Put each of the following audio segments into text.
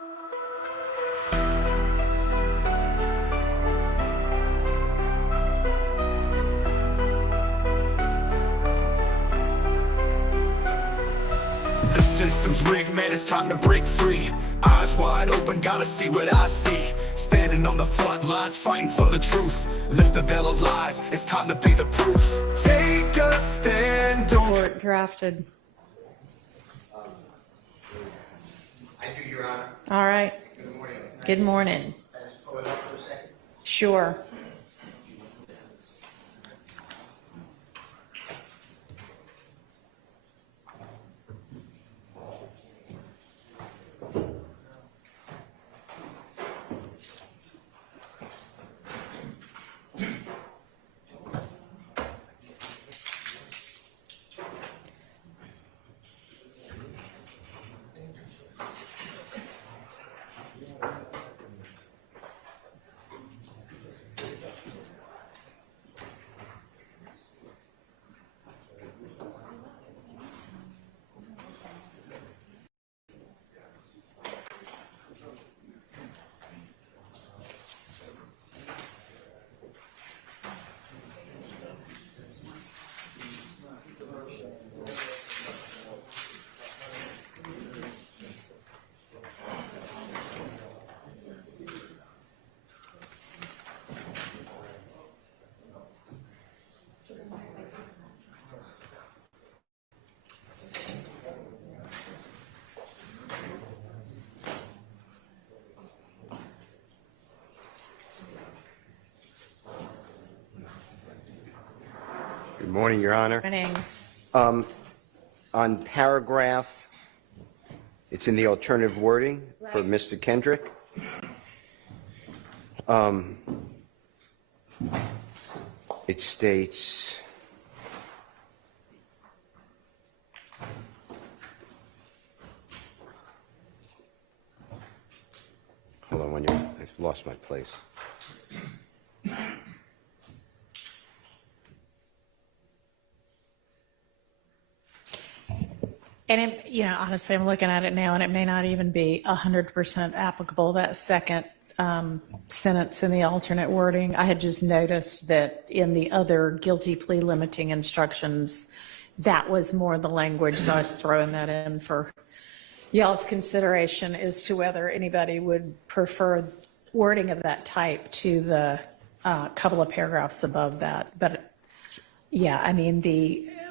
The system's rigged, man, it's time to break free. Eyes wide open, gotta see what I see. Standing on the front lines, fighting for the truth. Lift the veil of lies, it's time to be the proof. Take a stand, don't... Court drafted. I do, Your Honor. All right. Good morning. Good morning. Can I just pull it up for a second? Sure. Good morning, Your Honor. Morning. On paragraph, it's in the alternative wording for Mr. Kendrick. It states, hold on one minute, I've lost my place. And it, you know, honestly, I'm looking at it now, and it may not even be 100% applicable. That second sentence in the alternate wording, I had just noticed that in the other guilty plea limiting instructions, that was more the language. So I was throwing that in for y'all's consideration as to whether anybody would prefer wording of that type to the couple of paragraphs above that. But yeah, I mean,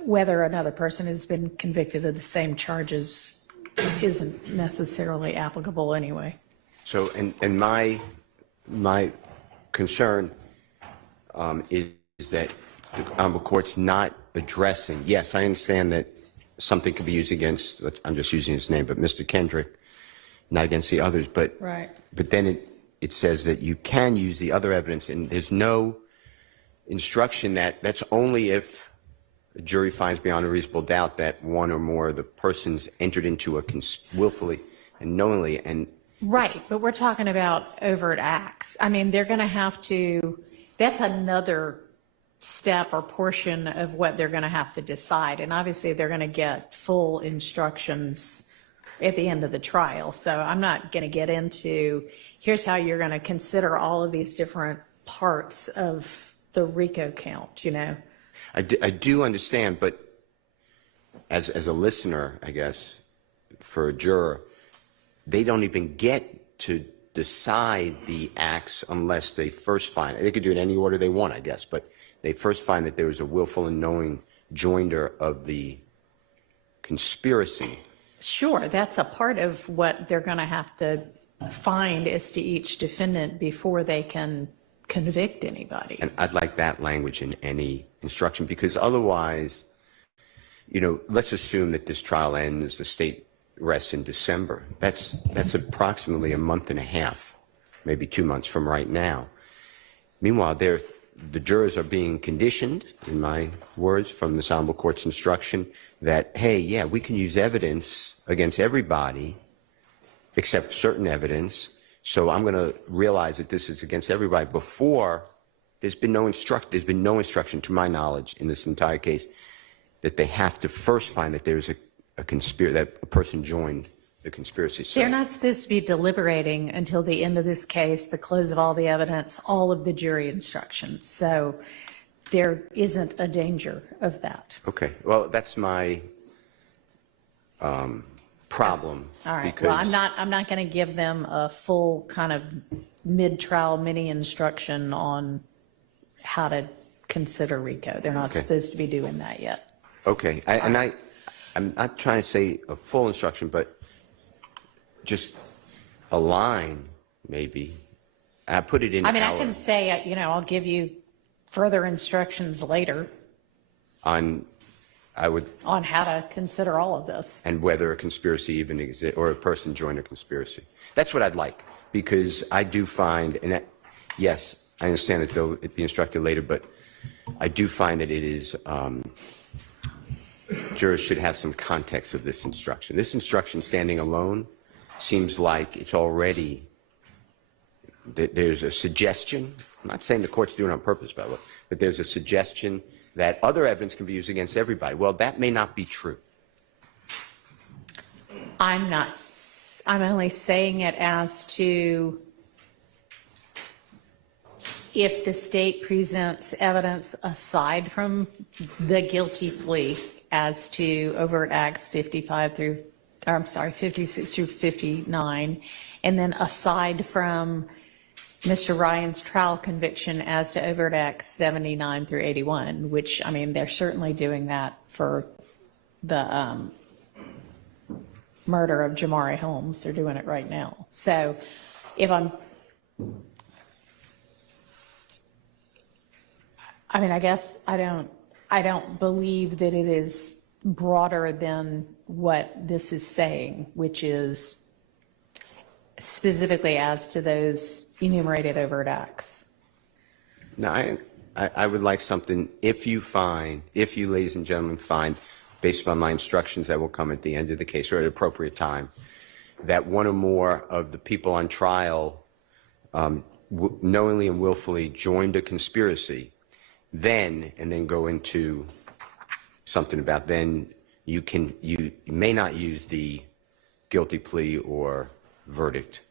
whether another person has been convicted of the same charges isn't necessarily applicable anyway. So, and my concern is that the court's not addressing, yes, I understand that something could be used against, I'm just using his name, but Mr. Kendrick, not against the others, but, right. But then it says that you can use the other evidence, and there's no instruction that's only if the jury finds beyond a reasonable doubt that one or more of the persons entered into a willfully and knowingly. And right, but we're talking about overt acts. I mean, they're going to have to, that's another step or portion of what they're going to have to decide. And obviously they're going to get full instructions at the end of the trial. So I'm not going to get into, here's how you're going to consider all of these different parts of the RICO count, you know. I do understand, but as a listener, I guess, for a juror, they don't even get to decide the acts unless they first find it. They could do it any order they want, I guess, but they first find that there was a willful and knowing joinder of the conspiracy. Sure, that's a part of what they're going to have to find as to each defendant before they can convict anybody. And I'd like that language in any instruction, because otherwise, you know, let's assume that this trial ends, the state rests in December. That's approximately a month and a half, maybe 2 months from right now. Meanwhile, the jurors are being conditioned, in my words, from the Honorable Court's instruction, that, hey, yeah, we can use evidence against everybody except certain evidence. So I'm going to realize that this is against everybody before there's been no instruction, to my knowledge, in this entire case, that they have to first find that there's a conspiracy, that a person joined the conspiracy. So, They're not supposed to be deliberating until the end of this case, the close of all the evidence, all of the jury instructions. So there isn't a danger of that. okay, well, that's my problem. All right. Because, Well, I'm not going to give them a full kind of mid-trial mini instruction on how to consider RICO. They're not supposed to be doing that yet. okay, I'm not trying to say a full instruction, but just a line, maybe. I put it in I mean, I can say, you know, I'll give you further instructions later on, I would, on how to consider all of this. and whether a conspiracy even exists, or a person joined a conspiracy. That's what I'd like, because I do find, and that, yes, I understand that they'll be instructed later, but I do find that it is, jurors should have some context of this instruction. This instruction standing alone seems like it's already, there's a suggestion, I'm not saying the court's doing it on purpose, by the way, but there's a suggestion that other evidence can be used against everybody. Well, that may not be true. I'm only saying it as to if the state presents evidence aside from the guilty plea as to overt acts 56 through 59, and then aside from Mr. Ryan's trial conviction as to overt acts 79 through 81, which, I mean, they're certainly doing that for the murder of Jamari Holmes. They're doing it right now. So if I guess I don't believe that it is broader than what this is saying, which is specifically as to those enumerated overt acts. Now, I would like something, if you, ladies and gentlemen, find, based upon my instructions that will come at the end of the case or at an appropriate time, that one or more of the people on trial knowingly and willfully joined a conspiracy, and then go into something about then you may not use the guilty plea or verdict,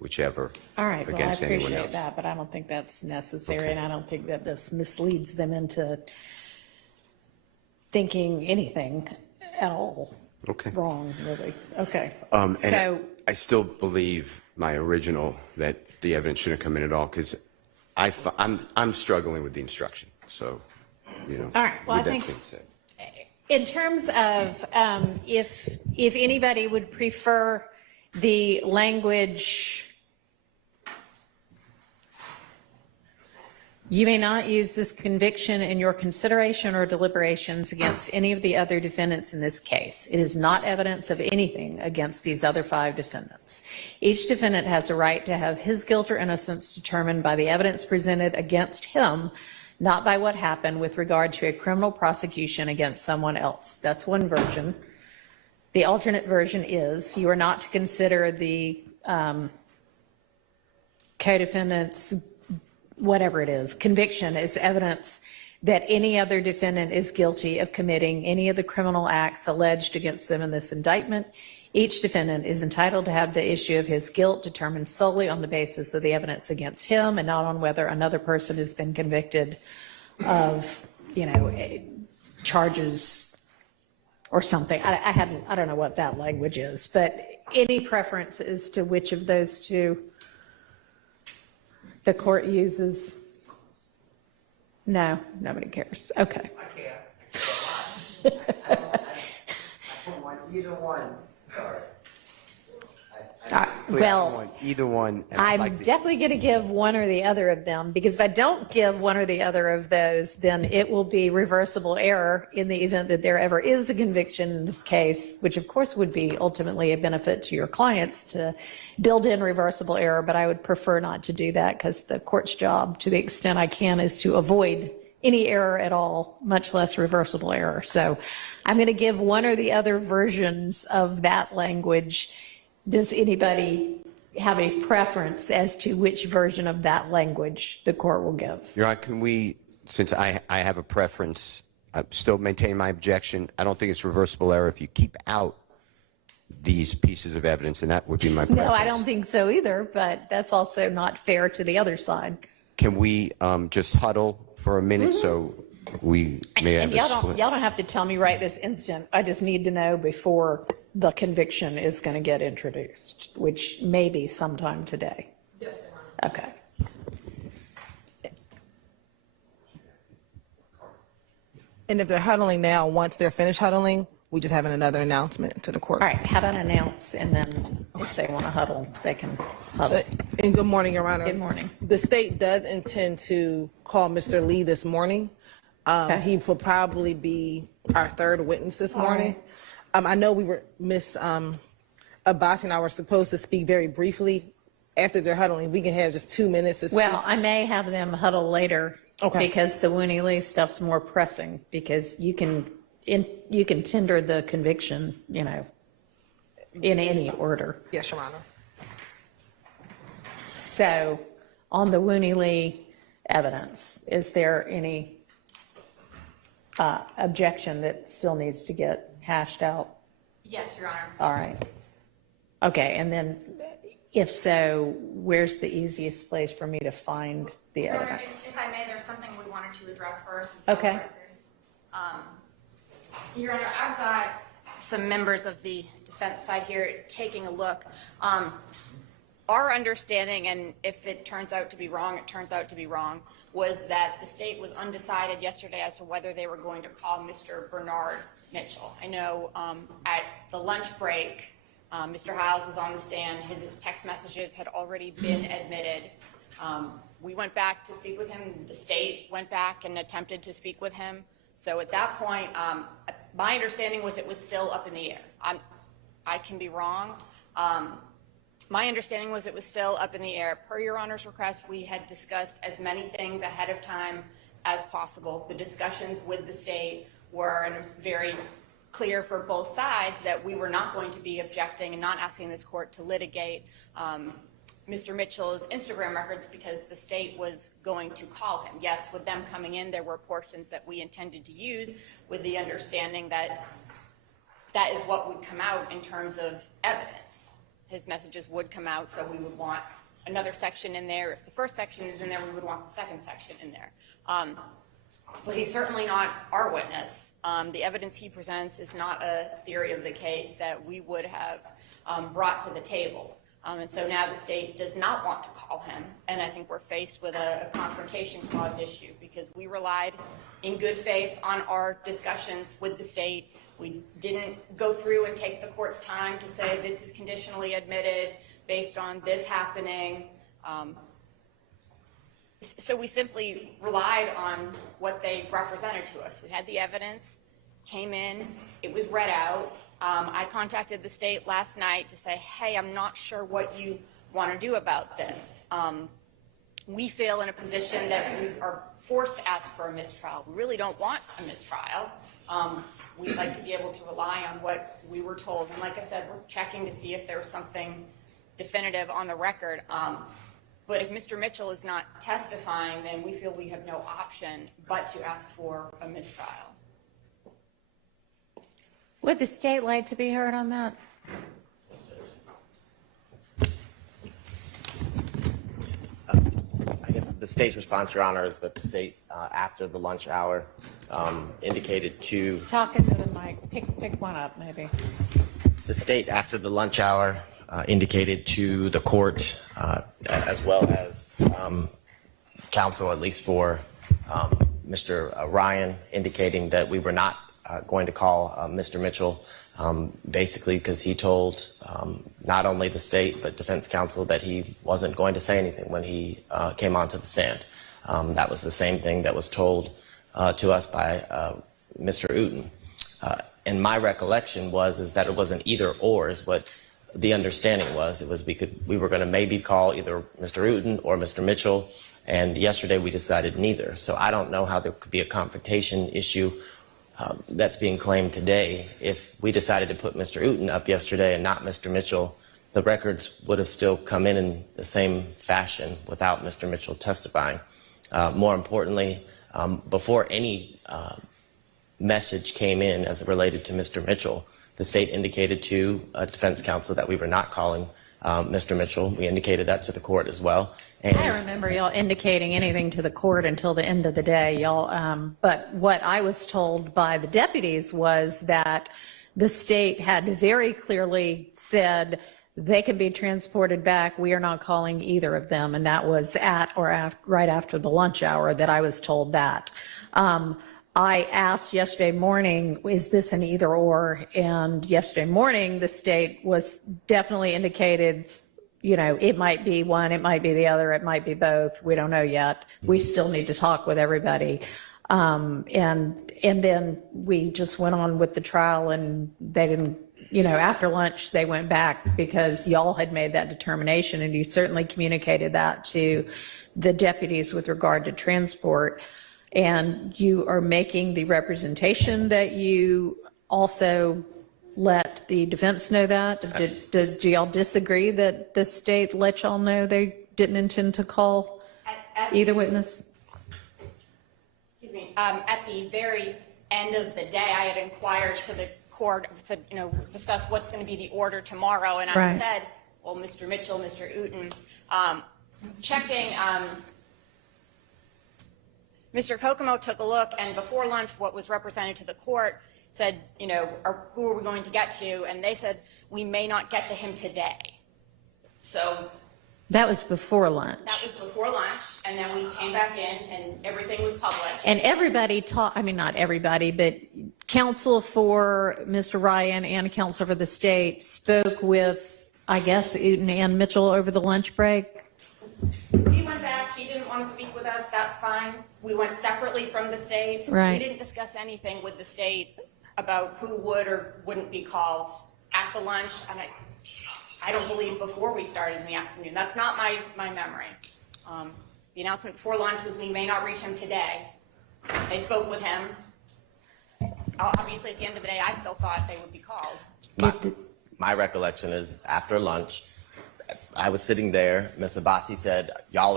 whichever, All right, well, I against anyone appreciate else. that, but I don't think that's necessary, Okay. and I don't think that this misleads them into thinking anything at all Okay. wrong, really. Okay. And So, I still believe my original that the evidence shouldn't come in at all, because I'm struggling with the instruction. So, you know. all right, well, I with that think being said. in terms of if anybody would prefer the language, you may not use this conviction in your consideration or deliberations against any of the other defendants in this case. It is not evidence of anything against these other 5 defendants. Each defendant has a right to have his guilt or innocence determined by the evidence presented against him, not by what happened with regard to a criminal prosecution against someone else. That's one version. The alternate version is you are not to consider the co-defendant's, whatever it is, conviction as evidence that any other defendant is guilty of committing any of the criminal acts alleged against them in this indictment. Each defendant is entitled to have the issue of his guilt determined solely on the basis of the evidence against him and not on whether another person has been convicted of, you know, charges or something. I don't know what that language is, but any preference as to which of those two the court uses? No, nobody cares. Okay. I can't. I don't want either one. Sorry. Well, either one. and I'd I'm like to- definitely going to give one or the other of them, because if I don't give one or the other of those, then it will be reversible error in the event that there ever is a conviction in this case, which of course would be ultimately a benefit to your clients to build in reversible error. But I would prefer not to do that, because the court's job, to the extent I can, is to avoid any error at all, much less reversible error. So I'm going to give one or the other versions of that language. Does anybody have a preference as to which version of that language the court will give? Your Honor, can we, since I have a preference, I still maintain my objection. I don't think it's reversible error if you keep out these pieces of evidence, and that would be my preference. No, I don't think so either, but that's also not fair to the other side. Can we just huddle for a minute so we may have And a split? y'all don't have to tell me right this instant. I just need to know before the conviction is going to get introduced, which may be sometime today. Yes, ma'am. Okay. And if they're huddling now, once they're finished huddling, we just having another announcement to the court. All right, how about announce, and then if they want to huddle, they can huddle. And good morning, Your Honor. Good morning. The state does intend to call Mr. Lee this morning. Okay. He will probably be our third witness this morning. I know we were, Ms. Abbasi and I were supposed to speak very briefly. After they're huddling, we can have just 2 minutes to speak. Well, I may have them huddle later. Okay. Because the Winnie Lee stuff's more pressing, because you can tender the conviction, in any order. Yes, Your Honor. So on the Winnie Lee evidence, is there any objection that still needs to get hashed out? Yes, Your Honor. All right. Okay, and then if so, where's the easiest place for me to find the Your Honor, evidence? if I may, there's something we wanted to address first. Okay. Your Honor, I've got some members of the defense side here taking a look. Our understanding, and if it turns out to be wrong, it turns out to be wrong, was that the state was undecided yesterday as to whether they were going to call Mr. Bernard Mitchell. I know at the lunch break, Mr. Hiles was on the stand. His text messages had already been admitted. We went back to speak with him. The state went back and attempted to speak with him. So at that point, my understanding was it was still up in the air. I can be wrong. My understanding was it was still up in the air. Per Your Honor's request, we had discussed as many things ahead of time as possible. The discussions with the state were, and it was very clear for both sides, that we were not going to be objecting and not asking this court to litigate Mr. Mitchell's Instagram records because the state was going to call him. Yes, with them coming in, there were portions that we intended to use with the understanding that that is what would come out in terms of evidence. His messages would come out, so we would want another section in there. If the first section is in there, we would want the second section in there. But he's certainly not our witness. The evidence he presents is not a theory of the case that we would have brought to the table. And so now the state does not want to call him, and I think we're faced with a confrontation clause issue because we relied in good faith on our discussions with the state. We didn't go through and take the court's time to say this is conditionally admitted based on this happening. So we simply relied on what they represented to us. We had the evidence, came in, it was read out. I contacted the state last night to say, hey, I'm not sure what you want to do about this. We feel in a position that we are forced to ask for a mistrial. We really don't want a mistrial. We'd like to be able to rely on what we were told. And like I said, we're checking to see if there was something definitive on the record. But if Mr. Mitchell is not testifying, then we feel we have no option but to ask for a mistrial. Would the state like to be heard on that? I guess the state's response, Your Honor, is that the state, after the lunch hour, indicated to Talking to the mic. Pick one up, maybe. the state after the lunch hour indicated to the court, as well as counsel, at least for Mr. Ryan, indicating that we were not going to call Mr. Mitchell, basically because he told not only the state but defense counsel that he wasn't going to say anything when he came onto the stand. That was the same thing that was told to us by Mr. Uten. And my recollection is that it was an either or is what the understanding was. It was we were going to maybe call either Mr. Uten or Mr. Mitchell, and yesterday we decided neither. So I don't know how there could be a confrontation issue that's being claimed today. If we decided to put Mr. Uten up yesterday and not Mr. Mitchell, the records would have still come in the same fashion without Mr. Mitchell testifying. More importantly, before any message came in as it related to Mr. Mitchell, the state indicated to defense counsel that we were not calling Mr. Mitchell. We indicated that to the court as well. And I don't remember y'all indicating anything to the court until the end of the day, y'all. But what I was told by the deputies was that the state had very clearly said they can be transported back. We are not calling either of them. And that was at or right after the lunch hour that I was told that. I asked yesterday morning, is this an either or? And yesterday morning, the state was definitely indicated, you know, it might be one, it might be the other, it might be both. We don't know yet. We still need to talk with everybody. And then we just went on with the trial, and they didn't, you know, after lunch, they went back because y'all had made that determination, and you certainly communicated that to the deputies with regard to transport. And you are making the representation that you also let the defense know that? Did y'all disagree that the state let y'all know they didn't intend to call either witness? Excuse me. At the very end of the day, I had inquired to the court, said, you know, discuss what's going to be the order tomorrow, and I said, well, Mr. Mitchell, Mr. Uten, checking. Mr. Kokomo took a look, and before lunch, what was represented to the court said, you know, who are we going to get to? And they said, we may not get to him today. So that was before lunch. That was before lunch, and then we came back in, and everything was published. And everybody I mean, not everybody, but counsel for Mr. Ryan and counsel for the state spoke with, I guess, Uten and Mitchell over the lunch break. We went back. He didn't want to speak with us. That's fine. We went separately from the state. Right. We didn't discuss anything with the state about who would or wouldn't be called at the lunch, and I don't believe before we started in the afternoon. That's not my memory. The announcement before lunch was we may not reach him today. They spoke with him. Obviously, at the end of the day, I still thought they would be called. My recollection is after lunch, I was sitting there. Ms. Abbasi said,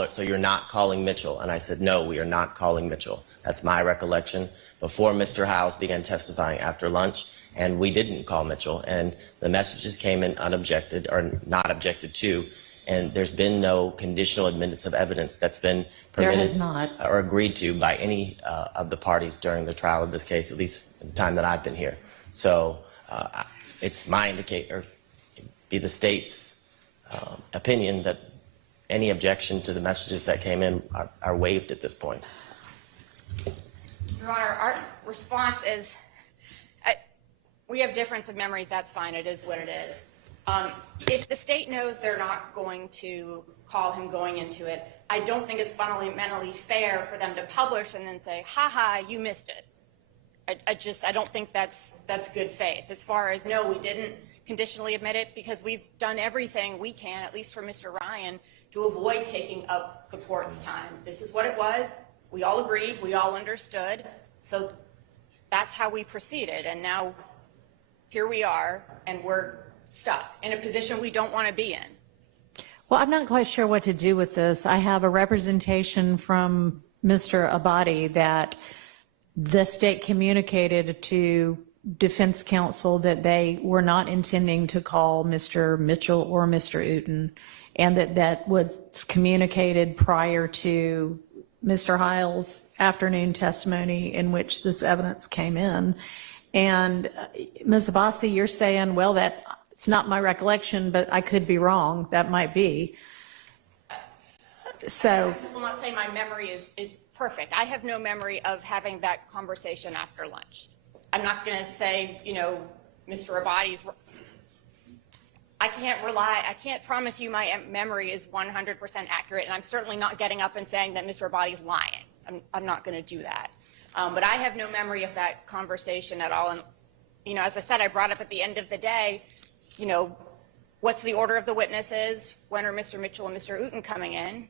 so you're not calling Mitchell? And I said, no, we are not calling Mitchell. That's my recollection before Mr. Howes began testifying after lunch, and we didn't call Mitchell. And the messages came in unobjected or not objected to, and there's been no conditional admittance of evidence that's been permitted There has not. or agreed to by any of the parties during the trial of this case, at least at the time that I've been here. So it's my be the state's opinion that any objection to the messages that came in are waived at this point. Your Honor, our response is, we have difference of memory. That's fine. It is what it is. If the state knows they're not going to call him going into it, I don't think it's fundamentally fair for them to publish and then say, ha, you missed it. I don't think that's good faith. As far as, no, we didn't conditionally admit it, because we've done everything we can, at least for Mr. Ryan, to avoid taking up the court's time. This is what it was. We all agreed. We all understood. So that's how we proceeded. And now here we are, and we're stuck in a position we don't want to be in. Well, I'm not quite sure what to do with this. I have a representation from Mr. Abadi that the state communicated to defense counsel that they were not intending to call Mr. Mitchell or Mr. Uten, and that was communicated prior to Mr. Hiles' afternoon testimony in which this evidence came in. And Ms. Abbasi, you're saying, well, it's not my recollection, but I could be wrong. That might be. So I will not say my memory is perfect. I have no memory of having that conversation after lunch. I'm not going to say, you know, Mr. Abadi's. I can't promise you my memory is 100% accurate, and I'm certainly not getting up and saying that Mr. Abadi's lying. I'm not going to do that. But I have no memory of that conversation at all. And, you know, as I said, I brought up at the end of the day, you know, what's the order of the witnesses? When are Mr. Mitchell and Mr. Uten coming in?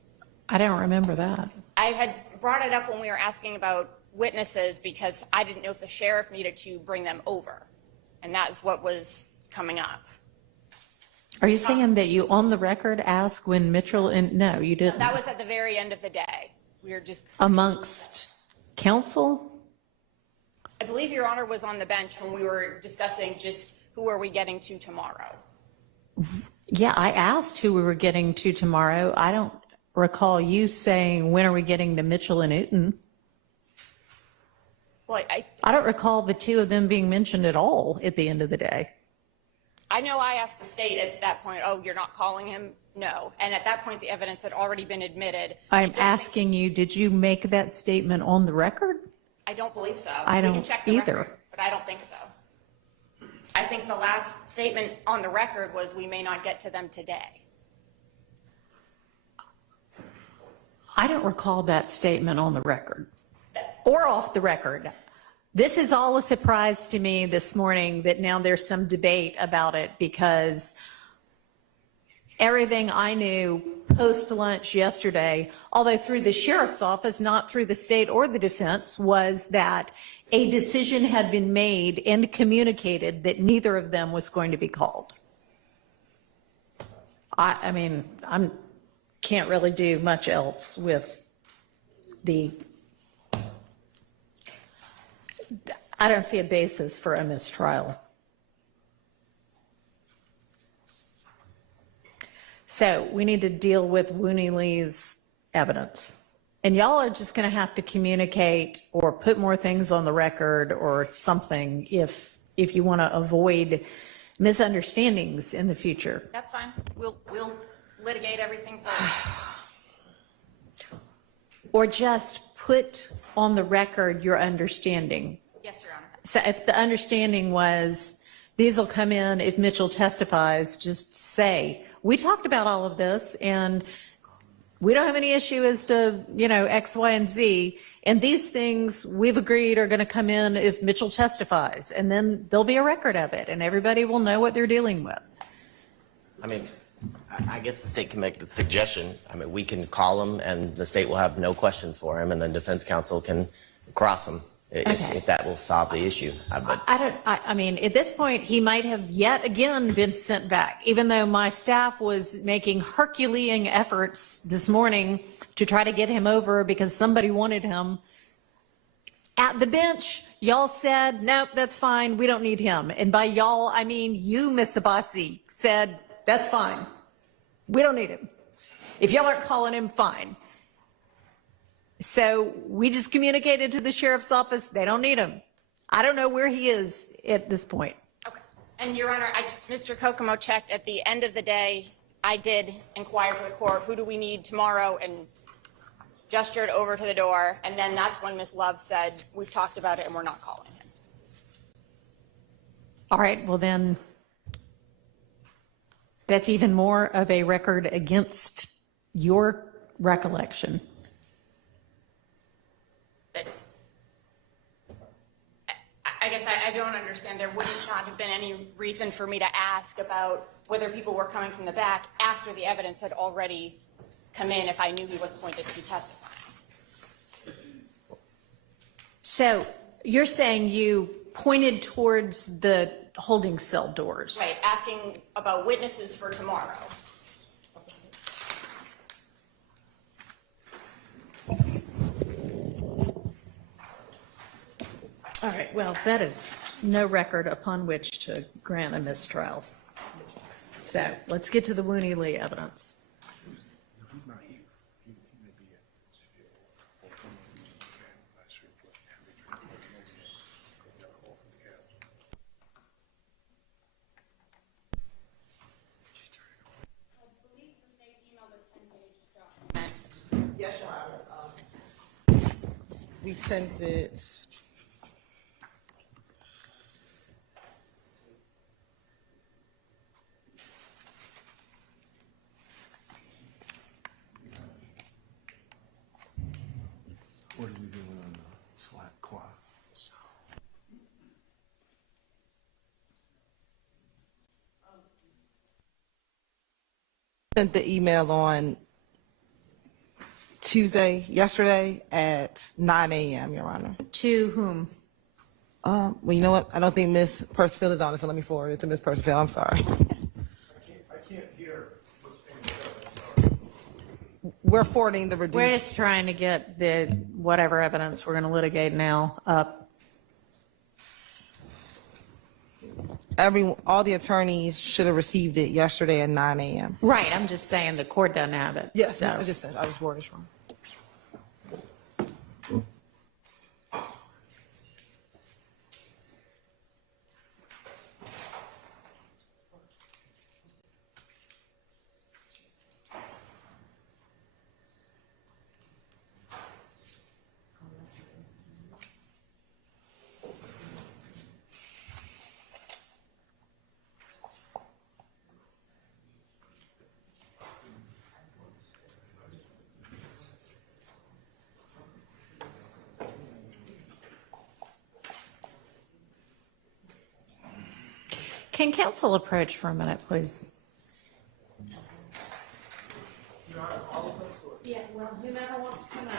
I don't remember that. I had brought it up when we were asking about witnesses because I didn't know if the sheriff needed to bring them over. And that's what was coming up. Are you saying that you on the record asked when Mitchell and no, you didn't? That was at the very end of the day. We were just amongst counsel? I believe Your Honor was on the bench when we were discussing just who are we getting to tomorrow? Yeah, I asked who we were getting to tomorrow. I don't recall you saying, when are we getting to Mitchell and Newton? Well, I don't recall the two of them being mentioned at all at the end of the day. I know I asked the state at that point, oh, you're not calling him? No. And at that point, the evidence had already been admitted. I'm asking you, did you make that statement on the record? I don't believe so. I We can don't check the either. record, but I don't think so. I think the last statement on the record was we may not get to them today. I don't recall that statement on the record or off the record. This is all a surprise to me this morning that now there's some debate about it, because everything I knew post-lunch yesterday, although through the sheriff's office, not through the state or the defense, was that a decision had been made and communicated that neither of them was going to be called. I mean, can't really do much else with I don't see a basis for a mistrial. So we need to deal with Wooney Lee's evidence. And y'all are just going to have to communicate or put more things on the record or something if you want to avoid misunderstandings in the future. That's fine. We'll litigate everything first. Or just put on the record your understanding. Yes, Your Honor. So if the understanding was these will come in if Mitchell testifies, just say, we talked about all of this and we don't have any issue as to, X, Y, and Z. And these things we've agreed are going to come in if Mitchell testifies. And then there'll be a record of it and everybody will know what they're dealing with. I mean, I guess the state can make the suggestion. I mean, we can call him and the state will have no questions for him and then defense counsel can cross him if that will solve the issue. I mean, at this point, he might have yet again been sent back, even though my staff was making Herculean efforts this morning to try to get him over because somebody wanted him. At the bench, y'all said, nope, that's fine. We don't need him. And by y'all, I mean you, Miss Abbasi, said, that's fine. We don't need him. If y'all aren't calling him, fine. So we just communicated to the sheriff's office, they don't need him. I don't know where he is at this point. Okay. And Your Honor, Mr. Kokomo checked at the end of the day. I did inquire for the court, who do we need tomorrow, and gestured over to the door. And then that's when Ms. Love said, we've talked about it and we're not calling him. All right, well then, that's even more of a record against your recollection. I guess I don't understand. There wouldn't not have been any reason for me to ask about whether people were coming from the back after the evidence had already come in if I knew he was appointed to be testifying. So you're saying you pointed towards the holding cell doors? Right, asking about witnesses for tomorrow. All right, well, that is no record upon which to grant a mistrial. So let's get to the Wooney Lee evidence. Yes, Your Honor. We sent it. What are we doing on the Slack quad? Sent the email on yesterday at 9 a.m., Your Honor. To whom? Well, you know what? I don't think Ms. Percival is on it, so let me forward it to Ms. Percival. I'm sorry. I can't hear what's being said. We're forwarding the reduced. We're just trying to get the whatever evidence we're going to litigate now up. all the attorneys should have received it yesterday at 9 a.m. Right, I'm just saying the court doesn't have it. Yes, so. I just worded it wrong. Can counsel approach for a minute, please? Yeah, well, whomever wants to come up.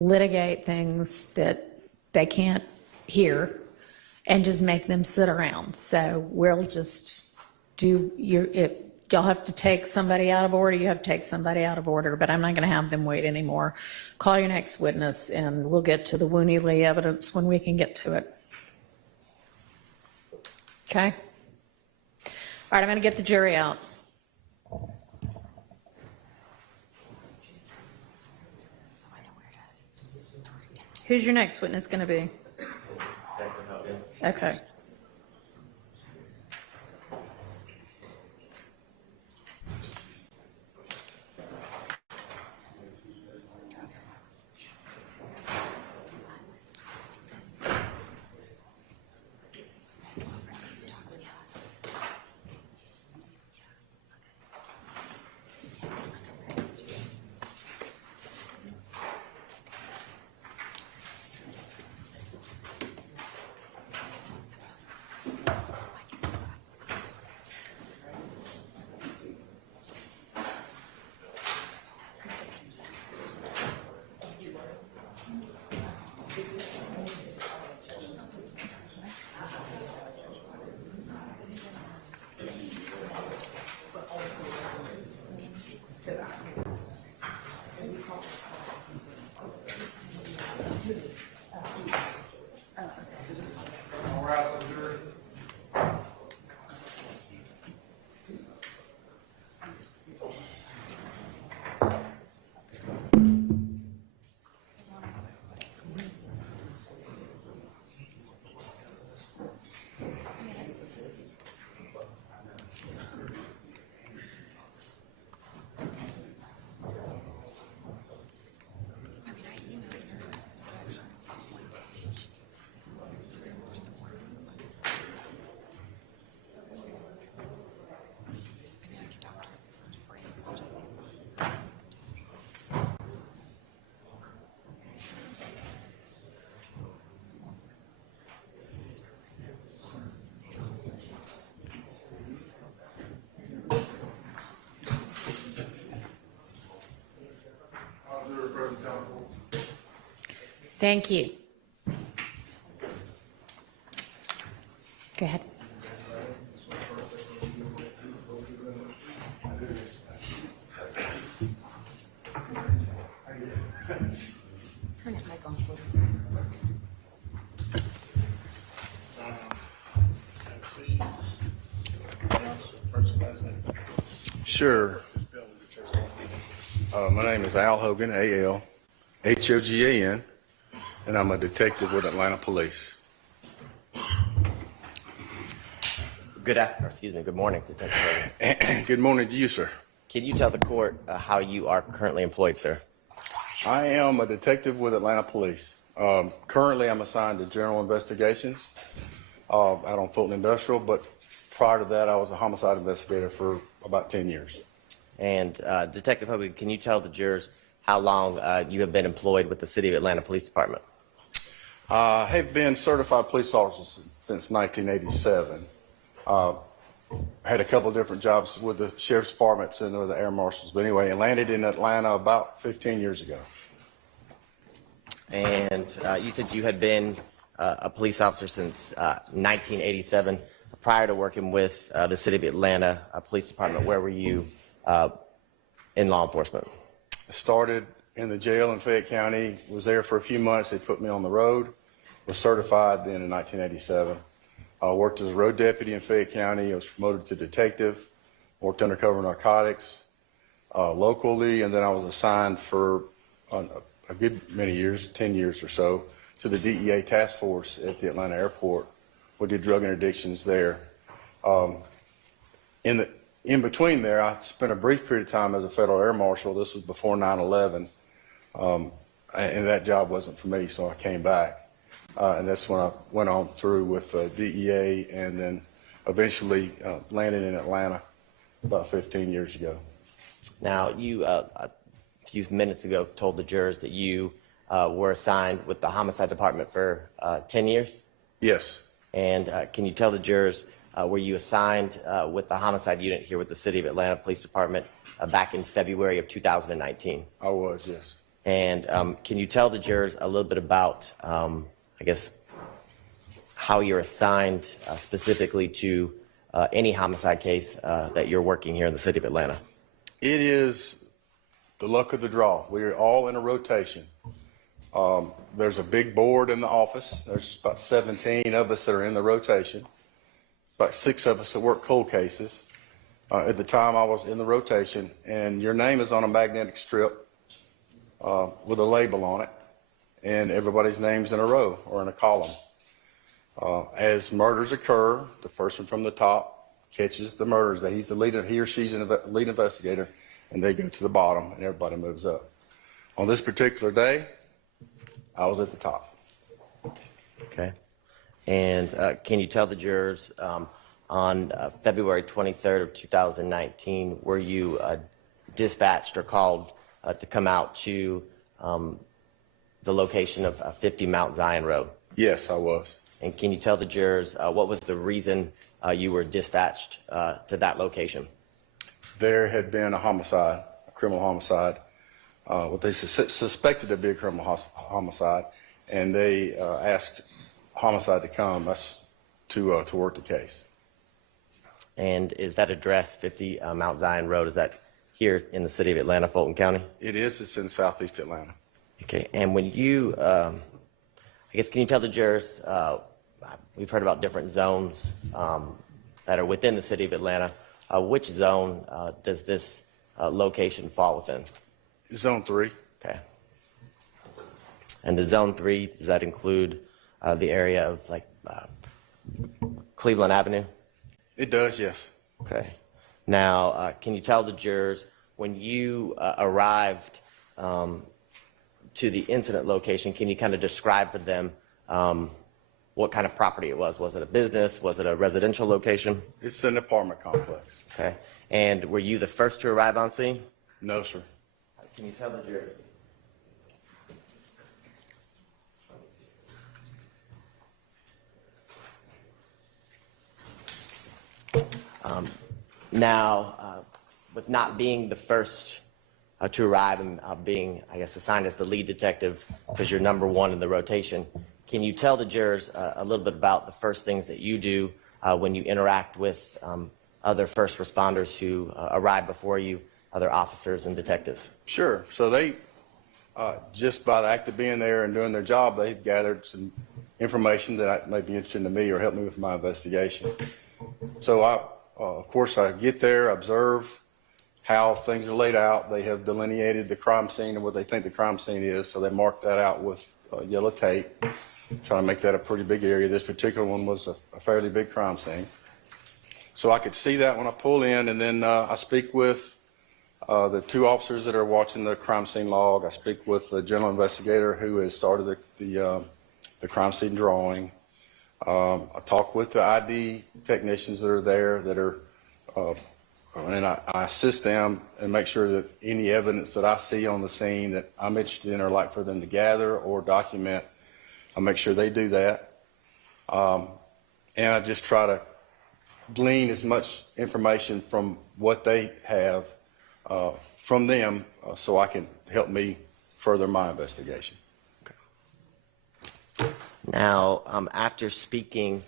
Litigate things that they can't hear and just make them sit around. So we'll just do if y'all have to take somebody out of order, you have to take somebody out of order, but I'm not going to have them wait anymore. Call your next witness and we'll get to the Wooney Lee evidence when we can get to it. Okay? All right, I'm going to get the jury out. Who's your next witness going to be? Okay. Thank you. Go ahead. Turn it mic on. Sure. My name is Al Hogan, A-L-H-O-G-A-N, and I'm a detective with Atlanta Police. Good morning, Detective Hogan. Good morning to you, sir. Can you tell the court how you are currently employed, sir? I am a detective with Atlanta Police. Currently, I'm assigned to general investigations out on Fulton Industrial, but prior to that, I was a homicide investigator for about 10 years. And Detective Hogan, can you tell the jurors how long you have been employed with the City of Atlanta Police Department? I have been certified police officer since 1987. Had a couple of different jobs with the sheriff's departments and with the air marshals. But anyway, I landed in Atlanta about 15 years ago. And you said you had been a police officer since 1987. Prior to working with the City of Atlanta Police Department, where were you in law enforcement? I started in the jail in Fayette County, was there for a few months. They put me on the road, was certified then in 1987. Worked as a road deputy in Fayette County. I was promoted to detective, worked undercover narcotics locally, and then I was assigned for a good many years, 10 years or so, to the DEA task force at the Atlanta airport. We did drug interdictions there. In between there, I spent a brief period of time as a federal air marshal. This was before 9/11, and that job wasn't for me, so I came back. And that's when I went on through with DEA and then eventually landed in Atlanta about 15 years ago. Now, you, a few minutes ago, told the jurors that you were assigned with the homicide department for 10 years? Yes. And can you tell the jurors, were you assigned with the homicide unit here with the City of Atlanta Police Department back in February of 2019? I was, yes. And can you tell the jurors a little bit about, I guess, how you're assigned specifically to any homicide case that you're working here in the City of Atlanta? It is the luck of the draw. We're all in a rotation. There's a big board in the office. There's about 17 of us that are in the rotation. About 6 of us that work cold cases. At the time I was in the rotation, and your name is on a magnetic strip with a label on it, and everybody's name's in a row or in a column. As murders occur, the person from the top catches the murders. He's the lead, he or she's the lead investigator, and they go to the bottom, and everybody moves up. On this particular day, I was at the top. Okay. And can you tell the jurors on February 23rd of 2019, were you dispatched or called to come out to the location of 50 Mount Zion Road? Yes, I was. And can you tell the jurors what was the reason you were dispatched to that location? There had been a homicide, a criminal homicide, what they suspected to be a criminal homicide, and they asked homicide to come to work the case. And is that address 50 Mount Zion Road, is that here in the City of Atlanta, Fulton County? It is. It's in southeast Atlanta. Okay. And when you, I guess, can you tell the jurors, we've heard about different zones that are within the City of Atlanta. Which zone does this location fall within? Zone 3. Okay. And the Zone 3, does that include the area of like Cleveland Avenue? It does, yes. Okay. Now, can you tell the jurors when you arrived to the incident location, can you kind of describe for them what kind of property it was? Was it a business? Was it a residential location? It's an apartment complex. Okay. And were you the first to arrive on scene? No, sir. Can you tell the jurors? Now, with not being the first to arrive and being, I guess, assigned as the lead detective because you're number one in the rotation. Can you tell the jurors a little bit about the first things that you do when you interact with other first responders who arrive before you, other officers and detectives? Sure. So they, just by the act of being there and doing their job, they've gathered some information that may be interesting to me or help me with my investigation. So of course, I get there, observe how things are laid out. They have delineated the crime scene and what they think the crime scene is. So they mark that out with yellow tape, trying to make that a pretty big area. This particular one was a fairly big crime scene. So I could see that when I pull in, and then I speak with the two officers that are watching the crime scene log. I speak with the general investigator who has started the crime scene drawing. I talk with the ID technicians that are there that are, and I assist them and make sure that any evidence that I see on the scene that I'm interested in or like for them to gather or document, I make sure they do that. And I just try to glean as much information from what they have from them so I can help me further my investigation. Now, after speaking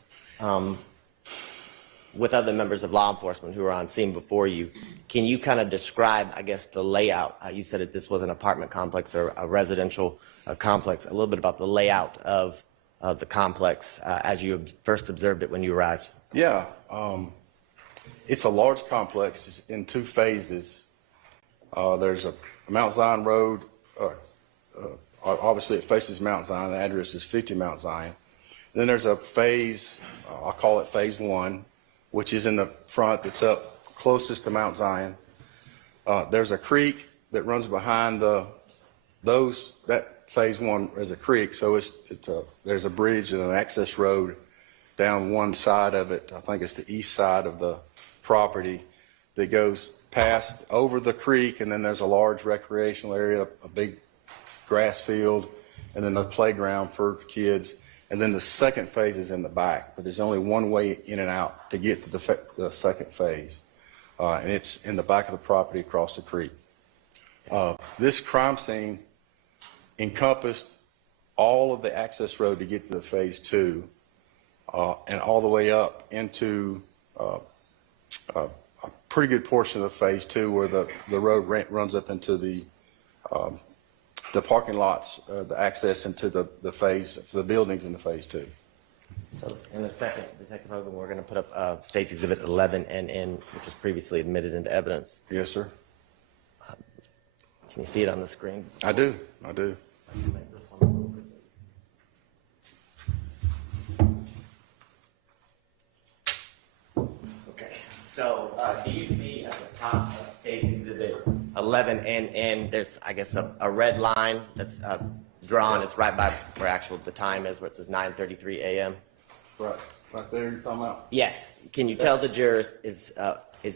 with other members of law enforcement who are on scene before you, can you kind of describe, I guess, the layout? You said that this was an apartment complex or a residential complex. A little bit about the layout of the complex as you first observed it when you arrived. Yeah, it's a large complex in two phases. There's a Mount Zion Road. Obviously, it faces Mount Zion. The address is 50 Mount Zion. Then there's a phase, I'll call it phase 1, which is in the front that's up closest to Mount Zion. There's a creek that runs behind that phase 1 is a creek. So there's a bridge and an access road down one side of it. I think it's the east side of the property that goes past over the creek, and then there's a large recreational area, a big grass field, and then a playground for kids. And then the second phase is in the back, but there's only one way in and out to get to the second phase. And it's in the back of the property across the creek. This crime scene encompassed all of the access road to get to the phase 2, and all the way up into a pretty good portion of phase 2 where the road runs up into the parking lots, the access into the buildings in the phase 2. So in a second, Detective Hogan, we're going to put up State's Exhibit 11NN, which was previously admitted into evidence. Yes, sir. Can you see it on the screen? I do. Make this one a little bit bigger. Okay, so do you see at the top of State's Exhibit 11NN, there's, I guess, a red line that's drawn. It's right by where the time is, where it says 9:33 a.m. Right there you're talking about? Yes. Can you tell the jurors, is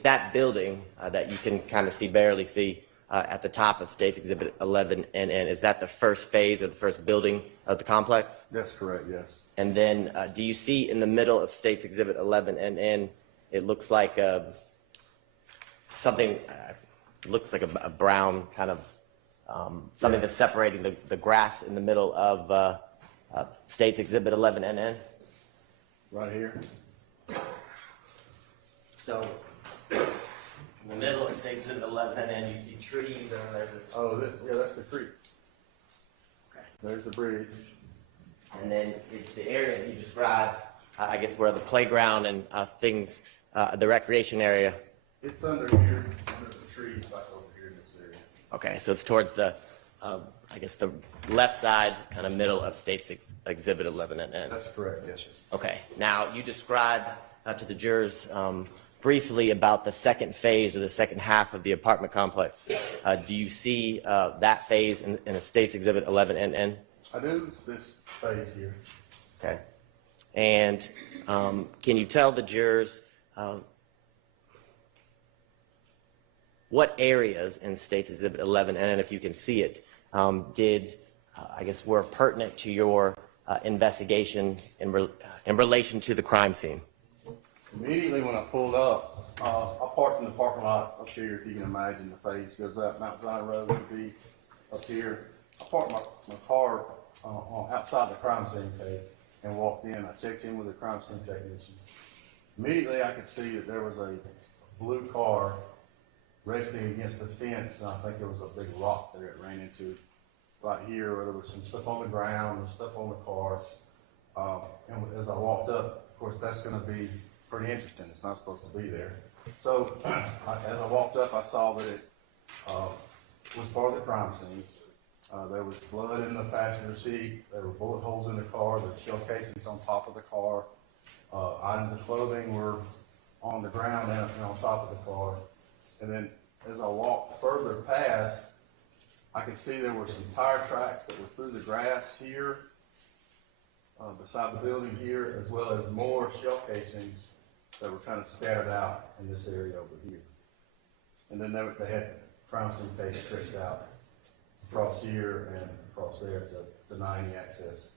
that building that you can kind of barely see at the top of State's Exhibit 11NN, is that the first phase or the first building of the complex? That's correct, yes. And then do you see in the middle of State's Exhibit 11NN, it looks like something, looks like a brown kind of, something that's separating the grass in the middle of State's Exhibit 11NN? Right here. So in the middle of State's Exhibit 11NN, you see trees, and then there's this. Oh, that's the creek. Okay. There's the bridge. And then it's the area that you described, I guess, where the playground and things, the recreation area. It's under here, under the trees, back over here in this area. Okay, so it's towards the, I guess, the left side, kind of middle of State's Exhibit 11NN. That's correct, yes, sir. Okay, now you described to the jurors briefly about the second phase or the second half of the apartment complex. Do you see that phase in a State's Exhibit 11NN? I do. It's this phase here. Okay. And can you tell the jurors what areas in State's Exhibit 11NN, if you can see it, were pertinent to your investigation in relation to the crime scene? Immediately when I pulled up, I parked from the parking lot up here, if you can imagine the face goes up Mount Zion Road would be up here. I parked my car on outside the crime scene tape and walked in. I checked in with the crime scene technician. Immediately, I could see that there was a blue car resting against the fence, and I think there was a big rock there it ran into right here, where there was some stuff on the ground, and stuff on the car. And as I walked up, of course, that's going to be pretty interesting. It's not supposed to be there. So as I walked up, I saw that it was part of the crime scene. There was blood in the passenger seat. There were bullet holes in the car. There were shell casings on top of the car. Items of clothing were on the ground and on top of the car. And then as I walked further past, I could see there were some tire tracks that were through the grass here, beside the building here, as well as more shell casings that were kind of scattered out in this area over here. And then they had crime scene tape stretched out across here and across there to deny any access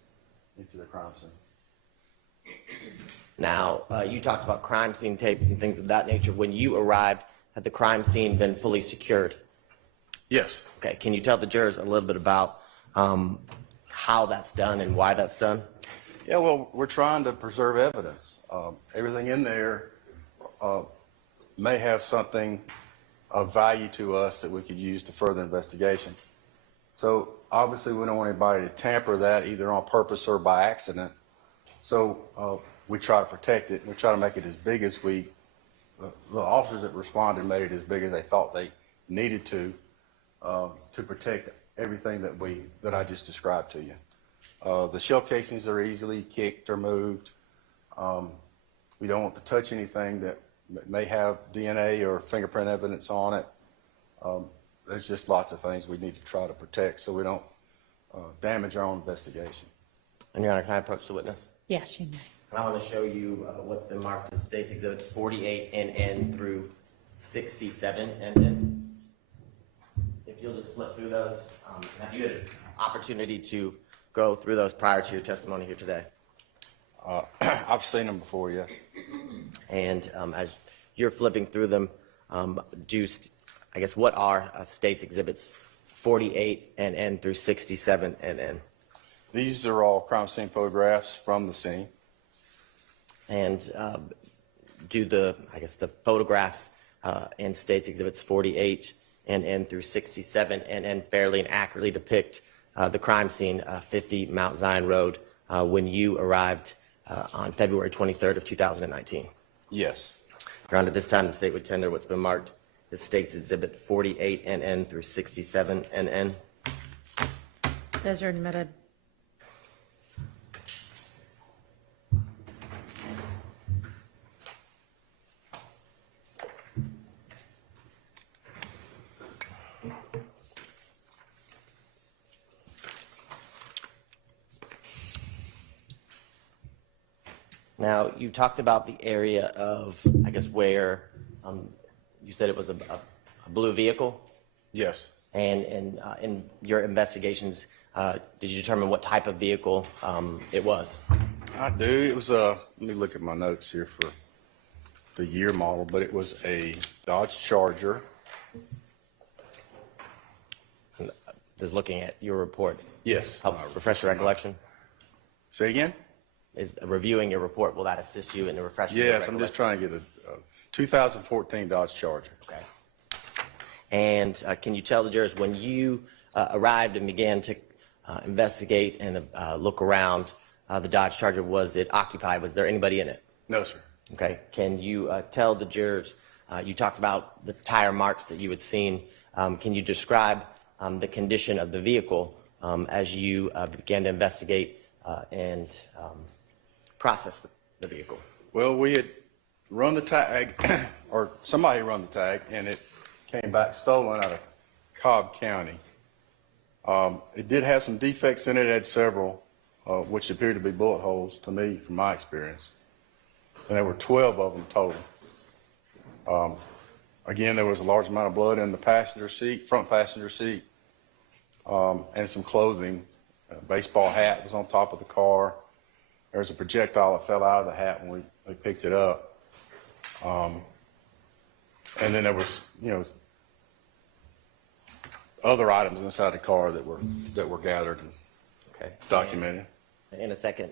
into the crime scene. Now, you talked about crime scene tape and things of that nature. When you arrived, had the crime scene been fully secured? Yes. Okay, can you tell the jurors a little bit about how that's done and why that's done? Yeah, well, we're trying to preserve evidence. Everything in there may have something of value to us that we could use to further investigation. So obviously we don't want anybody to tamper that either on purpose or by accident. So we try to protect it. We try to make it as big as the officers that responded made it as big as they thought they needed to protect everything that I just described to you. The shell casings are easily kicked or moved. We don't want to touch anything that may have DNA or fingerprint evidence on it. There's just lots of things we need to try to protect so we don't damage our own investigation. And Your Honor, can I approach the witness? Yes, you may. And I want to show you what's been marked as State's Exhibits 48 NN through 67 NN. If you'll just flip through those. Have you had an opportunity to go through those prior to your testimony here today? I've seen them before, yes. And as you're flipping through them, I guess what are State's Exhibits 48 NN through 67 NN? These are all crime scene photographs from the scene. And do the photographs in State's Exhibits 48 NN through 67 NN fairly and accurately depict the crime scene, 50 Mount Zion Road, when you arrived on February 23rd of 2019? Yes. Your Honor, at this time, the state would tender what's been marked as State's Exhibit 48 NN through 67 NN. Those are admitted. Now, you talked about the area of, I guess, where you said it was a blue vehicle. Yes. And in your investigations, did you determine what type of vehicle it was? I do. It was let me look at my notes here for the year model, but it was a Dodge Charger. Just looking at your report. Yes. Help refresh your recollection? Say again? Is reviewing your report, will that assist you in the refreshing? Yes, I'm just trying to get a 2014 Dodge Charger. Okay. And can you tell the jurors, when you arrived and began to investigate and look around the Dodge Charger, was it occupied? Was there anybody in it? No, sir. Okay. Can you tell the jurors, you talked about the tire marks that you had seen. Can you describe the condition of the vehicle as you began to investigate and process the vehicle? Well, we had run the tag, or somebody run the tag, and it came back stolen out of Cobb County. It did have some defects in it. It had several, which appeared to be bullet holes to me, from my experience. And there were 12 of them total. Again, there was a large amount of blood in the passenger seat, front passenger seat, and some clothing. A baseball hat was on top of the car. There was a projectile that fell out of the hat when we picked it up. And then there was, other items inside the car that were gathered and Okay. documented. In a second,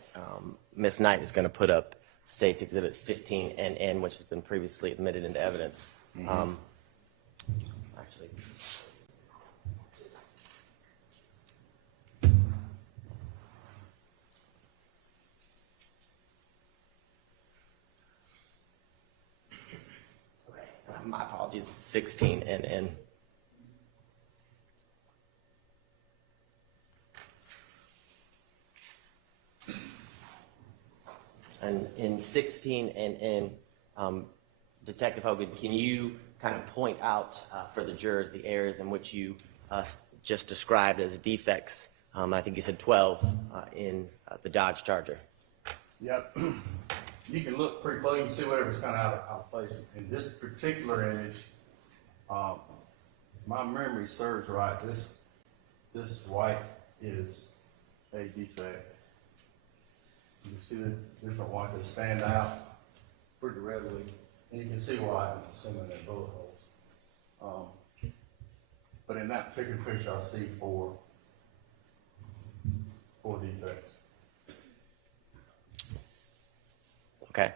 Ms. Knight is going to put up State's Exhibit 15NN, which has been previously admitted into evidence. Actually, my apologies, 16NN. And in 16 and Detective Hogan, can you kind of point out for the jurors the areas in which you just described as defects? I think you said 12 in the Dodge Charger. Yep. You can look pretty close. You can see whatever's kind of out of place. In this particular image, my memory serves right. This white is a defect. You can see the different whites that stand out pretty readily, and you can see why I'm assuming they're bullet holes. But in that particular picture, I see four defects. Okay.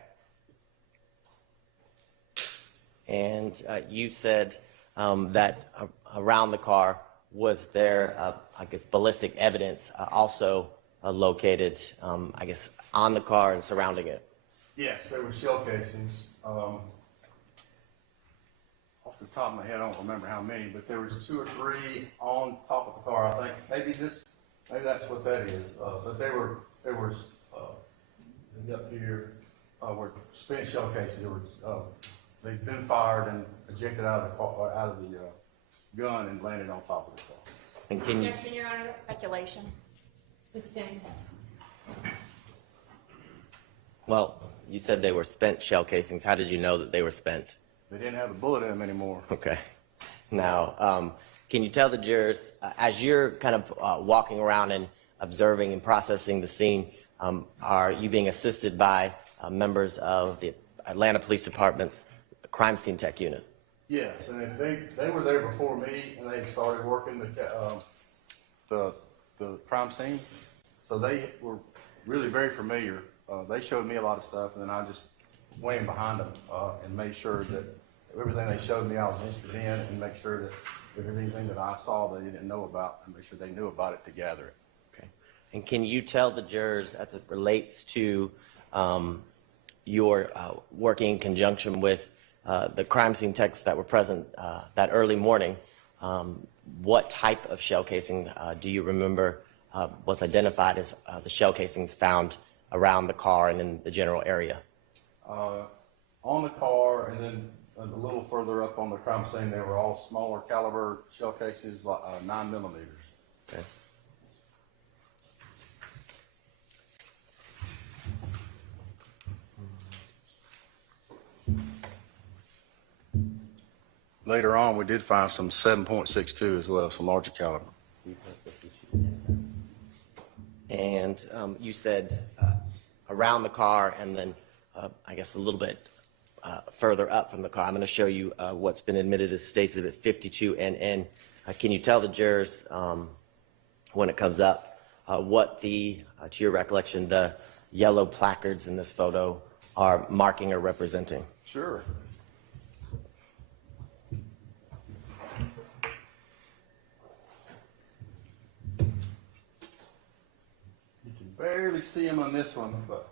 And you said that around the car, was there, I guess, ballistic evidence also located, I guess, on the car and surrounding it? Yes, there were shell casings. Off the top of my head, I don't remember how many, but there was 2 or 3 on top of the car. I think maybe that's what that is. But there was up here were spent shell casings. They'd been fired and ejected out of the car, out of the gun, and landed on top of the car. And can you? Objection, Your Honor, that's speculation. Sustained. Well, you said they were spent shell casings. How did you know that they were spent? They didn't have a bullet in them anymore. Okay. Now, can you tell the jurors, as you're kind of walking around and observing and processing the scene, are you being assisted by members of the Atlanta Police Department's crime scene tech unit? Yes, and they were there before me, and they started working the crime scene, so they were really very familiar. They showed me a lot of stuff, and then I just went in behind them and made sure that everything they showed me I was interested in, and make sure that if there's anything that I saw they didn't know about, and make sure they knew about it to gather it. Okay. And can you tell the jurors, as it relates to your working in conjunction with the crime scene techs that were present that early morning, what type of shell casing do you remember was identified as the shell casings found around the car and in the general area? On the car, and then a little further up on the crime scene, they were all smaller caliber shell cases, like 9mm. Okay. Later on, we did find some 7.62 as well, some larger caliber. And you said around the car and then I guess a little bit further up from the car. I'm going to show you what's been admitted as State's Exhibit 52NN. Can you tell the jurors when it comes up what to your recollection, the yellow placards in this photo are marking or representing? Sure. Barely see them on this one, but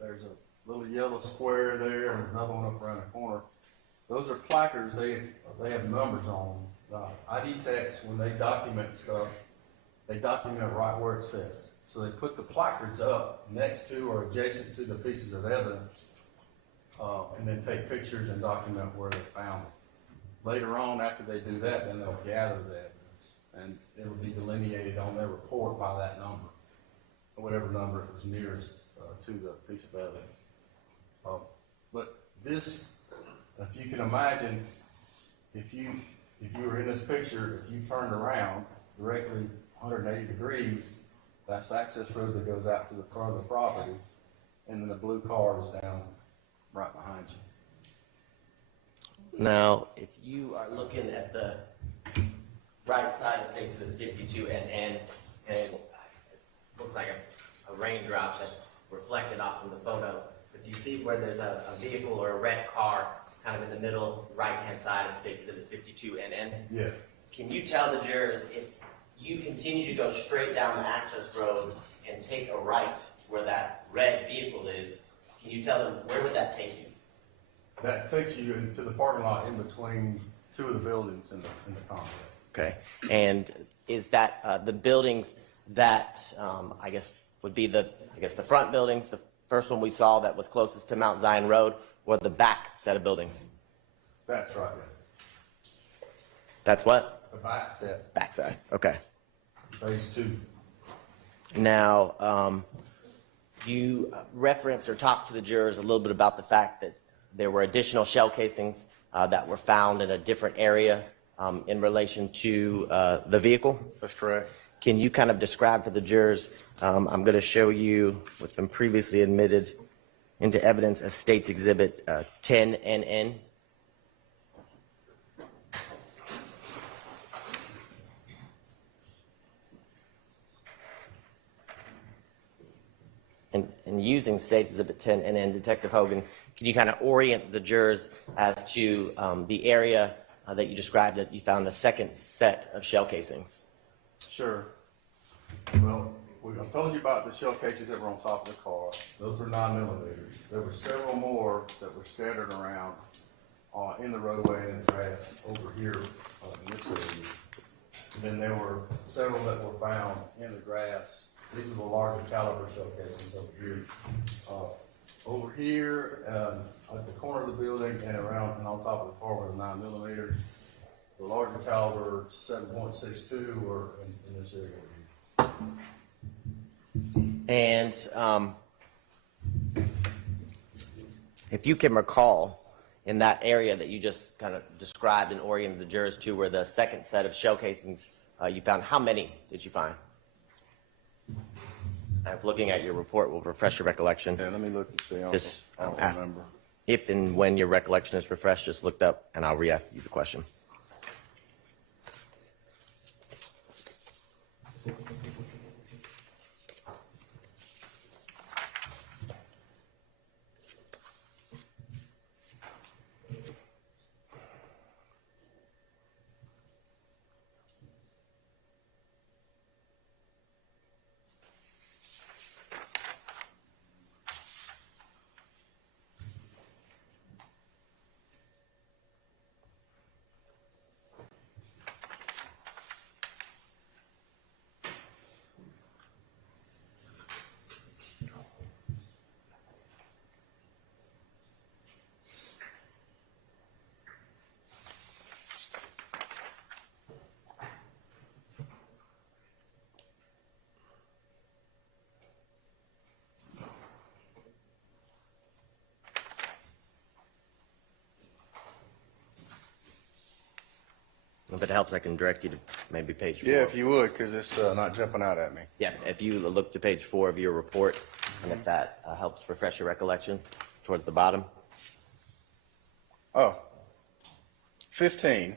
there's a little yellow square there and another one up around the corner. Those are placards. They have numbers on them. ID techs, when they document stuff, they document it right where it says. So they put the placards up next to or adjacent to the pieces of evidence, and then take pictures and document where they found it. Later on, after they do that, then they'll gather the evidence, and it'll be delineated on their report by that number, whatever number was nearest to the piece of evidence. But this, if you can imagine, if you were in this picture, if you turned around directly 180 degrees, that's the access road that goes out to the front of the property, and then the blue car is down right behind you. Now, if you are looking at the right side, it states that it's 52 and it looks like a raindrop that reflected off from the photo. But do you see where there's a vehicle or a red car kind of in the middle right-hand side? It states that it's 52 NN. Yes. Can you tell the jurors if you continue to go straight down the access road and take a right where that red vehicle is, can you tell them where would that take you? That takes you into the parking lot in between two of the buildings in the complex. Okay. And is that the buildings that I guess would be the front buildings, the first one we saw that was closest to Mount Zion Road, or the back set of buildings? That's right. That's what? The back set, Back side. Okay. phase 2. Now, you referenced or talked to the jurors a little bit about the fact that there were additional shell casings that were found in a different area in relation to the vehicle. That's correct. Can you kind of describe to the jurors, I'm going to show you what's been previously admitted into evidence as State's Exhibit 10NN. And using State's Exhibit 10NN, Detective Hogan, can you kind of orient the jurors as to the area that you described that you found the second set of shell casings? Sure. Well, I told you about the shell cases that were on top of the car. Those were 9mm. There were several more that were scattered around in the roadway and in the grass over here in this area. And then there were several that were found in the grass. These are the larger caliber shell casings over here. Over here at the corner of the building and around and on top of the car were the 9mm. The larger caliber 7.62 were in this area. And if you can recall, in that area that you just kind of described and oriented the jurors to, where the second set of shell casings you found, how many did you find? Looking at your report will refresh your recollection. Yeah, let me look and see. I don't remember. If and when your recollection is refreshed, just look up and I'll re-ask you the question. If it helps, I can direct you to maybe page 4. Yeah, if you would, because it's not jumping out at me. Yeah, if you look to page 4 of your report, and if that helps refresh your recollection, towards the bottom. Oh, 15.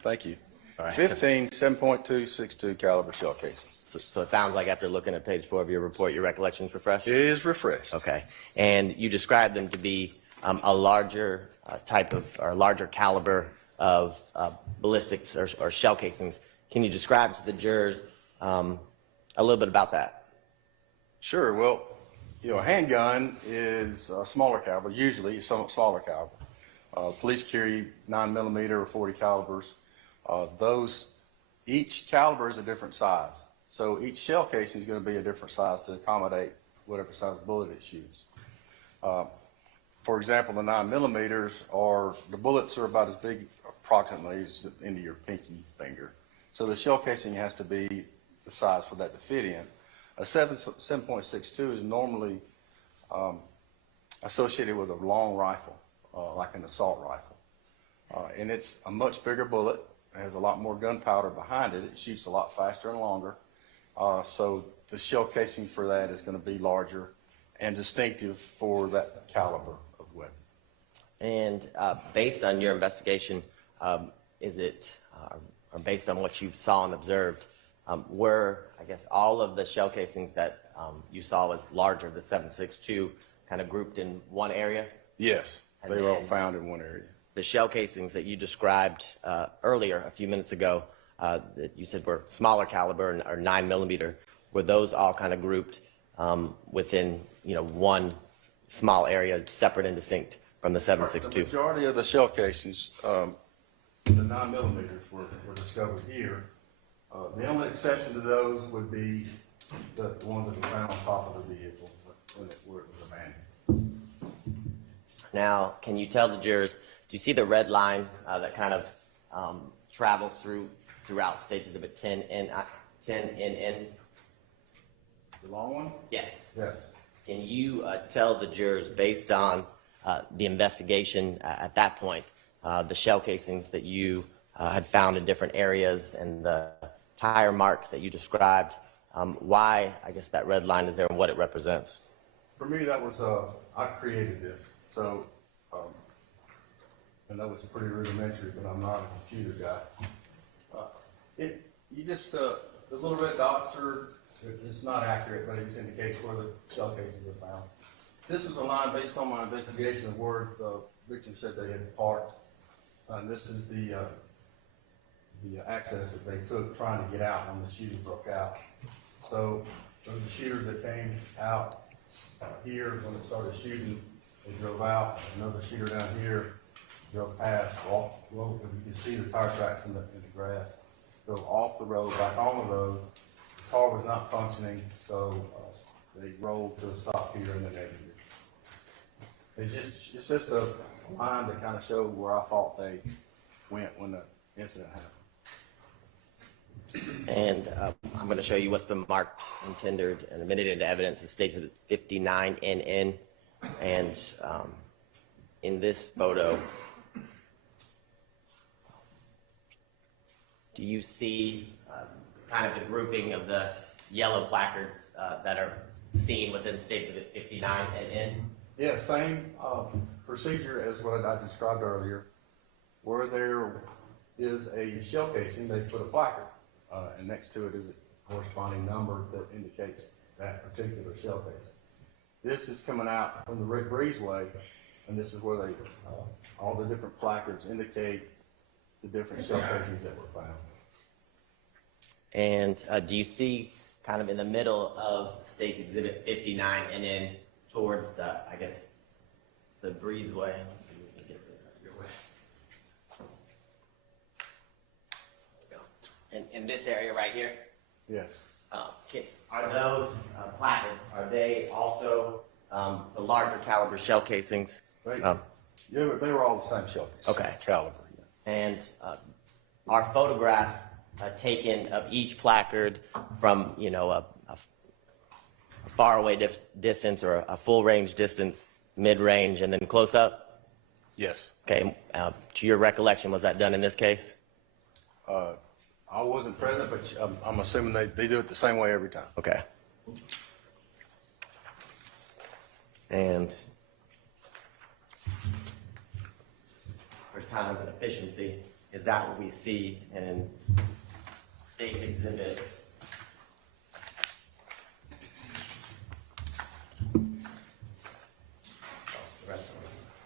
Thank you. All right. 15 7.262 caliber shell casings. So it sounds like after looking at page 4 of your report, your recollection's refreshed? It is refreshed. Okay. And you described them to be a larger type of, or larger caliber of ballistics or shell casings. Can you describe to the jurors a little bit about that? Sure. Well, a handgun is a smaller caliber, usually somewhat smaller caliber. Police carry 9mm or 40 calibers. Each caliber is a different size. So each shell casing is going to be a different size to accommodate whatever size bullet it shoots. For example, the 9mm the bullets are about as big approximately as into your pinky finger. So the shell casing has to be the size for that to fit in. A 7.62 is normally associated with a long rifle, like an assault rifle. And it's a much bigger bullet. It has a lot more gunpowder behind it. It shoots a lot faster and longer. So the shell casing for that is going to be larger and distinctive for that caliber of weapon. And based on your investigation, is it, or based on what you saw and observed, were, I guess, all of the shell casings that you saw was larger, the 7.62, kind of grouped in one area? Yes, And they were all then- found in one area. The shell casings that you described earlier, a few minutes ago, that you said were smaller caliber or 9mm, were those all kind of grouped within, one small area, separate and distinct from the The 7.62? majority of the shell casings, the 9mm were discovered here. The only exception to those would be the ones that were found on top of the vehicle where it was abandoned. Now, can you tell the jurors, do you see the red line that kind of travels throughout State's Exhibit 10NN? The long one? Yes. Yes. Can you tell the jurors, based on the investigation at that point, the shell casings that you had found in different areas and the tire marks that you described, why, I guess, that red line is there and what it represents? For me, that was, I created this, so, and that was pretty rudimentary, but I'm not a computer guy. The little red dots it's not accurate, but it just indicates where the shell casings were found. This was a line based on my investigation of where the victim said they had parked. And this is the access that they took trying to get out when the shooting broke out. So there was a shooter that came out here when it started shooting. They drove out. Another shooter down here drove past, walked, well, you can see the tire tracks in the grass. Drove off the road, back on the road. The car was not functioning, so they rolled to a stop here in the negative. It's just a line to kind of show where I thought they went when the incident happened. And I'm going to show you what's been marked and tendered and admitted into evidence. It states that it's 59NN. And in this photo, do you see kind of the grouping of the yellow placards that are seen within states of 59NN? Yeah, same procedure as what I described earlier. Where there is a shell casing, they put a placard, and next to it is a corresponding number that indicates that particular shell casing. This is coming out from the Rick Breezeway, and this is where they, all the different placards indicate the different shell casings that were found. And do you see kind of in the middle of State's Exhibit 59 and then towards the, I guess, the breezeway? Let's see if we can get this out of your way. There we go. In this area right here? Yes. Are those placards, are they also the larger caliber shell casings? Yeah, they were all the same shell casings. Okay. Same caliber. Yeah. And are photographs taken of each placard from, you know, a far away distance or a full range distance, mid range, and then close up? Yes. Okay. To your recollection, was that done in this case? I wasn't present, but I'm assuming they do it the same way every time. Okay. And for time and efficiency, is that what we see in State's Exhibit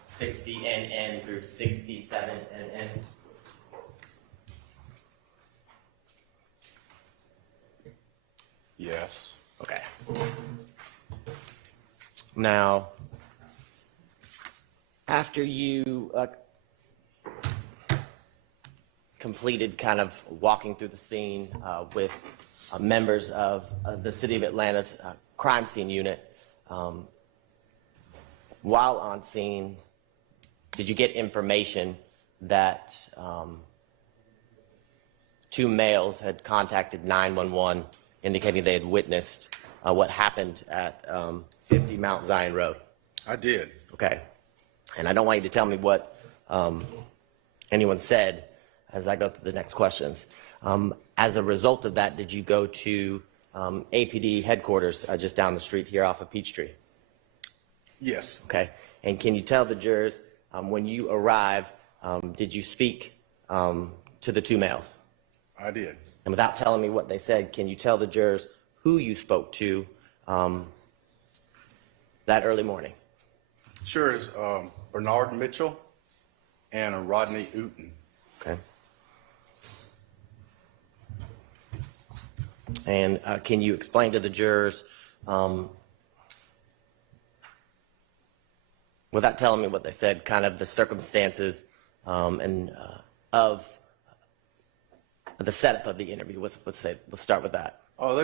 60 NN through 67 NN? Yes. Okay. Now, after you completed kind of walking through the scene with members of the City of Atlanta's crime scene unit, while on scene, did you get information that two males had contacted 911 indicating they had witnessed what happened at 50 Mount Zion Road? I did. Okay. And I don't want you to tell me what anyone said as I go through the next questions. As a result of that, did you go to APD headquarters just down the street here off of Peachtree? Yes. Okay. And can you tell the jurors when you arrive, did you speak to the two males? I did. And without telling me what they said, can you tell the jurors who you spoke to that early morning? Sure, is Bernard Mitchell and Rodney Uten. Okay. And can you explain to the jurors, without telling me what they said, kind of the circumstances of the setup of the interview? Let's start with that. Oh,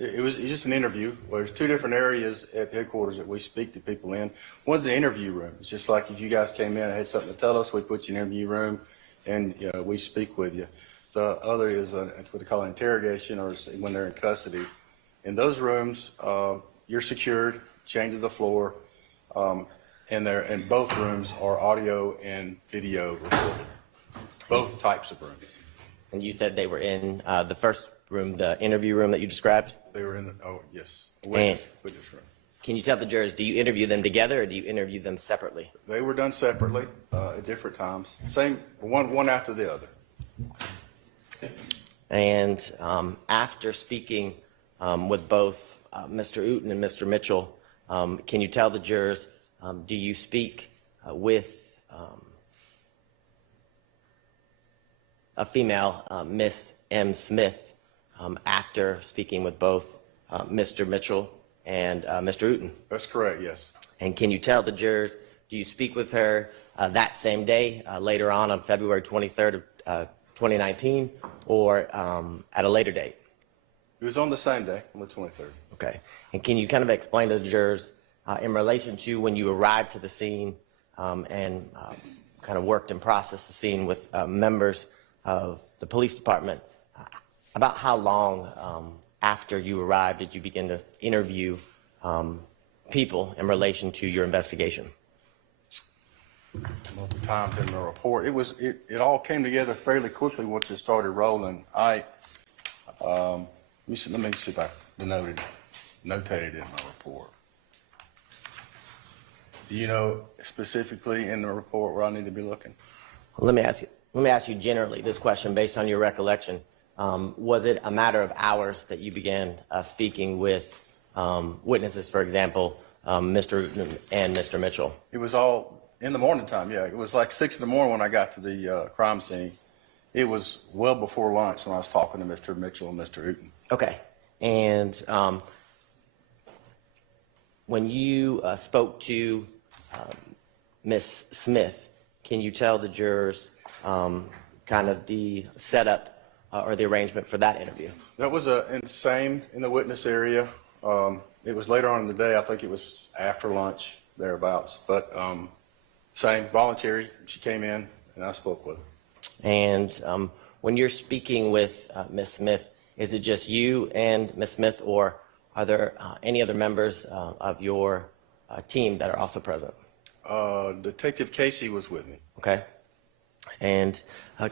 it was just an interview. Well, there's two different areas at headquarters that we speak to people in. One's the interview room. It's just like if you guys came in and had something to tell us, we put you in the interview room and we speak with you. The other is what they call an interrogation, or when they're in custody. In those rooms, you're secured, chained to the floor, and both rooms are audio and video recorded. Both types of rooms. And you said they were in the first room, the interview room that you described? They were in yes, witness room. Can you tell the jurors, do you interview them together or do you interview them separately? They were done separately at different times. Same, one after the other. And after speaking with both Mr. Uten and Mr. Mitchell, can you tell the jurors, do you speak with a female, Miss M. Smith, after speaking with both Mr. Mitchell and Mr. Uten? That's correct, yes. And can you tell the jurors, do you speak with her that same day, later on February 23rd of 2019, or at a later date? It was on the same day, on the 23rd. Okay. And can you kind of explain to the jurors in relation to when you arrived to the scene and kind of worked and processed the scene with members of the police department, about how long after you arrived did you begin to interview people in relation to your investigation? Multiple times in the report. It all came together fairly quickly once it started rolling. Let me see if I notated it in my report. Do you know specifically in the report where I need to be looking? Well, let me ask you generally this question based on your recollection. Was it a matter of hours that you began speaking with witnesses, for example, Mr. Uten and Mr. Mitchell? It was all in the morning time, yeah. It was like 6 in the morning when I got to the crime scene. It was well before lunch when I was talking to Mr. Mitchell and Mr. Uten. Okay. And when you spoke to Miss Smith, can you tell the jurors kind of the setup or the arrangement for that interview? That was in the witness area. It was later on in the day. I think it was after lunch, thereabouts. But same, voluntary. She came in and I spoke with her. And when you're speaking with Miss Smith, is it just you and Miss Smith, or are there any other members of your team that are also present? Detective Casey was with me. Okay. And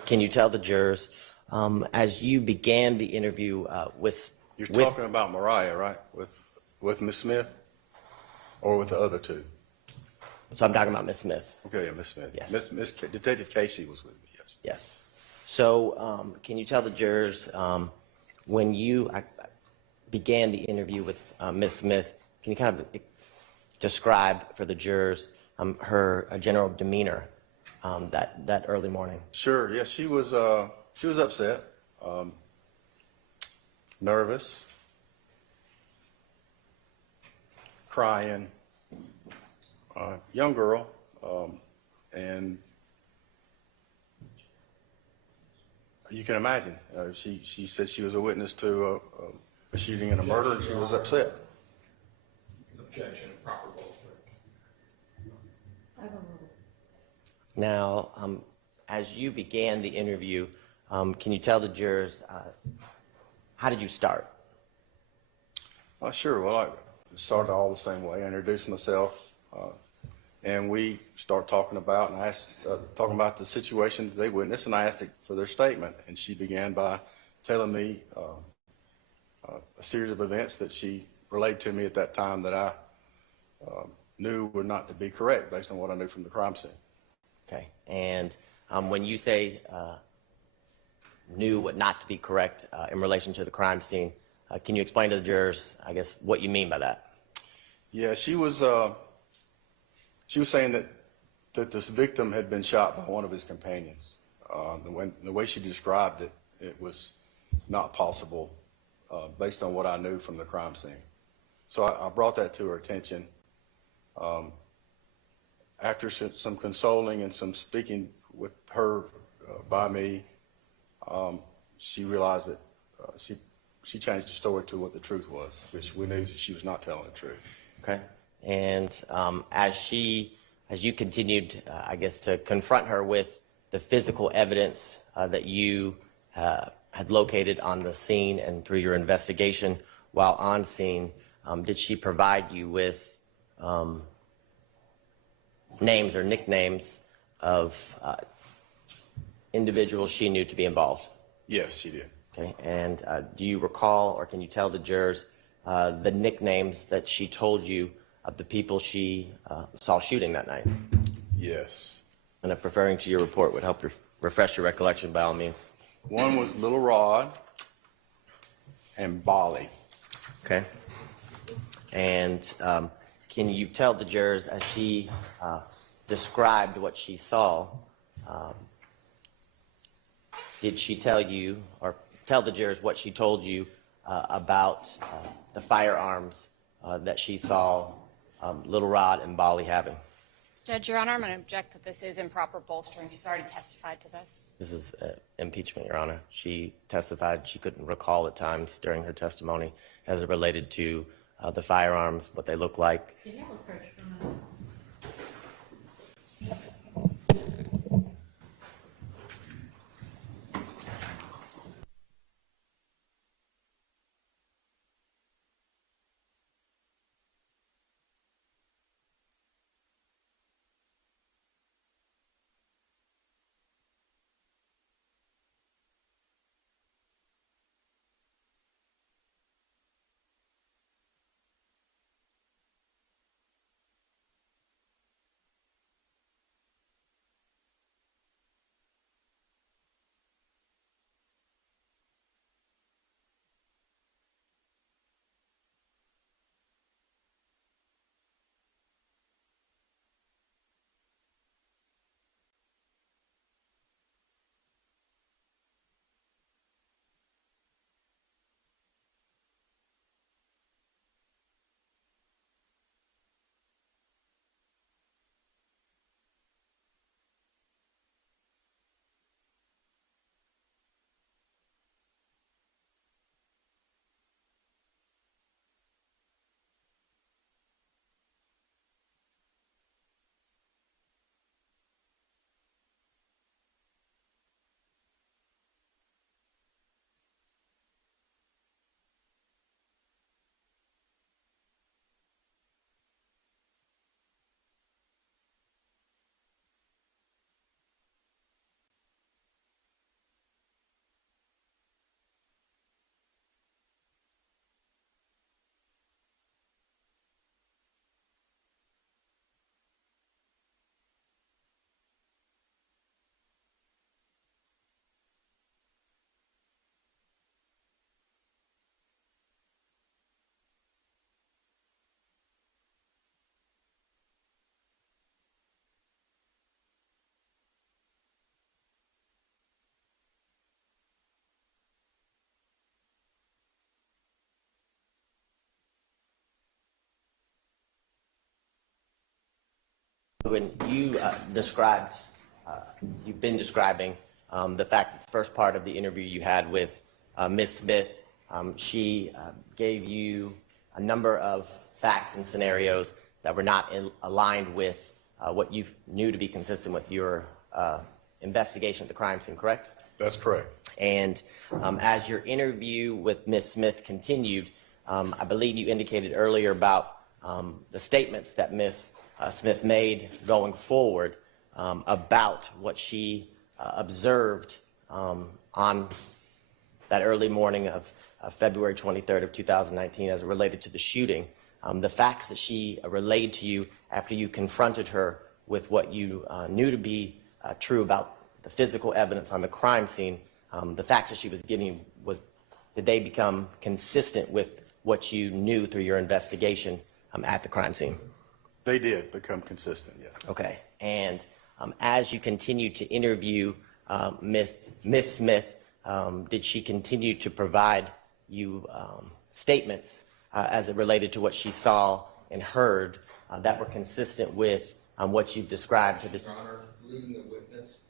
can you tell the jurors, as you began the interview with... You're talking about Mariah, right? With Miss Smith? Or with the other two? So I'm talking about Miss Smith. Okay, yeah, Miss Smith. Yes. Detective Casey was with me, yes. Yes. So can you tell the jurors, when you began the interview with Miss Smith, can you kind of describe for the jurors her general demeanor that early morning? Sure, yeah, she was upset, nervous, crying, young girl, and you can imagine, she said she was a witness to a shooting and a murder, and she was upset. Objection, proper bolstering. Now, as you began the interview, can you tell the jurors, how did you start? Sure, well, I started all the same way. I introduced myself, and we start talking about, and I asked, talking about the situation that they witnessed, and I asked for their statement, and she began by telling me a series of events that she relayed to me at that time that I knew were not to be correct based on what I knew from the crime scene. Okay. And when you say knew what not to be correct in relation to the crime scene, can you explain to the jurors, I guess, what you mean by that? Yeah, she was saying that this victim had been shot by one of his companions. The way she described it, it was not possible based on what I knew from the crime scene. So I brought that to her attention. After some consoling and some speaking with her by me, she realized that she changed the story to what the truth was, which we knew that she was not telling the truth. Okay. And as you continued, I guess, to confront her with the physical evidence that you had located on the scene and through your investigation while on scene, did she provide you with names or nicknames of individuals she knew to be involved? Yes, she did. Okay. And do you recall, or can you tell the jurors the nicknames that she told you of the people she saw shooting that night? Yes. And if referring to your report would help refresh your recollection, by all means. One was Little Rod and Bali. Okay. And can you tell the jurors, as she described what she saw, did she tell you, or tell the jurors what she told you about the firearms that she saw Little Rod and Bali having? Judge, Your Honor, I'm going to object that this is improper bolstering. She's already testified to this. This is impeachment, Your Honor. She testified she couldn't recall at times during her testimony as it related to the firearms, what they look like. Can you approach for a minute? When you described, you've been describing the fact that the first part of the interview you had with Ms. Smith, she gave you a number of facts and scenarios that were not aligned with what you knew to be consistent with your investigation at the crime scene, correct? That's correct. And as your interview with Ms. Smith continued, I believe you indicated earlier about the statements that Ms. Smith made going forward about what she observed on that early morning of February 23rd of 2019 as it related to the shooting. The facts that she relayed to you after you confronted her with what you knew to be true about the physical evidence on the crime scene, the facts that she was giving did they become consistent with what you knew through your investigation at the crime scene? They did become consistent, yes. Okay. And as you continued to interview Miss Smith, did she continue to provide you statements as it related to what she saw and heard that were consistent with what you've described to this? Your Honor, leading the witness.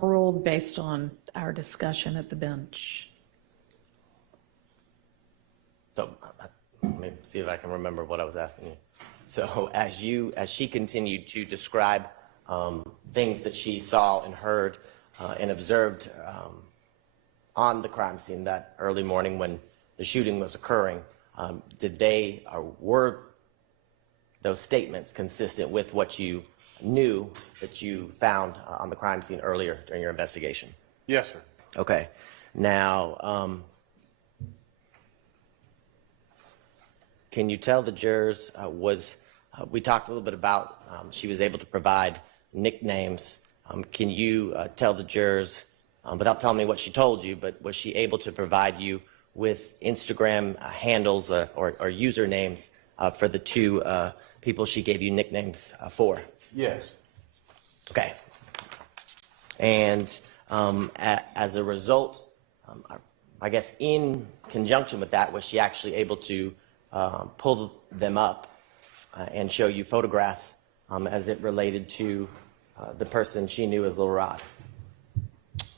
Ruled based on our discussion at the bench. So let me see if I can remember what I was asking you. So as she continued to describe things that she saw and heard and observed on the crime scene that early morning when the shooting was occurring, were those statements consistent with what you knew that you found on the crime scene earlier during your investigation? Yes, sir. Okay. Now, can you tell the jurors, we talked a little bit about she was able to provide nicknames. Can you tell the jurors, without telling me what she told you, but was she able to provide you with Instagram handles or usernames for the two people she gave you nicknames for? Yes. Okay. And as a result, I guess in conjunction with that, was she actually able to pull them up and show you photographs as it related to the person she knew as Little Rod?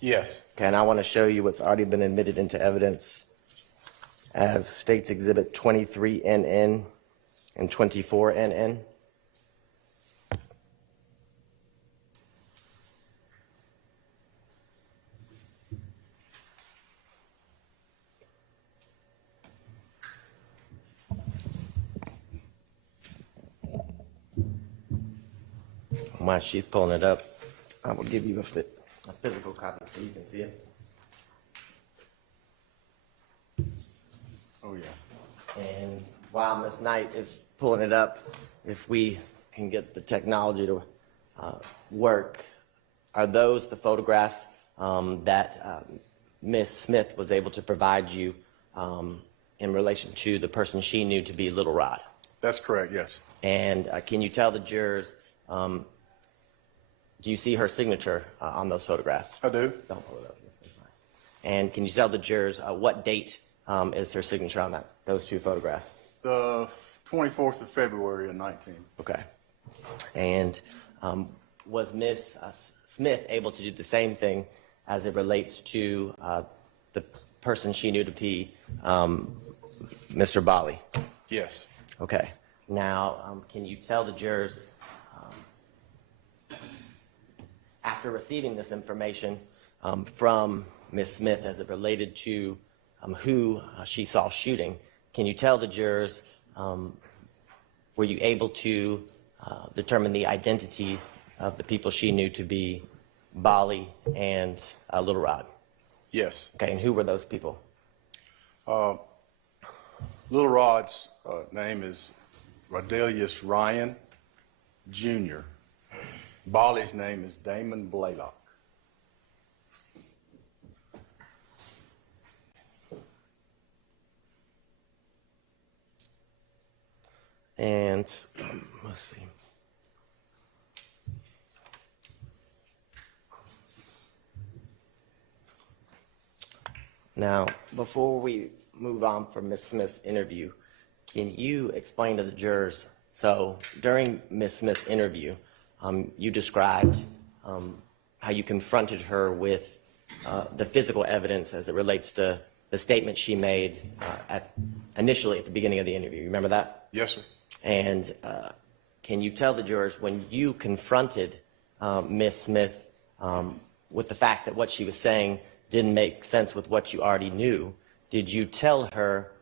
Yes. Okay, and I want to show you what's already been admitted into evidence as State's Exhibit 23NN and 24NN. While she's pulling it up, I will give you a physical copy so you can see it. Oh, yeah. And while Ms. Knight is pulling it up, if we can get the technology to work, are those the photographs that Ms. Smith was able to provide you in relation to the person she knew to be Little Rod? That's correct, yes. And can you tell the jurors, do you see her signature on those photographs? I do. Don't pull it up. And can you tell the jurors what date is her signature on those two photographs? The 24th of February of 19. Okay. And was Ms. Smith able to do the same thing as it relates to the person she knew to be Mr. Bali? Yes. Okay. Now, can you tell the jurors, after receiving this information from Ms. Smith as it related to who she saw shooting, can you tell the jurors, were you able to determine the identity of the people she knew to be Bali and Little Rod? Yes. Okay, and who were those people? Little Rod's name is Rodelius Ryan Jr. Bali's name is Damon Blaylock. And let's see. Now, before we move on from Ms. Smith's interview, can you explain to the jurors, so during Ms. Smith's interview, you described how you confronted her with the physical evidence as it relates to the statement she made initially at the beginning of the interview. You remember that? Yes, sir. And can you tell the jurors, when you confronted Ms. Smith with the fact that what she was saying didn't make sense with what you already knew, did you tell her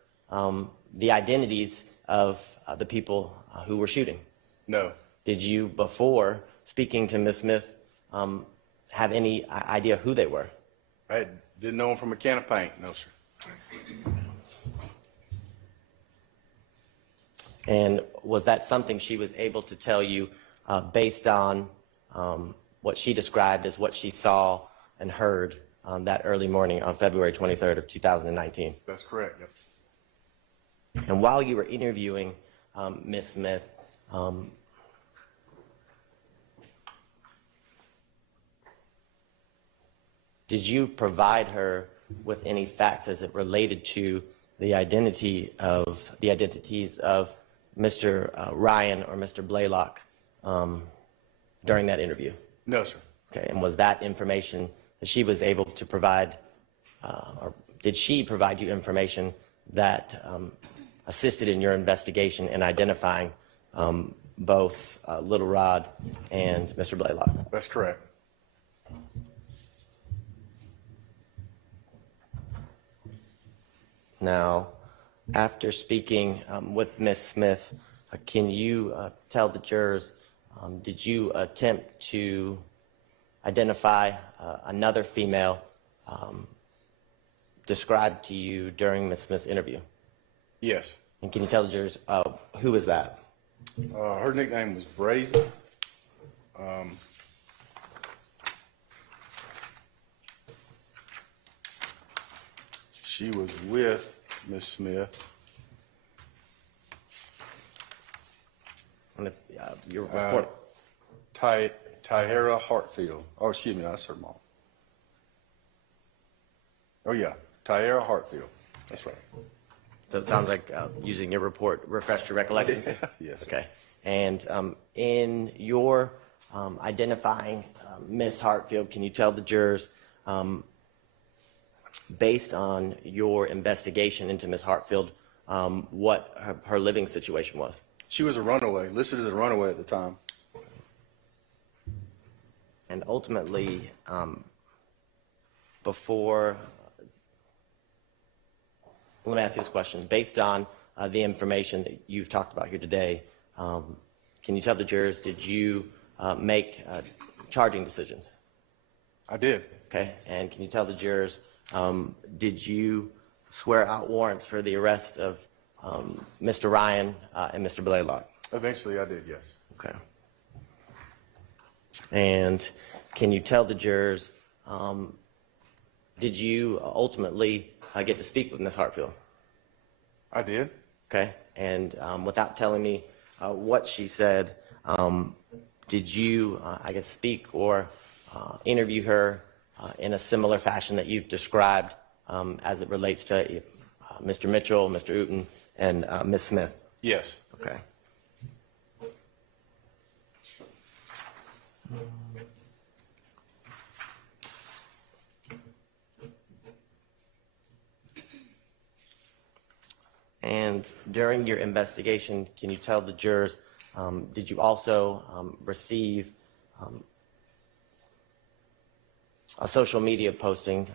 the identities of the people who were shooting? No. Did you, before speaking to Ms. Smith, have any idea who they were? I didn't know him from a can of paint. No, sir. And was that something she was able to tell you based on what she described as what she saw and heard that early morning on February 23rd of 2019? That's correct. Yep. And while you were interviewing Ms. Smith, did you provide her with any facts as it related to the identities of Mr. Ryan or Mr. Blaylock during that interview? No, sir. Okay, and was that information that she was able to provide, or did she provide you information that assisted in your investigation in identifying both Little Rod and Mr. Blaylock? That's correct. Now, after speaking with Ms. Smith, can you tell the jurors, did you attempt to identify another female described to you during Ms. Smith's interview? Yes. And can you tell the jurors, who is that? Her nickname was Brazen. She was with Miss Smith. And if, your report. Tyhera Hartfield. Oh, excuse me, that's her mom. Oh, yeah, Tyhera Hartfield. That's right. So it sounds like using your report refreshed your recollections? Yes. Okay. And in your identifying Miss Hartfield, can you tell the jurors, based on your investigation into Miss Hartfield, what her living situation was? She was a runaway, listed as a runaway at the time. And ultimately, before, let me ask you this question. Based on the information that you've talked about here today, can you tell the jurors, did you make charging decisions? I did. Okay. And can you tell the jurors, did you swear out warrants for the arrest of Mr. Ryan and Mr. Blaylock? Eventually I did, yes. Okay. And can you tell the jurors, did you ultimately get to speak with Ms. Hartfield? I did. Okay. And without telling me what she said, did you, I guess, speak or interview her in a similar fashion that you've described as it relates to Mr. Mitchell, Mr. Uten, and Ms. Smith? Yes. Okay. And during your investigation, can you tell the jurors, did you also receive a social media posting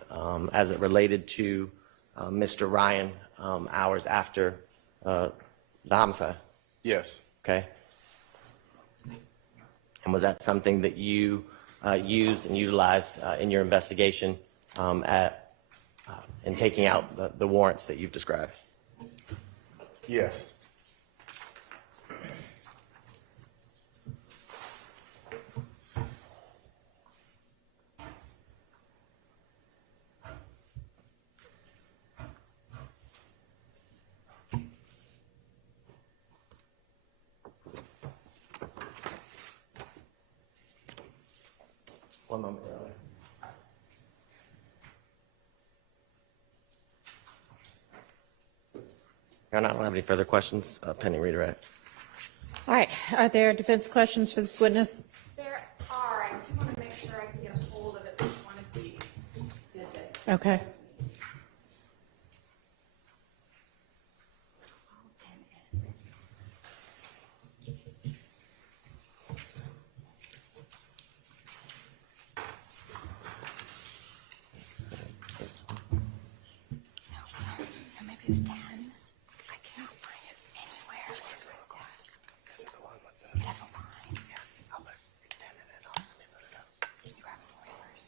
as it related to Mr. Ryan hours after the homicide? Yes. Okay. And was that something that you used and utilized in your investigation in taking out the warrants that you've described? Yes. One moment, Your Honor. Your Honor, I don't have any further questions pending redirect. All right, are there defense questions for this witness? There are. I do want to make sure I can get a hold of at least one of these exhibits. Okay. Maybe it's 10. I cannot find it anywhere. It has a line. It's 10 and then let me put it up. Can you grab it for me first?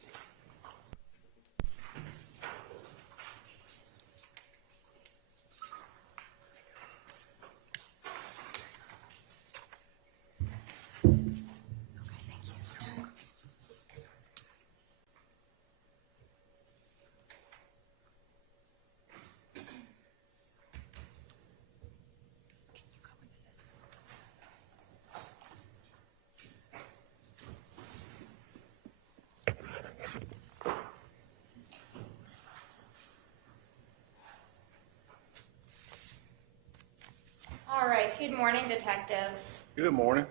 right, good morning, Detective. Good morning.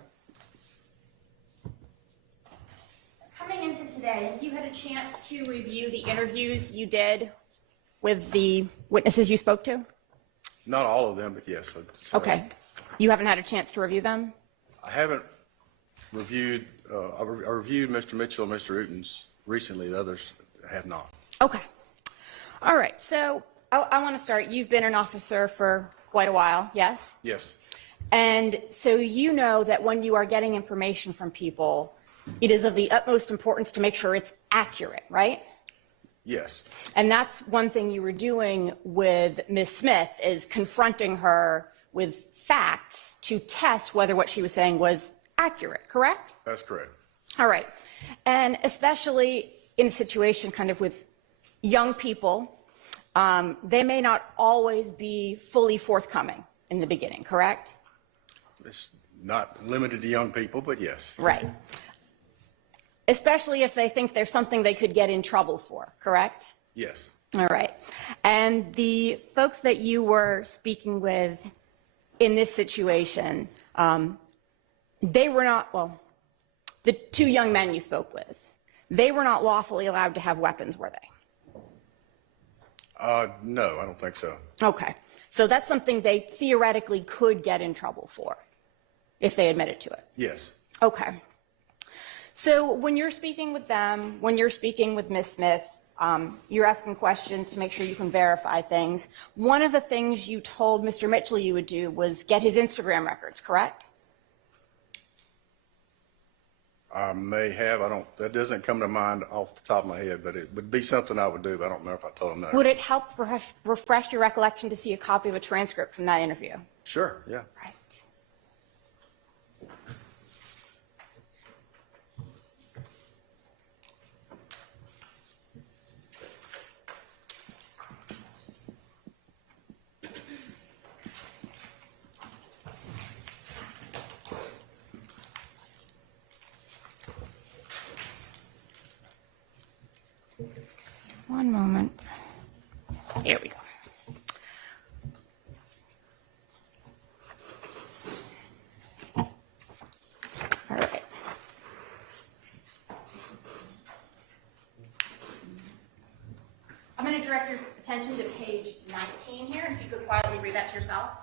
Coming into today, have you had a chance to review the interviews you did with the witnesses you spoke to? Not all of them, but yes. Okay. You haven't had a chance to review them? I haven't reviewed, I reviewed Mr. Mitchell and Mr. Uten's recently. The others have not. Okay. All right. So I want to start. You've been an officer for quite a while, yes? Yes. And so you know that when you are getting information from people, it is of the utmost importance to make sure it's accurate, right? Yes. And that's one thing you were doing with Ms. Smith, is confronting her with facts to test whether what she was saying was accurate, correct? That's correct. All right. And especially in a situation kind of with young people, they may not always be fully forthcoming in the beginning, correct? It's not limited to young people, but yes. Right. Especially if they think there's something they could get in trouble for, correct? Yes. All right. And the folks that you were speaking with in this situation, they were not, well, the two young men you spoke with, they were not lawfully allowed to have weapons, were they? No, I don't think so. Okay. So that's something they theoretically could get in trouble for if they admitted to it. Yes. Okay. So when you're speaking with them, when you're speaking with Ms. Smith, you're asking questions to make sure you can verify things. One of the things you told Mr. Mitchell you would do was get his Instagram records, correct? I may have. That doesn't come to mind off the top of my head, but it would be something I would do, but I don't remember if I told him that. Would it help refresh your recollection to see a copy of a transcript from that interview? Sure, yeah. Right. One moment. Here we go. All right. I'm going to direct your attention to page 19 here. If you could quietly read that to yourself.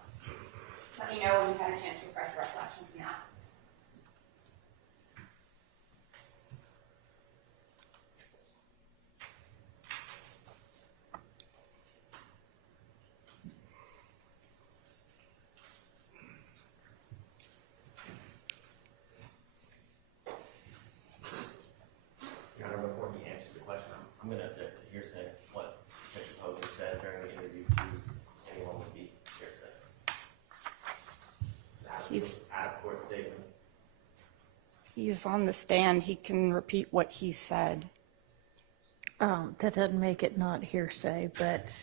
Let me know when you've had a chance to refresh your recollections from that. Your Honor, before he answers the question, I'm going to object to hearsay. What Detective Hogan said during the interview to anyone would be hearsay. He's Out of court statement. He's on the stand. He can repeat what he said. That doesn't make it not hearsay, but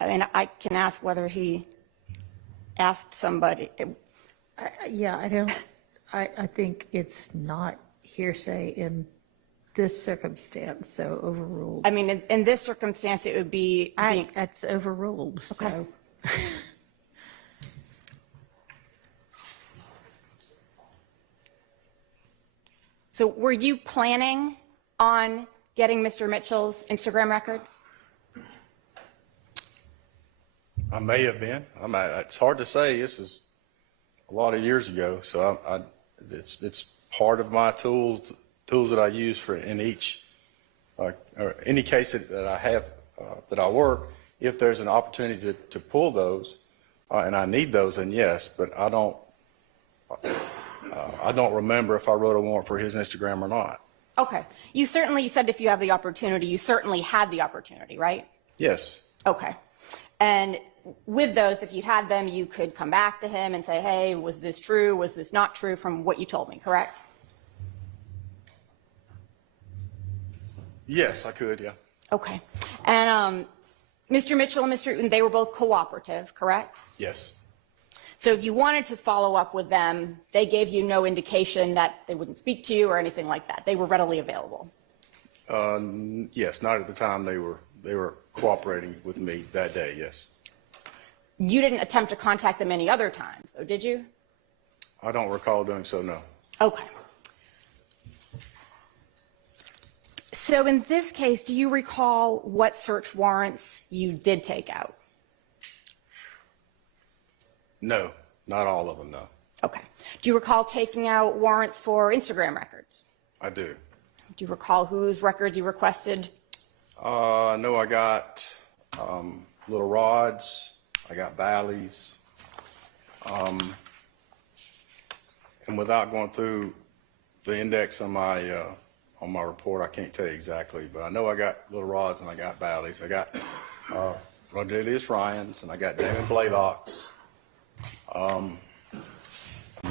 I mean, I can ask whether he asked somebody. I think it's not hearsay in this circumstance, so overruled. I mean, in this circumstance, it would be. That's overruled. Okay. So. So were you planning on getting Mr. Mitchell's Instagram records? I may have been. It's hard to say. This is a lot of years ago, so it's part of my tools that I use for in each or any case that I have that I work. If there's an opportunity to pull those, and I need those, then yes. But I don't remember if I wrote a warrant for his Instagram or not. Okay. You said if you have the opportunity, you certainly had the opportunity, right? Yes. Okay. And with those, if you had them, you could come back to him and say, hey, was this true? Was this not true from what you told me, correct? Yes, I could, yeah. Okay. And Mr. Mitchell and Mr. Uten, they were both cooperative, correct? Yes. So if you wanted to follow up with them, they gave you no indication that they wouldn't speak to you or anything like that. They were readily available. Yes, not at the time they were cooperating with me that day, yes. You didn't attempt to contact them any other times, though, did you? I don't recall doing so, no. Okay. So in this case, do you recall what search warrants you did take out? No, not all of them, no. Okay. Do you recall taking out warrants for Instagram records? I do. Do you recall whose records you requested? I know I got little rods, I got valleys, and without going through the index on my report, I can't tell you exactly, but I know I got little rods and I got valleys. I got Rodelius Ryans and I got Damon Blaylocks.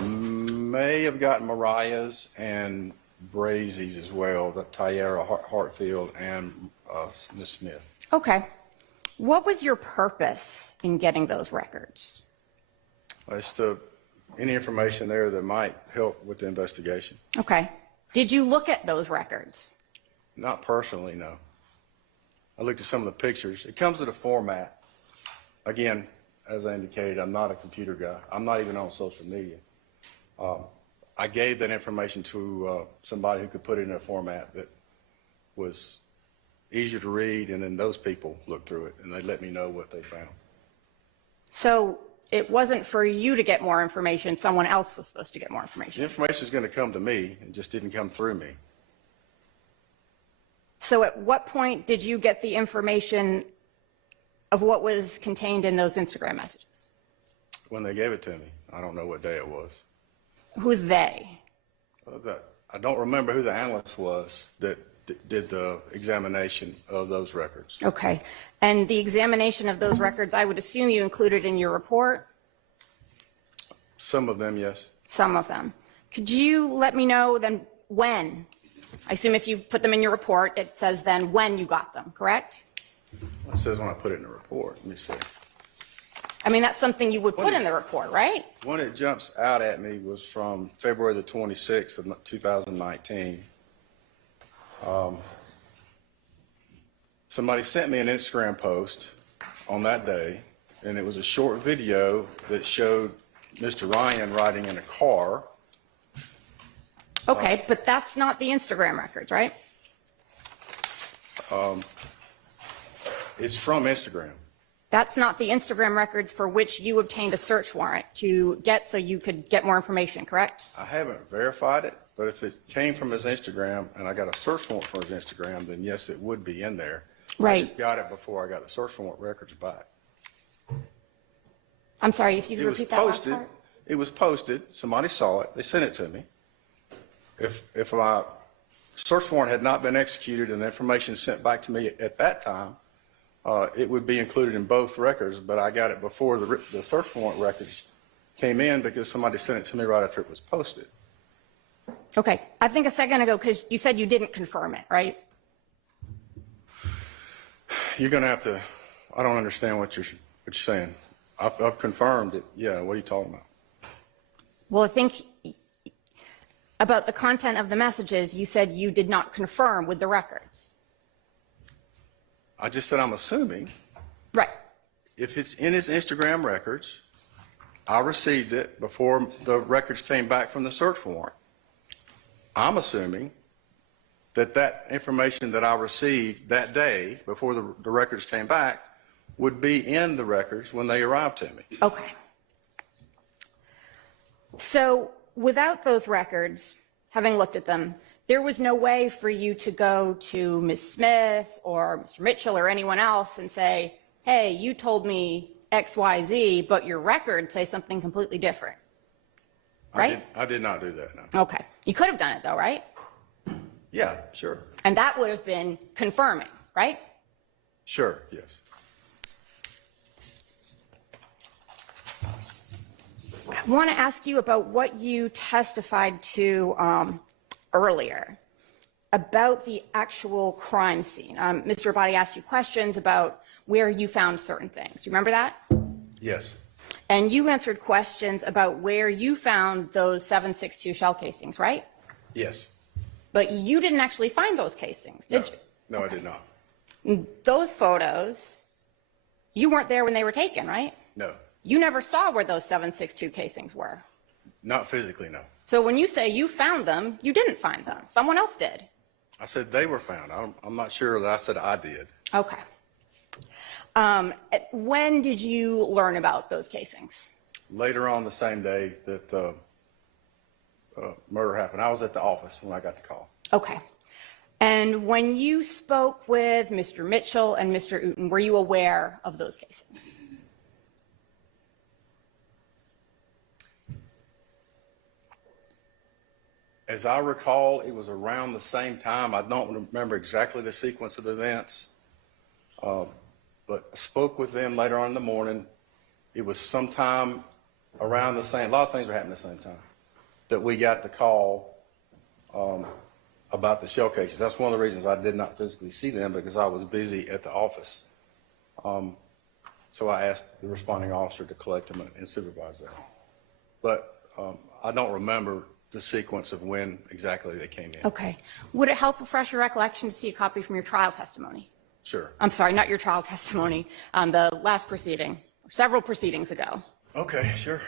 May have gotten Mariah's and Brazy's as well, the Tyara Hartfield and Miss Smith. Okay. What was your purpose in getting those records? As to any information there that might help with the investigation. Okay. Did you look at those records? Not personally, no. I looked at some of the pictures. It comes in a format. Again, as I indicated, I'm not a computer guy. I'm not even on social media. I gave that information to somebody who could put it in a format that was easier to read, and then those people looked through it, and they let me know what they found. So it wasn't for you to get more information. Someone else was supposed to get more The information. information is going to come to me. It just didn't come through me. So at what point did you get the information of what was contained in those Instagram messages? When they gave it to me, I don't know what day it was. Who's they? I don't remember who the analyst was that did the examination of those records. Okay. And the examination of those records, I would assume you included in your report? Some of them, yes. Some of them. Could you let me know then when? I assume if you put them in your report, it says then when you got them, correct? It says when I put it in the report. Let me see. I mean, that's something you would put in the report, right? One that jumps out at me was from February the 26th of 2019. Somebody sent me an Instagram post on that day, and it was a short video that showed Mr. Ryan riding in a car. Okay, but that's not the Instagram records, right? It's from Instagram. That's not the Instagram records for which you obtained a search warrant to get so you could get more information, correct? I haven't verified it, but if it came from his Instagram and I got a search warrant for his Instagram, then yes, it would be in there. Right. I just got it before I got the search warrant records back. I'm sorry, if you could It was repeat that last posted. part? It was posted. Somebody saw it. They sent it to me. If my search warrant had not been executed and the information sent back to me at that time, it would be included in both records, but I got it before the search warrant records came in because somebody sent it to me right after it was posted. Okay, I think a second ago, because you said you didn't confirm it, right? You're going to have to, I don't understand what you're saying. I've confirmed it. Yeah, what are you talking about? Well, I think about the content of the messages, you said you did not confirm with the records. I just said I'm assuming. Right. If it's in his Instagram records, I received it before the records came back from the search warrant. I'm assuming that that information that I received that day before the records came back would be in the records when they arrived to me. Okay. So without those records, having looked at them, there was no way for you to go to Ms. Smith or Mr. Mitchell or anyone else and say, hey, you told me X, Y, Z, but your records say something completely different. Right? I did not do that, no. Okay. You could have done it though, right? Yeah, sure. And that would have been confirming, right? Sure, yes. I want to ask you about what you testified to earlier about the actual crime scene. Mr. Abadi asked you questions about where you found certain things. Do you remember that? Yes. And you answered questions about where you found those 7.62 shell casings, right? Yes. But you didn't actually find those casings, did you? No, I did not. Those photos, you weren't there when they were taken, right? No, You never saw where those 7.62 casings were. not physically, no. So when you say you found them, you didn't find them. Someone else did. I said they were found. I'm not sure that I said I did. Okay. When did you learn about those casings? Later on the same day that the murder happened, I was at the office when I got the call. Okay. And when you spoke with Mr. Mitchell and Mr. Uten, were you aware of those casings? As I recall, it was around the same time. I don't remember exactly the sequence of events, but I spoke with them later on in the morning. It was sometime around the same, a lot of things were happening at the same time, that we got the call about the shell cases. That's one of the reasons I did not physically see them, because I was busy at the office. So I asked the responding officer to collect them and supervise them. But I don't remember the sequence of when exactly they came in. Okay. Would it help refresh your recollection to see a copy from your trial testimony? Sure. I'm sorry, not your trial testimony, the last proceeding, several proceedings ago. Okay, sure.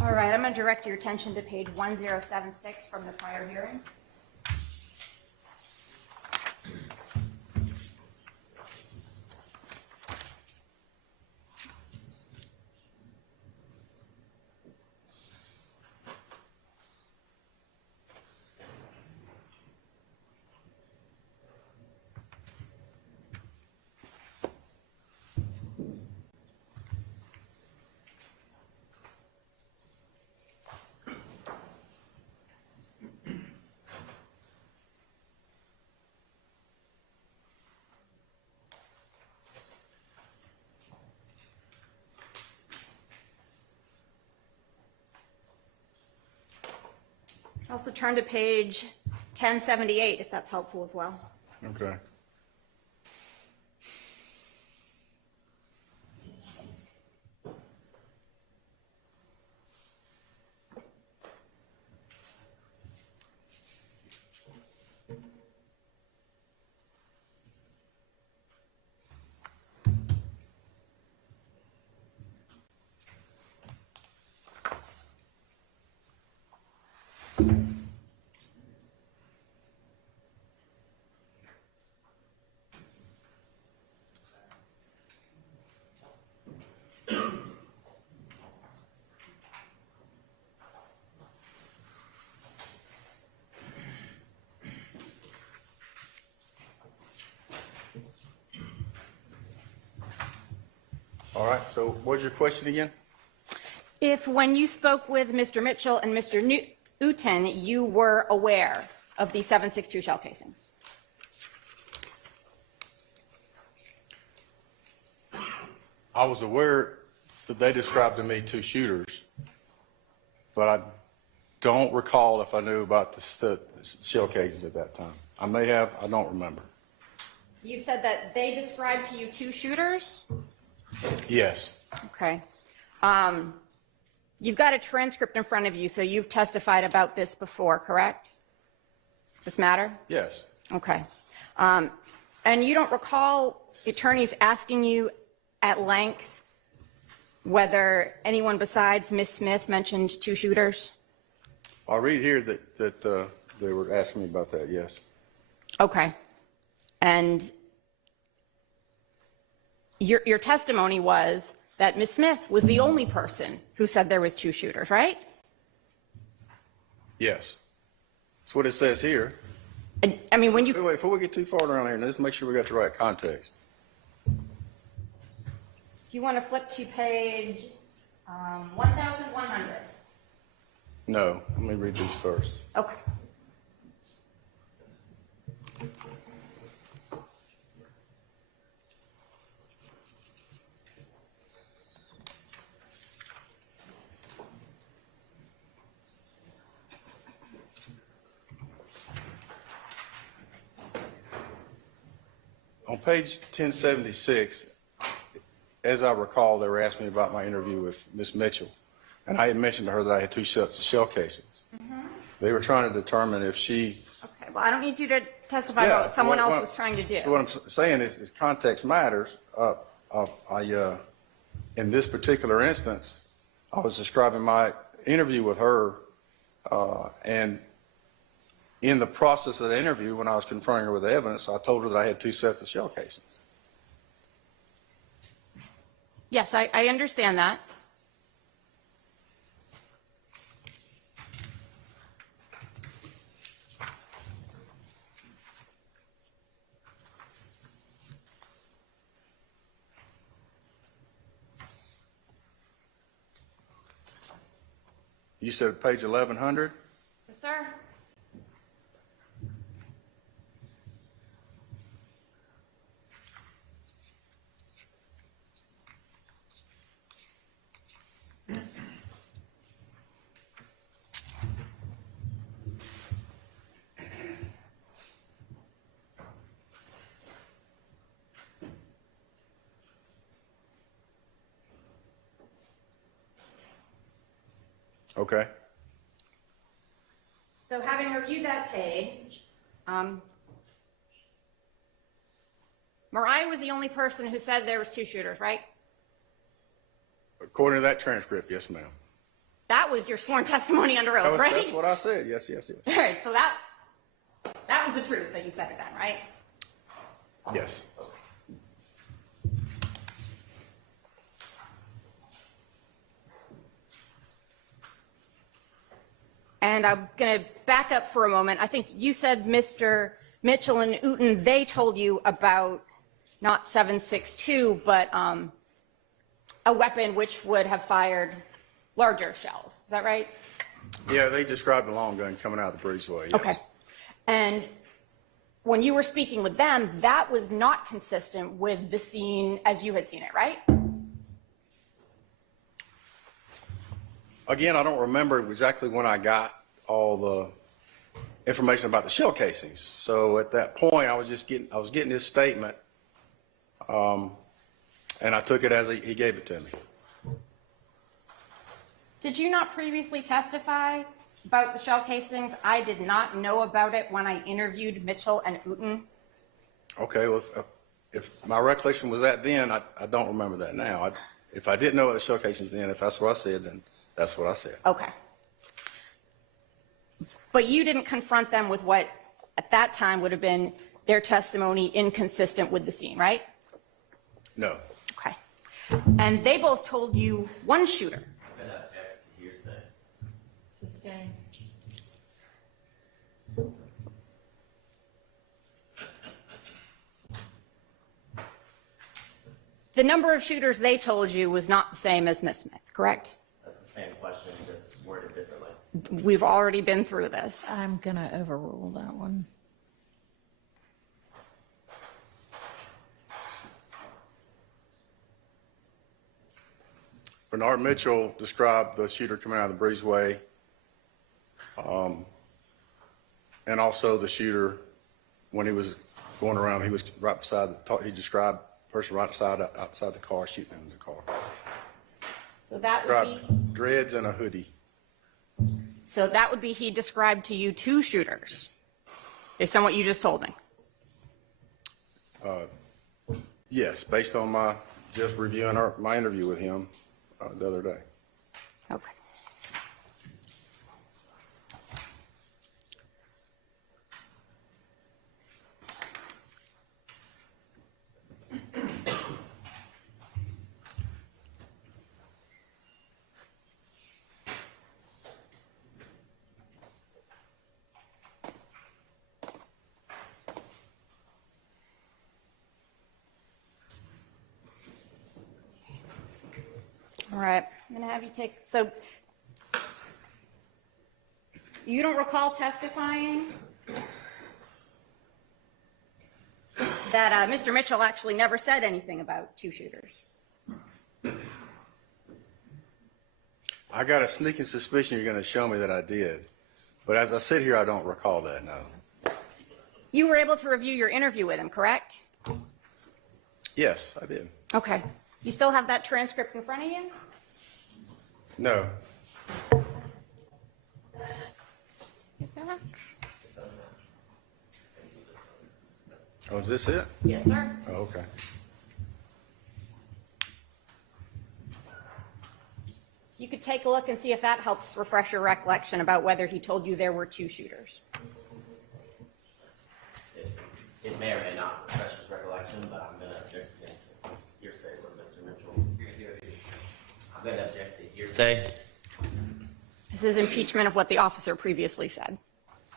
All right, I'm going to direct your attention to page 1076 from the prior hearing. Also turn to page 1078 if that's helpful as well. Okay. All right, so what's your question again? If when you spoke with Mr. Mitchell and Mr. Uten, you were aware of the 7.62 shell casings. I was aware that they described to me two shooters, but I don't recall if I knew about the shell cases at that time. I may have, I don't remember. You said that they described to you two shooters? Yes. Okay. You've got a transcript in front of you, so you've testified about this before, correct? This matter? Yes. Okay. And you don't recall attorneys asking you at length whether anyone besides Ms. Smith mentioned two shooters? I read here that they were asking me about that, yes. Okay. And your testimony was that Ms. Smith was the only person who said there was 2 shooters, right? Yes. That's what it says here. I mean, when you, Wait, before we get too far around here, let's make sure we got the right context. if you want to flip to page 1,100. No, let me read these first. Okay. On page 1076, as I recall, they were asking me about my interview with Ms. Mitchell, and I had mentioned to her that I had 2 sets of shell casings. They were trying to determine if she... Okay, well, I don't need you to testify about what someone else was trying to do. So what I'm saying is context matters. In this particular instance, I was describing my interview with her, and in the process of the interview, when I was confronting her with the evidence, I told her that I had 2 sets of shell casings. Yes, I understand that. You said page 1100? Yes, sir. Okay. So having reviewed that page, Mariah was the only person who said there was 2 shooters, right? According to that transcript, yes, ma'am. That was your sworn testimony under oath, right? That's what I said. Yes, yes, yes. All right, so that was the truth that you said it then, right? Yes. And I'm going to back up for a moment. I think you said Mr. Mitchell and Uten, they told you about not 7.62, but a weapon which would have fired larger shells. Is that right? Yeah, they described a long gun coming out of the breezeway. Yes. Okay. And when you were speaking with them, that was not consistent with the scene as you had seen it, right? Again, I don't remember exactly when I got all the information about the shell casings. So at that point, I was getting his statement, and I took it as he gave it to me. Did you not previously testify about the shell casings? I did not know about it when I interviewed Mitchell and Uten. Okay, well, if my recollection was that then, I don't remember that now. If I didn't know about the shell casings then, if that's what I said, then that's what I said. Okay. But you didn't confront them with what at that time would have been their testimony inconsistent with the scene, right? No. Okay. And they both told you 1 shooter. The number of shooters they told you was not the same as Ms. Smith, correct? That's the same question, just worded differently. We've already been through this. I'm going to overrule that one. Bernard Mitchell described the shooter coming out of the breezeway, and also the shooter when he was going around. He was right beside he described the person right outside the car shooting in the car. So that would be, Dreads and a hoodie. so that would be he described to you 2 shooters, based on what you just told me. Yes, based on my just reviewing my interview with him the other day. Okay. All right, I'm gonna have you take, so you don't recall testifying that Mr. Mitchell actually never said anything about two shooters? I got a sneaking suspicion you're going to show me that I did. But as I sit here, I don't recall that, no. You were able to review your interview with him, correct? Yes, I did. Okay. You still have that transcript in front of you? No. Oh, is this it? Yes, sir. Oh, okay. You could take a look and see if that helps refresh your recollection about whether he told you there were two shooters. It may or may not refresh his recollection, but I'm going to object to hearsay from Mr. Mitchell. I'm going to object to hearsay. This is impeachment of what the officer previously said.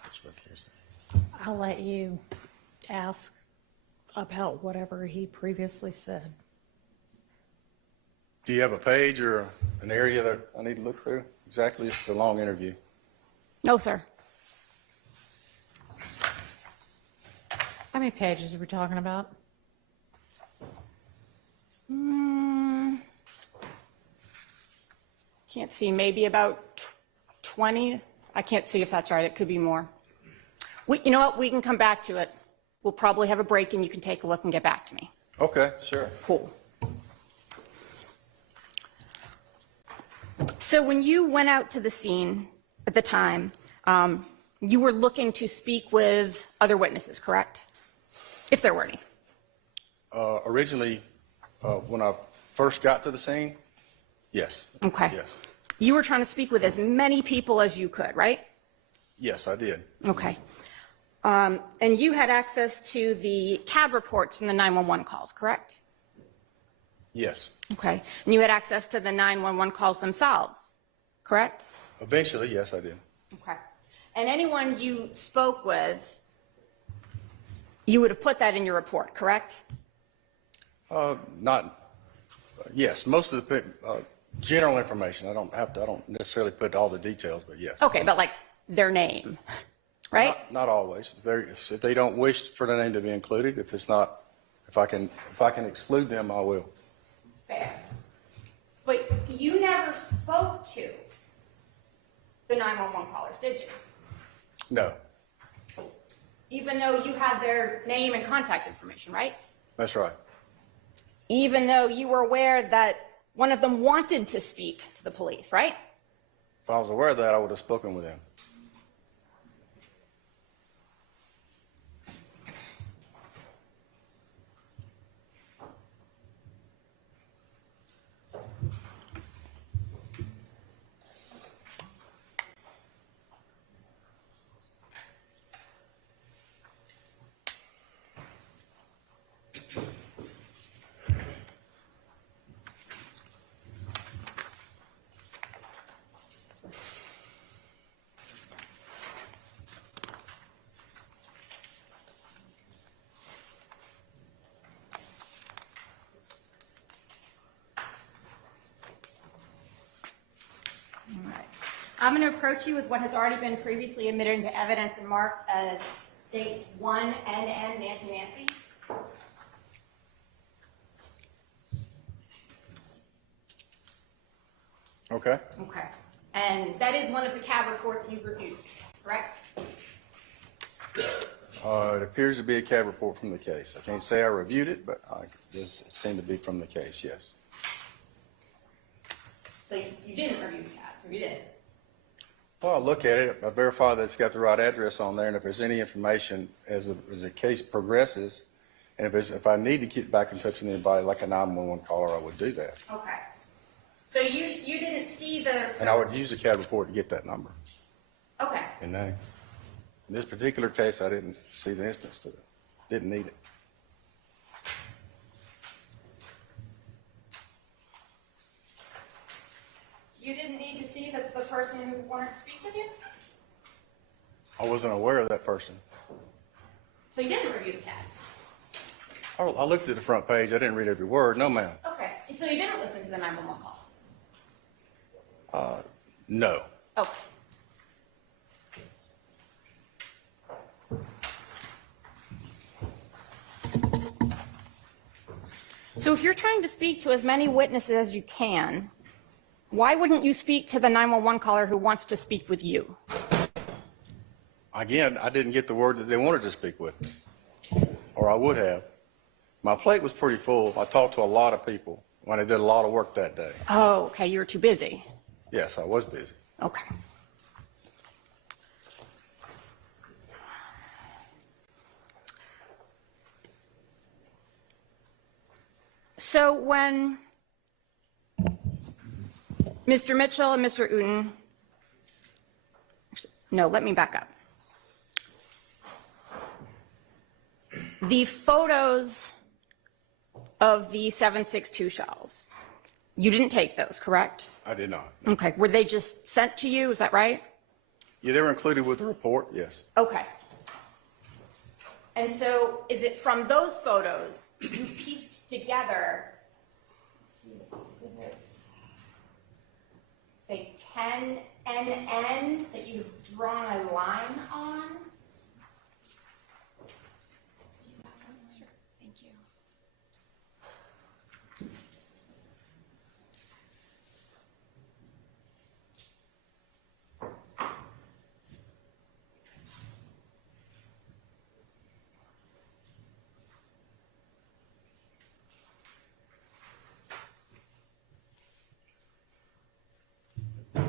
Which was hearsay. I'll let you ask about whatever he previously said. Do you have a page or an area that I need to look through? Exactly, it's a long interview. No, sir. How many pages are we talking about? Can't see, maybe about 20. I can't see if that's right. It could be more. You know what? We can come back to it. We'll probably have a break and you can take a look and get back to me. Okay, sure. Cool. So when you went out to the scene at the time, you were looking to speak with other witnesses, correct? If there were any. Originally, when I first got to the scene, yes. Okay. Yes. You were trying to speak with as many people as you could, right? Yes, I did. Okay. And you had access to the CAD reports and the 911 calls, correct? Yes. Okay. And you had access to the 911 calls themselves, correct? Eventually, yes, I did. Okay. And anyone you spoke with, you would have put that in your report, correct? Yes, most of the general information. I don't necessarily put all the details, but yes. Okay, but like their name, right? Not always. If they don't wish for the name to be included, if I can exclude them, I will. Fair. But you never spoke to the 911 callers, did you? No, Even though you had their name and contact information, right? that's right. Even though you were aware that one of them wanted to speak to the police, right? If I was aware of that, I would have spoken with them. All right. I'm going to approach you with what has already been previously admitted into evidence and marked as states 1 NN Nancy Nancy. Okay. Okay. And that is one of the CAB reports you've reviewed, correct? It appears to be a CAD report from the case. I can't say I reviewed it, but this seemed to be from the case, yes. So you didn't review the CAD, so you did. Well, I look at it, I verify that it's got the right address on there, and if there's any information as the case progresses, and if I need to get back in touch with anybody, like a 911 caller, I would do that. Okay. So you didn't see the... And I would use the CAD report to get that number Okay. and name. In this particular case, I didn't see the instance to it. Didn't need it. You didn't need to see the person who wanted to speak with you? I wasn't aware of that person. So you didn't review the CAD? I looked at the front page. I didn't read every word. No, ma'am. Okay. And so you didn't listen to the 911 calls? No. Okay. So if you're trying to speak to as many witnesses as you can, why wouldn't you speak to the 911 caller who wants to speak with you? Again, I didn't get the word that they wanted to speak with me, or I would have. My plate was pretty full. I talked to a lot of people when I did a lot of work that day. Oh, okay, you were too busy. Yes, I was busy. Okay. So when Mr. Mitchell and Mr. Uten, no, let me back up. The photos of the 7.62 shells, you didn't take those, correct? I did not. Okay, were they just sent to you, is that right? Yeah, they were included with the report, yes. Okay. And so is it from those photos you pieced together, let's see, exhibits, say 10 NN that you've drawn a line on? Sure, thank you.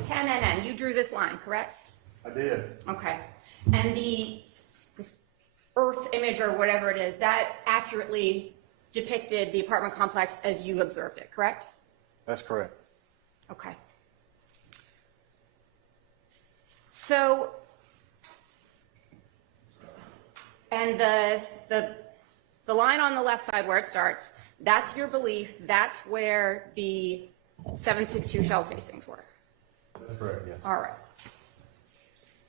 NN, you drew this line, correct? I did. Okay. And this Earth image or whatever it is, that accurately depicted the apartment complex as you observed it, correct? That's correct. Okay. So, and the line on the left side where it starts, that's your belief, that's where the 7.62 shell casings were? That's correct, yes. All right.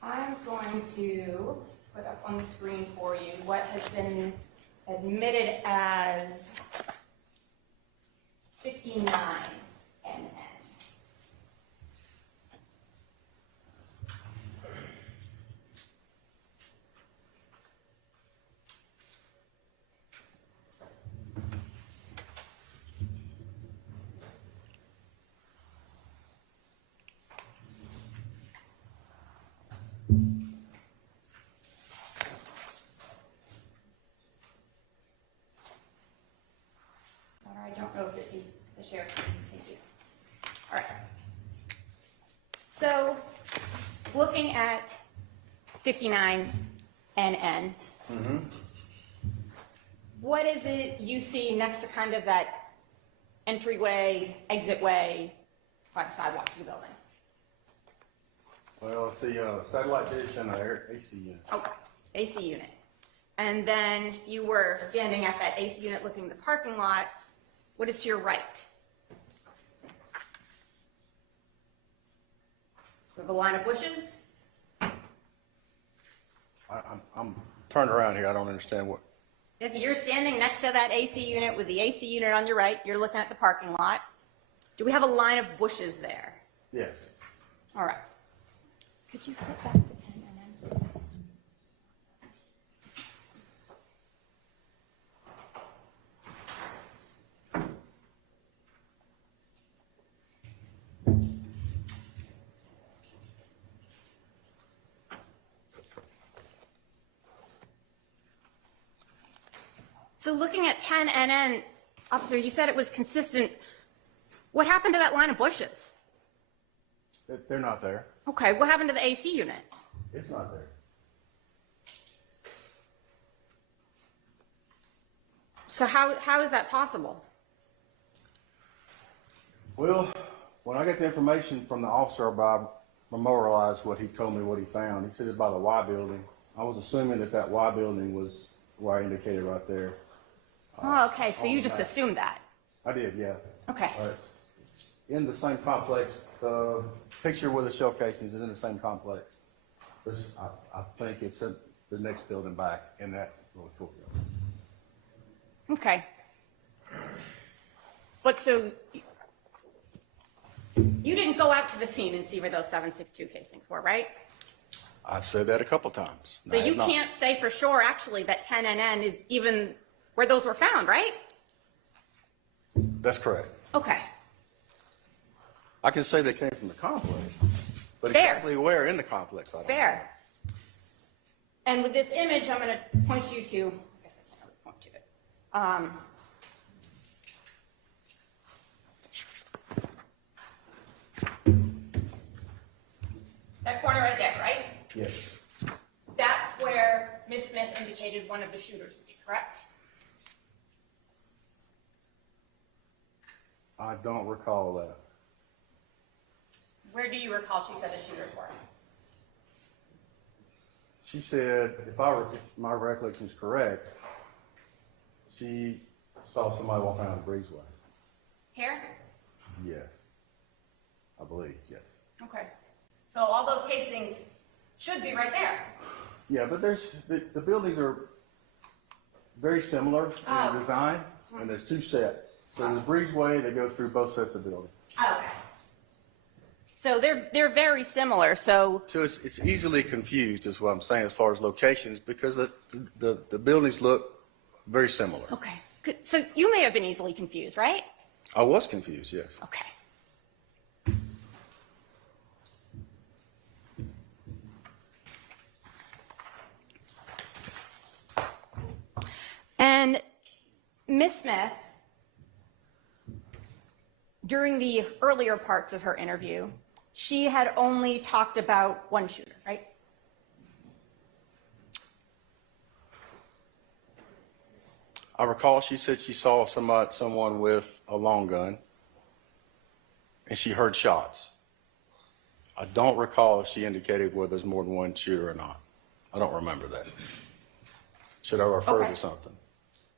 I'm going to put up on the screen for you what has been admitted as 59 NN. I don't know if it is the share screen. Thank you. All right. So, looking at 59 NN, what is it you see next to kind of that entryway, exitway by the sidewalk to the building? Well, I see a satellite dish and an AC unit. Okay, AC unit. And then you were standing at that AC unit looking at the parking lot. What is to your right? We have a line of bushes. I'm turned around here. I don't understand what. If you're standing next to that AC unit with the AC unit on your right, you're looking at the parking lot. Do we have a line of bushes there? Yes. All right. Could you flip back to 10 and then? So looking at 10 NN, officer, you said it was consistent. What happened to that line of bushes? They're not there. Okay, what happened to the AC unit? It's not there. So how is that possible? Well, when I got the information from the officer about memorialized what he told me what he found, he said it's by the Y building. I was assuming that Y building was where I indicated right there. Oh, okay, so you just assumed that. I did, yeah. Okay. It's in the same complex. The picture with the shell casings is in the same complex. I think it's in the next building back in that little courtyard. Okay. But so You didn't go out to the scene and see where those 7.62 casings were, right? I've said that a couple times. So you can't say for sure, actually, that 10NN is even where those were found, right? That's correct. Okay. I can say they came from the complex, but Fair. exactly where in the complex, I don't know. Fair. And with this image, I'm going to point you to, I guess I can't really point to it. That corner right there, right? Yes. That's where Ms. Smith indicated one of the shooters would be, correct? I don't recall that. Where do you recall she said the shooters were? She said, if my recollection is correct, she saw somebody walking down the breezeway. Here? Yes. I believe, yes. Okay. So all those casings should be right there. Yeah, but the buildings are very similar in design, and there's two sets. So there's a breezeway that goes through both sets of buildings. Okay. So they're very similar. So it's easily confused, is what I'm saying, as far as locations, because the buildings look very similar. okay. So you may have been easily confused, right? I was confused, yes. Okay. And Ms. Smith, during the earlier parts of her interview, she had only talked about one shooter, right? I recall she said she saw someone with a long gun, and she heard shots. I don't recall if she indicated whether there's more than one shooter or not. I don't remember that. Should I refer Okay. to something?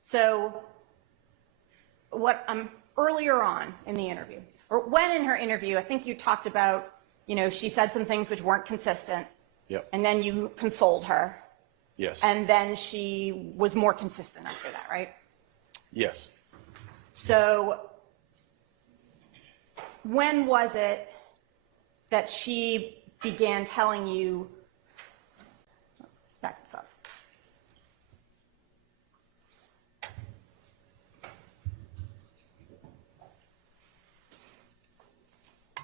So earlier on in the interview, or when in her interview, I think you talked about, she said some things which weren't consistent. Yep. And then you consoled her. Yes. And then she was more consistent after that, right? Yes. So when was it that she began telling you, back this up.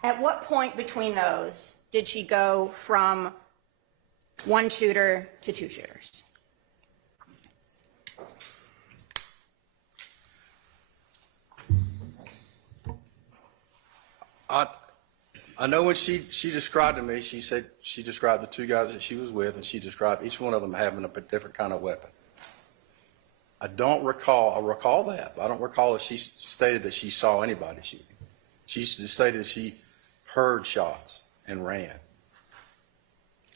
At what point between those did she go from one shooter to two shooters? I know when she described to me, she said she described the two guys that she was with, and she described each one of them having a different kind of weapon. I recall that, but I don't recall if she stated that she saw anybody shooting. She stated she heard shots and ran.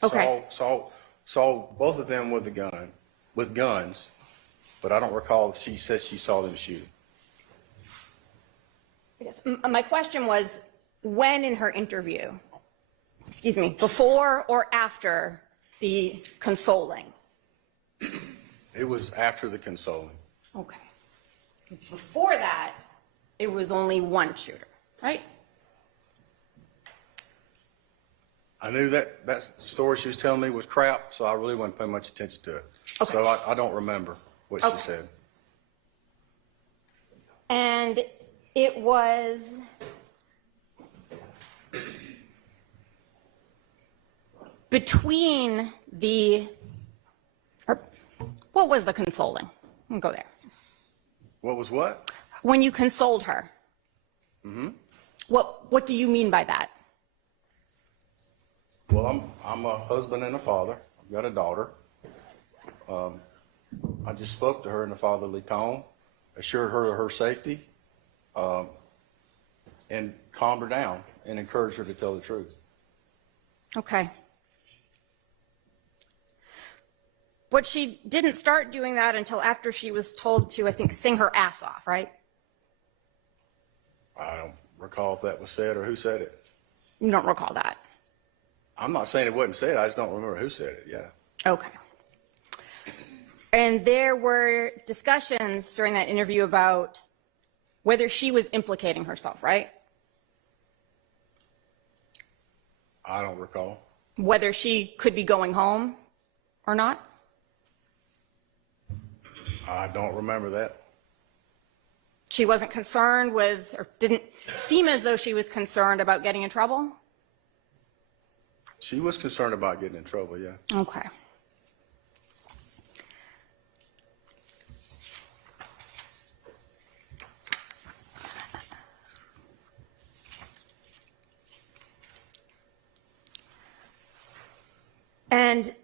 Okay. Saw both of them with guns, but I don't recall if she said she saw them shooting. I guess my question was, when in her interview, before or after the consoling? It was after the consoling. Okay. Because before that, it was only one shooter, right? I knew that story she was telling me was crap, so I really wasn't paying much attention to it. Okay. So I don't remember what she said. And it was between what was the consoling? We'll go there. What was what? When you consoled her. Mm-hmm. What do you mean by that? Well, I'm a husband and a father. I've got a daughter. I just spoke to her in a fatherly tone, assured her of her safety, and calmed her down and encouraged her to tell the truth. Okay. But she didn't start doing that until after she was told to, I think, sing her ass off, right? I don't recall if that was said or who said it. You don't recall that? I'm not saying it wasn't said. I just don't remember who said it. Yeah. Okay. And there were discussions during that interview about whether she was implicating herself, right? I don't recall that. I don't recall if that was said or who said it. I'm not saying it wasn't said. I just don't remember who said it. Yeah. Okay. And there were discussions during that interview about whether she was implicating herself, right? I don't recall that. I'm not saying it wasn't said. I just don't remember who said it. Yeah. Whether she was implicating herself, right? I don't recall. Whether she could be going home or not? I don't remember that. She wasn't concerned with, or didn't seem as though she was concerned about getting in trouble? She was concerned about getting in trouble, yeah. Okay. And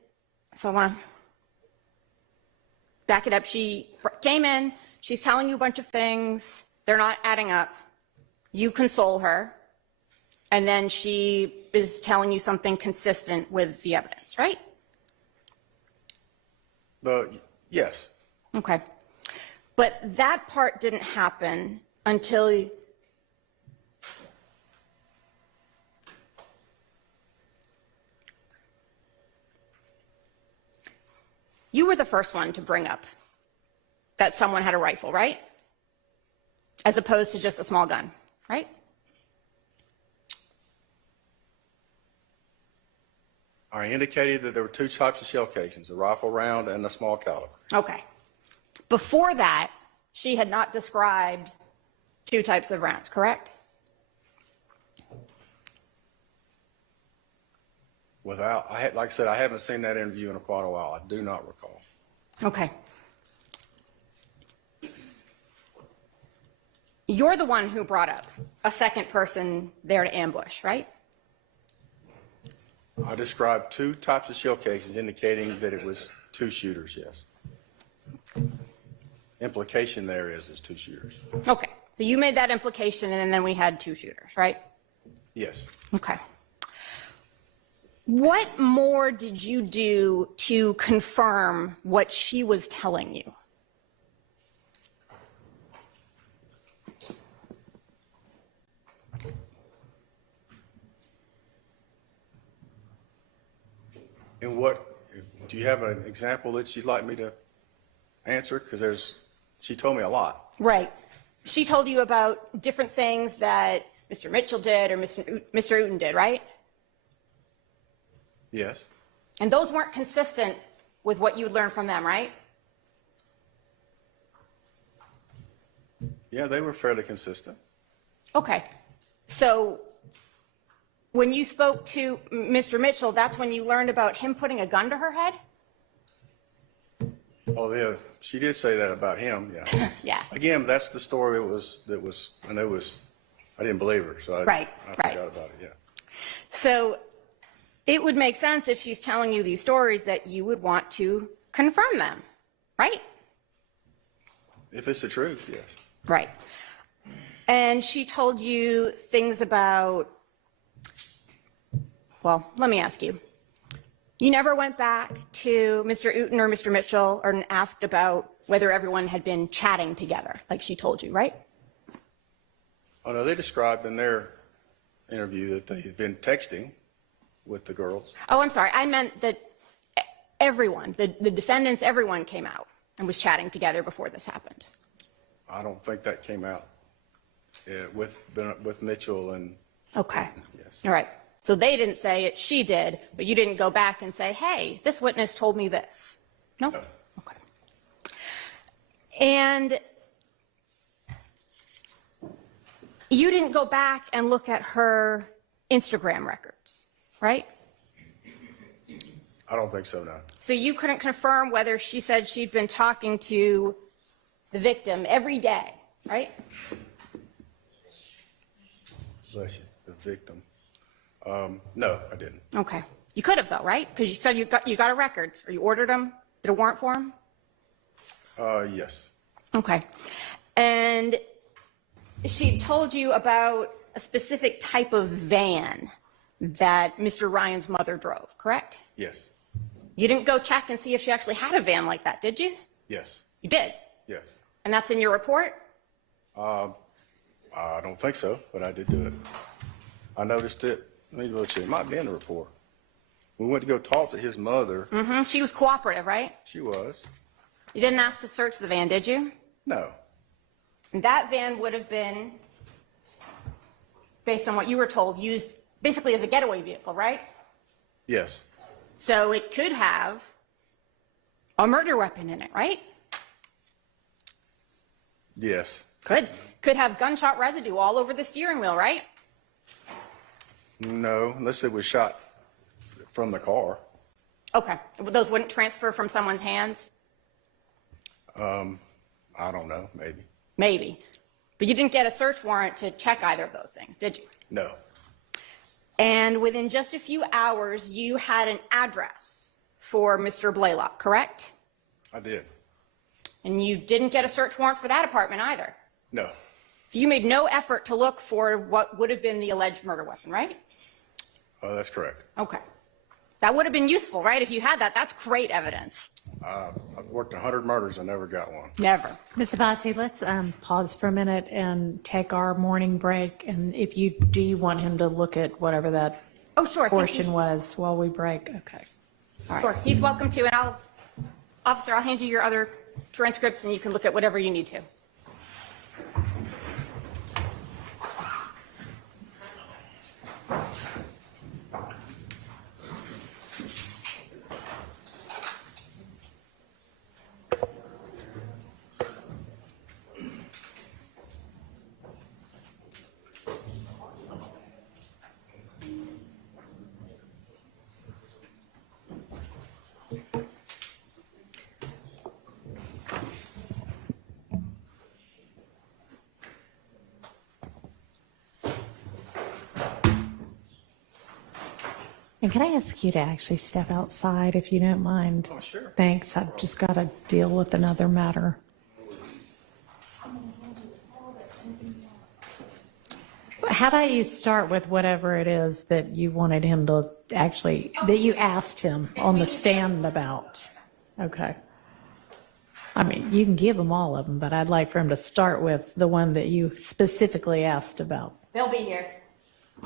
so I want to back it up. She came in, she's telling you a bunch of things, they're not adding up. You console her, and then she is telling you something consistent with the evidence, right? Yes. Okay. But that part didn't happen until you were the first one to bring up that someone had a rifle, right? As opposed to just a small gun, right? I indicated that there were two types of shell casings, a rifle round and a small caliber. Okay. Before that, she had not described two types of rounds, correct? Like I said, I haven't seen that interview in quite a while. I do not recall. Okay. You're the one who brought up a second person there to ambush, right? I described two types of shell casings indicating that it was two shooters, yes. Implication there is two shooters. Okay. So you made that implication, and then we had two shooters, right? Yes. Okay. What more did you do to confirm what she was telling you? And what, do you have an example that you'd like me to answer? Because she told me a lot. Right. She told you about different things that Mr. Mitchell did or Mr. Uten did, right? Yes. And those weren't consistent with what you learned from them, right? Yeah, they were fairly consistent. Okay. So when you spoke to Mr. Mitchell, that's when you learned about him putting a gun to her head? Oh, yeah, she did say that about him, yeah. Yeah. Again, that's the story I didn't believe her, so I forgot about it, yeah. So it would make sense if she's telling you these stories that you would want to confirm them, right? If it's the truth, yes. Right. And she told you things about, well, let me ask you. You never went back to Mr. Uten or Mr. Mitchell and asked about whether everyone had been chatting together, like she told you, right? Oh, no, they described in their interview that they had been texting with the girls. Oh, I'm sorry. I meant that everyone, the defendants, everyone came out and was chatting together before this happened. I don't think that came out with Mitchell and. Okay. Yes. All right. So they didn't say it, she did, but you didn't go back and say, hey, this witness told me this. No? No. Okay. And you didn't go back and look at her Instagram records, right? I don't think so, no. So you couldn't confirm whether she said she'd been talking to the victim every day, right? Bless you, the victim. No, I didn't. Okay. You could have though, right? Because you said you got a records, or you ordered them, did a warrant for them? Yes. Okay. And she told you about a specific type of van that Mr. Ryan's mother drove, correct? Yes. You didn't go check and see if she actually had a van like that, did you? Yes. You did? Yes. And that's in your report? I don't think so, but I did do it. I noticed it. Let me look. It might be in the report. We went to go talk to his mother. Mm-hmm. She was cooperative, right? She was. You didn't ask to search the van, did you? No. And that van would have been, based on what you were told, used basically as a getaway vehicle, right? Yes. So it could have a murder weapon in it, right? Yes. Could have gunshot residue all over the steering wheel, right? No, unless it was shot from the car. Okay, those wouldn't transfer from someone's hands? I don't know, maybe. Maybe. But you didn't get a search warrant to check either of those things, did you? No. And within just a few hours, you had an address for Mr. Blaylock, correct? I did. And you didn't get a search warrant for that apartment either? No. So you made no effort to look for what would have been the alleged murder weapon, right? That's correct. Okay. That would have been useful, right? If you had that, that's great evidence. I've worked 100 murders. I never got one. Never. Ms. Abbasi, let's pause for a minute and take our morning break. And if you, do you want him to look at whatever that Oh, sure. portion was while we break? Okay. All right. Sure. He's welcome to, and Officer, I'll hand you your other transcripts and you can look at whatever you need to. And can I ask you to actually step outside if you don't mind? Oh, sure. Thanks. I've just got to deal with another matter. How about you start with whatever it is that you wanted him to actually, that you asked him on the stand about? Okay. I mean, you can give him all of them, but I'd like for him to start with the one that you specifically asked about. They'll be here.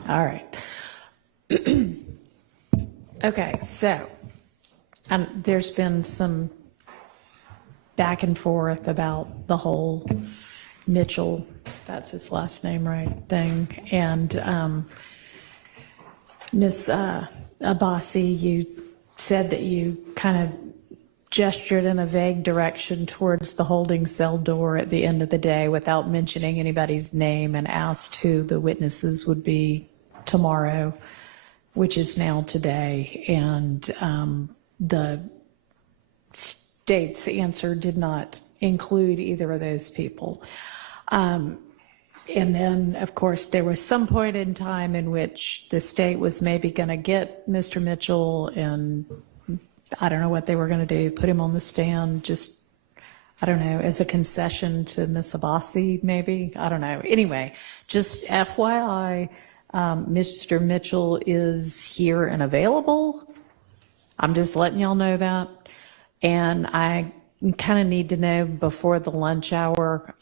All right. Okay, so there's been some back and forth about the whole Mitchell, that's his last name, right, thing. And Ms. Abbasi, you said that you kind of gestured in a vague direction towards the holding cell door at the end of the day without mentioning anybody's name, and asked who the witnesses would be tomorrow, which is now today. And the state's answer did not include either of those people. And then, of course, there was some point in time in which the state was maybe going to get Mr. Mitchell, and I don't know what they were going to do, put him on the stand, just, I don't know, as a concession to Ms. Abbasi, maybe? I don't know. Anyway, just FYI, Mr. Mitchell is here and available. I'm just letting y'all know that. And I kind of need to know before the lunch hour,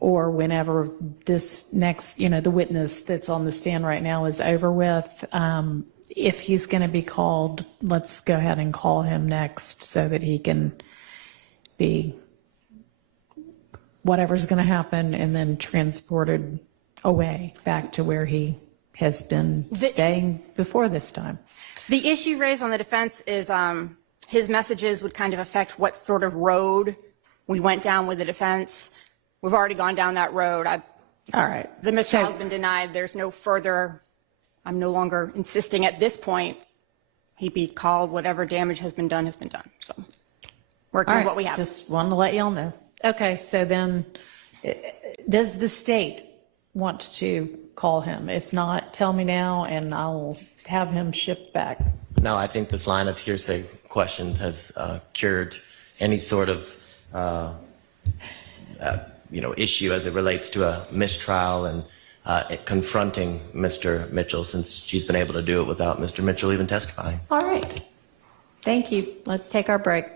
or whenever this next, the witness that's on the stand right now is over with, if he's going to be called, let's go ahead and call him next so that he can be whatever's going to happen and then transported away back to where he has been staying before this time. The issue raised on the defense is his messages would kind of affect what sort of road we went down with the defense. We've already gone down that road. All right. The mistrial has been denied. There's no further, I'm no longer insisting at this point he be called. Whatever damage has been done has been done. So working with what we have. Just wanted to let y'all know. Okay, so then does the state want to call him? If not, tell me now and I'll have him shipped back. No, I think this line of hearsay questions has cured any sort of issue as it relates to a mistrial and confronting Mr. Mitchell, since she's been able to do it without Mr. Mitchell even testifying. All right. Thank you. Let's take our break.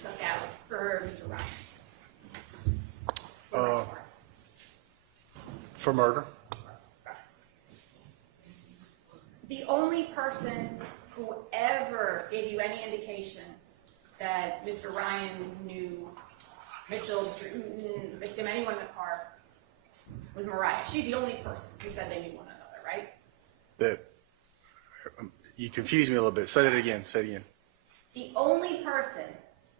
took out for Mr. Ryan? For murder? The only person who ever gave you any indication that Mr. Ryan knew Mitchell, Mr. Uten, the victim, anyone in the car, was Mariah. She's the only person who said they knew one another, right? That, you confused me a little bit. Say that again. Say it again. The only person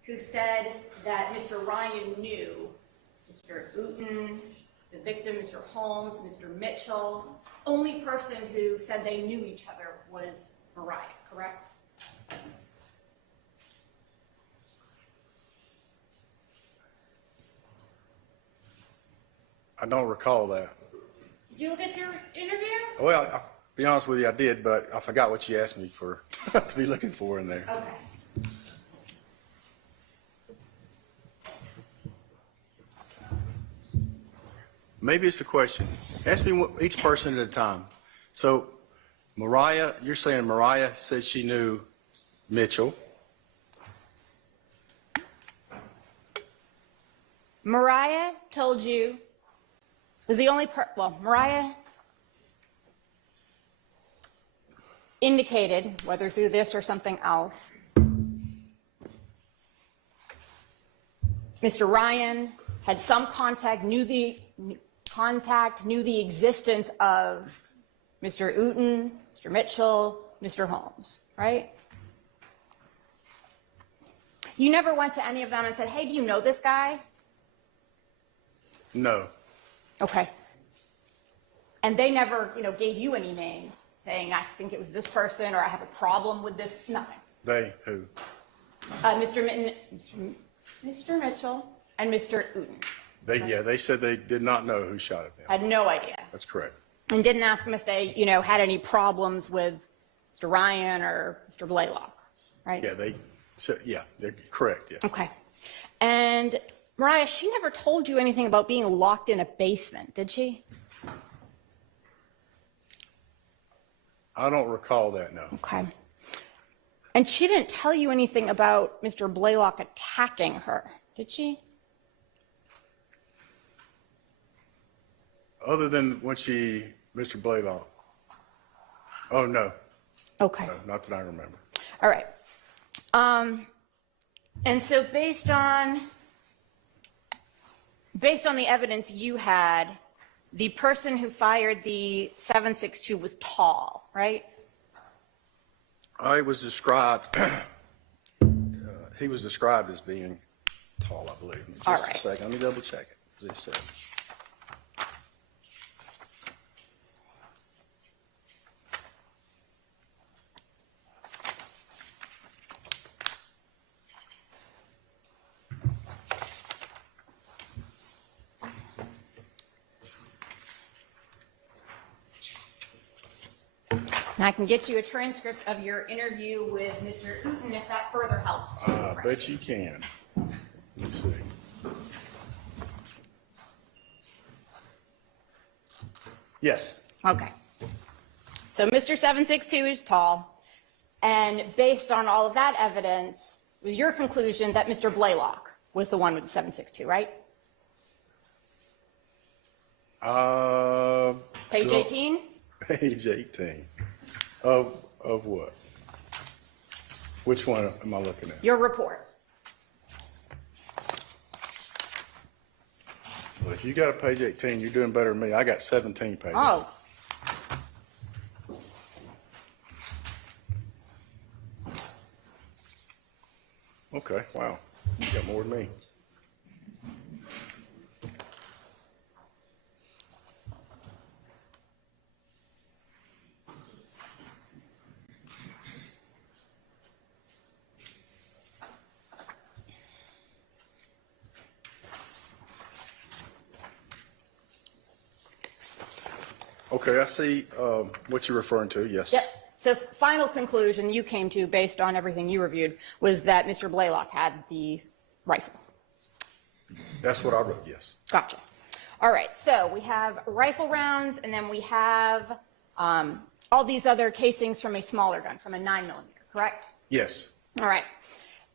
who said that Mr. Ryan knew Mr. Uten, the victim, Mr. Holmes, Mr. Mitchell, only person who said they knew each other was Mariah, correct? I don't recall that. Did you look at your interview? Well, I'll be honest with you, I did, but I forgot what you asked me for to be looking for in there. Okay. Maybe it's a question. Ask me each person at a time. So, Mariah, you're saying Mariah said she knew Mitchell. Mariah told you, was the only Mariah indicated, whether through this or something else, Mr. Ryan had some contact, knew the existence of Mr. Uten, Mr. Mitchell, Mr. Holmes, right? You never went to any of them and said, hey, do you know this guy? No. Okay. And they never, gave you any names saying, I think it was this person, or I have a problem with this, nothing. They, who? Mr. Mitchell and Mr. Uten. They said they did not know who shot at them. Had no idea. That's correct. And didn't ask them if they, had any problems with Mr. Ryan or Mr. Blaylock, right? Yeah, they're correct, yeah. Okay. And Mariah, she never told you anything about being locked in a basement, did she? I don't recall that, no. Okay. And she didn't tell you anything about Mr. Blaylock attacking her, did she? Other than when Mr. Blaylock. Oh, no. Okay. No, not that I remember. All right. And so based on the evidence you had, the person who fired the 7.62 was tall, right? I was described, he was described as being tall, I believe. Just All right. a second, let me double check it, as they said. And I can get you a transcript of your interview with Mr. Uten if that further helps too. I bet you can. Let me see. Yes. Okay. So Mr. 7.62 is tall, and based on all of that evidence, was your conclusion that Mr. Blaylock was the one with the 7.62, right? Page 18? Page 18. Of what? Which one am I looking at? Your report. Well, if you got a page 18, you're doing better than me. I got 17 pages. Oh. Okay, wow. You got more than me. Okay, I see what you're referring to, yes. Yep. So final conclusion you came to based on everything you reviewed was that Mr. Blaylock had the rifle. That's what I wrote, yes. Gotcha. All right, so we have rifle rounds, and then we have all these other casings from a smaller gun, from a 9mm, correct? Yes. All right.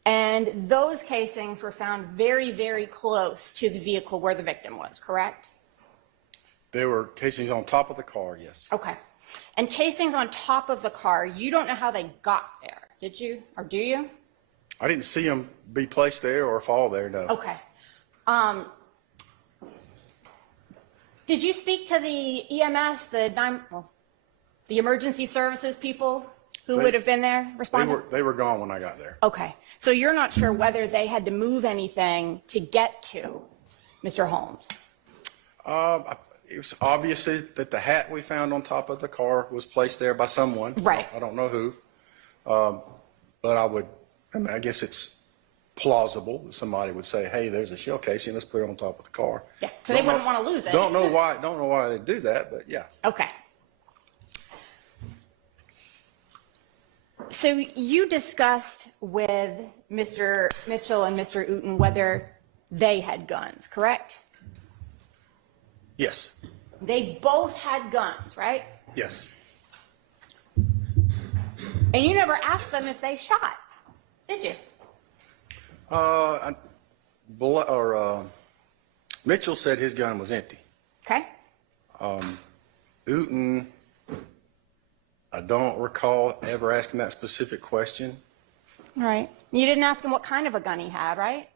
And those casings were found very, very close to the vehicle where the victim was, correct? There were casings on top of the car, yes. Okay. And casings on top of the car, you don't know how they got there, did you? Or do you? I didn't see them be placed there or fall there, no. Okay. Did you speak to the EMS, the emergency services people who would have been there responding? They were gone when I got there. Okay. So you're not sure whether they had to move anything to get to Mr. Holmes? It was obvious that the hat we found on top of the car was placed there by someone. Right. I don't know who. But I guess it's plausible that somebody would say, hey, there's a shell casing, let's put it on top of the car. Yeah. So they wouldn't want to lose it. Don't know why they do that, but yeah. Okay. So you discussed with Mr. Mitchell and Mr. Uten whether they had guns, correct? Yes. They both had guns, right? Yes. And you never asked them if they shot, did you? Mitchell said his gun was empty. Okay. Uten, I don't recall ever asking that specific question. Right. You didn't ask him what kind of a gun he had, right?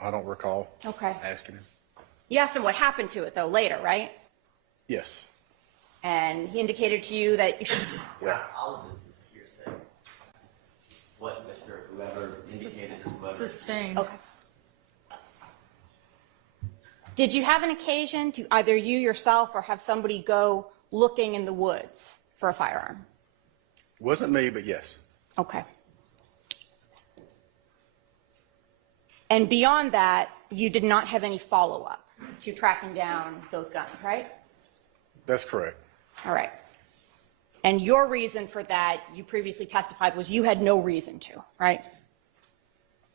I don't recall asking him. You asked him what happened to it, though, later, right? Yes. And he indicated to you that you should... All of this is hearsay. What Mr. Whoever indicated to whoever. Sustained. Okay. Did you have an occasion to either you yourself or have somebody go looking in the woods for a firearm? Wasn't me, but yes. Okay. And beyond that, you did not have any follow-up to tracking down those guns, right? That's correct. All right. And your reason for that, you previously testified, was you had no reason to, right?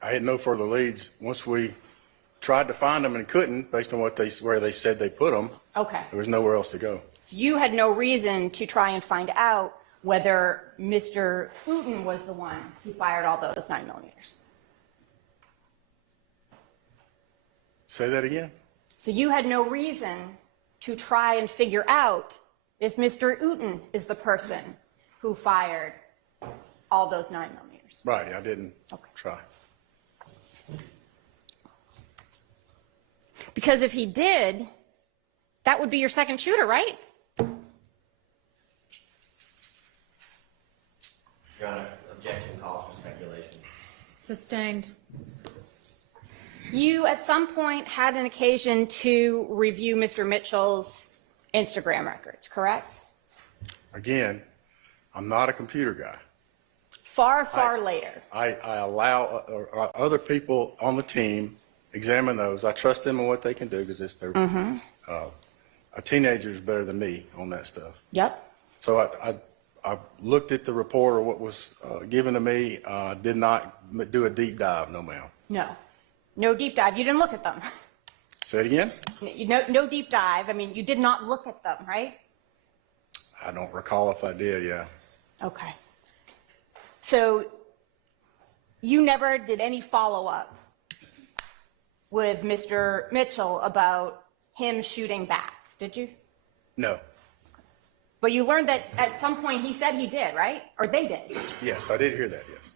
I had no further leads. Once we tried to find them and couldn't, based on where they said they put them, Okay. there was nowhere else to go. So you had no reason to try and find out whether Mr. Uten was the one who fired all those 9mm. Say that again? So you had no reason to try and figure out if Mr. Uten is the person who fired all those 9mm. Right, I didn't try. Because if he did, that would be your second shooter, right? Your Honor, objection calls for speculation. Sustained. You, at some point, had an occasion to review Mr. Mitchell's Instagram records, correct? Again, I'm not a computer guy. Far later. I allow other people on the team examine those. I trust them in what they can do because a teenager is better than me on that stuff. Yep. So I looked at the report or what was given to me. Did not do a deep dive, no ma'am. No. No deep dive. You didn't look at them. Say it again? No deep dive. I mean, you did not look at them, right? I don't recall if I did, yeah. Okay. So you never did any follow-up with Mr. Mitchell about him shooting back, did you? No. But you learned that at some point he said he did, right? Or they did? Yes, I did hear that, yes.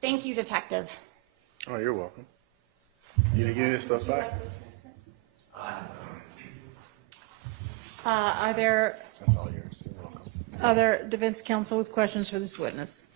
Thank you, Detective. Oh, you're welcome. You need to give this stuff back? Are there That's all yours. You're welcome. other defense counsel with questions for this witness?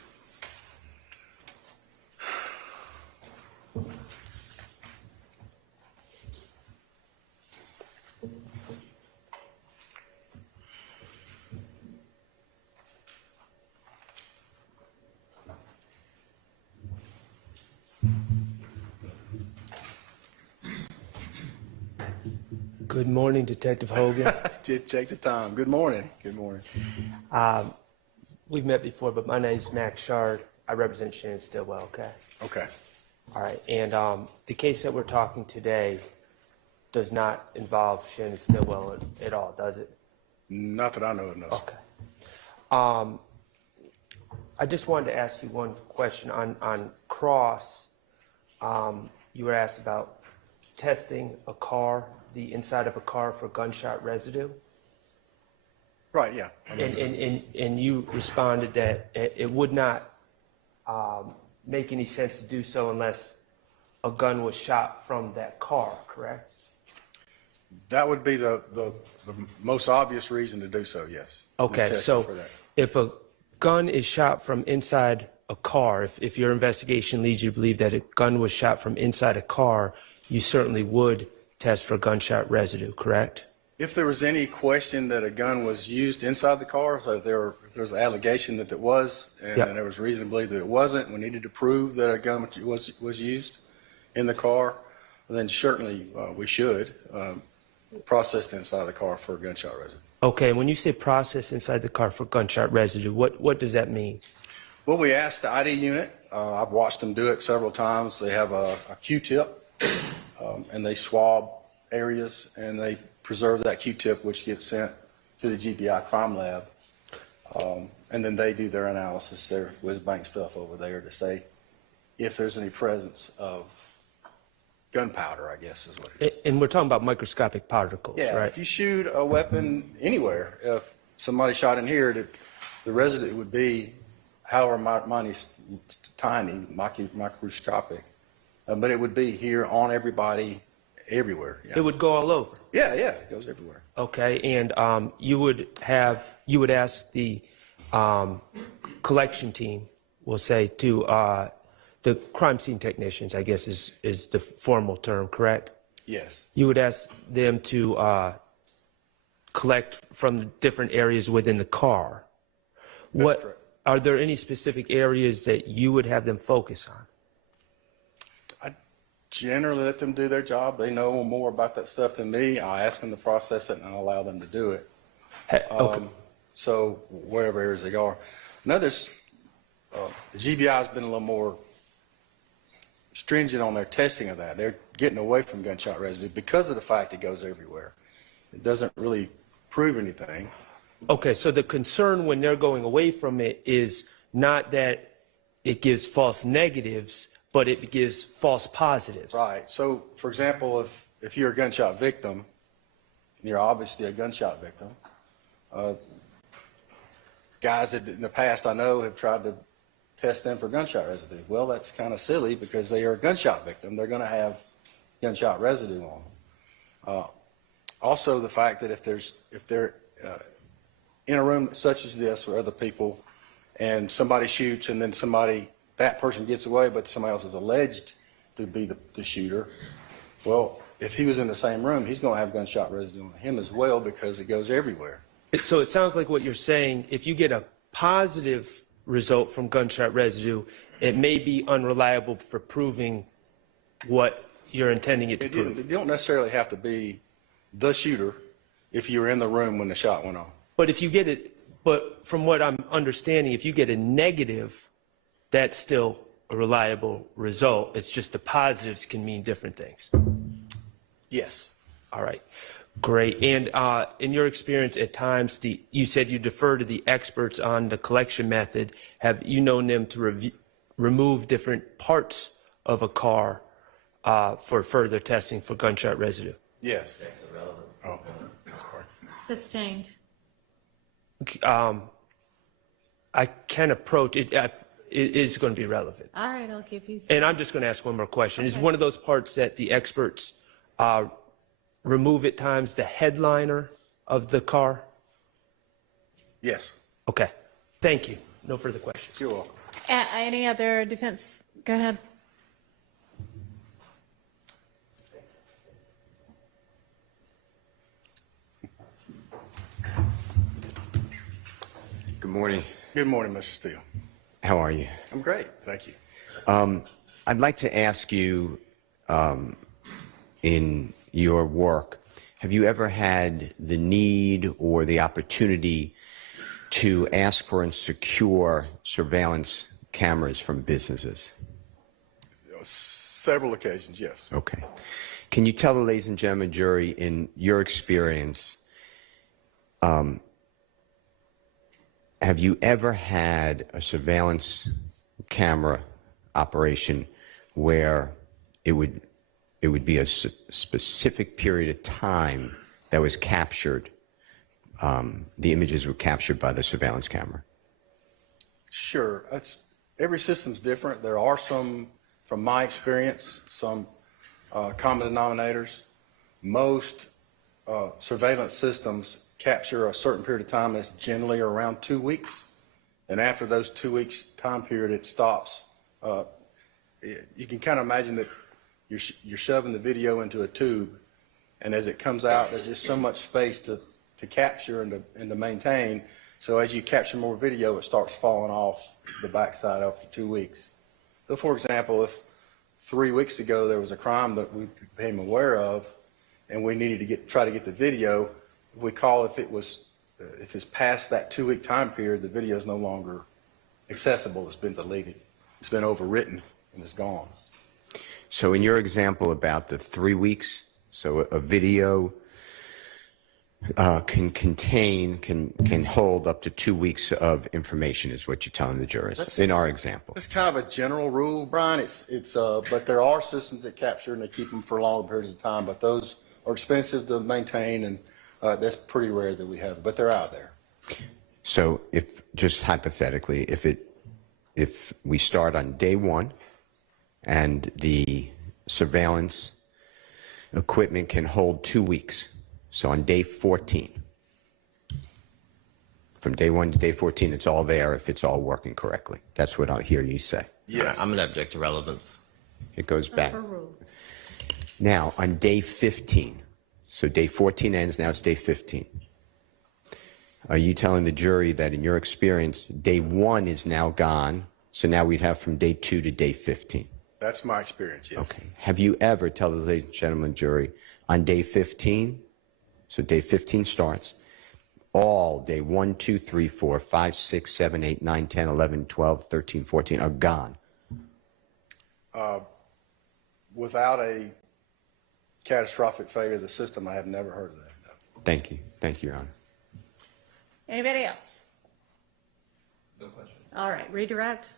Good morning, Detective Hogan. Just check the time. Good morning. Good morning. we've met before, but my name's Max Shard. I represent Shannon Stillwell, okay? Okay. All right, and the case that we're talking today does not involve Shannon Stillwell at all, does it? Not that I know of, no. Okay. I just wanted to ask you one question on cross. You were asked about testing a car, the inside of a car for gunshot residue. Right, yeah. And you responded that it would not make any sense to do so unless a gun was shot from that car, correct? That would be the most obvious reason to do so, yes. Okay, The testing so for that. if a gun is shot from inside a car, if your investigation leads you to believe that a gun was shot from inside a car, you certainly would test for gunshot residue, correct? If there was any question that a gun was used inside the car, so if there was an allegation that it was, and Yep. there was reason to believe that it wasn't, we needed to prove that a gun was used in the car, then certainly we should process inside the car for gunshot residue. Okay, and when you say process inside the car for gunshot residue, what does that mean? Well, we asked the ID unit. I've watched them do it several times. They have a Q-tip, and they swab areas, and they preserve that Q-tip, which gets sent to the GBI crime lab. And then they do their analysis, their whiz bank stuff over there to say if there's any presence of gunpowder, I guess is what it is. And we're talking about microscopic particles, Yeah, right? if you shoot a weapon anywhere, if somebody shot in here, the residue would be however tiny, microscopic, but it would be here on everybody, everywhere. Yeah. It would go all over. Yeah, it goes everywhere. Okay, and you would ask the collection team, we'll say, to the crime scene technicians, I guess is the formal term, correct? Yes. You would ask them to collect from the different areas within the car. That's correct. Are there any specific areas that you would have them focus on? I generally let them do their job. They know more about that stuff than me. I ask them to process it and I allow them to do it. Okay. So wherever areas they are. Another's, the GBI has been a little more stringent on their testing of that. They're getting away from gunshot residue because of the fact it goes everywhere. It doesn't really prove anything. Okay, so the concern when they're going away from it is not that it gives false negatives, but it gives false positives. Right. So, for example, if you're a gunshot victim, and you're obviously a gunshot victim, guys that in the past I know have tried to test them for gunshot residue. Well, that's kind of silly because they are a gunshot victim. They're going to have gunshot residue on them. Also, the fact that if they're in a room such as this with other people and somebody shoots and then that person gets away, but somebody else is alleged to be the shooter, well, if he was in the same room, he's going to have gunshot residue on him as well because it goes everywhere. So it sounds like what you're saying, if you get a positive result from gunshot residue, it may be unreliable for proving what you're intending it to prove. You don't necessarily have to be the shooter if you were in the room when the shot went off. But if you get it, but from what I'm understanding, if you get a negative, that's still a reliable result. It's just the positives can mean different things. Yes. All right, great. And in your experience at times, you said you defer to the experts on the collection method. Have you known them to remove different parts of a car for further testing for gunshot residue? Yes. Oh. Sustained. I can approach it. It is going to be relevant. All right, I'll give you some. And I'm just going to ask one more question. Is one of those parts that the experts remove at times the headliner of the car? Yes. Okay. Thank you. No further questions. You're welcome. Any other defense? Go ahead. Good morning. Good morning, Mr. Steele. How are you? I'm great. Thank you. I'd like to ask you, in your work, have you ever had the need or the opportunity to ask for and secure surveillance cameras from businesses? Several occasions, yes. Okay. Can you tell the ladies and gentlemen jury, in your experience, have you ever had a surveillance camera operation where it would be a specific period of time that was captured, the images were captured by the surveillance camera? Sure. Every system's different. There are some, from my experience, some common denominators. Most surveillance systems capture a certain period of time that's generally around 2 weeks. And after those 2 weeks time period, it stops. You can kind of imagine that you're shoving the video into a tube, and as it comes out, there's just so much space to capture and to maintain. So as you capture more video, it starts falling off the backside after 2 weeks. So for example, if 3 weeks ago there was a crime that we became aware of, and we needed to try to get the video, we call if it's past that 2 week time period, the video is no longer accessible. It's been deleted. It's been overwritten and it's gone. So in your example about the 3 weeks, so a video can hold up to 2 weeks of information, is what you're telling the jurors in our example. It's kind of a general rule, Brian. But there are systems that capture and they keep them for longer periods of time, but those are expensive to maintain, and that's pretty rare that we have, but they're out there. So if, just hypothetically, if we start on day one and the surveillance equipment can hold 2 weeks, so on day 14, from day 1 to day 14, it's all there if it's all working correctly. That's what I hear you say. Yes. I'm going to object to relevance. It goes back. Now, on day 15, so day 14 ends, now it's day 15. Are you telling the jury that in your experience, day 1 is now gone, so now we'd have from day 2 to day 15? That's my experience, yes. Okay. Have you ever, tell the ladies and gentlemen jury, on day 15, so day 15 starts, all day 1, 2, 3, 4, 5, 6, 7, 8, 9, 10, 11, 12, 13, 14 are gone? Without a catastrophic failure of the system, I have never heard of that. No. Thank you. Thank you, Your Honor. Anybody else? No question. All right, redirect.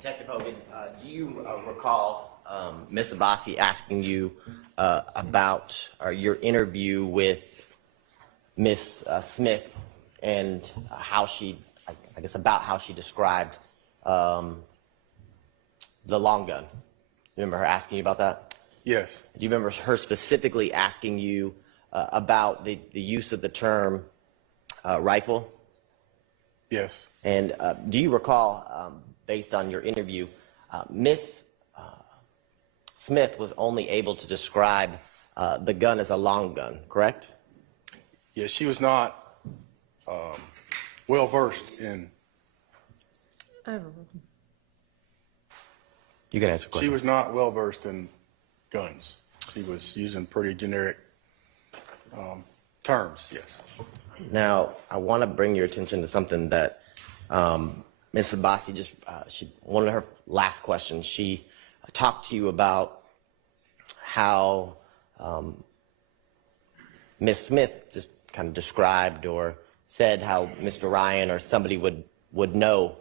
Detective Hogan, do you recall Ms. Abbasi asking you about your interview with Ms. Smith and how she, I guess, about how she described the long gun? You remember her asking you about that? Yes. Do you remember her specifically asking you about the use of the term rifle? Yes. And do you recall, based on your interview, Ms. Smith was only able to describe the gun as a long gun, correct? Yes, she was not well versed in. You can answer the question. She was not well versed in guns. She was using pretty generic terms. Yes. Now, I want to bring your attention to something that Ms. Abbasi just, one of her last questions, she talked to you about how Ms. Smith just kind of described or said how Mr. Ryan or somebody would know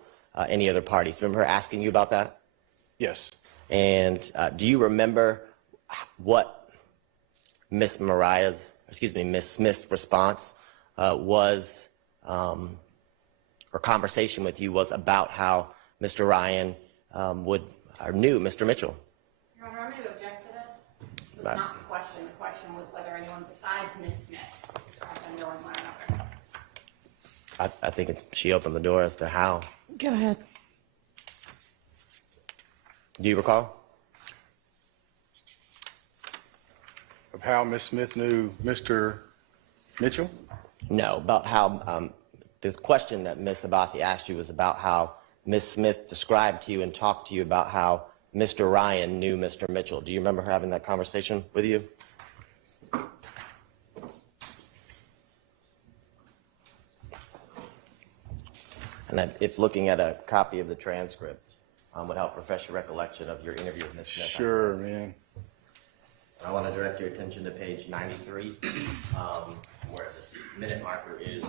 any other parties. Remember her asking you about that? Yes. And do you remember what Ms. Smith's response was, or conversation with you was about how Mr. Ryan knew Mr. Mitchell? Your Honor, I'm going to object to this. That's not the question. The question was whether anyone besides Ms. Smith described them knowing one another. I think she opened the door as to how. Go ahead. Do you recall? Of how Ms. Smith knew Mr. Mitchell? No, about how the question that Ms. Abbasi asked you was about how Ms. Smith described to you and talked to you about how Mr. Ryan knew Mr. Mitchell. Do you remember her having that conversation with you? And that if looking at a copy of the transcript would help refresh your recollection of your interview with Ms. Smith. Sure, man. I want to direct your attention to page 93, where the minute marker is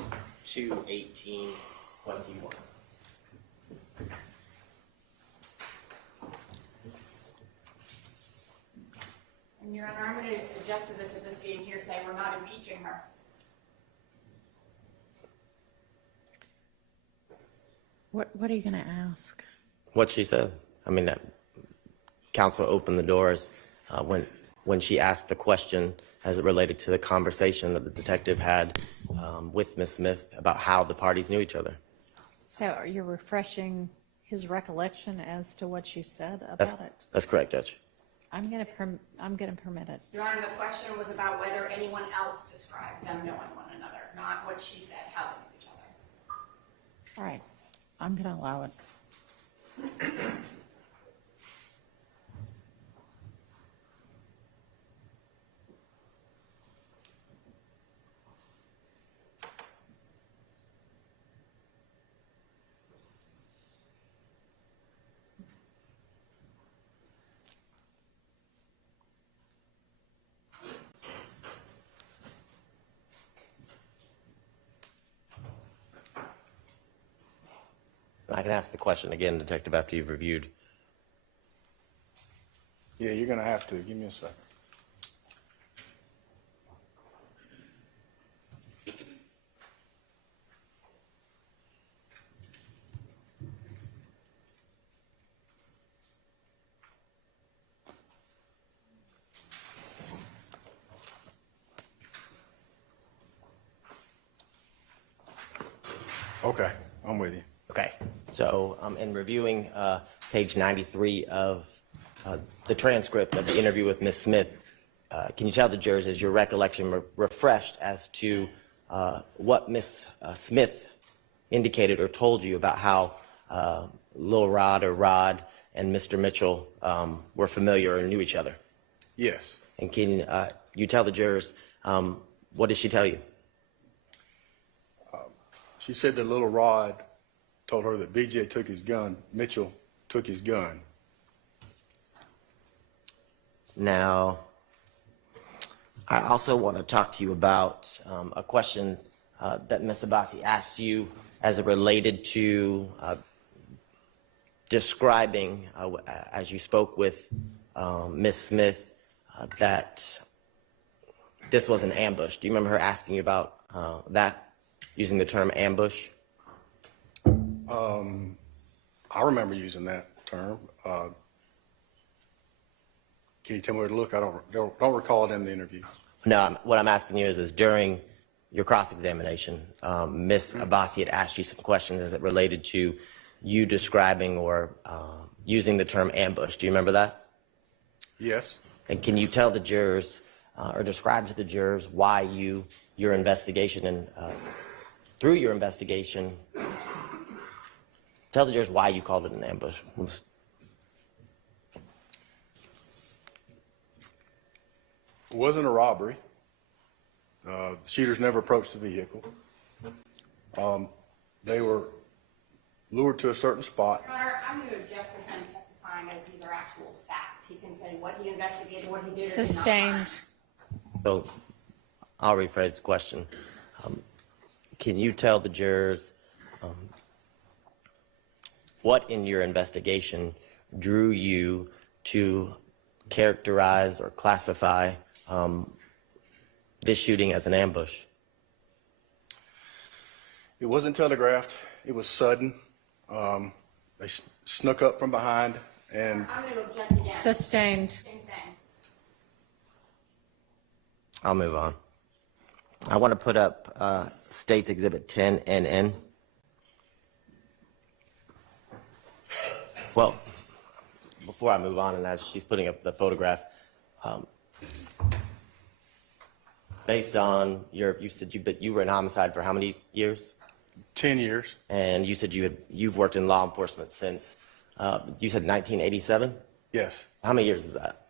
2:18:21. And Your Honor, I'm going to object to this at this being hearsay. We're not impeaching her. What are you going to ask? What she said. I mean, that counsel opened the doors when she asked the question as it related to the conversation that the detective had with Ms. Smith about how the parties knew each other. So you're refreshing his recollection as to what she said about it? That's correct, Judge. I'm going to permit it. Your Honor, the question was about whether anyone else described them knowing one another, not what she said, how they knew each other. All right. I'm going to allow it. I can ask the question again, Detective, after you've reviewed. Yeah, you're going to have to. Give me a second. Okay, I'm with you. Okay, so in reviewing page 93 of the transcript of the interview with Ms. Smith, can you tell the jurors, is your recollection refreshed as to what Ms. Smith indicated or told you about how Lil Rod or Rod and Mr. Mitchell were familiar or knew each other? Yes. And can you tell the jurors, what did she tell you? She said that Little Rod told her that BJ took his gun, Mitchell took his gun. Now, I also want to talk to you about a question that Ms. Abbasi asked you as it related to describing, as you spoke with Ms. Smith, that this was an ambush. Do you remember her asking you about that, using the term ambush? I remember using that term. Can you tell me where to look? I don't recall it in the interview. No, what I'm asking you is during your cross-examination, Ms. Abbasi had asked you some questions as it related to you describing or using the term ambush. Do you remember that? Yes. And can you tell the jurors or describe to the jurors why your investigation and through your investigation, tell the jurors why you called it an ambush? It wasn't a robbery. The shooters never approached the vehicle. They were lured to a certain spot. Your Honor, I'm going to object to him testifying as these are actual facts. He can say what he investigated, what he did or did not Sustained. find. So I'll rephrase the question. Can you tell the jurors what in your investigation drew you to characterize or classify this shooting as an ambush? It wasn't telegraphed. It was sudden. They snuck up from behind and I'm going to object again. Sustained. Same thing. I'll move on. I want to put up State's Exhibit 10NN. Well, before I move on, and as she's putting up the photograph, based on you said you were in homicide for how many years? 10 years. And you said you've worked in law enforcement since you said 1987. Yes. How many years is that?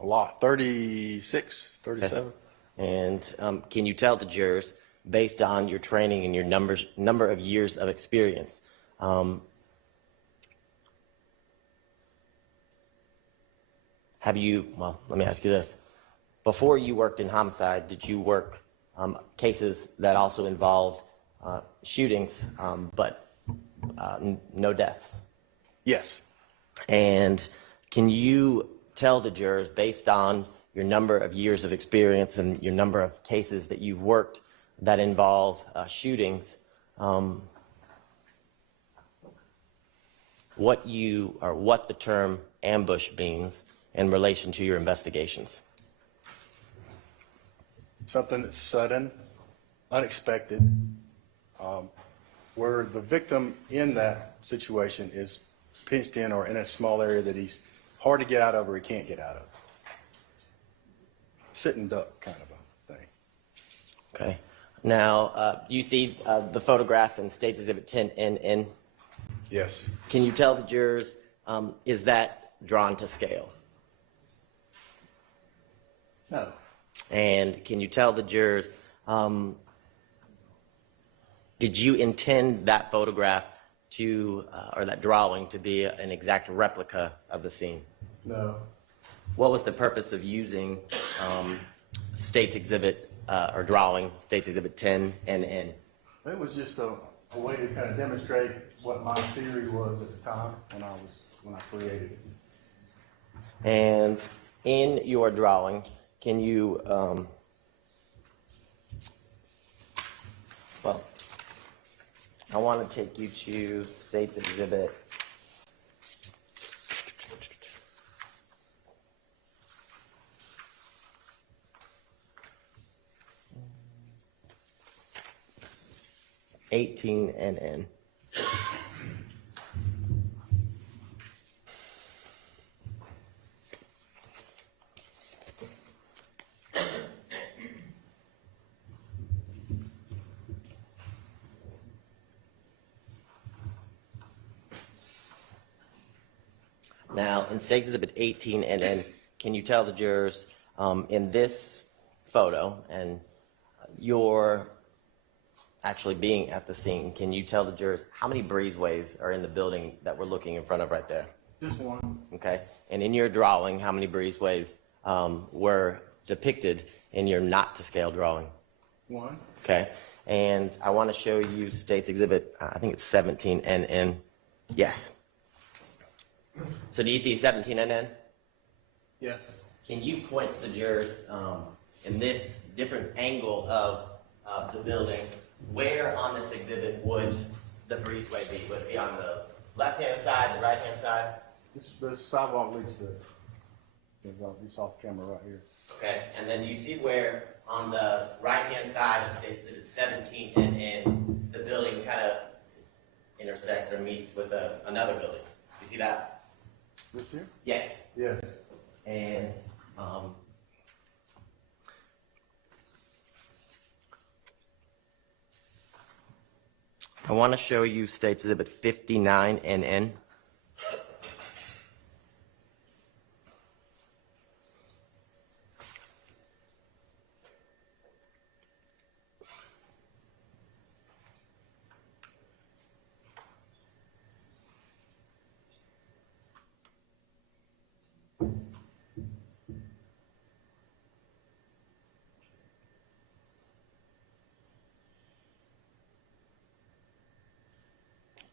A lot. 36, 37. And can you tell the jurors based on your training and your number of years of experience. Have you, well, let me ask you this. Before you worked in homicide, did you work cases that also involved shootings, but no deaths? Yes. And can you tell the jurors, based on your number of years of experience and your number of cases that you've worked that involve shootings, what the term ambush means in relation to your investigations? Something that's sudden, unexpected, where the victim in that situation is pinched in or in a small area that he's hard to get out of or he can't get out of. Sit and duck kind of a thing. Okay. Now, you see the photograph in State's Exhibit 10NN? Yes. Can you tell the jurors, is that drawn to scale? No. And can you tell the jurors, did you intend that photograph to, or that drawing to be an exact replica of the scene? No. What was the purpose of using State's Exhibit, or drawing State's Exhibit 10NN? It was just a way to kind of demonstrate what my theory was at the time when I created it. And in your drawing, can you, well, I want to take you to State's Exhibit 18NN. Now, in State's Exhibit 18NN, can you tell the jurors in this photo and your actually being at the scene, can you tell the jurors how many breezeways are in the building that we're looking in front of right there? Just one. Okay. And in your drawing, how many breezeways were depicted in your not to scale drawing? One. Okay. And I want to show you State's Exhibit, I think it's 17NN. Yes. So do you see 17NN? Yes. Can you point to the jurors in this different angle of the building, where on this exhibit would the breezeway be? Would it be on the left-hand side, the right-hand side? The sidewalk leads to it's off camera right here. Okay, and then you see where on the right-hand side of State's Exhibit 17NN, the building kind of intersects or meets with another building. You see that? This here? Yes. Yes. And I want to show you State's Exhibit 59NN.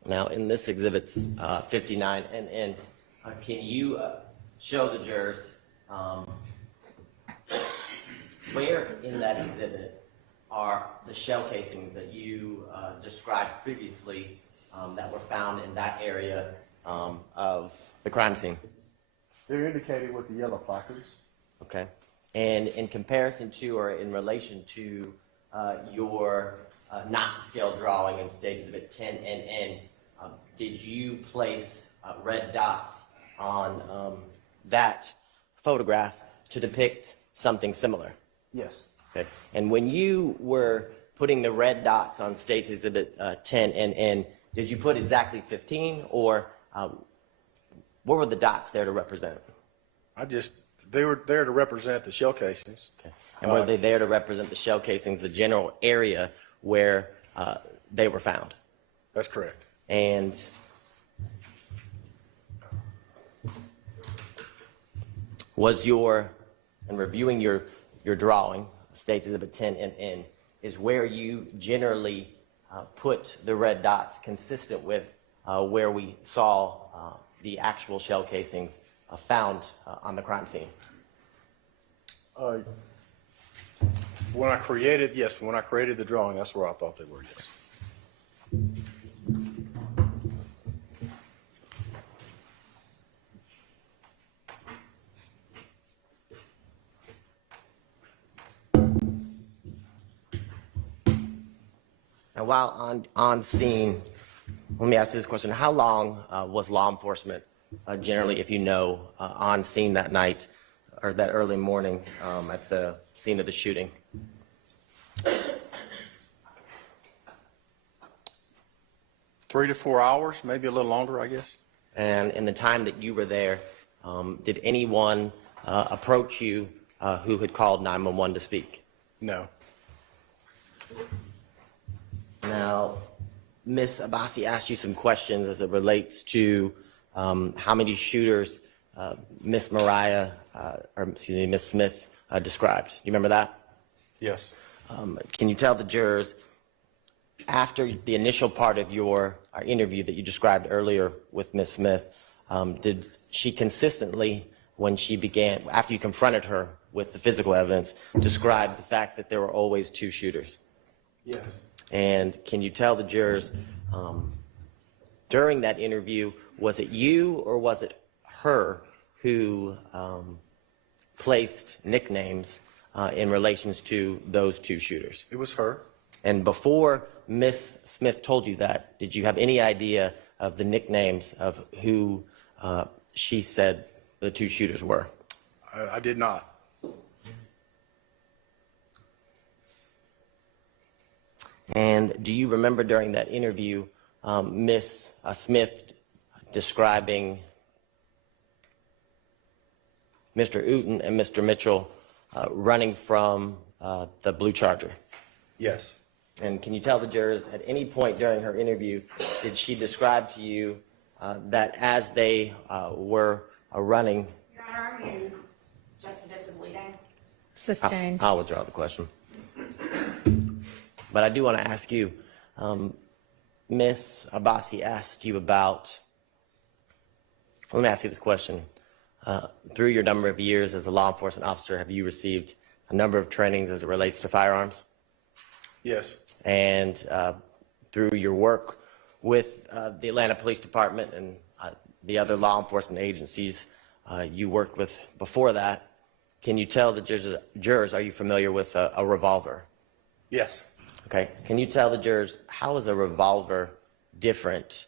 Now, in this exhibit's 59 and can you show the jurors where in that exhibit are the shell casings that you described previously that were found in that area of the crime scene? They're indicated with the yellow placards. Okay. And in comparison to or in relation to your not to scale drawing in State's Exhibit 10NN, did you place red dots on that photograph to depict something similar? Yes. Okay. And when you were putting the red dots on State's Exhibit 10NN, did you put exactly 15, or what were the dots there to represent? They were there to represent the shell casings. Okay. And were they there to represent the shell casings, the general area where they were found? That's correct. And was your, in reviewing your drawing, States Exhibit 10 and N, is where you generally put the red dots consistent with where we saw the actual shell casings found on the crime scene? When I created the drawing, that's where I thought they were, yes. And while on scene, let me ask you this question. How long was law enforcement generally, if you know, on scene that night or that early morning at the scene of the shooting? 3 to 4 hours, maybe a little longer, I guess. And in the time that you were there, did anyone approach you who had called 911 to speak? No. Now, Ms. Abbasi asked you some questions as it relates to how many shooters Ms. Ms. Smith described. Do you remember that? Yes. Can you tell the jurors, after the initial part of your interview that you described earlier with Ms. Smith, did she consistently, when she began, after you confronted her with the physical evidence, describe the fact that there were always 2 shooters? Yes. And can you tell the jurors, during that interview, was it you or was it her who placed nicknames in relations to those 2 shooters? It was her. And before Ms. Smith told you that, did you have any idea of the nicknames of who she said the 2 shooters were? I did not. And do you remember during that interview, Ms. Smith describing Mr. Uten and Mr. Mitchell running from the blue Charger? Yes. And can you tell the jurors, at any point during her interview, did she describe to you that as they were running? Your Honor, I'm going to object to this as leading. Sustained. I'll withdraw the question. But I do want to ask you, Ms. Abbasi asked you about, let me ask you this question. Through your number of years as a law enforcement officer, have you received a number of trainings as it relates to firearms? Yes. And through your work with the Atlanta Police Department and the other law enforcement agencies you worked with before that, can you tell the jurors, are you familiar with a revolver? Yes. Okay. Can you tell the jurors, how is a revolver different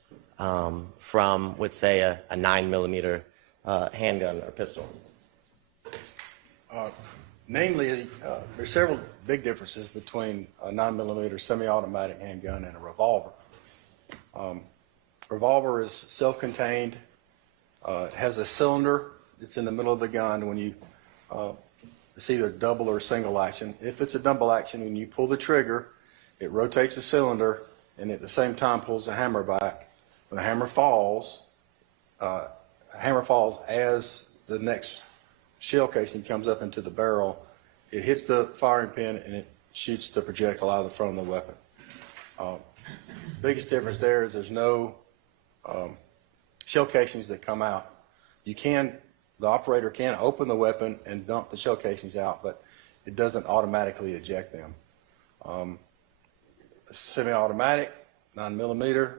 from, let's say, a 9mm handgun or pistol? Namely, there's several big differences between a 9mm semi-automatic handgun and a revolver. Revolver is self-contained. It has a cylinder. It's in the middle of the gun. When you, it's either double or single action. If it's a double action, when you pull the trigger, it rotates the cylinder and at the same time pulls the hammer back. When the hammer falls as the next shell casing comes up into the barrel, it hits the firing pin and it shoots the projectile out of the front of the weapon. Biggest difference there is there's no shell casings that come out. The operator can open the weapon and dump the shell casings out, but it doesn't automatically eject them. Semi-automatic, 9mm,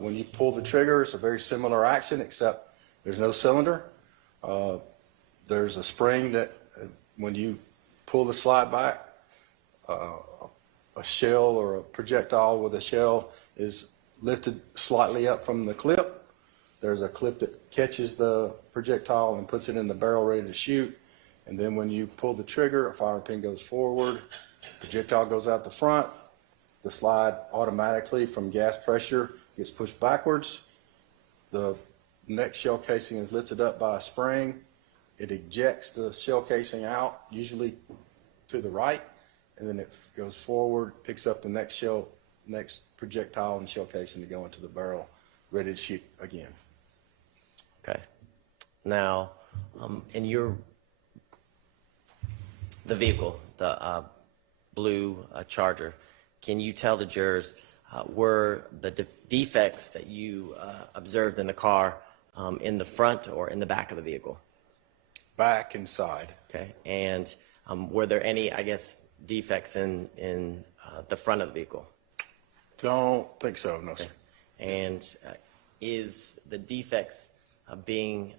when you pull the trigger, it's a very similar action, except there's no cylinder. There's a spring that when you pull the slide back, a shell or a projectile with a shell is lifted slightly up from the clip. There's a clip that catches the projectile and puts it in the barrel ready to shoot. And then when you pull the trigger, a firing pin goes forward, projectile goes out the front. The slide automatically from gas pressure gets pushed backwards. The next shell casing is lifted up by a spring. It ejects the shell casing out, usually to the right, and then it goes forward, picks up the next projectile and shell casing to go into the barrel, ready to shoot again. Okay. Now, in the vehicle, the blue Charger, can you tell the jurors were the defects that you observed in the car in the front or in the back of the vehicle? Back and side. Okay. And were there any, I guess, defects in the front of the vehicle? Don't think so, no, sir. And is the defects being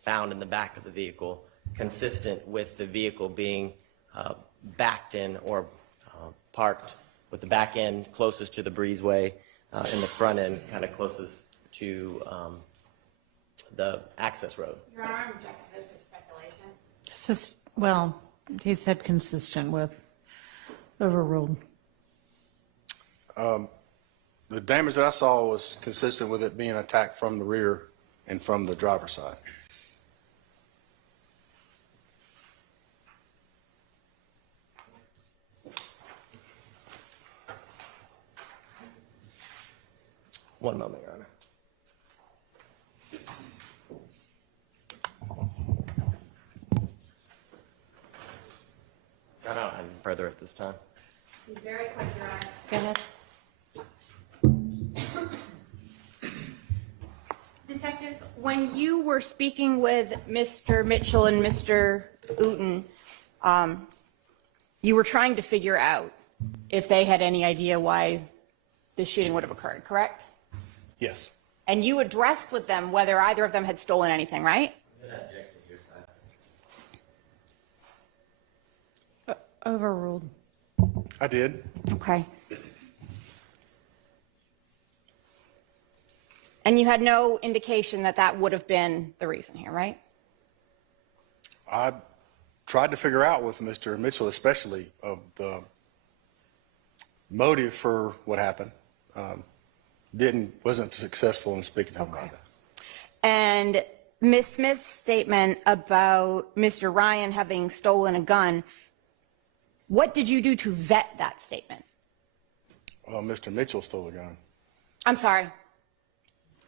found in the back of the vehicle consistent with the vehicle being backed in or parked with the back end closest to the breezeway and the front end kind of closest to the access road? Your Honor, I object to this as speculation. Well, he said consistent with, overruled. The damage that I saw was consistent with it being attacked from the rear and from the driver's side. One moment, Your Honor. No, I'm further at this time. Be very quick, Your Honor. Go ahead. Detective, when you were speaking with Mr. Mitchell and Mr. Uten, you were trying to figure out if they had any idea why the shooting would have occurred, correct? Yes. And you addressed with them whether either of them had stolen anything, right? Overruled. I did. Okay. And you had no indication that that would have been the reason here, right? I tried to figure out with Mr. Mitchell, especially, of the motive for what happened. Wasn't successful in speaking to him about that. And Ms. Smith's statement about Mr. Ryan having stolen a gun, what did you do to vet that statement? Mr. Mitchell stole a gun. I'm sorry.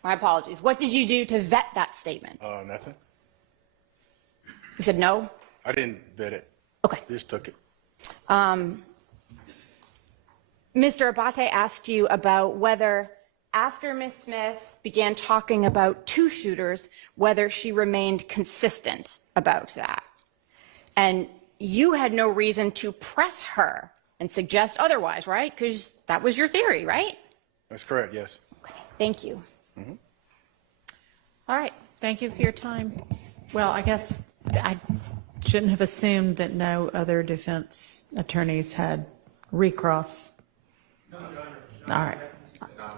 My apologies. What did you do to vet that statement? Nothing. You said no? I didn't vet it. Okay. Just took it. Mr. Abate asked you about whether, after Ms. Smith began talking about two shooters, whether she remained consistent about that. And you had no reason to press her and suggest otherwise, right? Because that was your theory, right? That's correct, yes. Okay, thank you. Mm-hmm. All right, thank you for your time. Well, I guess I shouldn't have assumed that no other defense attorneys had recrossed. All right,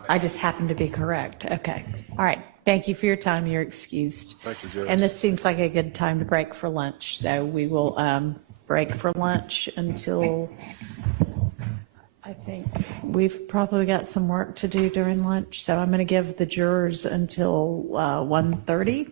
I just happened to be correct. Okay, all right, thank you for your time. You're excused. Thank you, Judge. And this seems like a good time to break for lunch, so we will break for lunch until, I think we've probably got some work to do during lunch, so I'm going to give the jurors until 1:30.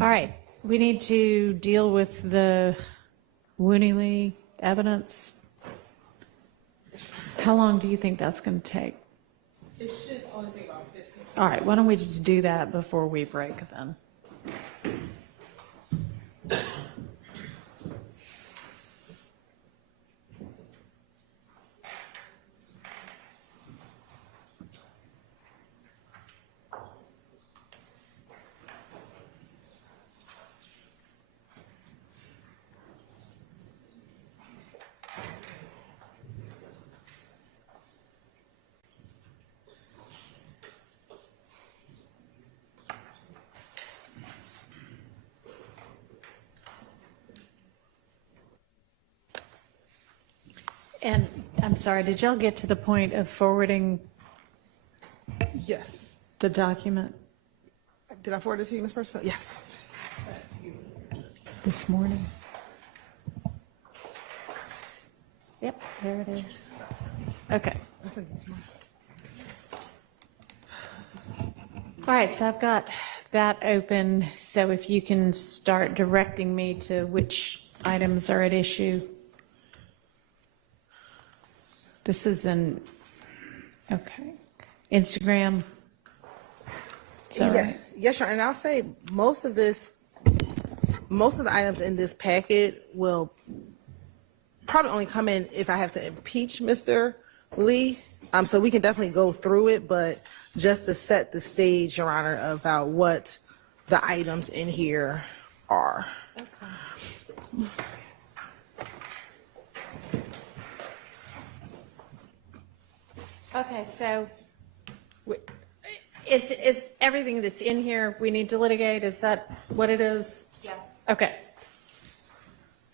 All right, we need to deal with the Wooney evidence. How long do you think that's going to take? It should only take about 15. All right, why don't we just do that before we break then? And I'm sorry, did y'all get to the point of forwarding Yes. the document Did I forward it to you, Ms. Percival? Yes. this morning? Yep, there it is. Okay. I think this morning. All right, so I've got that open, so if you can start directing me to which items are at issue. This is an, okay, Instagram. Is that right? Yes, sir. And I'll say most of the items in this packet will probably only come in if I have to impeach Mr. Lee. So we can definitely go through it, but just to set the stage, Your Honor, about what the items in here are. Okay, so is everything that's in here we need to litigate? Is that what it is? Yes. Okay.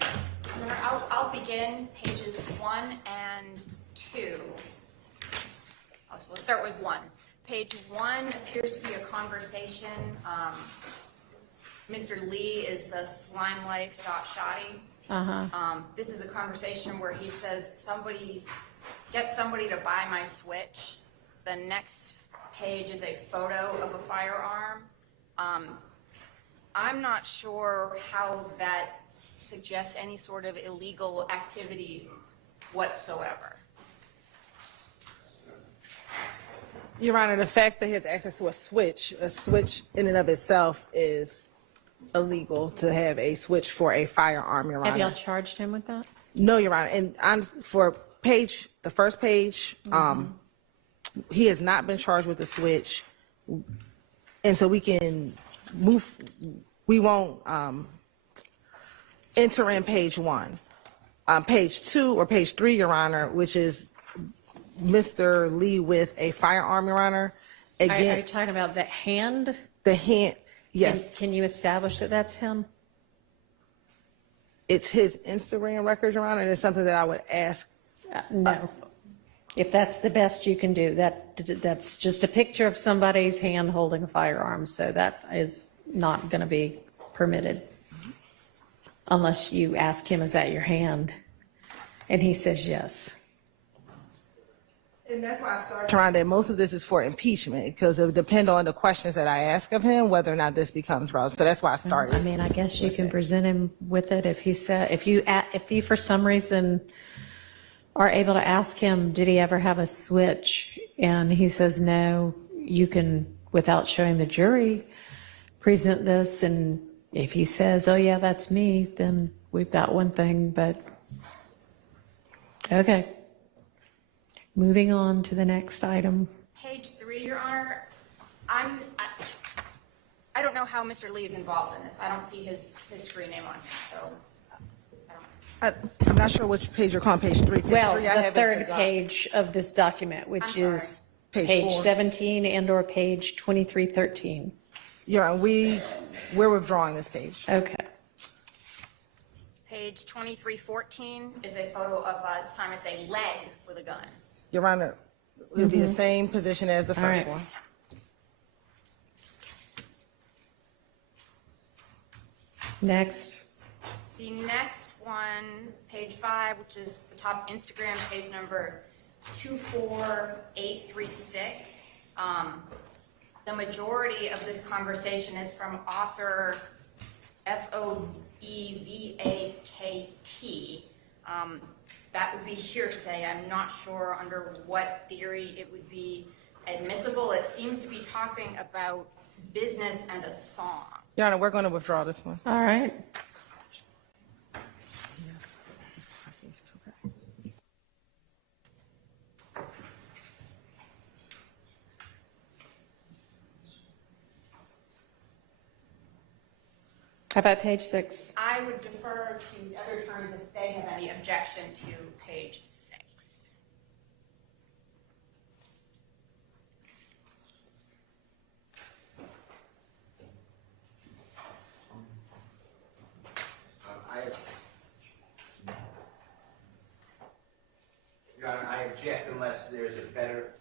I'll begin pages 1 and 2. Oh, so let's start with 1. Page 1 appears to be a conversation. Mr. Lee is the slimelife.shoddy. This is a conversation where he says, get somebody to buy my Switch. The next page is a photo of a firearm. I'm not sure how that suggests any sort of illegal activity whatsoever. Your Honor, the fact that he has access to a switch in and of itself is illegal to have a switch for a firearm, Your Honor. Have y'all charged him with that? No, Your Honor. And for the first page, he has not been charged with the switch. And so we won't enter in page 1. Page 2 or page 3, Your Honor, which is Mr. Lee with a firearm, Your Honor. Are Again, you talking about the hand? the hand, yes, Can you establish that that's him? it's his Instagram record, Your Honor, and it's something that I would ask. No. If that's the best you can do, that's just a picture of somebody's hand holding a firearm, so that is not going to be permitted unless you ask him, is that your hand? And he says yes. And that's why I started trying that most of this is for impeachment, because it would depend on the questions that I ask of him, whether or not this becomes relevant. So that's why I started. I mean, I guess you can present him with it if he said, if you for some reason are able to ask him, did he ever have a switch? And he says no, you can, without showing the jury, present this. And if he says, oh yeah, that's me, then we've got one thing, but okay. Moving on to the next item. Page 3, Your Honor. I don't know how Mr. Lee is involved in this. I don't see his screen name on here, so I don't know. I'm not sure which page you're calling, page 3. Page Well, 3, I the have third it. page of this document, which I'm is Page page 4. 17 and/or page 2313. Your Honor, we're withdrawing this page. Okay. Page 2314 is a photo of, this time it's a leg with a gun. Your Honor, it would be the same position as the first right. one. Next. The next one, page 5, which is the top Instagram page number 24836. The majority of this conversation is from author F-O-E-V-A-K-T. That would be hearsay. I'm not sure under what theory it would be admissible. It seems to be talking about business and a song. Your Honor, we're going to withdraw this one. All right. How about page 6? I would defer to other attorneys if they have any objection to page 6. Your Honor, I object unless there's a better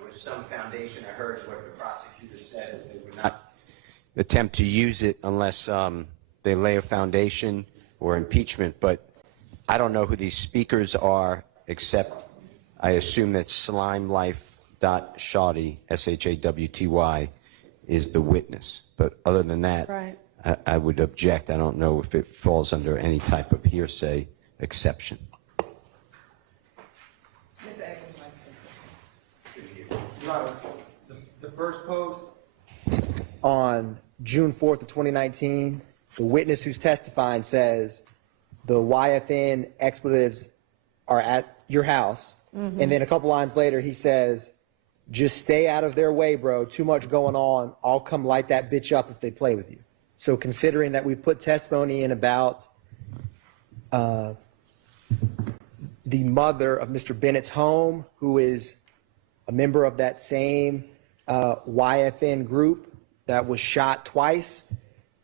or some foundation. I heard what the prosecutor said, that they would not attempt to use it unless they lay a foundation or impeachment. But I don't know who these speakers are, except I assume that SlimeLife.Shawty, S-H-A-W-T-Y, is the witness. But other than that, Right. I would object. I don't know if it falls under any type of hearsay exception. The first post on June 4th of 2019, the witness who's testifying says the YFN expletives are at your house. And then a couple lines later, he says, just stay out of their way, bro. Too much going on. I'll come light that bitch up if they play with you. So considering that we put testimony in about the mother of Mr. Bennett's home, who is a member of that same YFN group that was shot twice,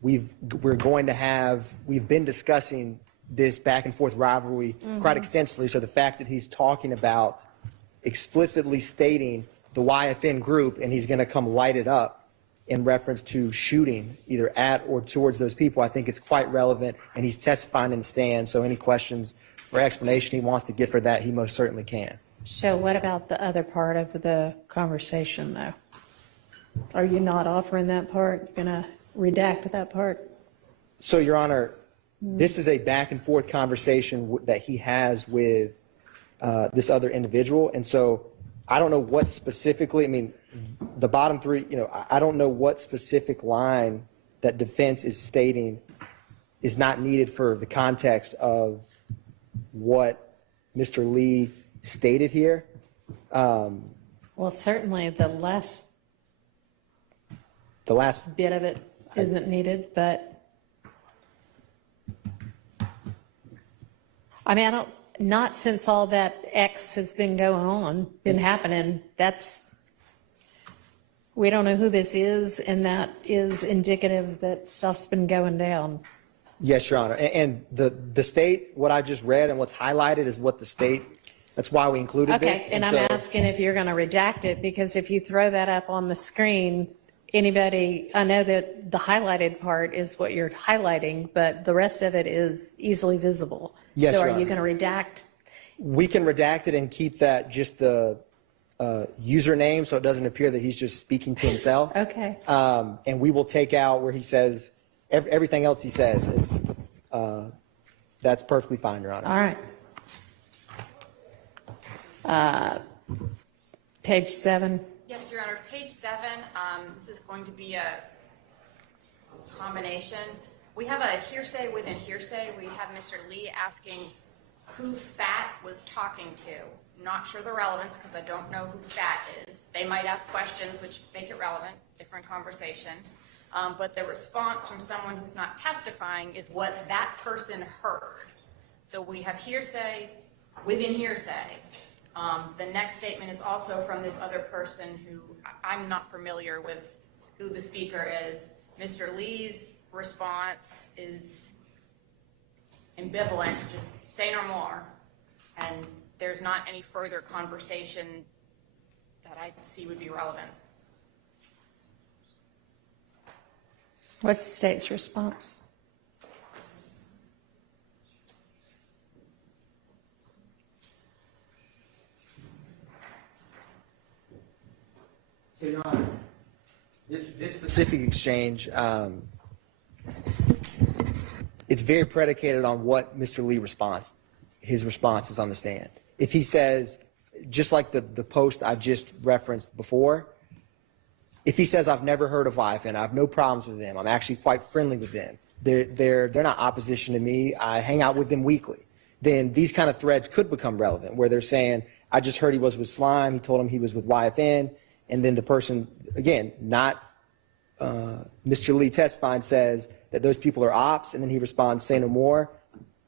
we've been discussing this back and forth rivalry quite extensively. So the fact that he's talking about explicitly stating the YFN group and he's going to come light it up in reference to shooting either at or towards those people, I think it's quite relevant, and he's testifying in the stand. So any questions or explanation he wants to get for that, he most certainly can. So what about the other part of the conversation, though? Are you not offering that part? You're going to redact that part? So, Your Honor, this is a back and forth conversation that he has with this other individual. And so I don't know what specifically, I mean, the bottom three, I don't know what specific line that defense is stating is not needed for the context of what Mr. Lee stated here. Well, certainly the last bit of it isn't needed, but I mean, not since all that X has been happening, we don't know who this is, and that is indicative that stuff's been going down. Yes, Your Honor. And the state, what I just read and what's highlighted is what the state, that's why we included this. Okay, and I'm asking if you're going to redact it, because if you throw that up on the screen, anybody, I know that the highlighted part is what you're highlighting, but the rest of it is easily visible. Yes, so Your are you Honor. going to redact? We can redact it and keep that just the username so it doesn't appear that he's just speaking to himself. Okay. And we will take out where he says, everything else he says. That's perfectly fine, Your Honor. All right. Page 7. Yes, Your Honor, page 7, this is going to be a combination. We have a hearsay within hearsay. We have Mr. Lee asking who Fat was talking to. Not sure the relevance because I don't know who Fat is. They might ask questions which make it relevant, different conversation. But the response from someone who's not testifying is what that person heard. So we have hearsay within hearsay. The next statement is also from this other person who I'm not familiar with who the speaker is. Mr. Lee's response is ambivalent, just say no more. And there's not any further conversation that I see would be relevant. What's the state's response? So, Your Honor, this specific exchange, it's very predicated on what Mr. Lee his response is on the stand. If he says, just like the post I just referenced before, if he says, I've never heard of YFN, I have no problems with them, I'm actually quite friendly with them, they're not opposition to me, I hang out with them weekly, then these kind of threads could become relevant, where they're saying, I just heard he was with Slime, he told him he was with YFN, and then the person, again, not Mr. Lee testifying, says that those people are ops, and then he responds, say no more.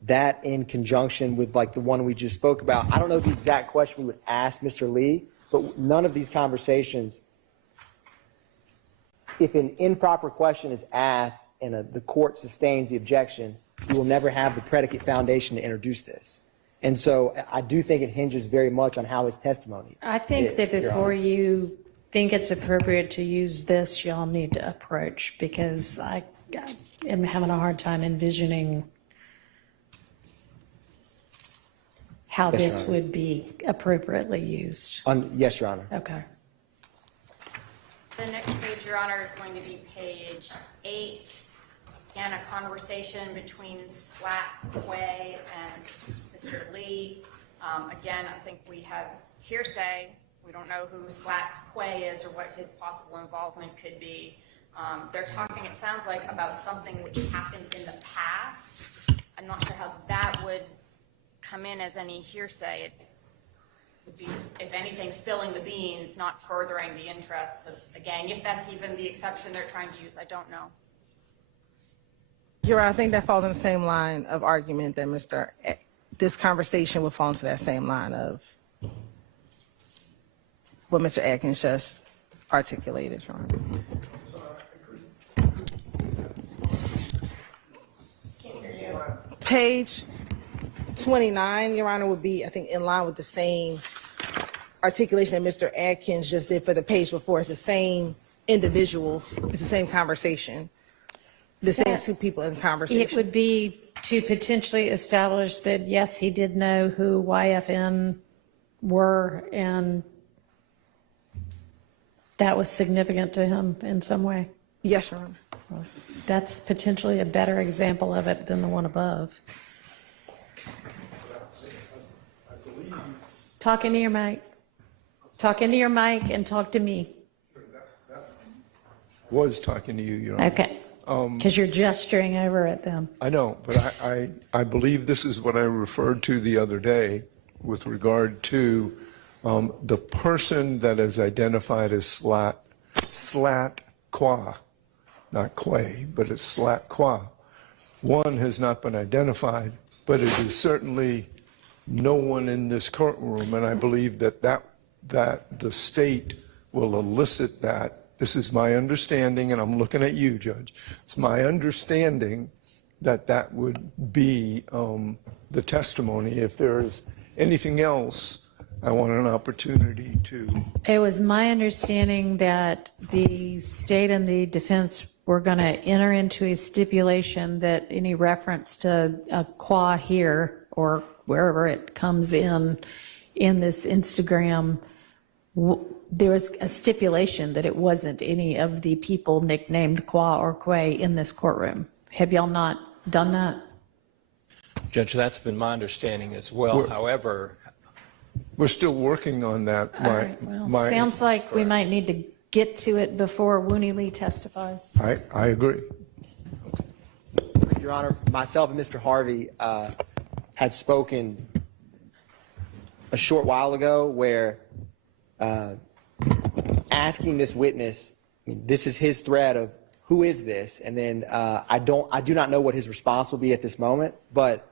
That in conjunction with like the one we just spoke about, I don't know the exact question we would ask Mr. Lee, but none of these conversations, if an improper question is asked and the court sustains the objection, you will never have the predicate foundation to introduce this. And so I do think it hinges very much on how his testimony I think is, that Your before Honor. you think it's appropriate to use this, y'all need to approach, because I am having a hard time envisioning how Yes, Your this Honor. would be appropriately used. Yes, Your Honor. Okay. The next page, Your Honor, is going to be page 8, and a conversation between Slat Quay and Mr. Lee. Again, I think we have hearsay. We don't know who Slat Quay is or what his possible involvement could be. They're talking, it sounds like, about something which happened in the past. I'm not sure how that would come in as any hearsay. It would be, if anything, spilling the beans, not furthering the interests of the gang, if that's even the exception they're trying to use. I don't know. Your Honor, I think that falls in the same line of argument that this conversation would fall into that same line of what Mr. Atkins just articulated, Your Honor. Page 29, Your Honor, would be, I think, in line with the same articulation that Mr. Atkins just did for the page before. It's the same individual. It's the same conversation. The same two people in conversation. It would be to potentially establish that, yes, he did know who YFN were, and that was significant to him in some way. Yes, Your Honor. That's potentially a better example of it than the one above. Talk into your mic. Talk into your mic and talk to me. Was talking to you, Your Honor. Okay. Because you're gesturing over at them. I know, but I believe this is what I referred to the other day with regard to the person that is identified as Slat Qua, not Quay, but it's Slat Qua. One has not been identified, but it is certainly no one in this courtroom, and I believe that the state will elicit that. This is my understanding, and I'm looking at you, Judge. It's my understanding that that would be the testimony. If there's anything else, I want an opportunity to. It was my understanding that the state and the defense were going to enter into a stipulation that any reference to a qua here or wherever it comes in this Instagram, there was a stipulation that it wasn't any of the people nicknamed Qua or Quay in this courtroom. Have y'all not done that? Judge, that's been my understanding as well. However, we're still working on that. All right, well, sounds like we might need to get to it before Wooney Lee testifies. I agree. Your Honor, myself and Mr. Harvey had spoken a short while ago where asking this witness, I mean, this is his thread of who is this, and then I do not know what his response will be at this moment, but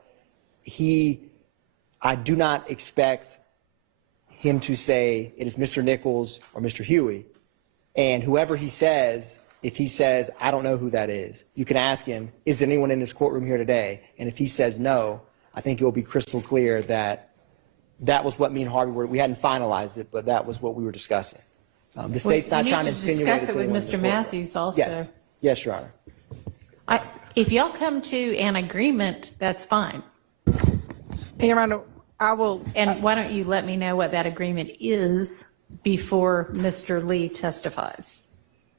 I do not expect him to say it is Mr. Nichols or Mr. Huey, and whoever he says, if he says, I don't know who that is, you can ask him, is there anyone in this courtroom here today? And if he says no, I think it will be crystal clear that that was what me and Harvey were, we hadn't finalized it, but that was what we were discussing. The state's not trying to insinuate. Discuss it with Mr. Matthews also. Yes, yes, Your Honor. If y'all come to an agreement, that's fine. Your Honor, I will. And why don't you let me know what that agreement is before Mr. Lee testifies?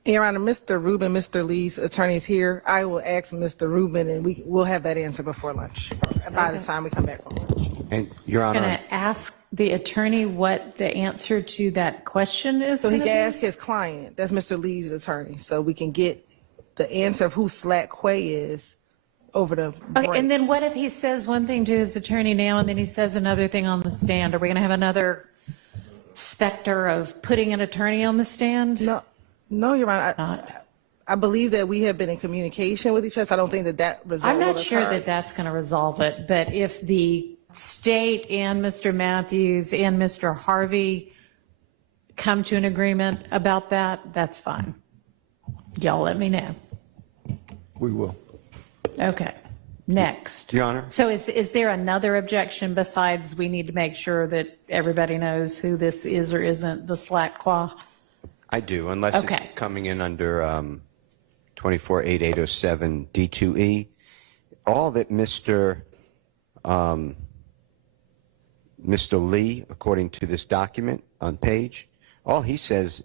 Your Honor, Mr. Rubin, Mr. Lee's attorney is here. I will ask Mr. Rubin, and we'll have that answer before lunch, by the time we come back from lunch. And Your Going Honor, to ask the attorney what the answer to that question is. So he gonna can be? ask his client, that's Mr. Lee's attorney, so we can get the answer of who Slack Quay is over the break. Okay, and then what if he says one thing to his attorney now and then he says another thing on the stand? Are we going to have another specter of putting an attorney on the stand? No, Your Honor. I believe that we have been in communication with each other. So I don't think that result I'm not will sure occur. that that's going to resolve it, but if the state and Mr. Matthews and Mr. Harvey come to an agreement about that, that's fine. Y'all let me know. We will. Okay, next. Your Honor. So is there another objection besides we need to make sure that everybody knows who this is or isn't the Slack Qua? I do, unless Okay. it's coming in under 248807 D2E. All that Mr. Lee, according to this document on page, all he says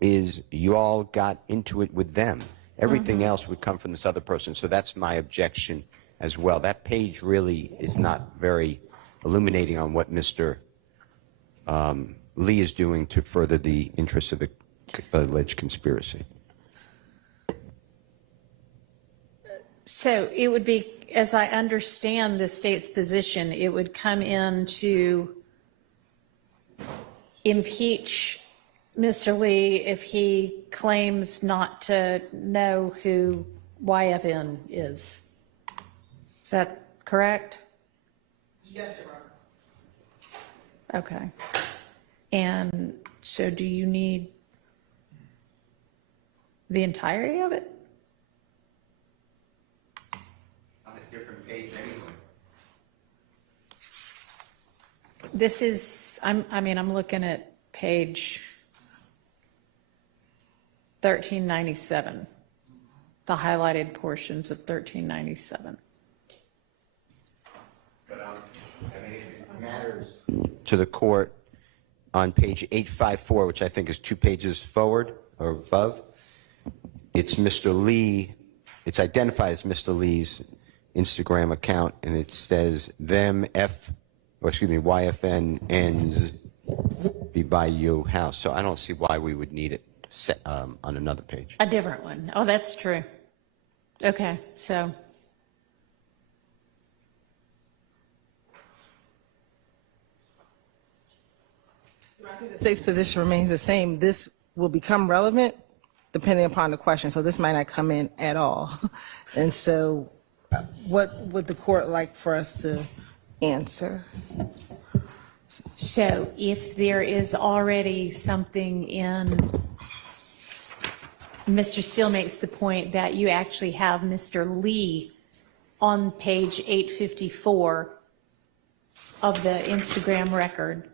is you all got into it with them. Everything else would come from this other person. So that's my objection as well. That page really is not very illuminating on what Mr. Lee is doing to further the interests of the alleged conspiracy. So it would be, as I understand the state's position, it would come in to impeach Mr. Lee if he claims not to know who YFN is. Is that correct? Yes, Your Honor. Okay. And so do you need the entirety of it? On a different page anyway. This is, I'm looking at page 1397, the highlighted portions of 1397. It matters to the court on page 854, which I think is 2 pages forward or above. It's Mr. Lee, it's identified as Mr. Lee's Instagram account, and it says YFN ends be by you house. So I don't see why we would need it set on another page. A different one. Oh, that's true. Okay, so. The state's position remains the same. This will become relevant depending upon the question. So this might not come in at all. And so what would the court like for us to answer? So if there is already something in, Mr. Steele makes the point that you actually have Mr. Lee on page 854 of the Instagram record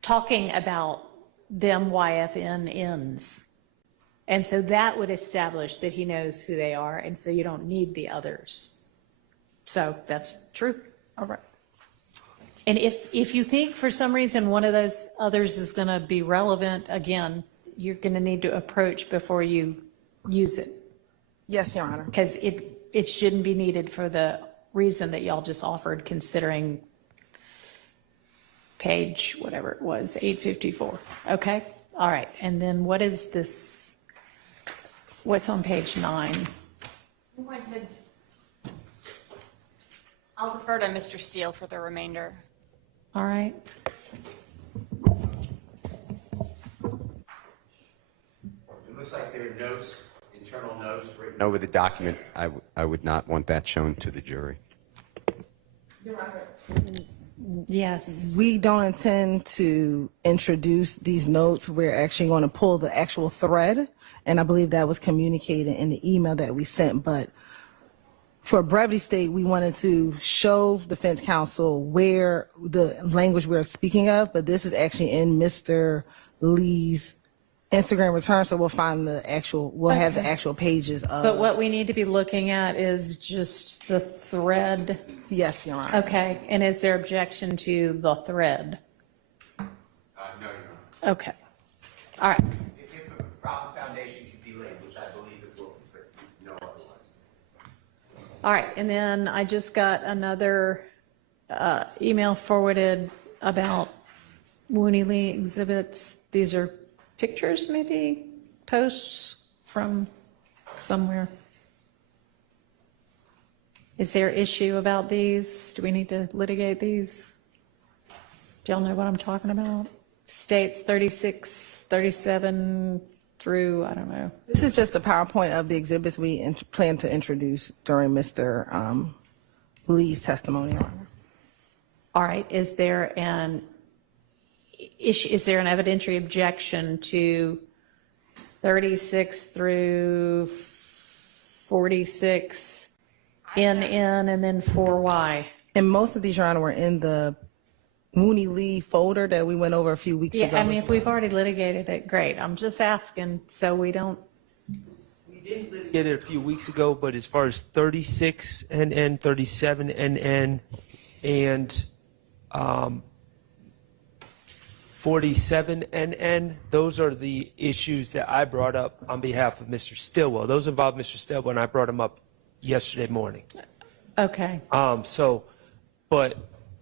talking about them YFN ends. And so that would establish that he knows who they are, and so you don't need the others. So that's true. All right. And if you think for some reason one of those others is going to be relevant, again, you're going to need to approach before you use it. Yes, Your Honor. Because it shouldn't be needed for the reason that y'all just offered, considering page, whatever it was, 854. Okay? All right. And then what is this? What's on page 9? I'll defer to Mr. Steele for the remainder. All right. It looks like there are notes, internal notes written over the document. I would not want that shown to the jury. Yes. We don't intend to introduce these notes. We're actually going to pull the actual thread, and I believe that was communicated in the email that we sent. But for brevity's sake, we wanted to show defense counsel where the language we're speaking of, but this is actually in Mr. Lee's Instagram return, so we'll find the actual, we'll have the actual pages of. But what we need to be looking at is just the thread. Yes, Your Honor. Okay. And is there objection to the thread? No, Your Honor. Okay. All right. If a proper foundation could be All right, and then I just got another email forwarded about Wooney Lee exhibits. These are pictures, maybe, posts from somewhere. Is there issue about these? Do we need to litigate these? Do y'all know what I'm talking about? States 36, 37 through, I don't know. This is just a PowerPoint of the exhibits we plan to introduce during Mr. Lee's testimony. All right, is there an issue, is there an evidentiary objection to 36 through 46, NN, and then 4Y? And most of these, Your Honor, were in the Wooney Lee folder that we went over a few weeks ago. Yeah, I mean, if we've already litigated it, great. I'm just asking so we don't. We did litigate it a few weeks ago, but as far as 36 NN, 37 NN, and 47 NN, those are the issues that I brought up on behalf of Mr. Stillwell. Those involve Mr. Stillwell, and I brought them up yesterday morning. Okay. But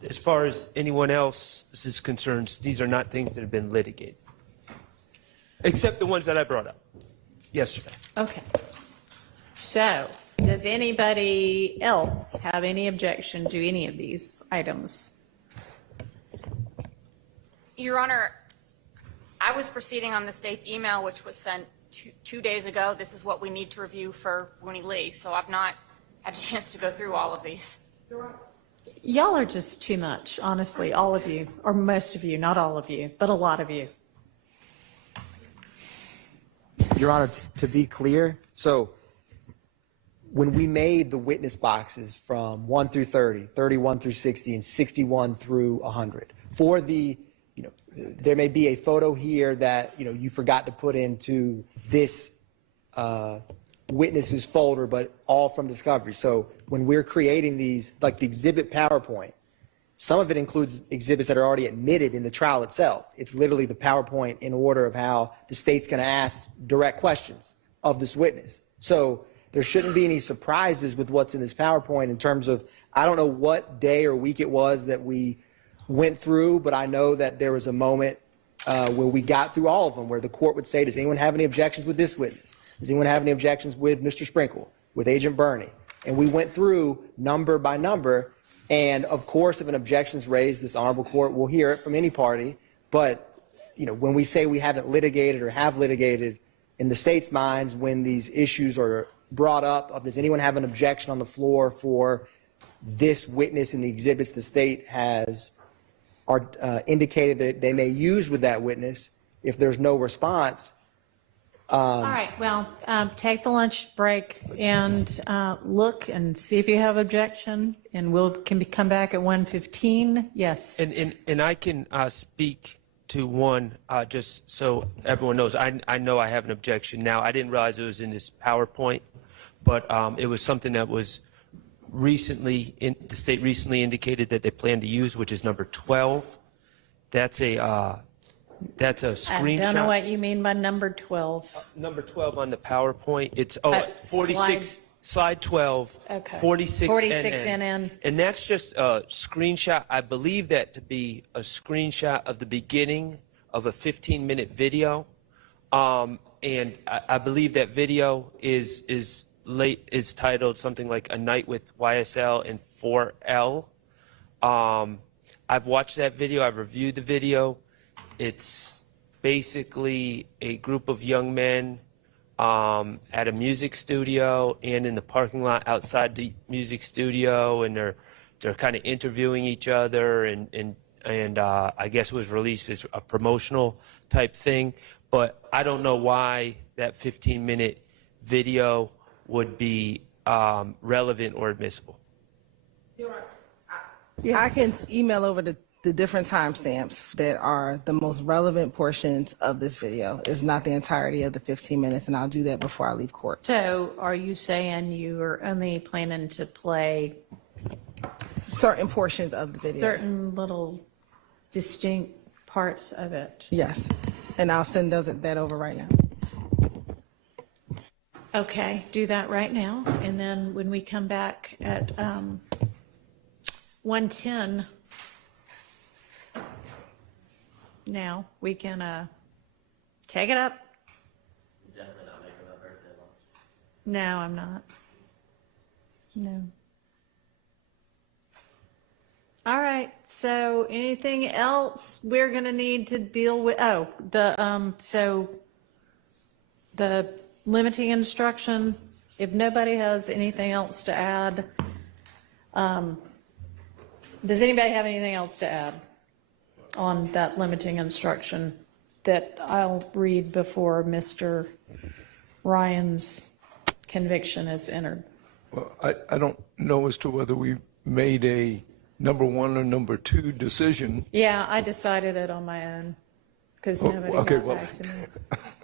as far as anyone else is concerned, these are not things that have been litigated, except the ones that I brought up yesterday. Okay. So, does anybody else have any objection to any of these items? Your Honor, I was proceeding on the state's email, which was sent two days ago. This is what we need to review for Wooney Lee, so I've not had a chance to go through all of these. Y'all are just too much, honestly, all of you, or most of you, not all of you, but a lot of you. Your Honor, to be clear, so when we made the witness boxes from 1 through 30, 31 through 60, and 61 through 100, for the, there may be a photo here that, you forgot to put into this witnesses folder, but all from discovery. So when we're creating these, like the exhibit PowerPoint, some of it includes exhibits that are already admitted in the trial itself. It's literally the PowerPoint in order of how the state's going to ask direct questions of this witness. So there shouldn't be any surprises with what's in this PowerPoint in terms of, I don't know what day or week it was that we went through, but I know that there was a moment where we got through all of them, where the court would say, does anyone have any objections with this witness? Does anyone have any objections with Mr. Sprinkle, with Agent Burney? And we went through number by number, and of course, if an objection is raised, this honorable court will hear it from any party. But, when we say we haven't litigated or have litigated, in the state's minds, when these issues are brought up, does anyone have an objection on the floor for this witness and the exhibits the state has indicated that they may use with that witness? If there's no response, All right, well, take the lunch break and look and see if you have objection, and can come back at 1:15. Yes. And I can speak to one, just so everyone knows. I know I have an objection now. I didn't realize it was in this PowerPoint, but it was something that was recently, the state recently indicated that they plan to use, which is number 12. That's a screenshot. I don't know what you mean by number 12. Number 12 on the PowerPoint. It's 46, slide 12, Okay. 46 NN. And that's just a screenshot. I believe that to be a screenshot of the beginning of a 15-minute video. And I believe that video is titled something like A Night with YSL and 4L. I've watched that video. I've reviewed the video. It's basically a group of young men at a music studio and in the parking lot outside the music studio, and they're kind of interviewing each other, and I guess it was released as a promotional type thing. But I don't know why that 15-minute video would be relevant or admissible. I can email over the different timestamps that are the most relevant portions of this video. It's not the entirety of the 15 minutes, and I'll do that before I leave court. So are you saying you are only planning to play Certain portions of the video. certain little distinct parts of it? Yes, and I'll send that over right now. Okay, do that right now, and then when we come back at 1:10, now, we can take it up. Definitely not making my birthday lunch. No, I'm not. No. All right, so anything else we're gonna need to deal with? Oh, so the limiting instruction, if nobody has anything else to add, does anybody have anything else to add on that limiting instruction that I'll read before Mr. Ryan's conviction is entered? Well, I don't know as to whether we made a number 1 or number 2 decision. Yeah, I decided it on my own because nobody okay, got back to me.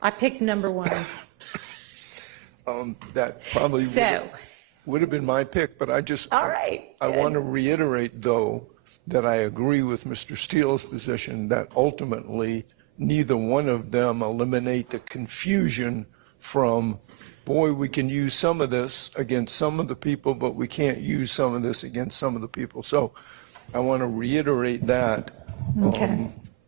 I picked number 1. That probably would have been my pick, but All right. I want to reiterate, though, that I agree with Mr. Steele's position that ultimately neither one of them eliminate the confusion from, boy, we can use some of this against some of the people, but we can't use some of this against some of the people. So I want to reiterate that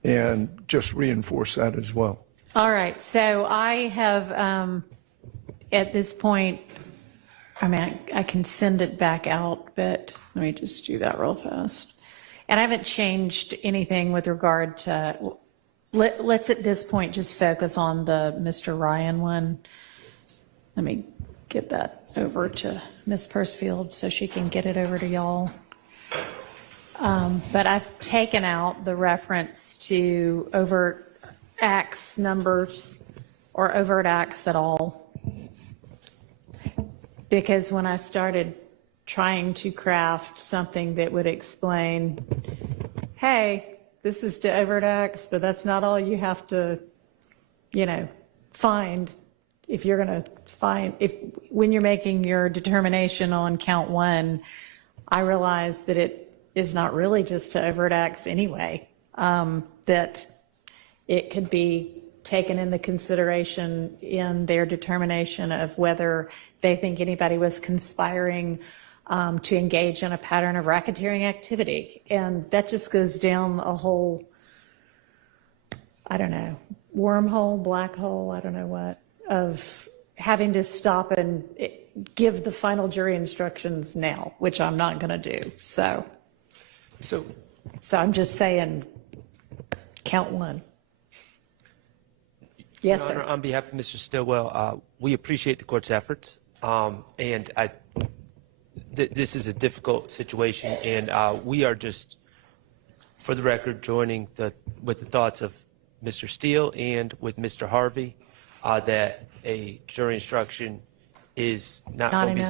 and just reinforce that as well. All right. So I have, at this point, I mean, I can send it back out, but let me just do that real fast. And I haven't changed anything with regard to, let's at this point just focus on the Mr. Ryan one. Let me get that over to Ms. Persfield so she can get it over to y'all. But I've taken out the reference to overt acts numbers or overt acts at all. Because when I started trying to craft something that would explain, hey, this is to overt acts, but that's not all you have to, find. If you're going to when you're making your determination on count 1, I realized that it is not really just to overt acts anyway, that it could be taken into consideration in their determination of whether they think anybody was conspiring to engage in a pattern of racketeering activity. And that just goes down a whole, I don't know, wormhole, black hole, I don't know what, of having to stop and give the final jury instructions now, which I'm not going to do. So I'm just saying, count 1. Yes, Your sir. Honor, on behalf of Mr. Stillwell, we appreciate the court's efforts, and this is a difficult situation, and we are just, for the record, joining with the thoughts of Mr. Steele and with Mr. Harvey that a jury instruction is not going to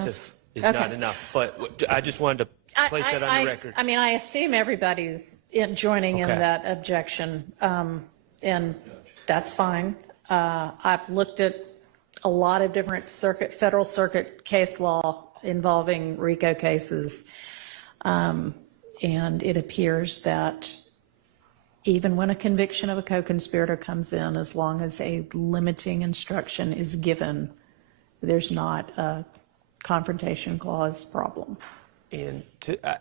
be not enough. But I just wanted to place that on the record. I mean, I assume everybody's joining in that objection, and that's fine. I've looked at a lot of different federal circuit case law involving RICO cases, and it appears that even when a conviction of a co-conspirator comes in, as long as a limiting instruction is given, there's not a confrontation clause problem. And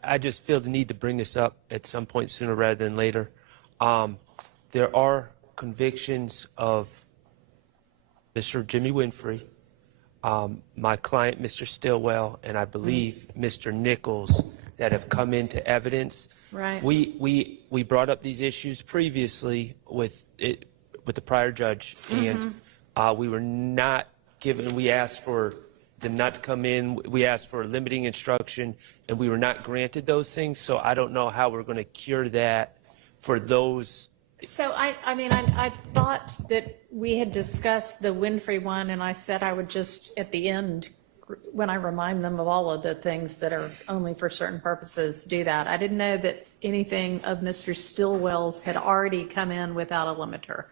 I just feel the need to bring this up at some point sooner rather than later. There are convictions of Mr. Jimmy Winfrey, my client, Mr. Stillwell, and I believe Mr. Nichols that have come into evidence. Right. We brought up these issues previously with the prior judge, and we were not given. We asked for them not to come in. We asked for limiting instruction, and we were not granted those things. So I don't know how we're going to cure that for those. So I mean, I thought that we had discussed the Winfrey one, and I said I would just at the end, when I remind them of all of the things that are only for certain purposes, do that. I didn't know that anything of Mr. Stillwell's had already come in without a limiter.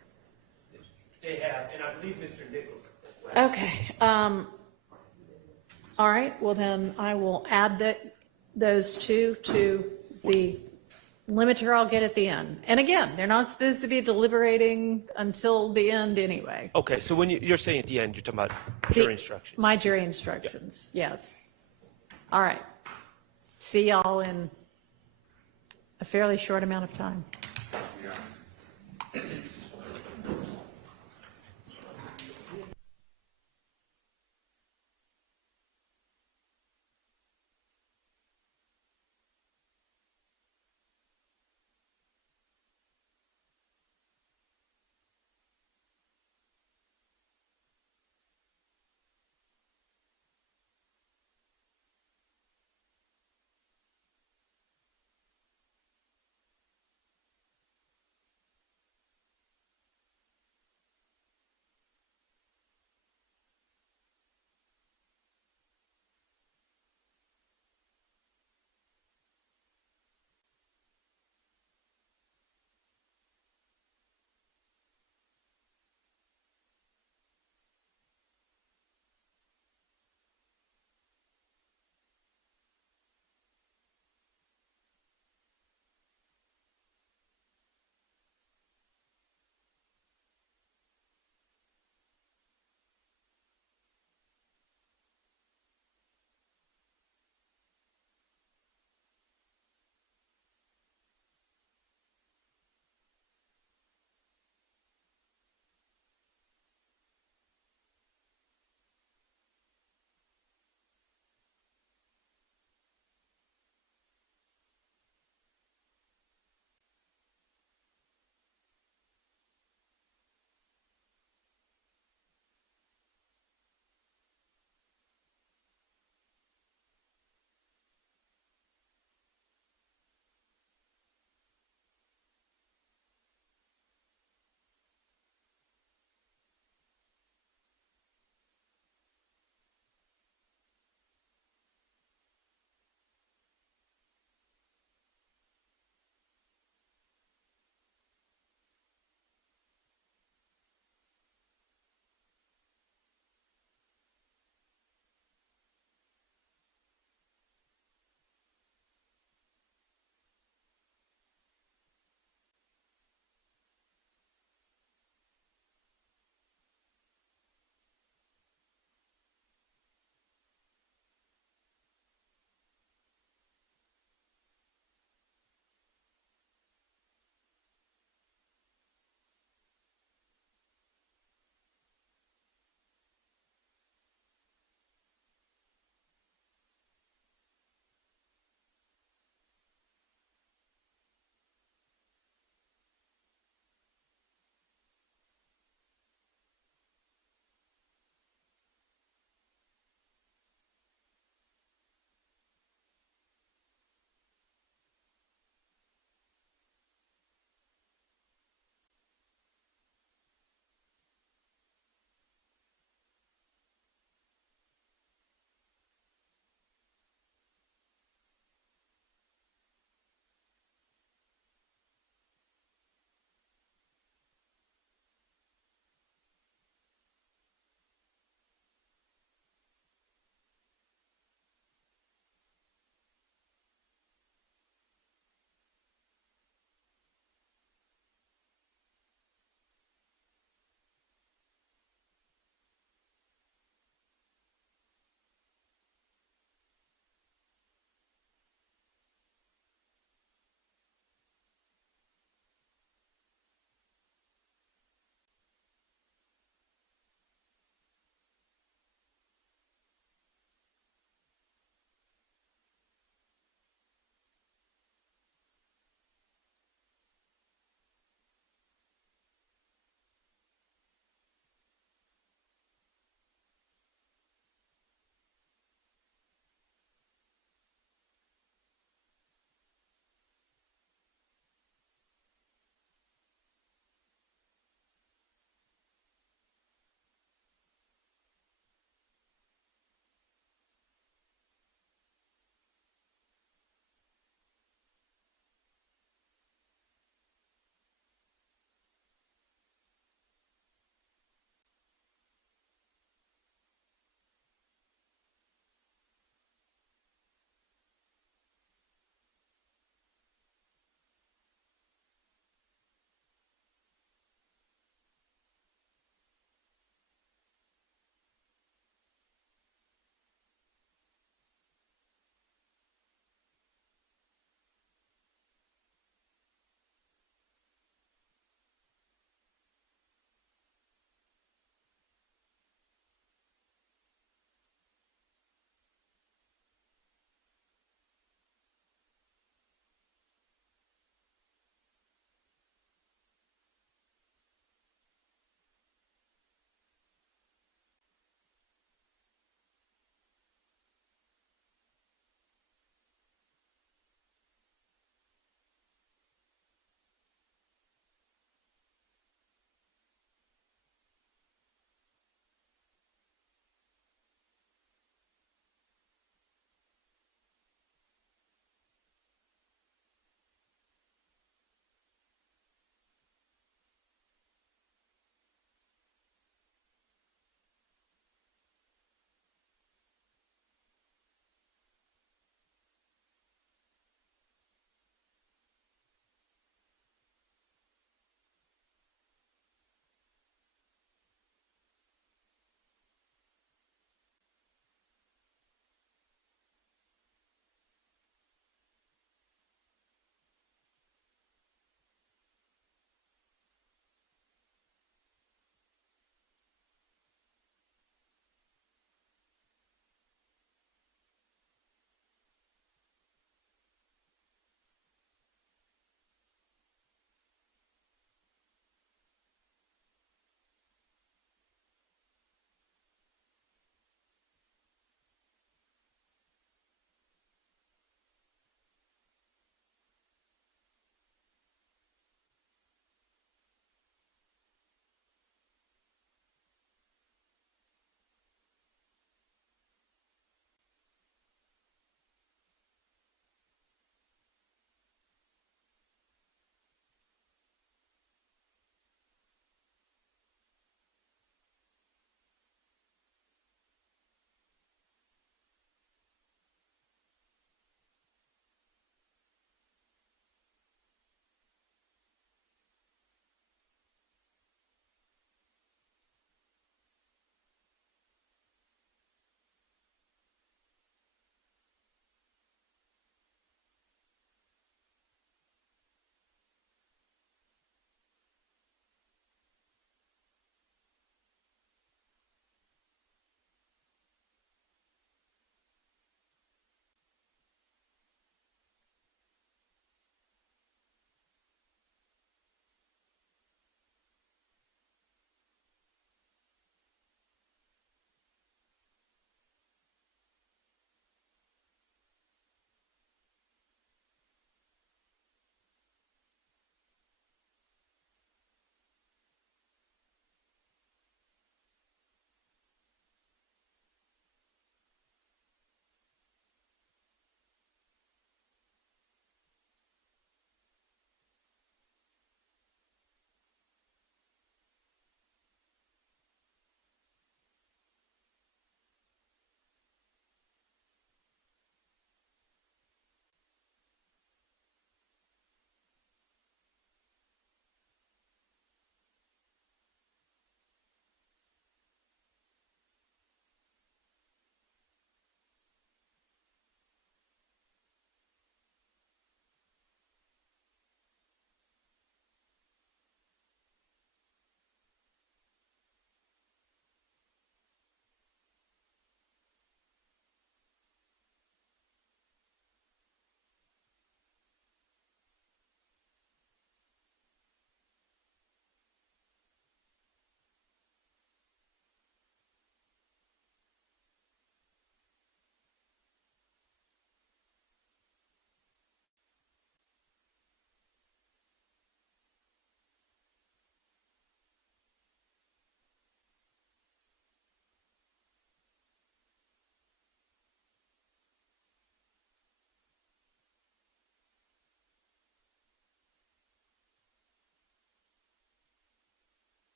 They have, and I believe Mr. Nichols. Okay. All right. Well, then I will add those two to the Limit your all get at the end. And again, they're not supposed to be deliberating until the end anyway. Okay, so when you're saying at the end, you're talking about jury instructions. My jury instructions, yes. All right. See y'all in a fairly short amount of time.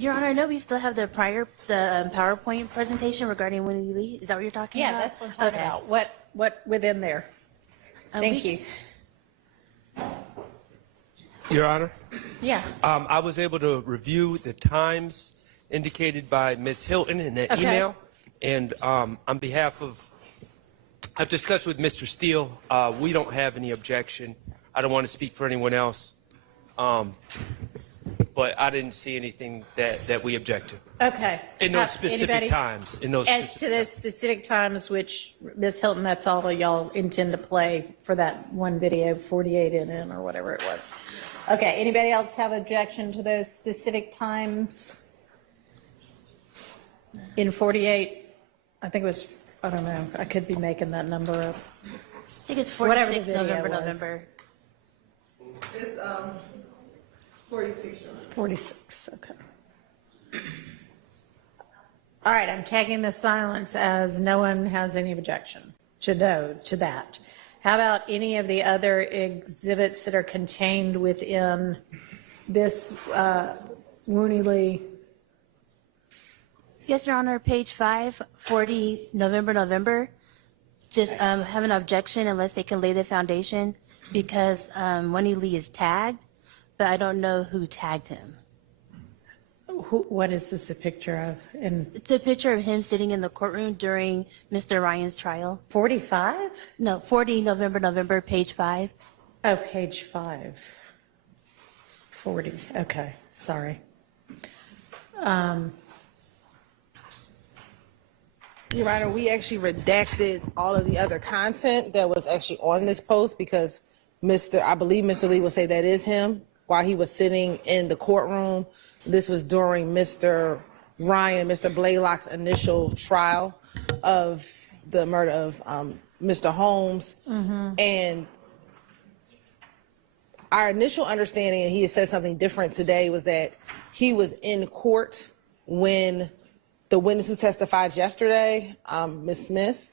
Your Honor, I know we still have the PowerPoint presentation regarding Winnie Lee. Is that what you're talking about? Yeah, that's what I'm talking about. What within there? Thank you. Your Honor, Yeah. I was able to review the times indicated by Ms. Hilton in that Okay. email, and on behalf of, I've discussed with Mr. Steele. We don't have any objection. I don't want to speak for anyone else, but I didn't see anything that we object to. Okay. In those specific Anybody? times. In those As to specific the specific times, which, Ms. Hilton, that's all y'all intend to play for that one video, 48 in or whatever it was. Okay, anybody else have objection to those specific times? In 48, I think it was, I don't know, I could be making that number up. I think it's Whatever the 46 video November, was. November. It's 46. 46, okay. All right, I'm taking the silence as no one has any objection to that. How about any of the other exhibits that are contained within this Winnie Lee? Yes, Your Honor, page 5, 40 November, November. Just have an objection unless they can lay the foundation because Winnie Lee is tagged, but I don't know who tagged him. What is this a picture of? It's a picture of him sitting in the courtroom during Mr. Ryan's trial. 45? No, 40 November, November, page 5. Oh, page 5. 40, okay, sorry. Your Honor, we actually redacted all of the other content that was actually on this post because I believe Mr. Lee will say that is him while he was sitting in the courtroom. This was during Mr. Ryan and Mr. Blaylock's initial trial of the murder of Mr. Holmes. And our initial understanding, and he has said something different today, was that he was in court when the witness who testified yesterday, Ms. Smith,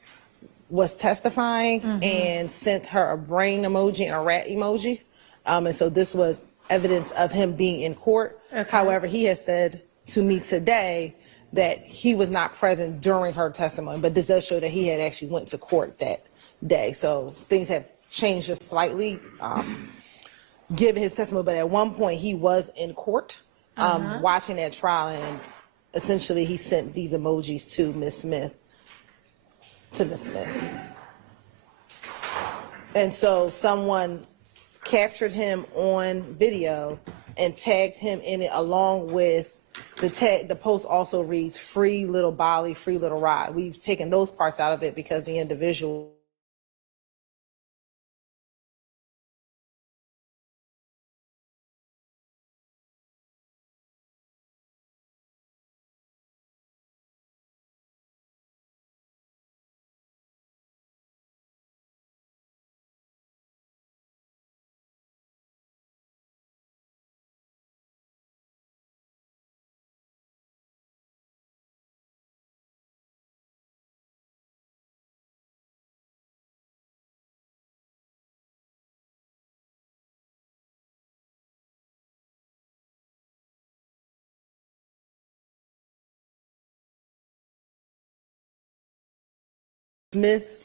was testifying and sent her a brain emoji and a rat emoji. And so this was evidence of him being in court. Okay. However, he has said to me today that he was not present during her testimony, but this does show that he had actually went to court that day. So things have changed just slightly given his testimony, but at one point he was in court watching that trial, and essentially he sent these emojis to Ms. Smith, And so someone captured him on video and tagged him in it along with the tag. The post also reads "free little Bali, free little ride." We've taken those parts out of it because the individual Smith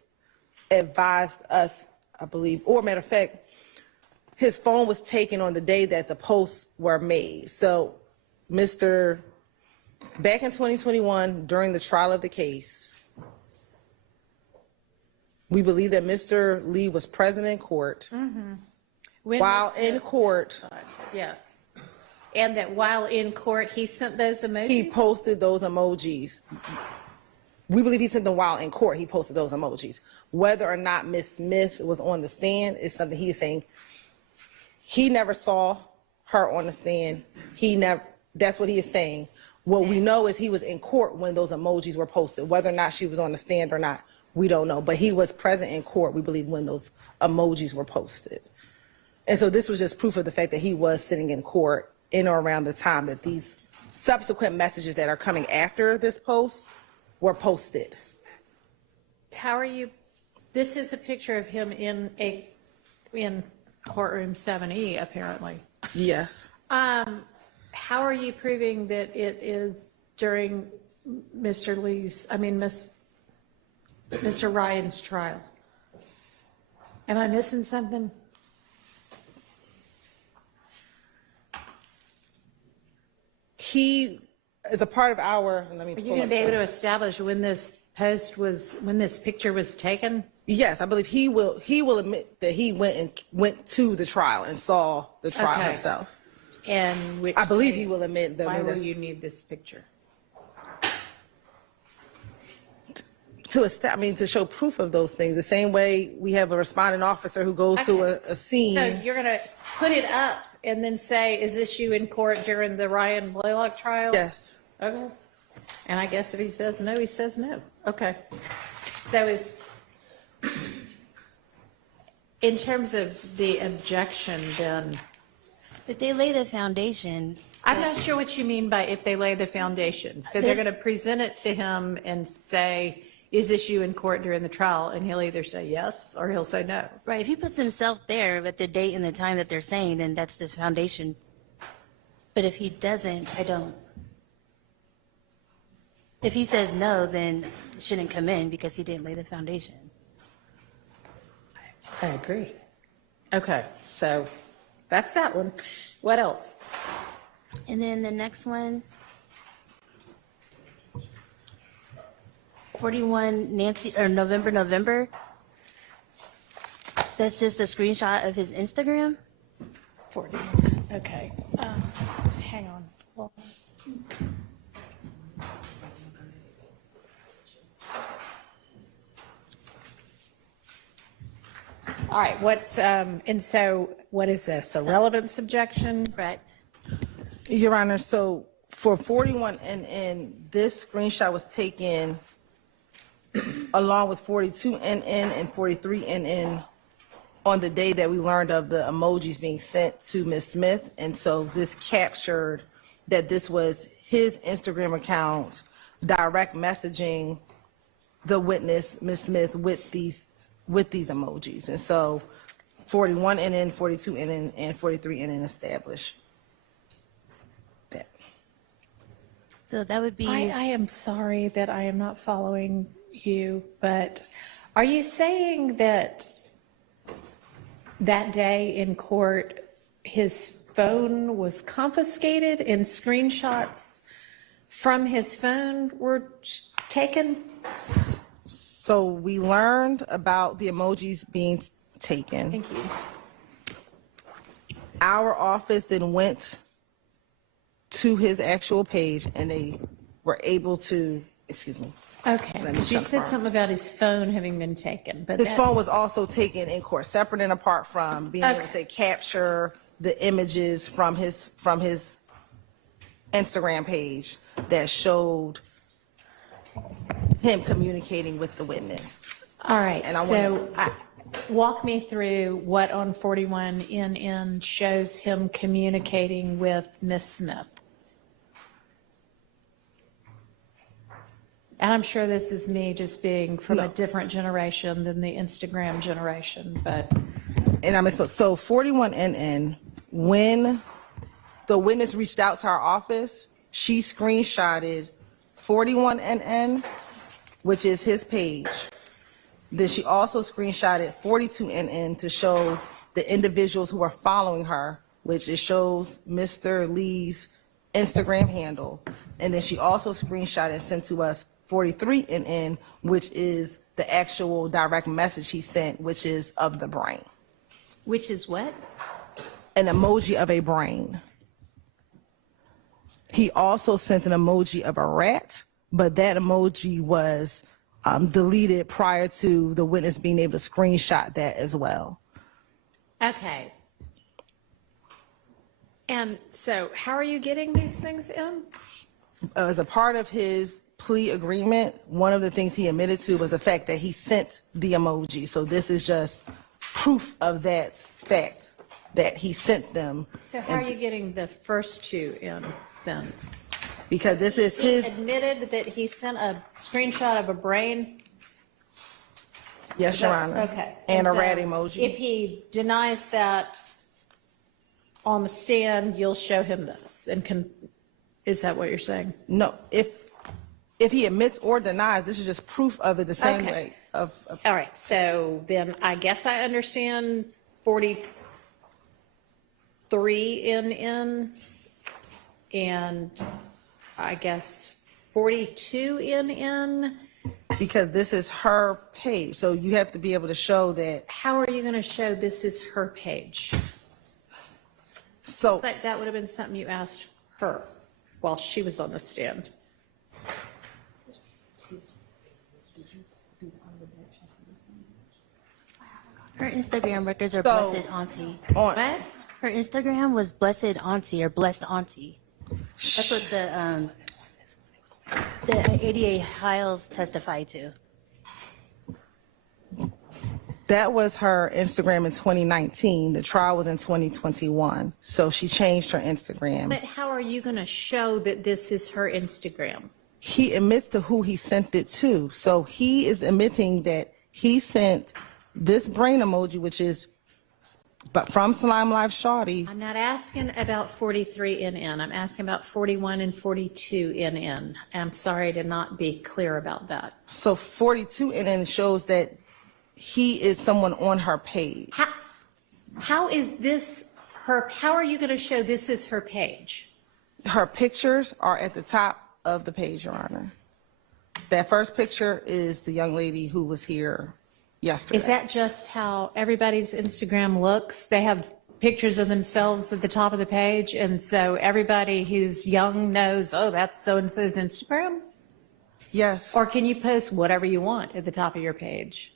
advised us, I believe, or matter of fact, his phone was taken on the day that the posts were made. So back in 2021, during the trial of the case, we believe that Mr. Lee was present in court. While in court, Yes. And that while in court, he sent those emojis? he posted those emojis. We believe he sent them while in court. He posted those emojis. Whether or not Ms. Smith was on the stand is something he's saying. He never saw her on the stand. That's what he is saying. What we know is he was in court when those emojis were posted. Whether or not she was on the stand or not, we don't know. But he was present in court, we believe, when those emojis were posted. And so this was just proof of the fact that he was sitting in court in or around the time that these subsequent messages that are coming after this post were posted. How are you, this is a picture of him in courtroom 7E, apparently. Yes. how are you proving that it is during Mr. Ryan's trial? Am I missing something? He is a part of our, let me Are you pull going to up be able the- to establish when this picture was taken? Yes, I believe he will admit that he went to the trial and saw the trial Okay. himself. And which I believe he case, will admit that. Why will that's- you need this picture? to show proof of those things. The same way we have a responding officer who goes to a scene. So you're going to put it up and then say, is this you in court during the Ryan Blaylock trial? Yes. Okay. And I guess if he says no, he says no. Okay. So in terms of the objection, then, If they lay the foundation, I'm not sure what you mean by if they lay the foundation. So they're going to present it to him and say, is this you in court during the trial? And he'll either say yes or he'll say no. right, if he puts himself there with the date and the time that they're saying, then that's this foundation. But if he doesn't, I don't. If he says no, then it shouldn't come in because he didn't lay the foundation. I agree. Okay, so that's that one. What else? And then the next one, 41 Nancy, or November. That's just a screenshot of his Instagram. 40. Okay. Hang on. Well, all right. And so what is this? A relevance objection? Correct. Your Honor, so for 41 and this screenshot was taken along with 42 and 43 NN on the day that we learned of the emojis being sent to Ms. Smith. And so this captured that this was his Instagram account direct messaging the witness, Ms. Smith, with these emojis. And so 41 NN, 42 NN, and 43 NN established that. So that would be. I am sorry that I am not following you, but are you saying that that day in court, his phone was confiscated and screenshots from his phone were taken? So we learned about the emojis being taken. Thank you. Our office then went to his actual page and they were able to, excuse me. Okay, Let me because you said confirm. something about his phone having been taken, but His that- phone was also taken in court, separate and apart from being able Okay. to capture the images from his Instagram page that showed him communicating with the witness. All right, And I so walk me through what on 41 NN shows him communicating with Miss Smith. And I'm sure this is me just being from a different generation than the Instagram generation, but And I misspoke. So 41 NN, when the witness reached out to our office, she screenshotted 41 NN, which is his page. Then she also screenshotted 42 NN to show the individuals who are following her, which it shows Mr. Lee's Instagram handle. And then she also screenshotted and sent to us 43 NN, which is the actual direct message he sent, which is of the brain. which is what? An emoji of a brain. He also sent an emoji of a rat, but that emoji was deleted prior to the witness being able to screenshot that as well. Okay. And so how are you getting these things in? As a part of his plea agreement, one of the things he admitted to was the fact that he sent the emoji. So this is just proof of that fact that he sent them. So how are you getting the first two in then? Because this is He his, admitted that he sent a screenshot of a brain? yes, Your Honor. Okay. And a so rat emoji. If he denies that, on the stand, you'll show him this and is that what you're saying? No, if he admits or denies, this is just proof of it the same Okay. way All right, so then I guess I understand 43 NN and I guess 42 NN. because this is her page. So you have to be able to show that. How are you going to show this is her page? So That would have been something you asked her while she was on the stand. Her Instagram records are So- blessed auntie. on, What? Her Instagram was blessed auntie or blessed auntie. That's what the ADA Hiles testified to. that was her Instagram in 2019. The trial was in 2021. So she changed her Instagram. But how are you going to show that this is her Instagram? He admits to who he sent it to. So he is admitting that he sent this brain emoji, which is but from Slime Life Shawty. I'm not asking about 43 NN. I'm asking about 41 and 42 NN. I'm sorry to not be clear about that. So 42 and then shows that he is someone on her page. How is this her? How are you going to show this is her page? Her pictures are at the top of the page, Your Honor. That first picture is the young lady who was here yesterday. Is that just how everybody's Instagram looks? They have pictures of themselves at the top of the page, and so everybody who's young knows, oh, that's so-and-so's Instagram? Yes. Or can you post whatever you want at the top of your page?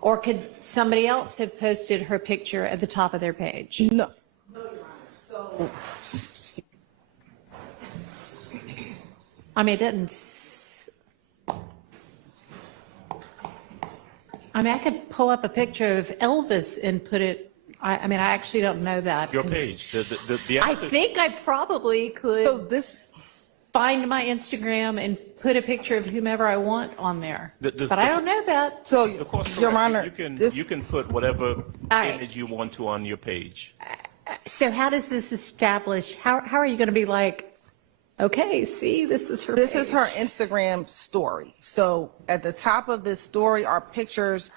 Or could somebody else have posted her picture at the top of their page? No. No, Your Honor. So, I mean, it doesn't. I mean, I could pull up a picture of Elvis and put it. I mean, I actually don't know that. Your 'cause page. I think I probably could so this, find my Instagram and put a picture of whomever I want on there. But I don't know that. so The course Your correct. Honor, this, You can put whatever right. image you want to on your page. So how does this establish? How are you going to be like? Okay, see, this is her. this page. is her Instagram story. So at the top of this story are pictures,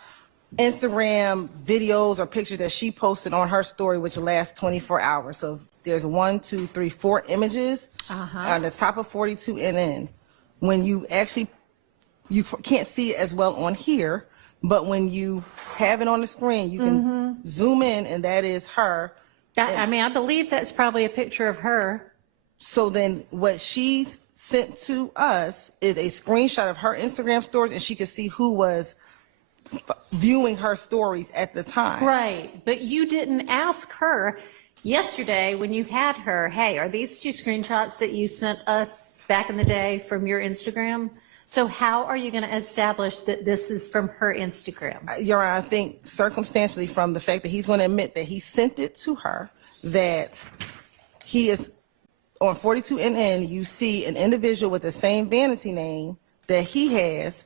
Instagram videos or pictures that she posted on her story, which lasts 24 hours. So there's 1, 2, 3, 4 images on the top of 42 NN. When you actually, you can't see it as well on here, but when you have it on the screen, you can zoom in, and that is her. I mean, I believe that's probably a picture of her. So then what she sent to us is a screenshot of her Instagram stories, and she could see who was viewing her stories at the time. Right, but you didn't ask her yesterday when you had her, hey, are these 2 screenshots that you sent us back in the day from your Instagram? So how are you going to establish that this is from her Instagram? Your Honor, I think circumstantially from the fact that he's going to admit that he sent it to her, that he is on 42 NN, you see an individual with the same vanity name that he has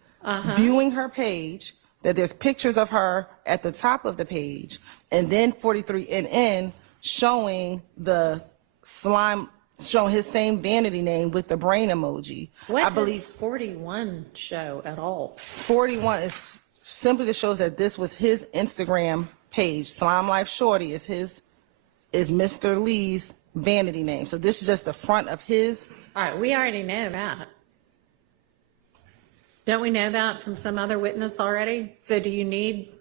viewing her page, that there's pictures of her at the top of the page, and then 43 NN showing the slime, showing his same vanity name with the brain emoji. What I does believe 41 show at all? 41 is simply to show that this was his Instagram page. Slime Life Shorty is Mr. Lee's vanity name. So this is just the front of his. All right, we already know that. Don't we know that from some other witness already? So do you need?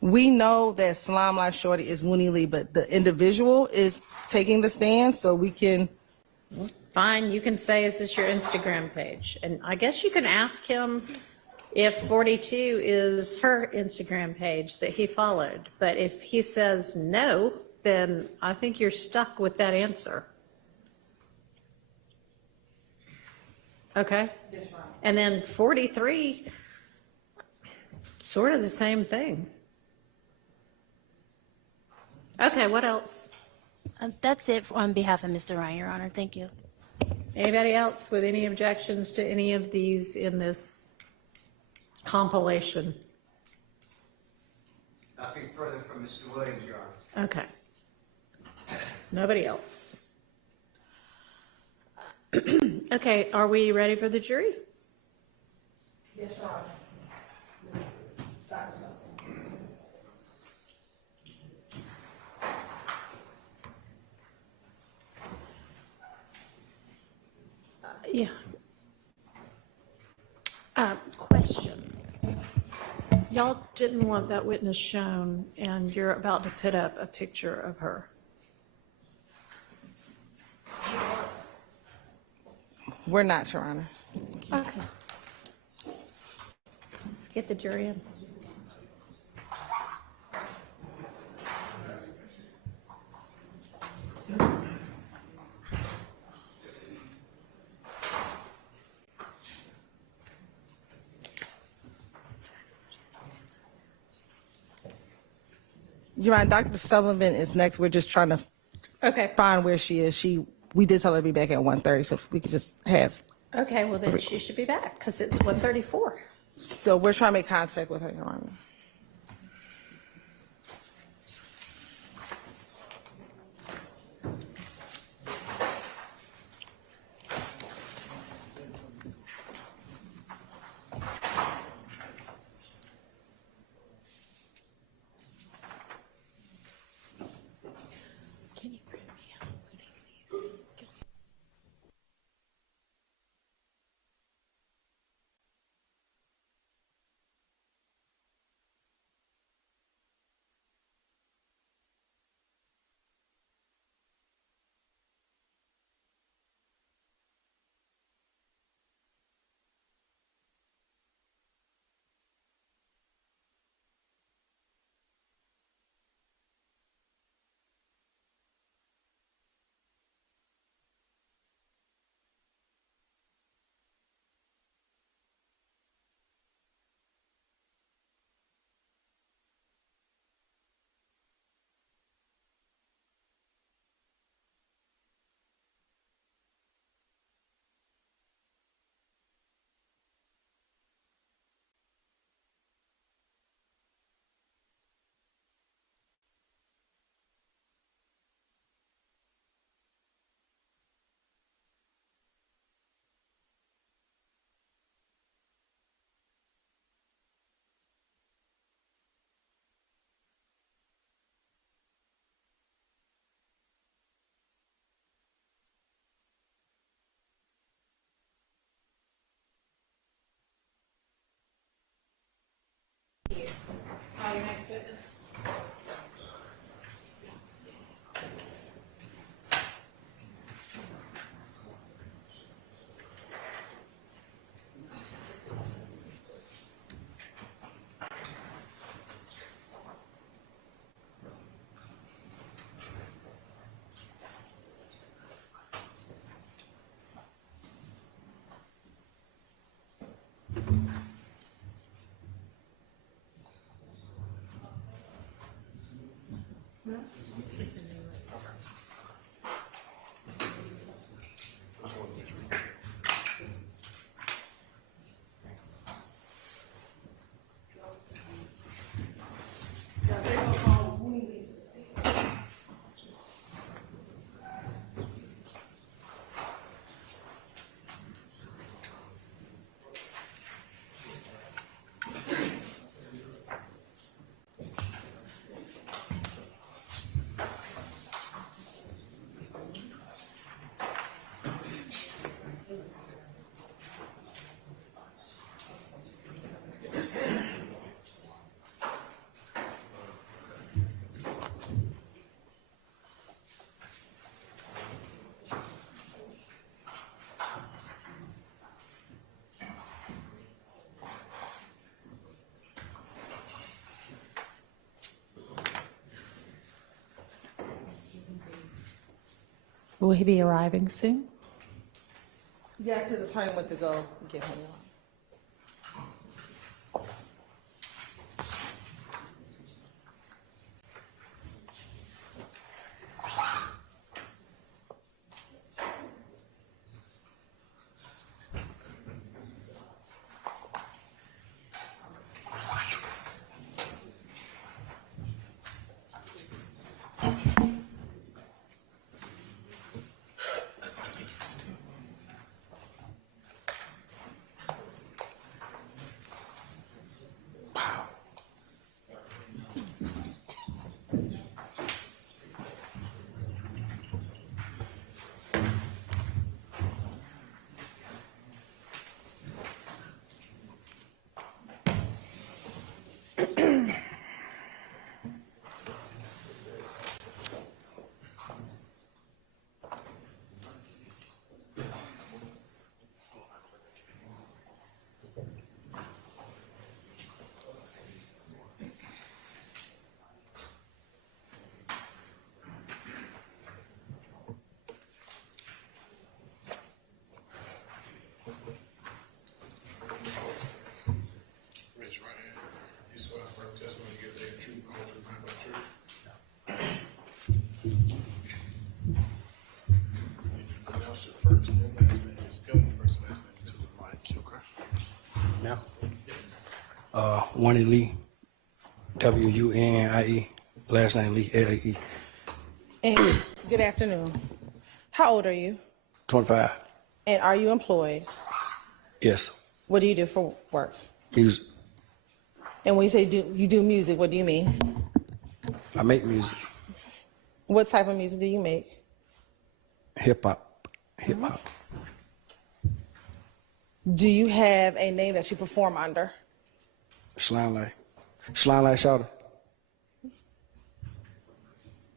We know that Slime Life Shorty is Winnie Lee, but the individual is taking the stand, so we can. Fine, you can say, is this your Instagram page? And I guess you can ask him if 42 is her Instagram page that he followed. But if he says no, then I think you're stuck with that answer. Okay? And then 43, sort of the same thing. Okay, what else? That's it on behalf of Mr. Ryan, Your Honor. Thank you. Anybody else with any objections to any of these in this compilation? Nothing further from Mr. Williams, Your Honor. Okay. Nobody else. Okay, are we ready for the jury? Yes, Your Honor. Yeah. Question. Y'all didn't want that witness shown, and you're about to put up a picture of her. We're not, Your Honor. Okay. Let's get the jury in. Your Honor, Dr. Sullivan is next. We're just trying to find where she is. We did tell her to be back at 1:30, so if we could just have. Okay, well then she should be back because it's 1:34. So we're trying to make contact with her, Your Honor. Will he be arriving soon? Yes, his attorney went to go get him. Wunnie Lee, W-U-N-I-E, last name Lee, L-A-E. And good afternoon. How old are you? 25, And are you employed? yes, What do you do for work? music. And when you say you do music, what do you mean? I make music, What type of music do you make? hip-hop. Do you have a name that you perform under? Slime Light Shouter,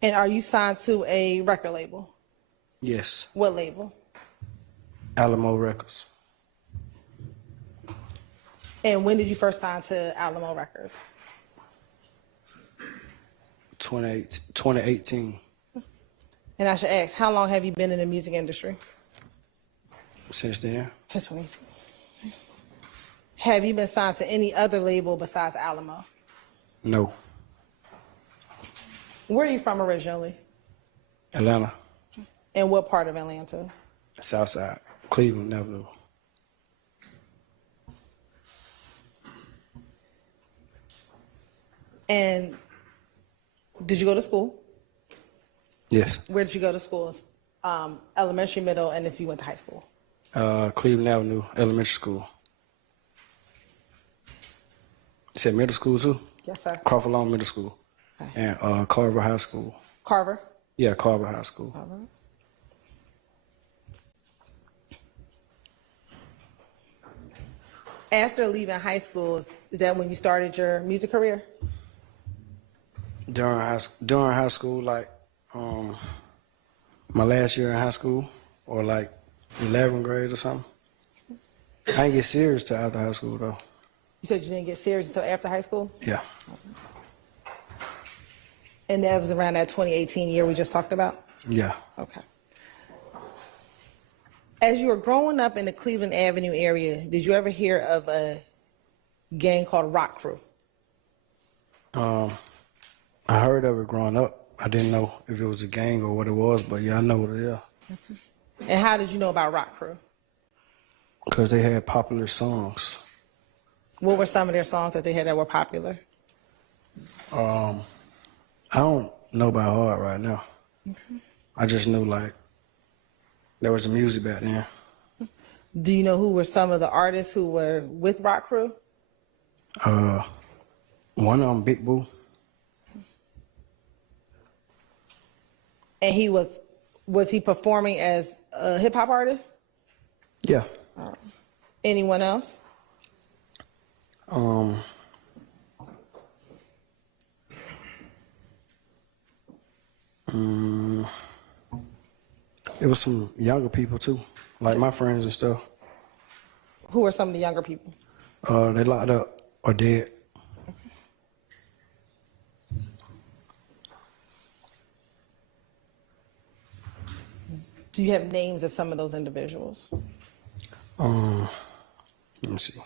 And are you signed to a record label? yes, What label? Alamo Records, And when did you first sign to Alamo Records? 2018, And I should ask, how long have you been in the music industry? since then, Since 2018. Have you been signed to any other label besides Alamo? no, Where are you from originally? Atlanta, And what part of Atlanta? Southside, Cleveland Avenue. And did you go to school? Yes, Where did you go to school? Elementary, middle, and if you went to high school? Cleveland Avenue Elementary School. You said middle school too? Yes, sir. Crawford Lawn Middle School. And Carver High School. Carver? Yeah, Carver High School. All right. After leaving high school, is that when you started your music career? During high school, like my last year in high school, or like 11th grade or something. I didn't get serious till after high school though. You said you didn't get serious until after high school? Yeah, And that was around that 2018 year we just talked about? yeah. Okay. As you were growing up in the Cleveland Avenue area, did you ever hear of a gang called Rock Crew? I heard of it growing up. I didn't know if it was a gang or what it was, but yeah, I know what it is. And how did you know about Rock Crew? Because they had popular songs. What were some of their songs that they had that were popular? I don't know by heart right now. I just knew like there was the music back then. Do you know who were some of the artists who were with Rock Crew? One of them, Big Boo. And he was he performing as a hip hop artist? Yeah. Anyone else? It was some younger people too, like my friends and stuff. Who are some of the younger people? They locked up or dead. Do you have names of some of those individuals? Let me see.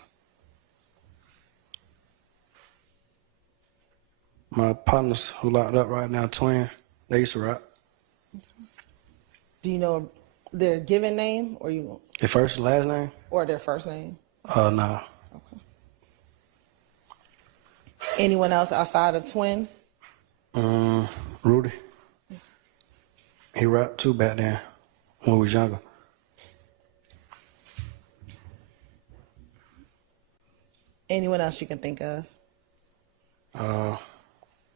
My partners who locked up right now, twin, they used to rap. Do you know their given name or Their first and last name? or their first name? Nah. Anyone else outside of Twin? Rudy. He rapped too back then when we was younger. Anyone else you can think of?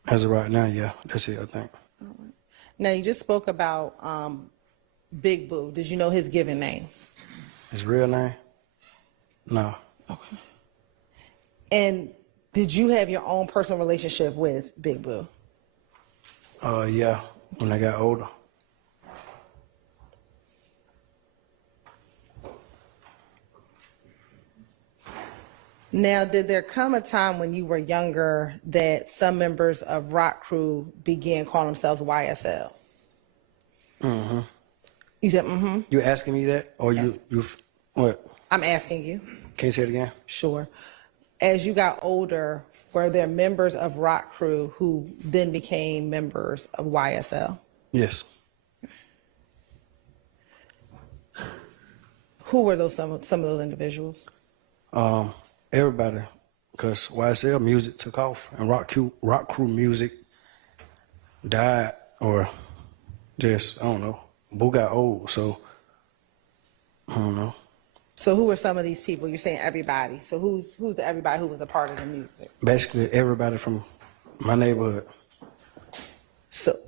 As of right now, yeah, that's it, I think. Now, you just spoke about Big Boo. Did you know his given name? His real name? No. And did you have your own personal relationship with Big Boo? Yeah, when I got older. Now, did there come a time when you were younger that some members of Rock Crew began calling themselves YSL? Mm-hmm. You said, mm-hmm? You asking me that? Or Yes. you what? I'm asking you. Can you say it again? Sure. As you got older, were there members of Rock Crew who then became members of YSL? Yes. Who were those some of those individuals? Everybody because YSL music took off and rock crew music died, or just, I don't know, Boo got old, so I don't know. So who are some of these people? You're saying everybody. So who's the everybody who was a part of the music? Basically everybody from my neighborhood. So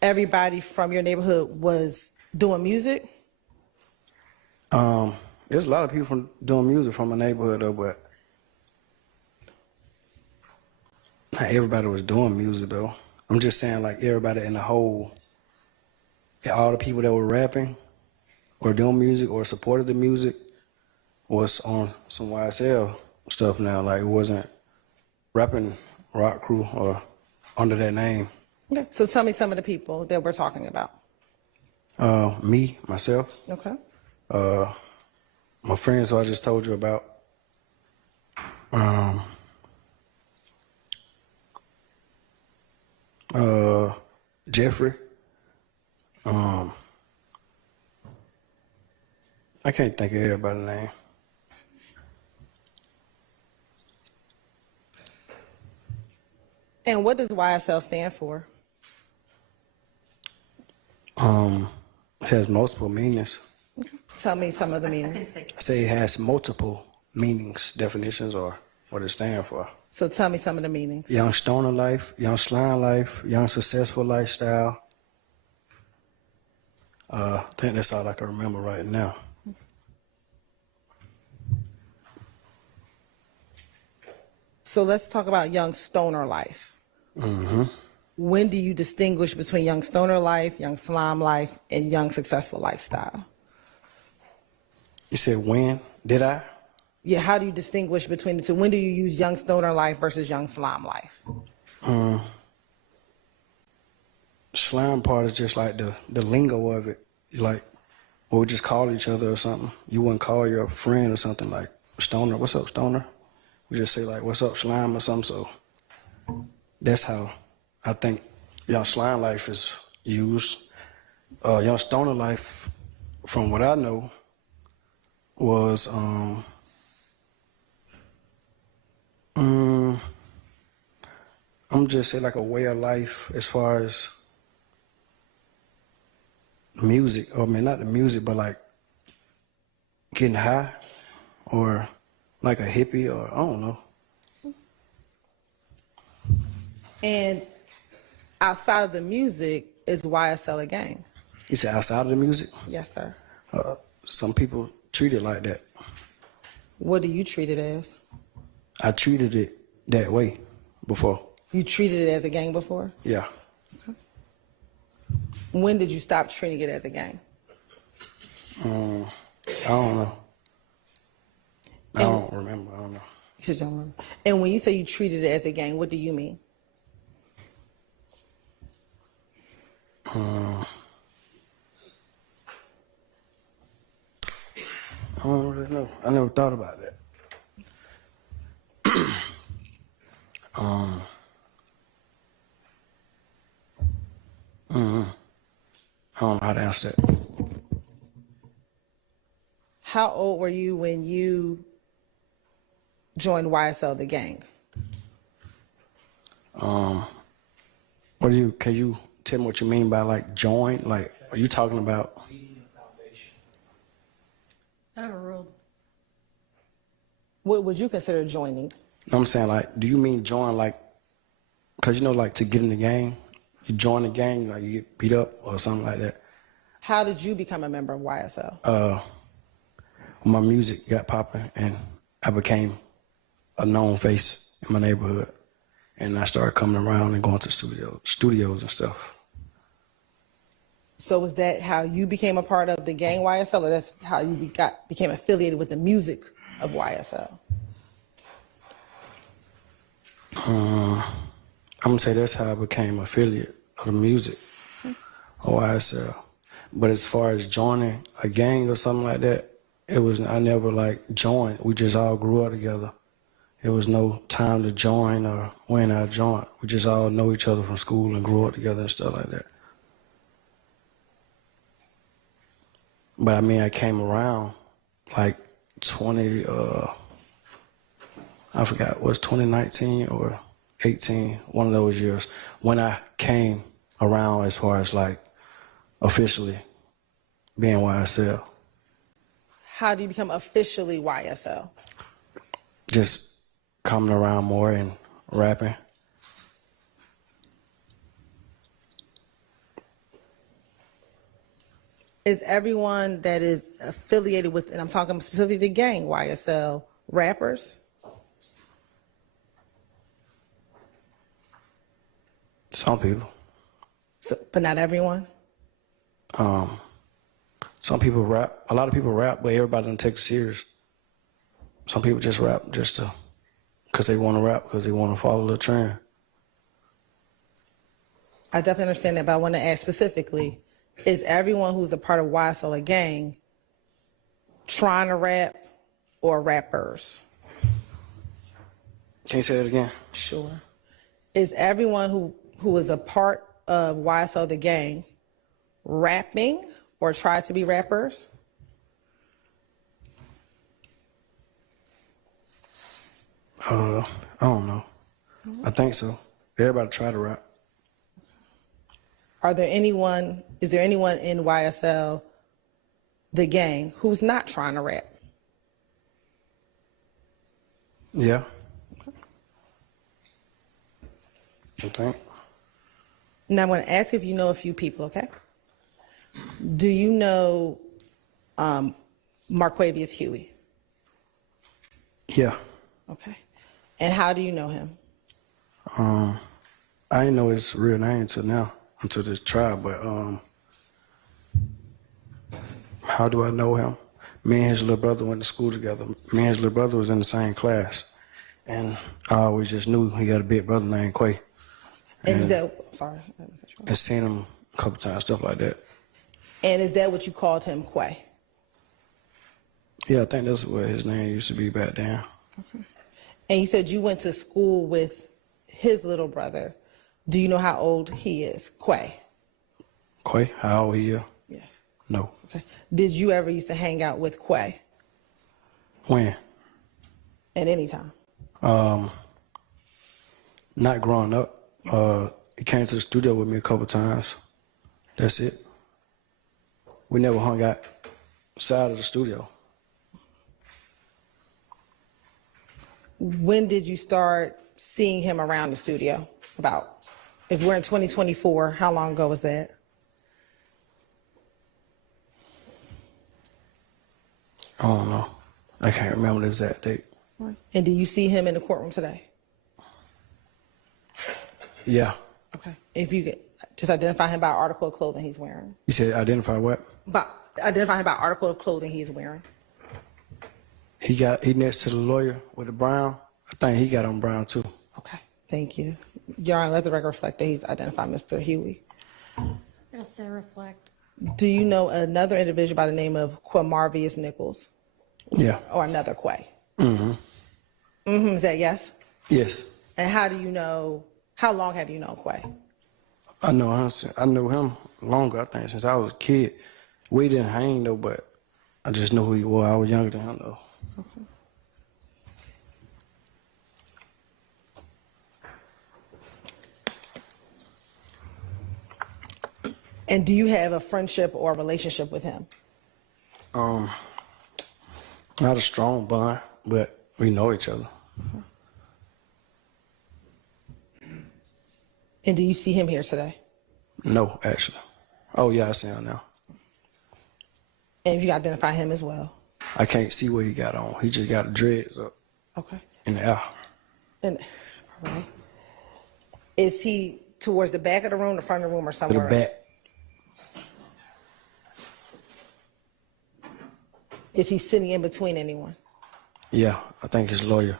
everybody from your neighborhood was doing music? There's a lot of people from doing music from my neighborhood though, but not everybody was doing music though. I'm just saying like everybody in the whole, all the people that were rapping or doing music or supported the music was on some YSL stuff now. Like it wasn't rapping rock crew or under that name. Okay. So tell me some of the people that we're talking about. Me, myself. Okay. My friends who I just told you about. Jeffery. I can't think of everybody's name. And what does YSL stand for? It has multiple meanings. Tell me some of the meanings. I say it has multiple meanings, definitions, or what it stands for. So tell me some of the meanings. Young stoner life, young slime life, young successful lifestyle. I think that's all I can remember right now. So let's talk about young stoner life. Mm-hmm. When do you distinguish between young stoner life, young slime life, and young successful lifestyle? You said when? Did I? Yeah, how do you distinguish between the two? When do you use young stoner life versus young slime life? Slime part is just like the lingo of it. Like, we would just call each other or something. You wouldn't call your friend or something like, Stoner, what's up, Stoner? We just say like, what's up, slime or something. So that's how I think young slime life is used. Young stoner life, from what I know, was I'm just say like a way of life as far as music. I mean, not the music, but like getting high or like a hippie or I don't know. And outside of the music, is YSL a gang? You said outside of the music? Yes, sir. Some people treat it like that. What do you treat it as? I treated it that way before. You treated it as a gang before? Yeah. When did you stop treating it as a gang? I don't know. I don't remember. I don't know. You said you don't remember. And when you say you treated it as a gang, what do you mean? I don't really know. I never thought about that. I don't know how to answer that. How old were you when you joined YSL, the gang? Can you tell me what you mean by like join? Like, are you talking about? Overruled. What would you consider joining? I'm saying like, do you mean join like, cause you know like to get in the gang, you join the gang, like you get beat up or something like that. How did you become a member of YSL? My music got popping and I became a known face in my neighborhood. And I started coming around and going to studios and stuff. So was that how you became a part of the gang YSL, or that's how you became affiliated with the music of YSL? I'm gonna say that's how I became affiliate of the music of YSL. But as far as joining a gang or something like that, I never like joined. We just all grew up together. There was no time to join or when I joined. We just all know each other from school and grew up together and stuff like that. But I mean, I came around like I forgot, was 2019 or 18, one of those years, when I came around as far as like officially being YSL. How do you become officially YSL? Just coming around more and rapping. Is everyone that is affiliated with, and I'm talking specifically the gang YSL, rappers? Some people. So, but not everyone? Some people rap. A lot of people rap, but everybody doesn't take it serious. Some people just rap just because they want to rap, because they want to follow the trend. I definitely understand that, but I want to ask specifically, is everyone who's a part of YSL a gang trying to rap or rappers? Can you say that again? Sure. Is everyone who is a part of YSL the gang rapping or try to be rappers? I don't know. I think so. Everybody try to rap. Is there anyone in YSL, the gang, who's not trying to rap? Yeah. I think. Now, I'm going to ask if you know a few people, okay? Do you know Marquavius Huey? Yeah. Okay. And how do you know him? I didn't know his real name until now, until this trial, but how do I know him? Me and his little brother went to school together. Me and his little brother was in the same class. And I always just knew he had a big brother named Quay. And I seen him a couple times, stuff like that. And is that what you called him, Quay? Yeah, I think that's what his name used to be back then. Okay. And you said you went to school with his little brother. Do you know how old he is, Quay? Quay? How old he is? Yeah. No. Okay. Did you ever used to hang out with Quay? When? At any time? Not growing up. He came to the studio with me a couple times. That's it. We never hung out outside of the studio. When did you start seeing him around the studio? About, if we're in 2024, how long ago was that? I don't know. I can't remember the exact date. And do you see him in the courtroom today? Yeah. Okay. If you could just identify him by article of clothing he's wearing. You said identify what? Identify him by article of clothing he's wearing. He next to the lawyer with the brown. I think he got on brown too. Okay. Thank you. Your Honor, let the record reflect that he's identified Mr. Huey. Yes, they reflect. Do you know another individual by the name of Quamarvius Nichols? Yeah. Or another Quay? Mm-hmm. Mm-hmm. Is that yes? Yes. And how do you know, how long have you known Quay? I knew him longer, I think, since I was a kid. We didn't hang though, but I just knew who he was. I was younger than him though. Okay. And do you have a friendship or a relationship with him? Not a strong bond, but we know each other. And do you see him here today? No, actually. Oh yeah, I see him now. And if you identify him as well? I can't see what he got on. He just got the dreads up. Okay. In the air. And all right. Is he towards the back of the room, the front of the room, or somewhere To the back. else? Is he sitting in between anyone? Yeah, I think his lawyer.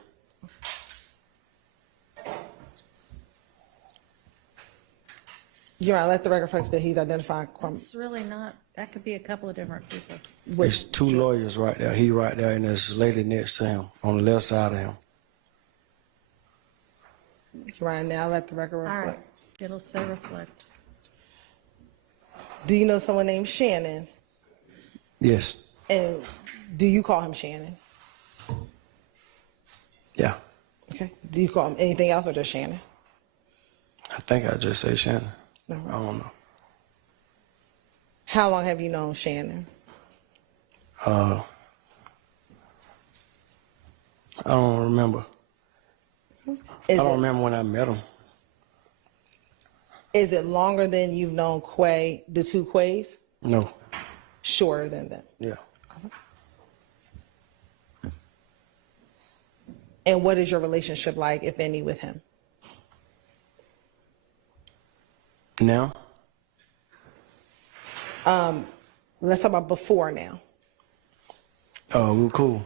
Your Honor, let the record reflect that he's identified. It's really not, that could be a couple of different people. There's two lawyers right there. He right there, and there's a lady next to him on the left side of him. Your Honor, now let the record All reflect. right, it'll say reflect. Do you know someone named Shannon? Yes. And do you call him Shannon? Yeah. Okay. Do you call him anything else or just Shannon? I think I just say Shannon. No. I don't know. How long have you known Shannon? I don't remember. I don't remember when I met him. Is it longer than you've known Quay, the two Quays? No. Shorter than that? Yeah. And what is your relationship like, if any, with him? Now? Let's talk about before now. Oh, we were cool.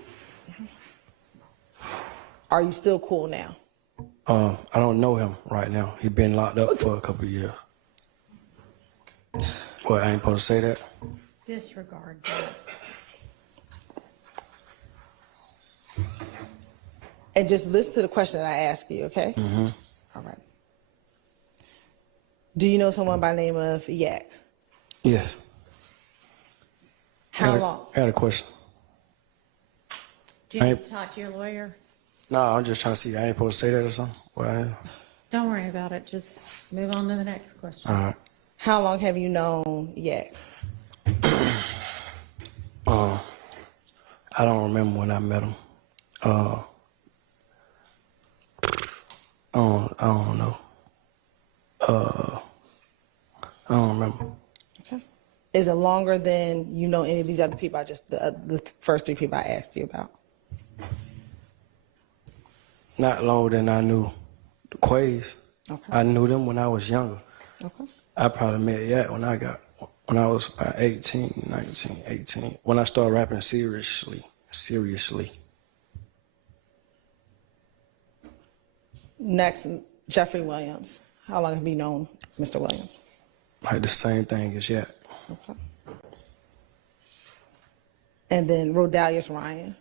Are you still cool now? I don't know him right now. He been locked up for a couple of years. What, I ain't supposed to say that? Disregard that. And just listen to the question that I ask you, okay? Mm-hmm. All right. Do you know someone by the name of Yak? Yes. How long? I got a question. Do you need to talk to your lawyer? No, I'm just trying to see. I ain't supposed to say that or something. Well, Don't worry about it. Just move on to the next question. all right. How long have you known Yak? I don't remember when I met him. I don't know. I don't remember. Okay. Is it longer than you know any of these other people? The first three people I asked you about. Not longer than I knew the Quays. Okay. I knew them when I was younger. Okay. I probably met Yak when I was about 18, 19, 18. When I started rapping seriously. Next, Jeffery Williams. How long have you known Mr. Williams? Like the same thing as Yak. Okay. And then Rodalius Ryan.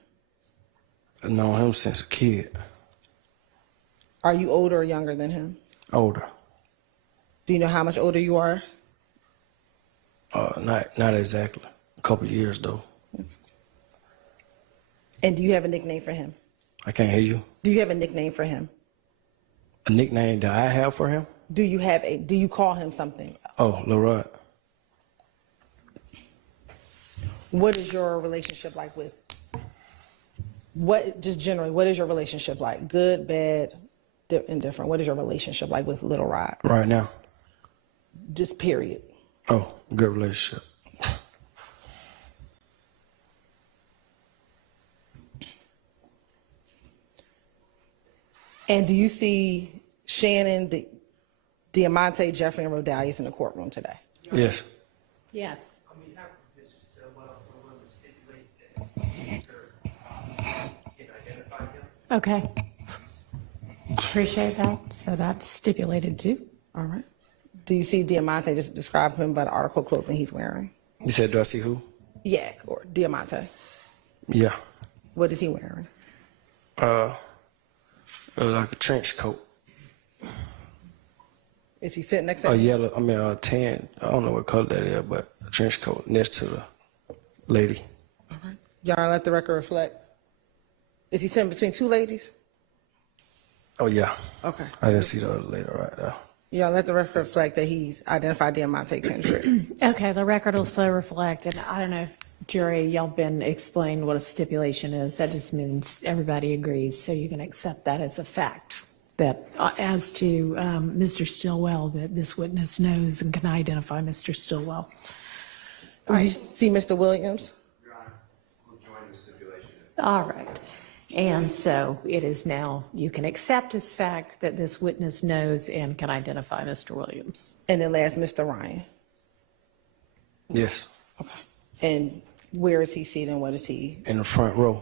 I've known him since a kid. Are you older or younger than him? Older. Do you know how much older you are? Not exactly. A couple of years though. And do you have a nickname for him? I can't hear you. Do you have a nickname for him? A nickname that I have for him? Do you call him something? Oh, Leroy. What is your relationship like with, just generally, what is your relationship like? Good, bad, indifferent? What is your relationship like with Little Rod? Right now? Just period. Oh, good relationship. And do you see Shannon, Diamante, Jeffrey, and Rodalius in the courtroom today? Yes. Yes. Okay. Appreciate that. So that's stipulated too. All right. Do you see Diamante? Just describe him by the article clothing he's wearing. You said, do I see who? Yak or Diamante. Yeah. What is he wearing? Like a trench coat. Is he sitting next to A him? yellow, tan. I don't know what color that is, but a trench coat next to the lady. All right. Y'all let the record reflect. Is he sitting between two ladies? Oh, yeah. Okay. I didn't see the other lady right there. Y'all let the record reflect that he's identified Diamante Kendrick. Okay, the record will so reflect, and I don't know if jury, y'all been explained what a stipulation is. That just means everybody agrees, so you can accept that as a fact. That as to Mr. Stillwell, that this witness knows and can identify Mr. Stillwell. Do you see Mr. Williams? Your Honor, we'll join the stipulation. All right. And so it is now, you can accept as fact that this witness knows and can identify Mr. Williams. And then last, Mr. Ryan. Yes. Okay. And where is he seated and what is he? In the front row,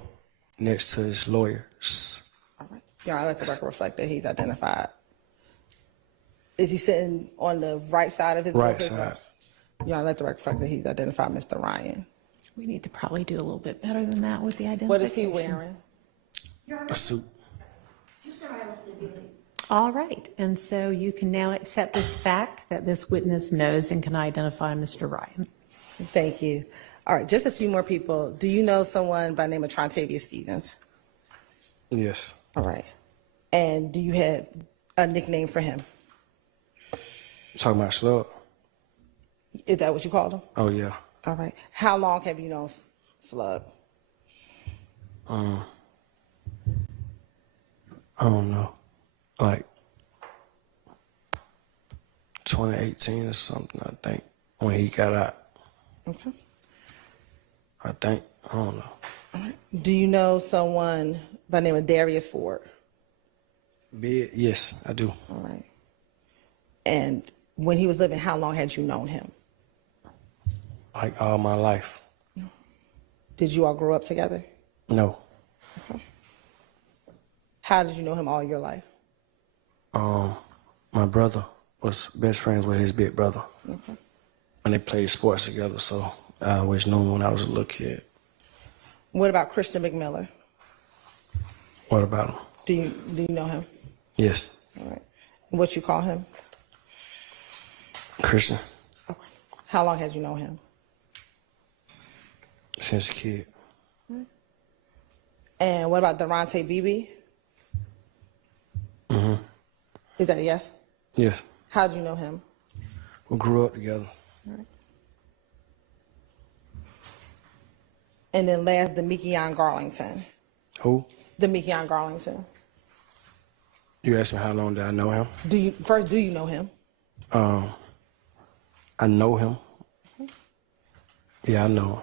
next to his lawyers. All right. Y'all let the record reflect that he's identified. Is he sitting on the right side of his Right side. Y'all let the record reflect that he's identified Mr. Ryan. We need to probably do a little bit better than that with the identification. What is he wearing? A suit. All right. And so you can now accept this fact that this witness knows and can identify Mr. Ryan. Thank you. All right, just a few more people. Do you know someone by the name of Trontavia Stevens? Yes. All right. And do you have a nickname for him? Talking about Slug? Is that what you called him? Oh, yeah. All right. How long have you known Slug? I don't know. Like 2018 or something, I think, when he got out. Okay. I think. I don't know. All right. Do you know someone by the name of Darius Ford? Yes, I do. All right. And when he was living, how long had you known him? Like all my life. Did you all grow up together? No. Okay. How did you know him all your life? My brother was best friends with his big brother. Okay. And they played sports together, so I always knew him when I was a little kid. What about Christian McMiller? What about him? Do you know him? Yes. All right. What you call him? Christian, Okay. How long had you known him? since a kid. And what about Durante Beebe? Mm-hmm. Is that a yes? Yes. How did you know him? We grew up together. All right. And then last, Demekion Garlington. Who? Demekion Garlington. You asked me how long did I know him? Do you know him? I know him. Yeah, I know him.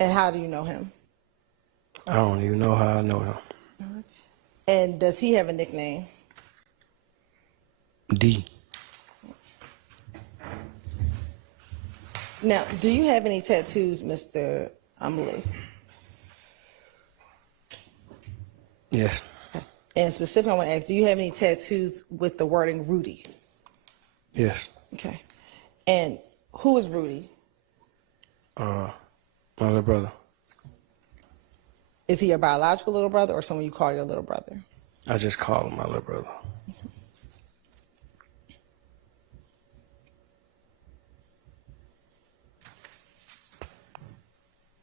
And how do you know him? I don't even know how I know him. And does he have a nickname? D. Now, do you have any tattoos, Mr. Lee? Yes. And specifically, I want to ask, do you have any tattoos with the wording Rudy? Yes. Okay. And who is Rudy? My little brother. Is he your biological little brother or someone you call your little brother? I just call him my little brother.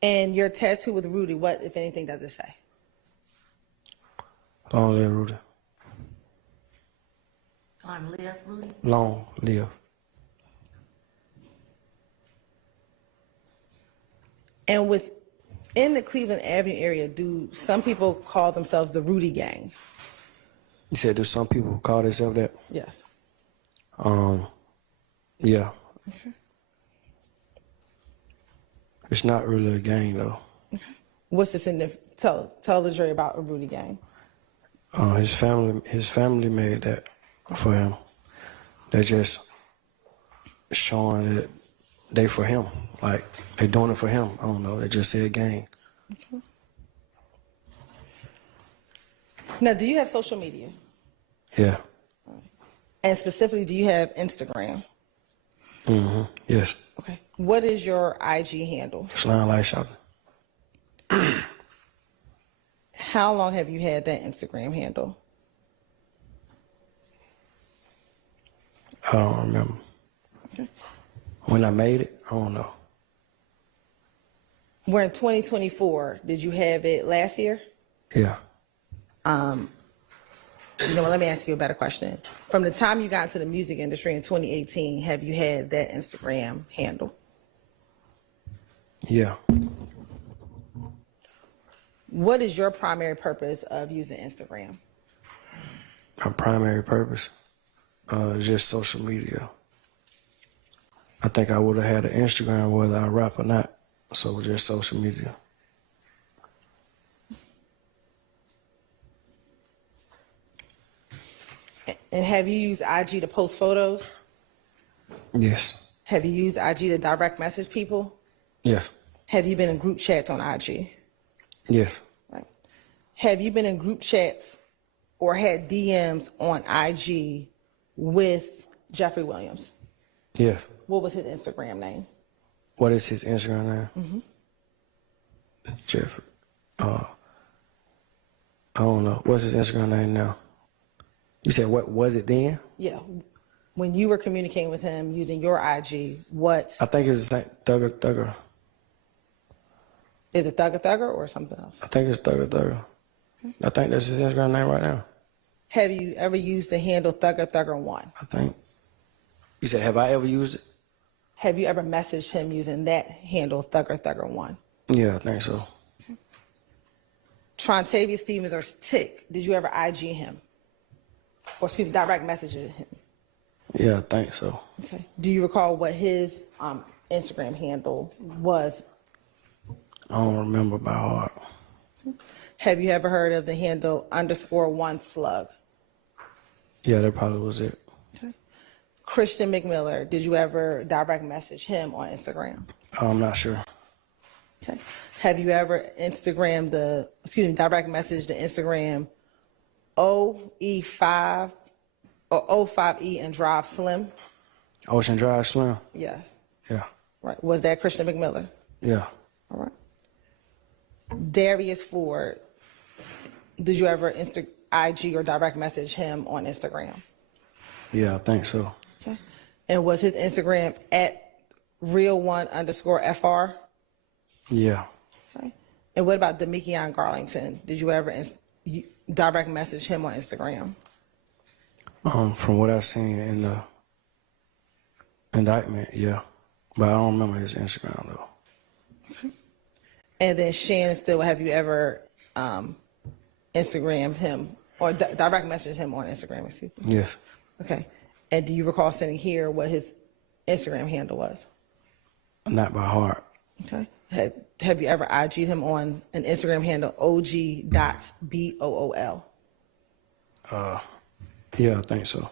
And your tattoo with Rudy, what, if anything, does it say? Long live Rudy. Long live, Rudy. Long live. And within the Cleveland Avenue area, do some people call themselves the Rudy Gang? You said, do some people call themselves that? Yes. Yeah. Okay. It's not really a gang though. Okay. What's the significance? Tell the jury about a Rudy Gang. His family made that for him. They're just showing that they for him. Like, they doing it for him. I don't know. They just said gang. Okay. Now, do you have social media? Yeah. And specifically, do you have Instagram? Mm-hmm. Yes. Okay. What is your IG handle? Slime Light Shopping. How long have you had that Instagram handle? I don't remember. Okay. When I made it, I don't know. We're in 2024. Did you have it last year? Yeah. You know what, let me ask you a better question. From the time you got into the music industry in 2018, have you had that Instagram handle? Yeah. What is your primary purpose of using Instagram? My primary purpose is just social media. I think I would have had an Instagram whether I rap or not. So it was just social media. And have you used IG to post photos? Yes. Have you used IG to direct message people? Yes. Have you been in group chats on IG? Yes. Right. Have you been in group chats or had DMs on IG with Jeffery Williams? Yes. What was his Instagram name? What is his Instagram name? Mm-hmm. Jeffrey. I don't know. What's his Instagram name now? You said what was it then? Yeah. When you were communicating with him using your IG, what? I think it's the same. Thugger. Is it Thugger or something else? I think it's Thugger. I think that's his Instagram name right now. Have you ever used the handle Thugger1? I think. You said, have I ever used it? Have you ever messaged him using that handle Thugger1? Yeah, I think so. Trontavious Stevens or Tick, did you ever IG him? Or excuse me, direct message him? Yeah, I think so. Okay. Do you recall what his Instagram handle was? I don't remember by heart. Have you ever heard of the handle _1slug? Yeah, that probably was it. Okay. Christian McMiller, did you ever direct message him on Instagram? I'm not sure. Okay. Have you ever direct message the Instagram OE5 or O5E and Drive Slim? Ocean Drive Slim? Yes. Yeah. Right. Was that Christian McMiller? Yeah. All right. Darius Ford, did you ever IG or direct message him on Instagram? Yeah, I think so. Okay. And was his Instagram at real1_FR? Yeah. Okay. And what about Demekion Garlington? Did you ever direct message him on Instagram? From what I've seen in the indictment, yeah. But I don't remember his Instagram, though. Okay. And then Shannon Still, have you ever Instagram him or direct message him on Instagram, excuse me? Yes. Okay. And do you recall sending here what his Instagram handle was? Not by heart. Okay. Have you ever IG'd him on an Instagram handle, OG.BOOL? Yeah, I think so.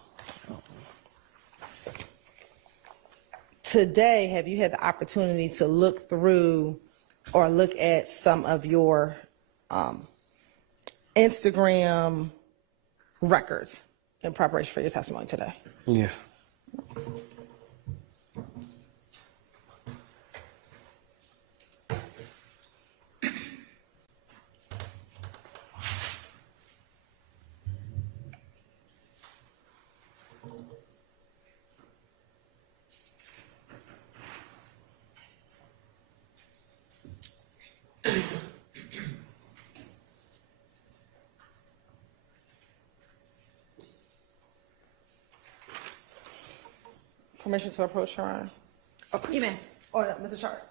Today, have you had the opportunity to look through or look at some of your Instagram records in preparation for your testimony today? Yeah. Permission to approach, Your Honor? Oh, you may. Or Mr. Sharp?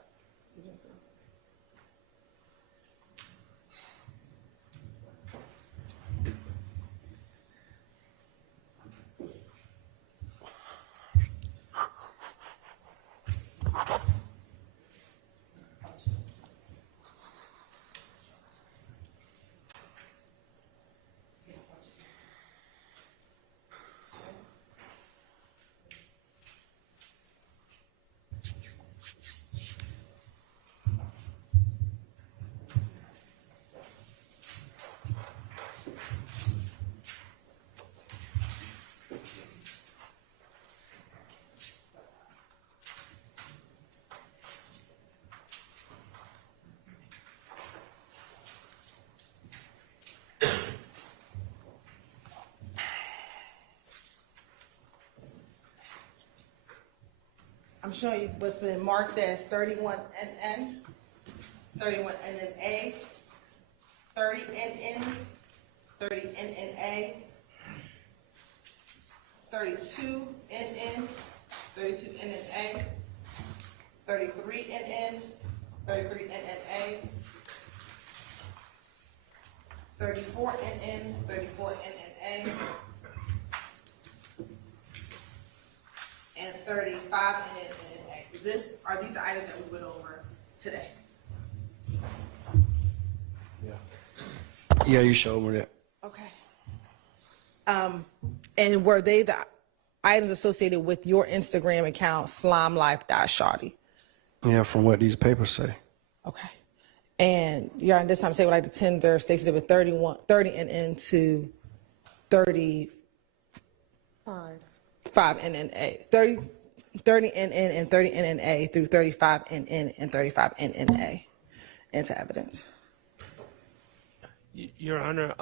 I'm showing you what's been marked as 31NN, 31NNA, 30NN, 30NNA, 32NN, 32NNA, 33NN, 33NNA, 34NN, 34NNA, and 35 NNA. Are these the items that we went over today? Yeah, you showed me that. Okay. And were they the items associated with your Instagram account, slimelife.shawty? Yeah, from what these papers say. Okay. And Your Honor, this time say would like to tender Stacey with 30 NN to 35 NNA. 30 NN and 30 NNA through 35 NN and 35 NNA into evidence. Your Honor,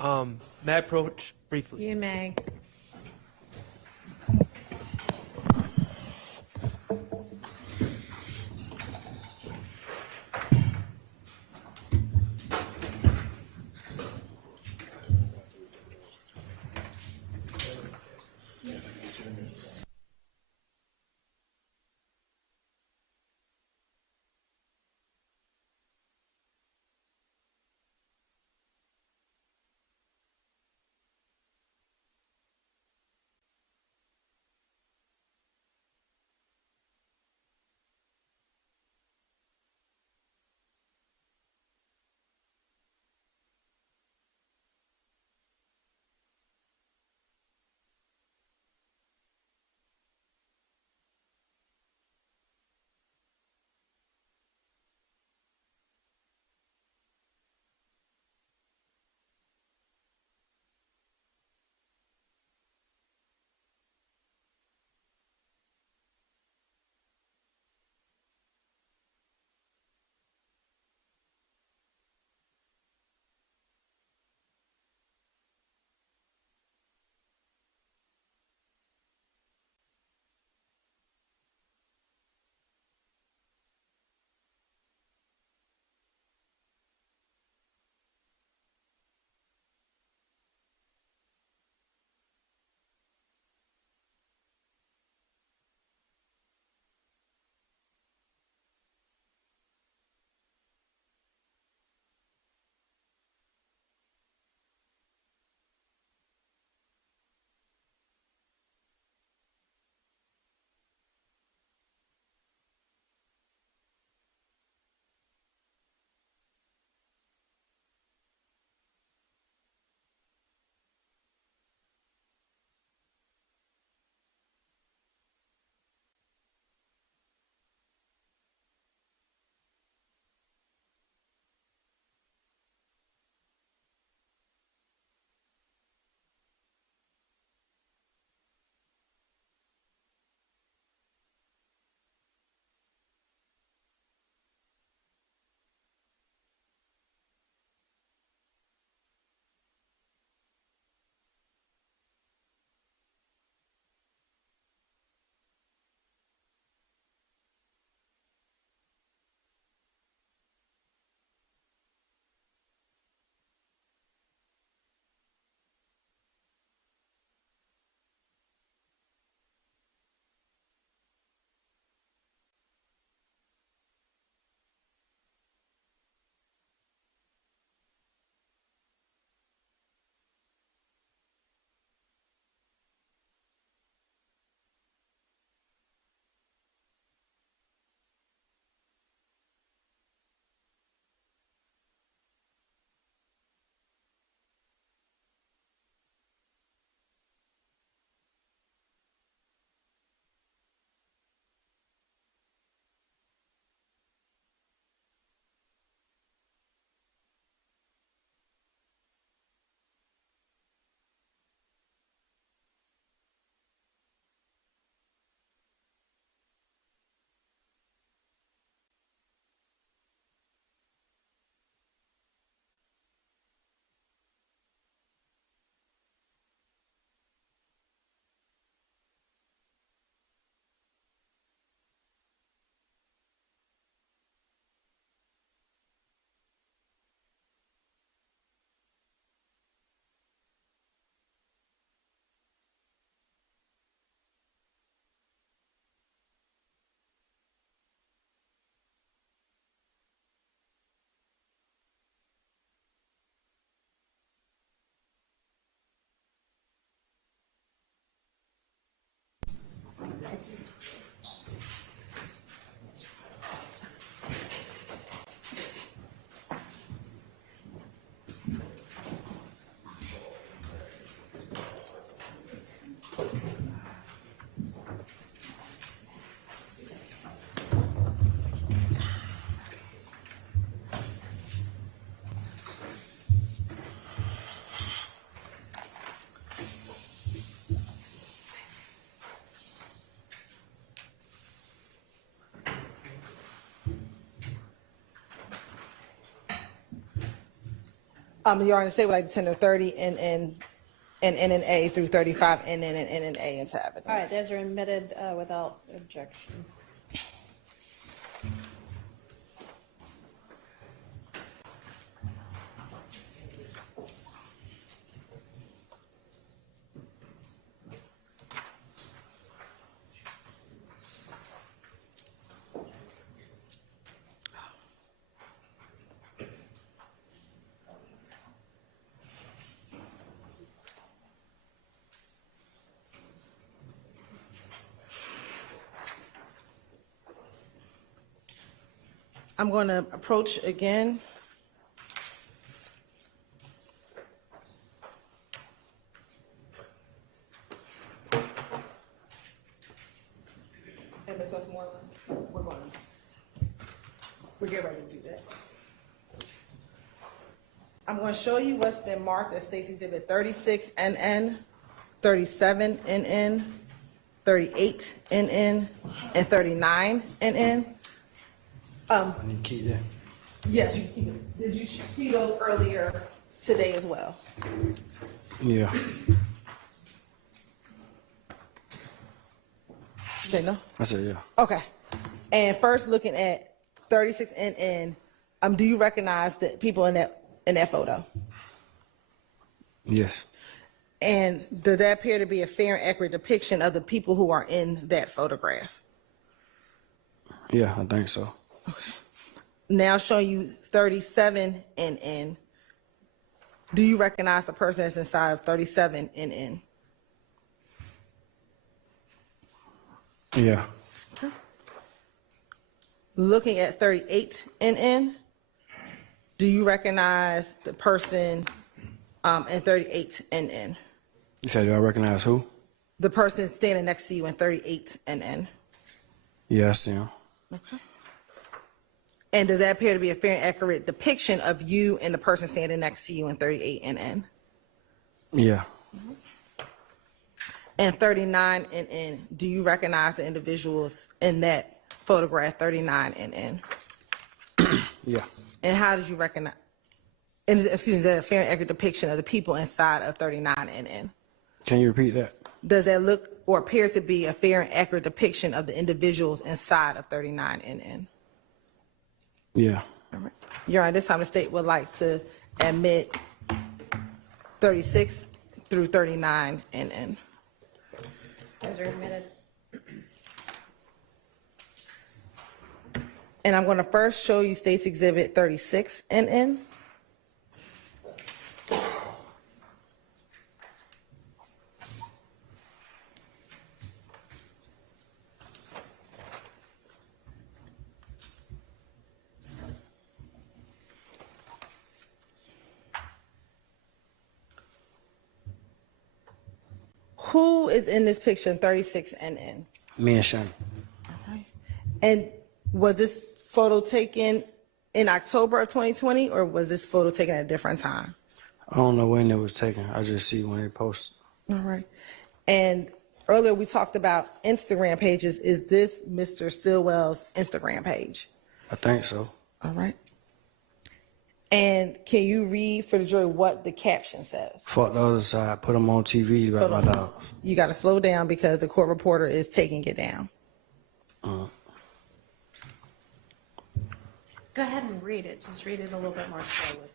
may I approach briefly? You may. Your Honor, say would like to tender 30 and NNA through 35 NN and NNA into evidence. All right, those are admitted without objection. I'm going to approach again. And Ms. Westmoreland, we're getting ready to do that. I'm going to show you what's been marked as State's Exhibit 36 NN, 37 NN, 38 NN, and 39 NN. I need to keep that. Yes, you keep it. Did you see those earlier today as well? Yeah. Say no? I said, yeah. Okay. And first looking at 36 NN, do you recognize the people in that photo? Yes. And does that appear to be a fair and accurate depiction of the people who are in that photograph? Yeah, I think so. Now showing you 37 NN. Do you recognize the person that's inside of 37 NN? Yeah. Looking at 38 NN, do you recognize the person in 38 NN? You said, do I recognize who? The person standing next to you in 38 NN. Yeah, I see him. Okay. And does that appear to be a fair and accurate depiction of you and the person standing next to you in 38 NN? Yeah. And 39 NN, do you recognize the individuals in that photograph, 39 NN? Yeah. And how did you recognize, and is that a fair and accurate depiction of the people inside of 39 NN? Can you repeat that? Does that look or appears to be a fair and accurate depiction of the individuals inside of 39 NN? Yeah. All right. Your Honor, this time the state would like to admit 36 through 39 NN. Those are admitted. And I'm going to first show you State's Exhibit 36 NN. Who is in this picture in 36 NN? Me and Shani. And was this photo taken in October of 2020, or was this photo taken at a different time? I don't know when it was taken. I just see when they posted. All right. And earlier we talked about Instagram pages. Is this Mr. Stillwell's Instagram page? I think so. All right. And can you read for the jury what the caption says? Fuck the other side. Put them on TV about my dog. You got to slow down because the court reporter is taking it down. Go ahead and read it. Just read it a little bit more slowly.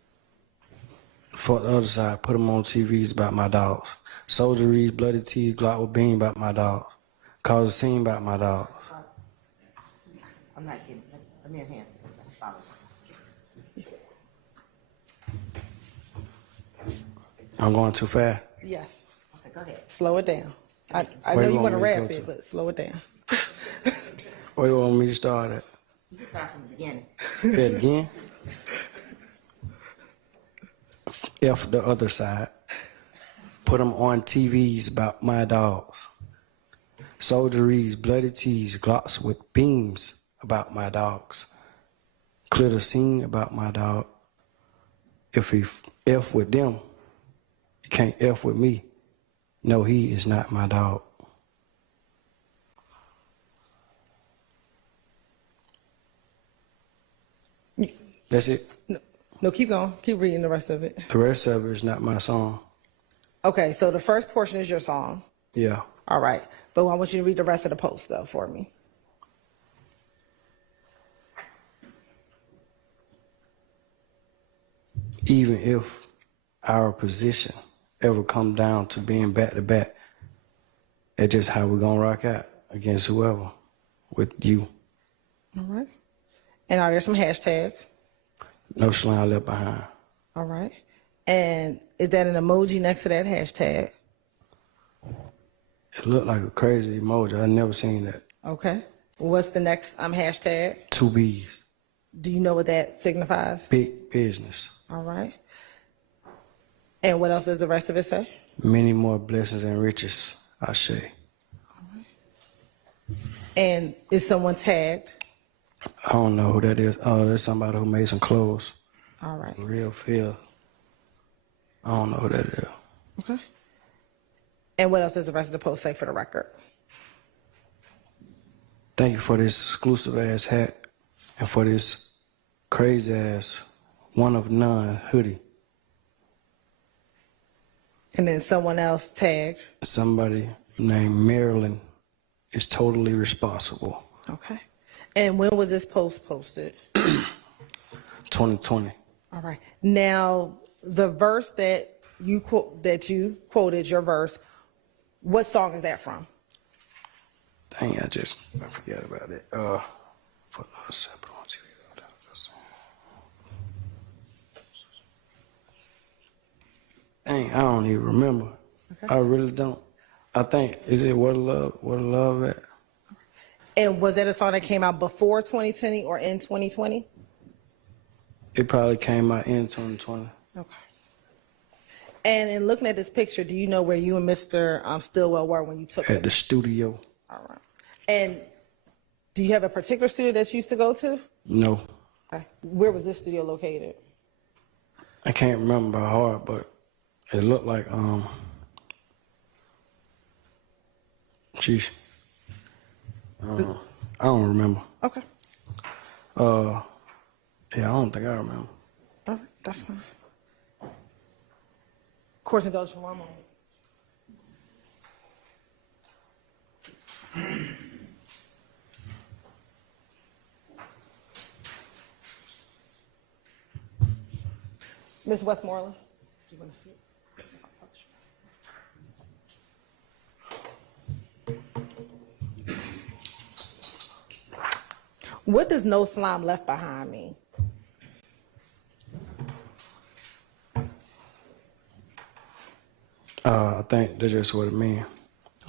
Fuck the other side. Put them on TVs about my dogs. Soldieries, bloody teeth, Glock with beam about my dogs. Cause a scene about my dogs. I'm not kidding. Let me enhance it. I'm going too fast. Yes. Okay, go ahead. Slow it down. I know Where you want to me rap go to? it, but slow it down. Where you want me to start at? You can start from the beginning. Say it again. F the other side. Put them on TVs about my dogs. Soldieries, bloody tees, Glocks with beams about my dogs. Clear the scene about my dog. If he F with them, you can't F with me. No, he is not my dog. That's it? No. No, keep going. Keep reading the rest of it. The rest of it is not my song. Okay, so the first portion is your song. Yeah. All right. But I want you to read the rest of the post, though, for me. Even if our position ever come down to being back to back, that's just how we're gonna rock out against whoever with you. All right. And are there some hashtags? No slime left behind. All right. And is that an emoji next to that hashtag? It looked like a crazy emoji. I never seen that. Okay. What's the next hashtag? 2 B's. Do you know what that signifies? Big business. All right. And what else does the rest of it say? Many more blessings and riches, I say. And is someone tagged? I don't know who that is. Oh, that's somebody who made some clothes. All right. Real feel. I don't know who that is. Okay. And what else does the rest of the post say for the record? Thank you for this exclusive ass hat and for this crazy ass one of none hoodie. And then someone else tagged. Somebody named Marilyn is totally responsible. Okay. And when was this post posted? 2020. All right. Now, the verse that you quoted, your verse, what song is that from? Dang, I forget about it. For another separate one. Dang, I don't even remember. Okay. I really don't. I think, is it What a Love at? And was that a song that came out before 2020 or in 2020? It probably came out in 2020. Okay. And in looking at this picture, do you know where you and Mr. Stillwell were when you took it? At the studio. All right. And do you have a particular studio that you used to go to? No. Okay. Where was this studio located? I can't remember by heart, but it looked like, geez. I don't remember. Okay. Yeah, I don't think I remember. All right, that's fine. Course indulge for one moment. Ms. Westmoreland, do you want to see it? What does no slime left behind mean? I think that's just what it means.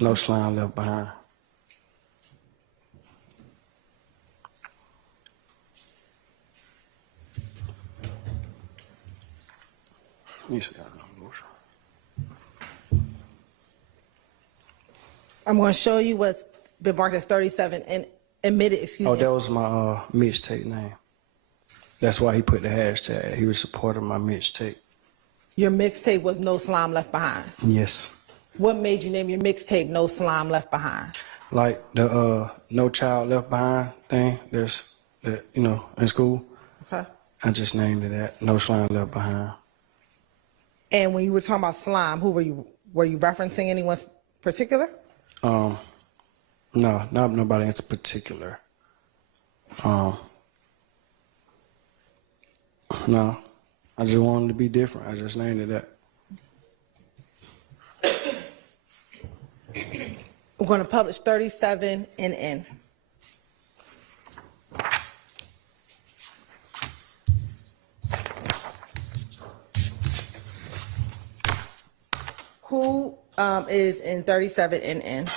No slime left behind. I'm going to show you what's been marked as 37 and admitted, excuse me. Oh, that was my mixtape name. That's why he put the hashtag. He was supporting my mixtape. Your mixtape was No Slime Left Behind. Yes. What made you name your mixtape No Slime Left Behind? Like the No Child Left Behind thing that's in school. Okay. I just named it that. No Slime Left Behind. And when you were talking about slime, who were you referencing anyone particular? No, not nobody in particular. No, I just wanted to be different. I just named it that. We're going to publish 37 NN. Who is in 37 NN?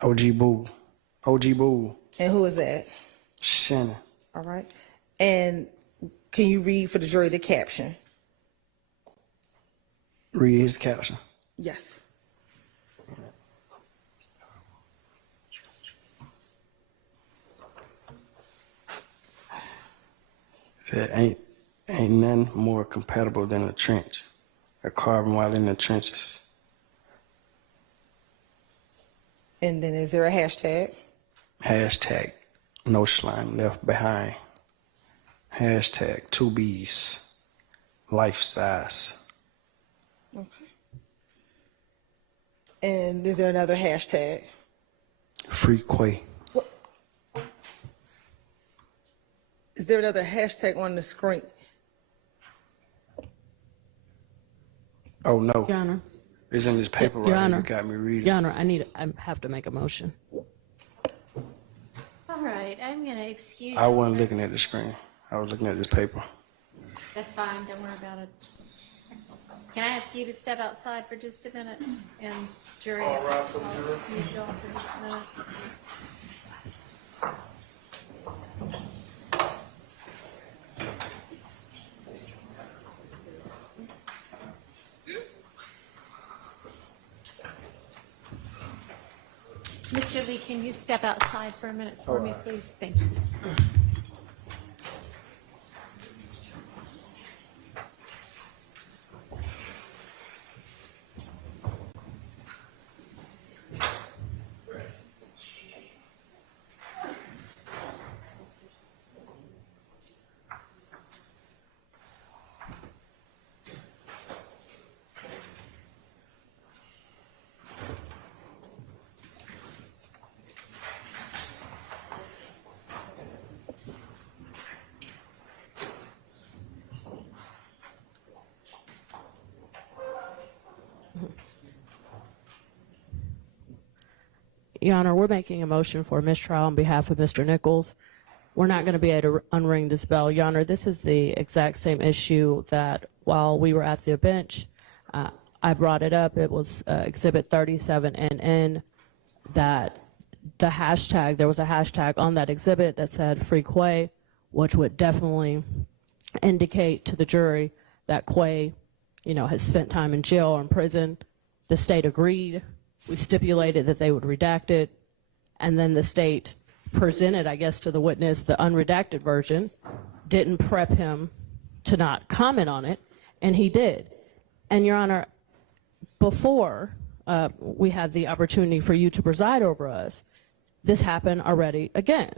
OG Boo. OG Boo. And who is that? Shannon. All right. And can you read for the jury the caption? Read his caption. Yes. Said ain't nothing more compatible than a trench. A carbon while in the trenches. And then is there a hashtag? Hashtag no slime left behind. Hashtag 2 B's. life size. Okay. And is there another hashtag? Free Quay. Is there another hashtag on the screen? Oh, no. Your Honor. It's in this paper Your right Honor. here. You got me reading. Your Honor, I have to make a motion. All right, I'm going to excuse. I wasn't looking at the screen. I was looking at this paper. That's fine, don't worry about it. Can I ask you to step outside for just a minute? And jury, I'll excuse you all for just a minute. Mr. Lee, can you step outside for a minute for me, please? Thank you. Your Honor, we're making a motion for mistrial on behalf of Mr. Nichols. We're not going to be able to unring this bell. Your Honor, this is the exact same issue that while we were at the bench, I brought it up. It was Exhibit 37NN that the hashtag, there was a hashtag on that exhibit that said Free Quay, which would definitely indicate to the jury that Quay, has spent time in jail or in prison. The state agreed. We stipulated that they would redact it, and then the state presented, I guess, to the witness the unredacted version, didn't prep him to not comment on it, and he did. And, Your Honor, before we had the opportunity for you to preside over us, this happened already again.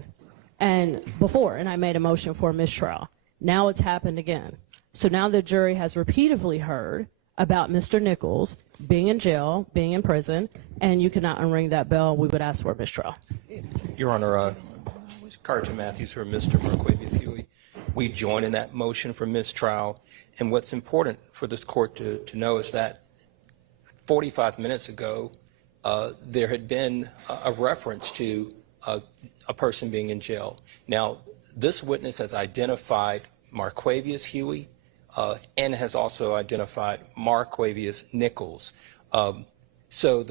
And I made a motion for a mistrial. Now it's happened again. So now the jury has repeatedly heard about Mr. Nichols being in jail, being in prison, and you cannot unring that bell. We would ask for a mistrial. Your Honor, Carter Matthews for Mr. Marquavius Huey. We join in that motion for mistrial. And what's important for this court to know is that 45 minutes ago, there had been a reference to a person being in jail. Now, this witness has identified Marquavius Huey and has also identified Marquavius Nichols. So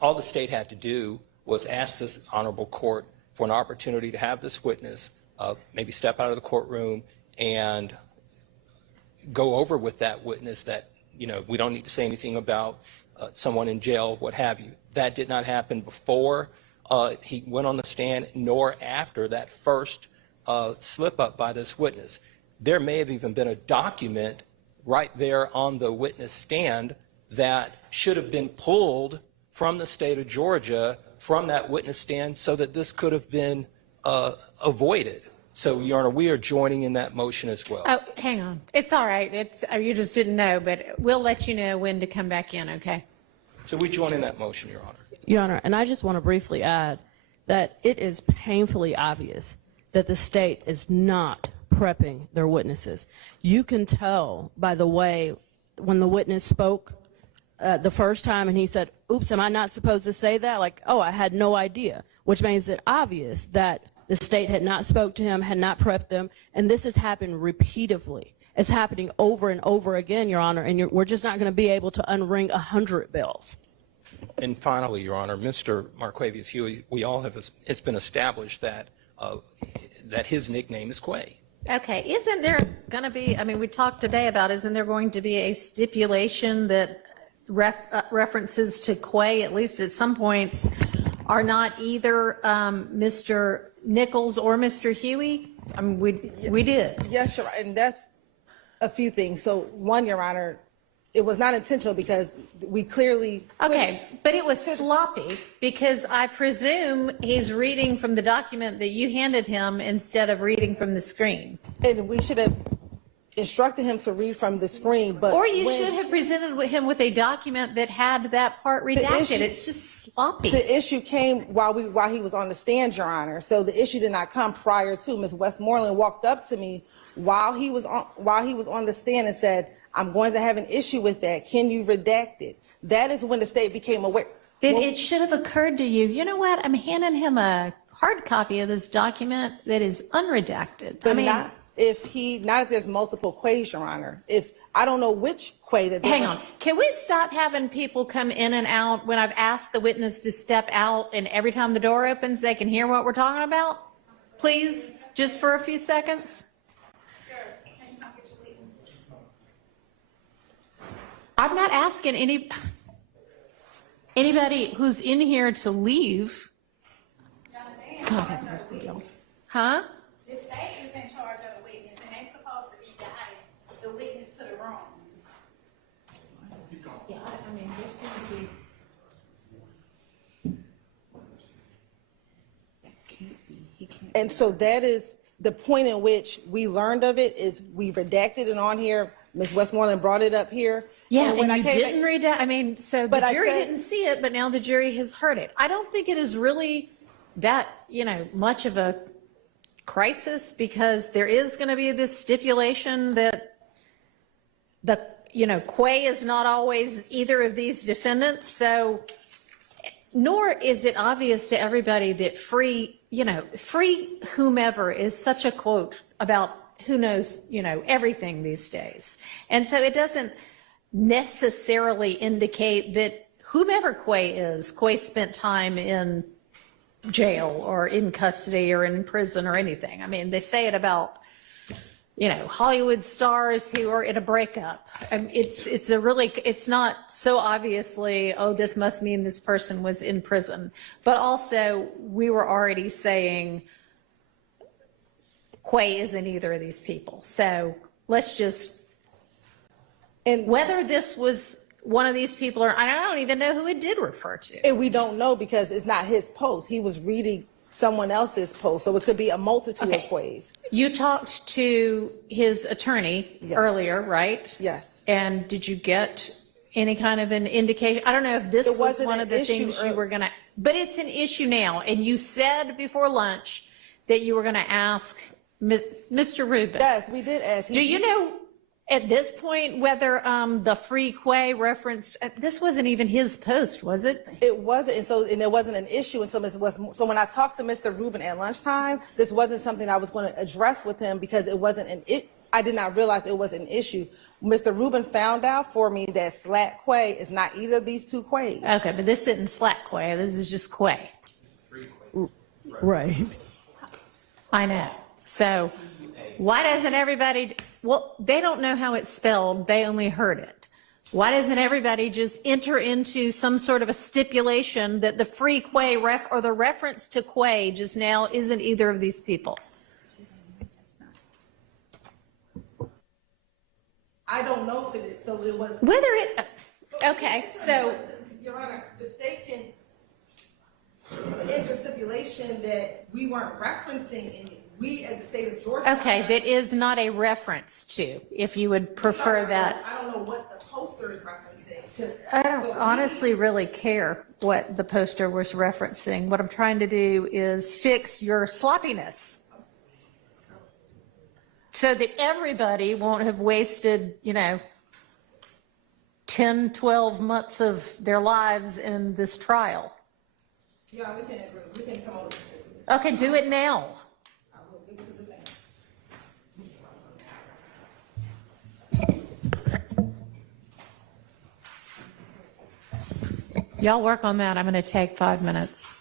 all the state had to do was ask this honorable court for an opportunity to have this witness maybe step out of the courtroom and go over with that witness that, we don't need to say anything about someone in jail, what have you. That did not happen before he went on the stand, nor after that first slip up by this witness. There may have even been a document right there on the witness stand that should have been pulled from the state of Georgia from that witness stand so that this could have been avoided. So, Your Honor, we are joining in that motion as well. Oh, hang on. It's all right. You just didn't know, but we'll let you know when to come back in, okay? So we join in that motion, Your Honor. Your Honor, and I just want to briefly add that it is painfully obvious that the state is not prepping their witnesses. You can tell by the way when the witness spoke the first time and he said, oops, am I not supposed to say that? Like, oh, I had no idea, which makes it obvious that the state had not spoke to him, had not prepped them, and this has happened repeatedly. It's happening over and over again, Your Honor, and we're just not going to be able to unring 100 bells. And finally, Your Honor, Mr. Marquavius Huey, it's been established that that his nickname is Quay. Okay, isn't there going to be, we talked today about, isn't there going to be a stipulation that references to Quay, at least at some points, are not either Mr. Nichols or Mr. Huey? We did. Yes, Your Honor, and that's a few things. So one, Your Honor, it was not intentional because we clearly. Okay, but it was sloppy because I presume he's reading from the document that you handed him instead of reading from the screen. And we should have, instructed him to read from the screen, but. Or you when- should have presented him with a document that had that part redacted. issue- It's just sloppy. The issue came while he was on the stand, Your Honor. So the issue did not come prior to. Ms. Westmoreland walked up to me while he was on the stand and said, "I'm going to have an issue with that. Can you redact it?" That is when the state became aware. Then Well, it should have occurred to you, you know what, I'm handing him a hard copy of this document that is unredacted. but not if there's multiple quays, Your Honor. If I don't know which quay that. Hang on. Can we stop having people come in and out when I've asked the witness to step out and every time the door opens, they can hear what we're talking about? Please, just for a few seconds. I'm not asking anybody who's in here to leave. God have mercy, y'all. Huh? The state is in charge of the witness, and they're supposed to be guiding the witness to the room. Yeah, I mean, there seems to be. And so that is the point in which we learned of it, is we redacted it on here. Ms. Westmoreland brought it up here. Yeah, when and you I came didn't read that. I mean, so the But I jury said- didn't see it, but now the jury has heard it. I don't think it is really that, much of a crisis, because there is going to be this stipulation that Quay is not always either of these defendants. So, nor is it obvious to everybody that free whomever is such a quote about who knows, everything these days. And so it doesn't necessarily indicate that whomever Quay spent time in jail or in custody or in prison or anything. I mean, they say it about, Hollywood stars who are in a breakup. It's not so obviously, oh, this must mean this person was in prison. But also, we were already saying Quay isn't either of these people. So let's just, and whether this was one of these people, or I don't even know who it did refer to. And we don't know because it's not his post. He was reading someone else's post. So it could be a multitude of quays. You talked to his attorney earlier, right? Yes. And did you get any kind of an indication? I don't know if this was one of the things you were going to, but it's an issue now. And you said before lunch that you were going to ask Mr. Rubin. Yes, we did ask. Do you know at this point whether the free Quay referenced, this wasn't even his post, was it? It wasn't, and it wasn't an issue until Ms. Westmoreland. So when I talked to Mr. Rubin at lunchtime, this wasn't something I was going to address with him because it wasn't I did not realize it was an issue. Mr. Rubin found out for me that Slat Quay is not either of these two quays. Okay, but this isn't Slat Quay, this is just Quay. Right. I know. So why doesn't everybody, well, they don't know how it's spelled, they only heard it. Why doesn't everybody just enter into some sort of a stipulation that the free Quay or the reference to Quay just now isn't either of these people? I don't know if it is, so it was. Whether it, okay, so. Your Honor, the state can enter stipulation that we weren't referencing any. We, as the state of Georgia. Okay, that is not a reference to, if you would prefer that. I don't know what the poster is referencing. I don't honestly really care what the poster was referencing. What I'm trying to do is fix your sloppiness so that everybody won't have wasted, 10, 12 months of their lives in this trial. Yeah, we can agree. We can come up with this. Okay, do it now. Y'all work on that. I'm going to take 5 minutes.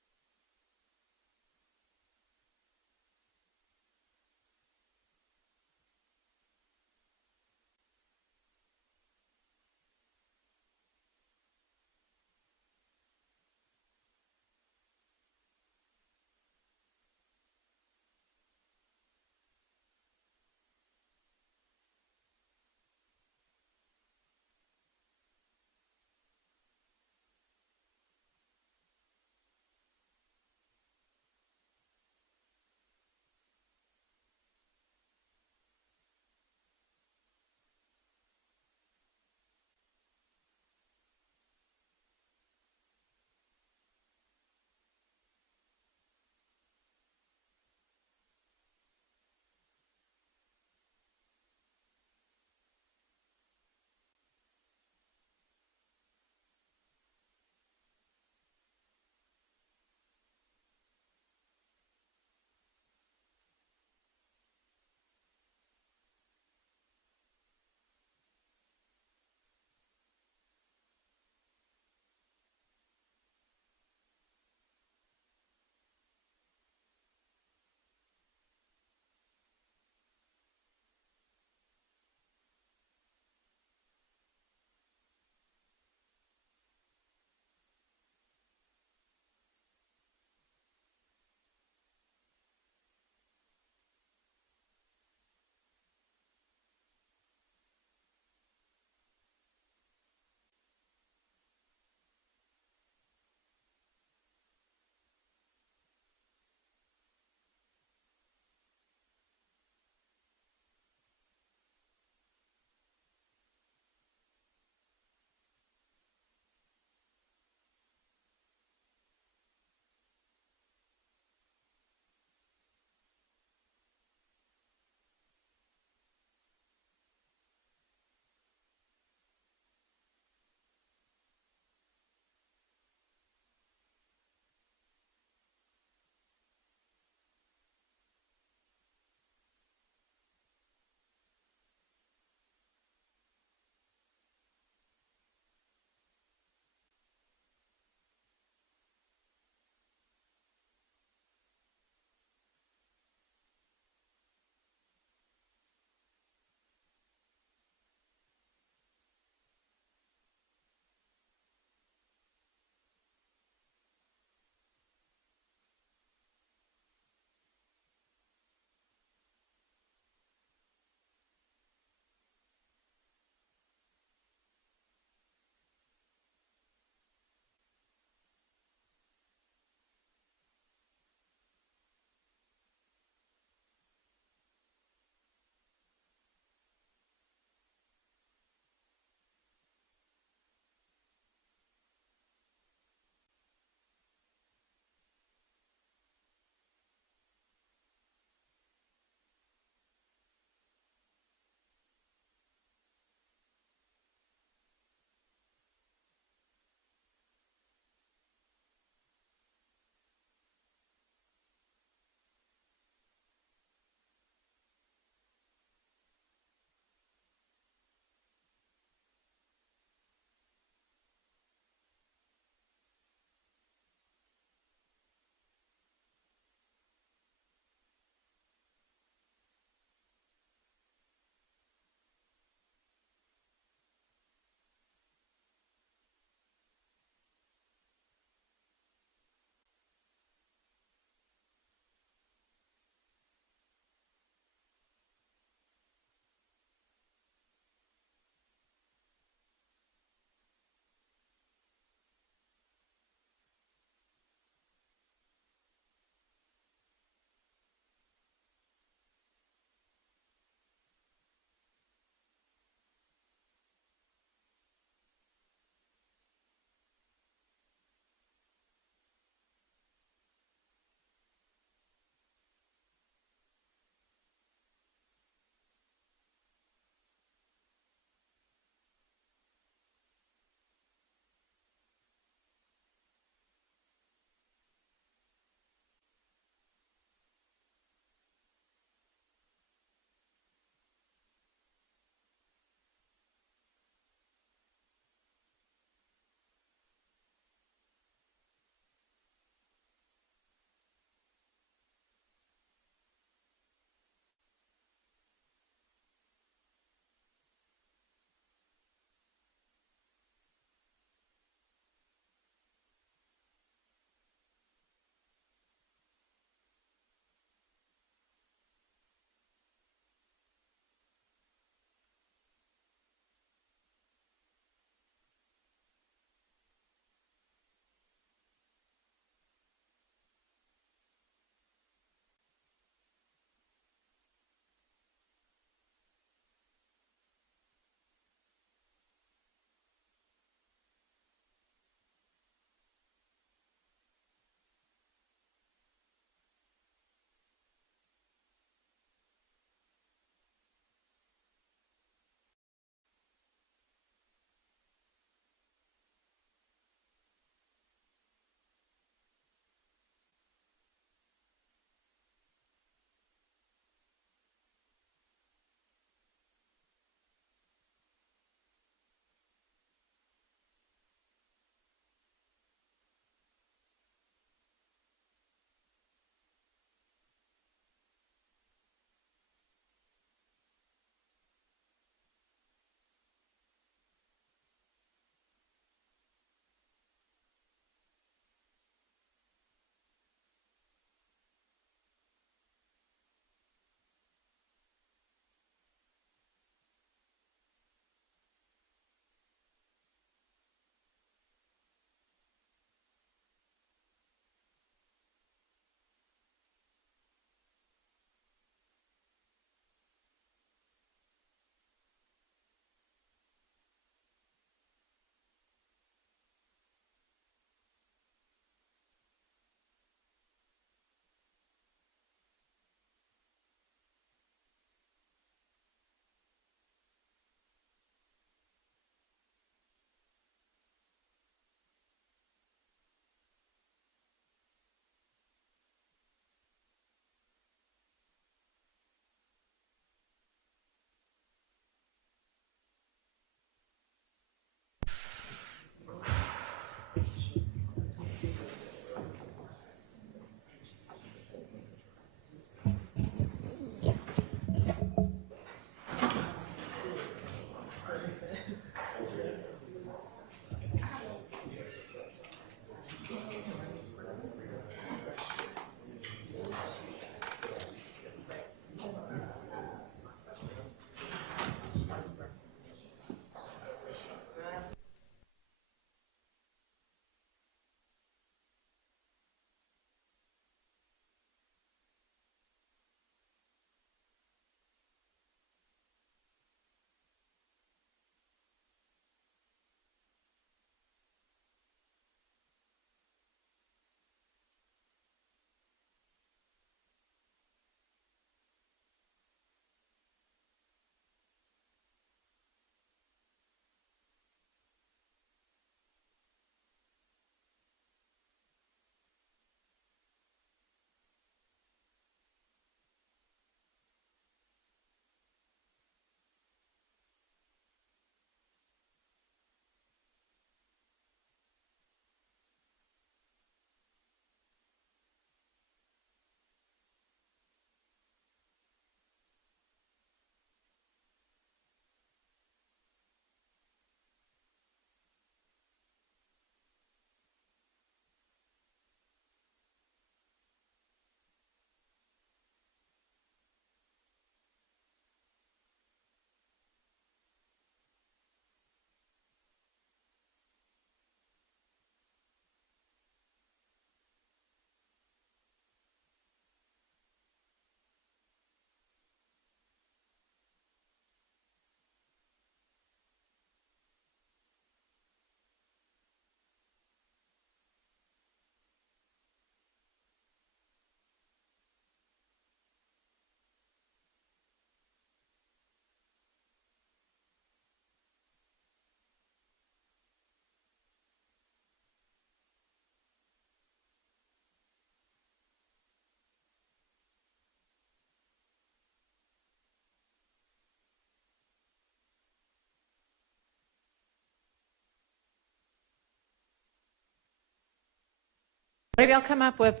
What have y'all come up with?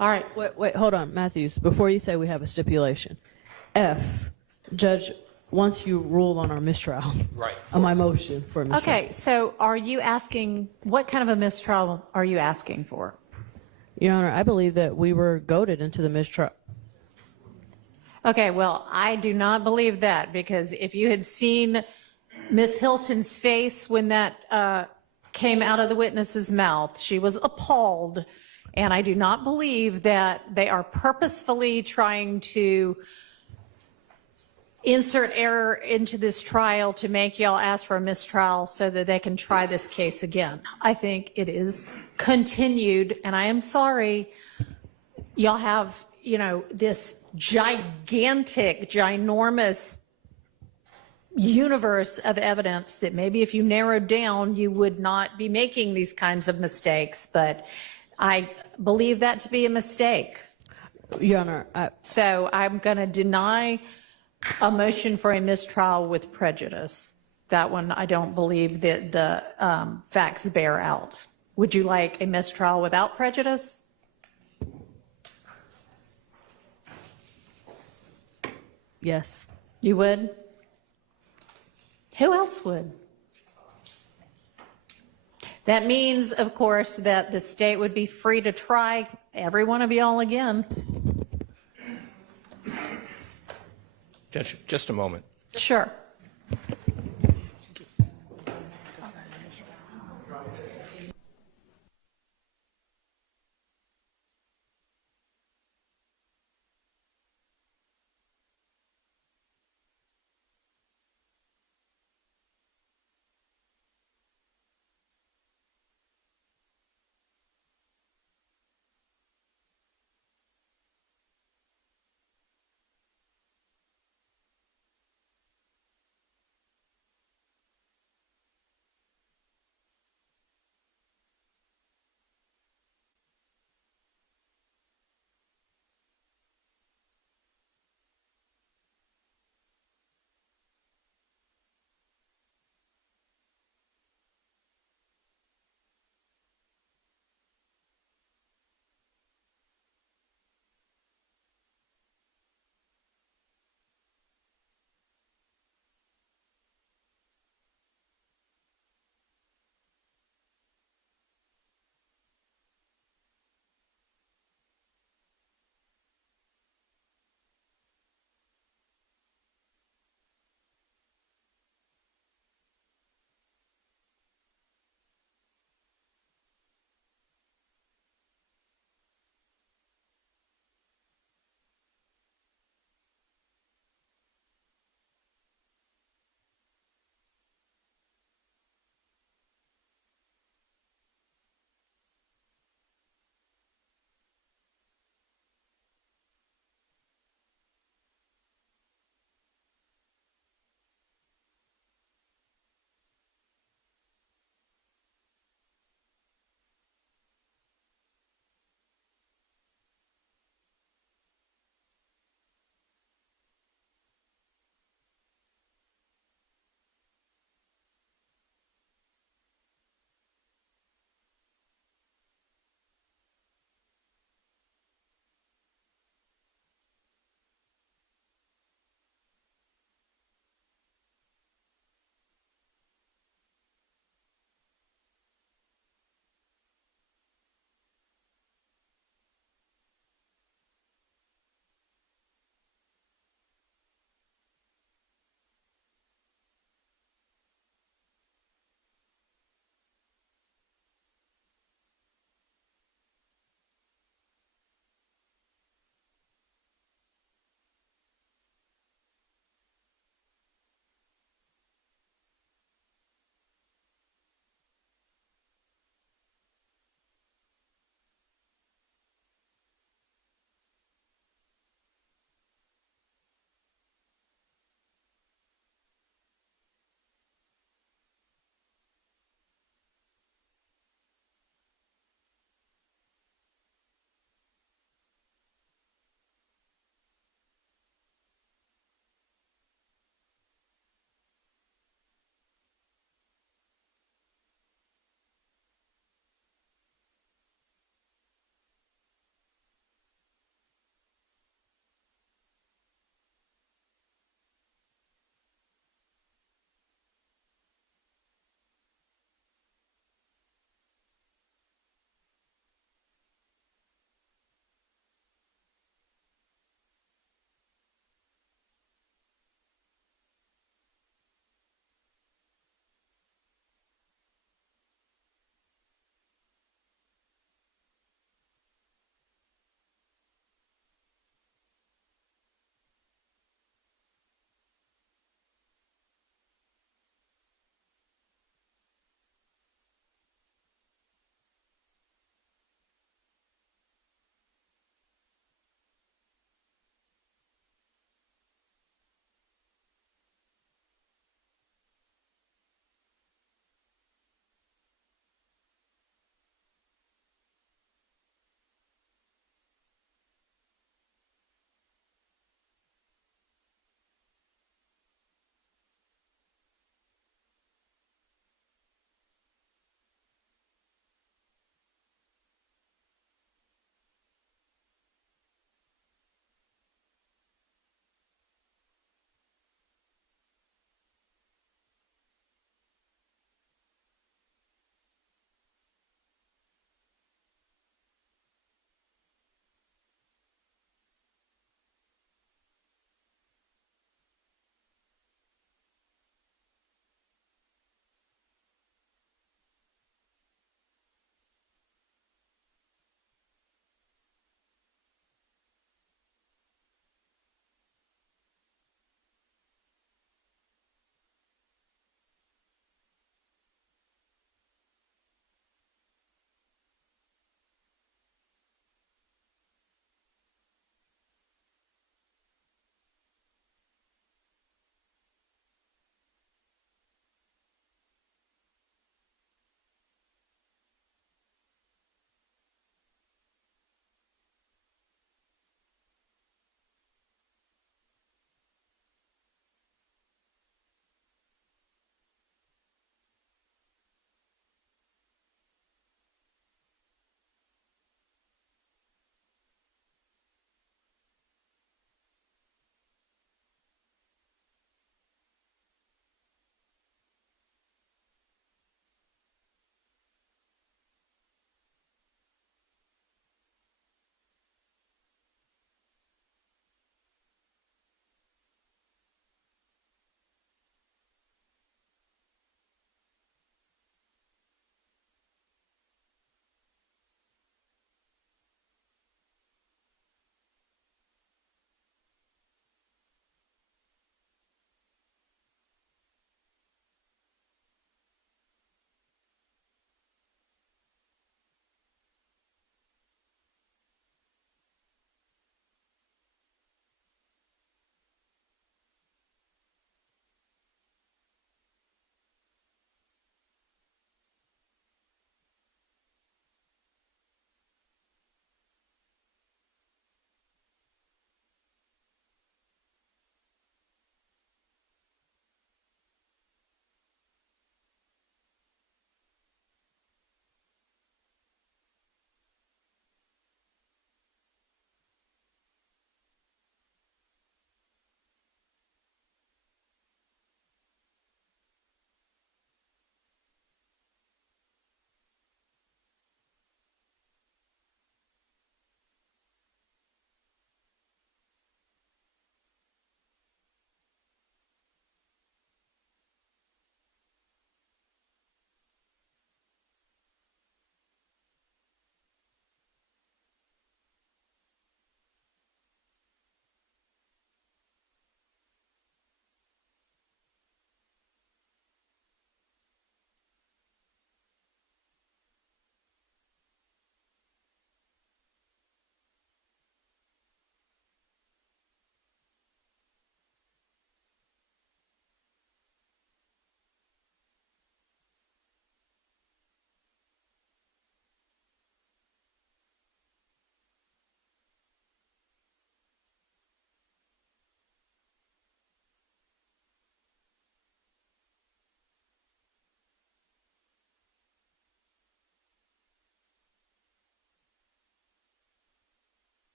All right. Wait, hold on, Matthews. Before you say we have a stipulation, F, Judge, once you rule on our mistrial, Right. on my motion for mistrial. Okay, so are you asking, what kind of a mistrial are you asking for? Your Honor, I believe that we were goaded into the mistrial. Okay, well, I do not believe that, because if you had seen Ms. Hilton's face when that came out of the witness's mouth, she was appalled. And I do not believe that they are purposefully trying to insert error into this trial to make y'all ask for a mistrial so that they can try this case again. I think it is continued, and I am sorry, y'all have, you know, this gigantic, ginormous universe of evidence that maybe if you narrowed down, you would not be making these kinds of mistakes, but I believe that to be a mistake. Your Honor, So I'm going to deny a motion for a mistrial with prejudice. That one, I don't believe that the facts bear out. Would you like a mistrial without prejudice? Yes. You would? Who else would? That means, of course, that the state would be free to try every one of y'all again. Judge, just a moment. Sure.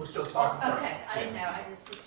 We're still talking. Okay, I didn't know, I just was.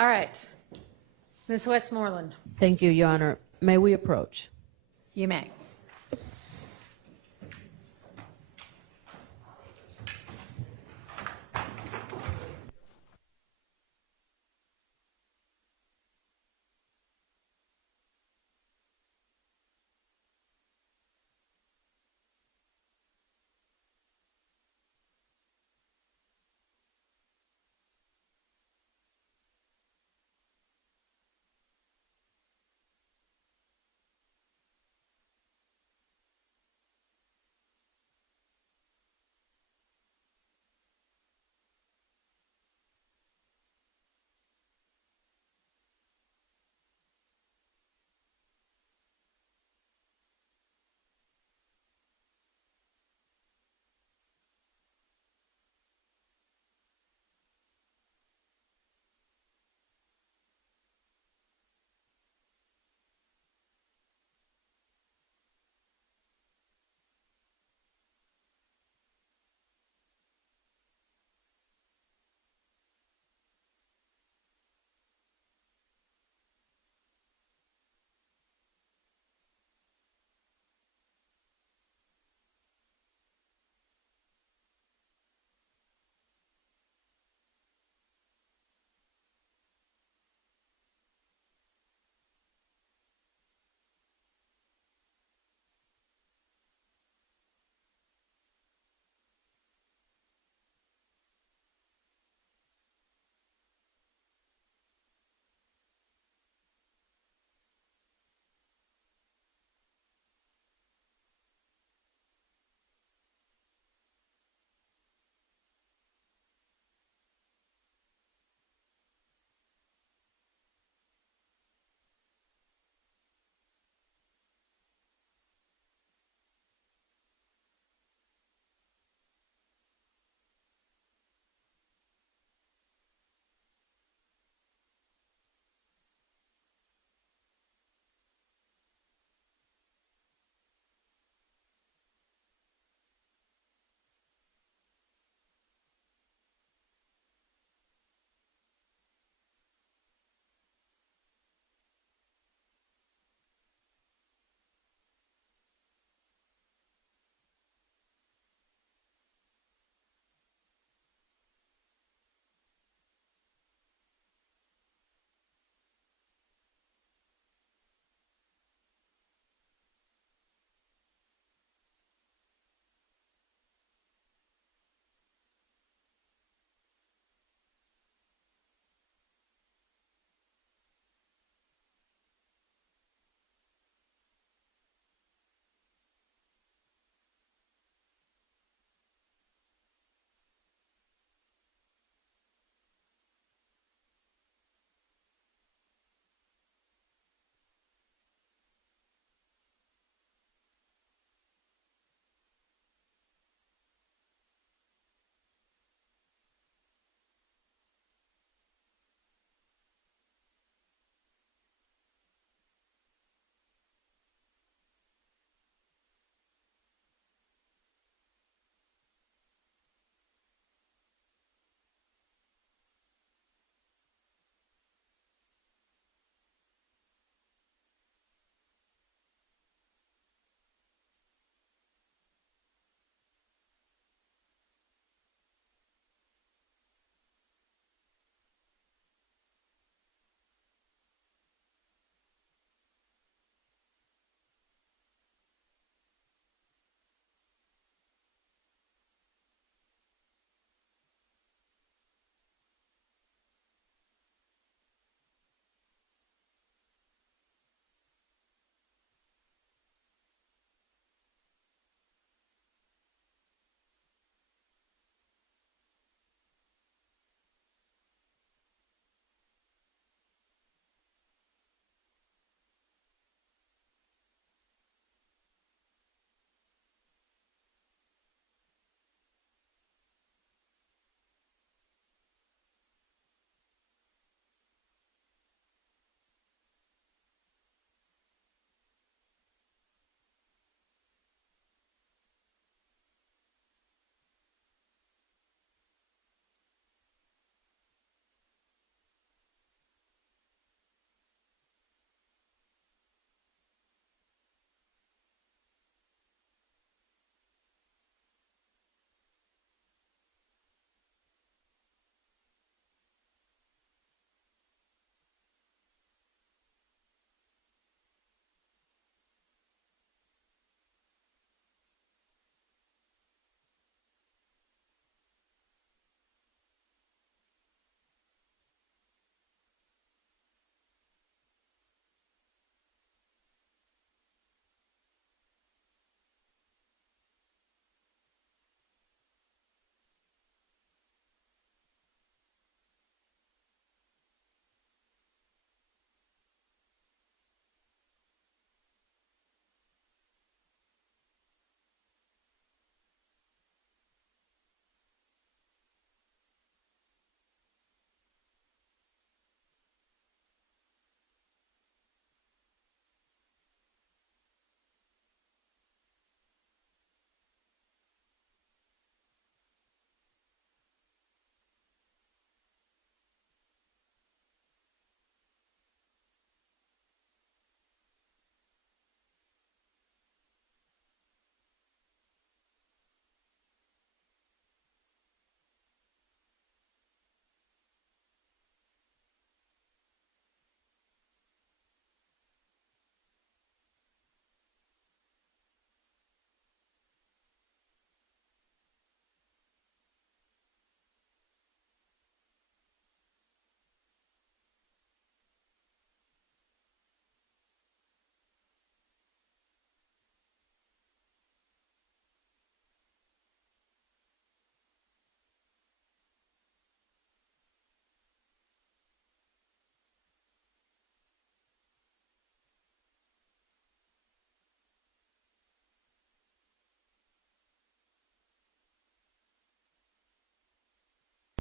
All right. Ms. Westmoreland, Thank you, Your Honor. May we approach? you may.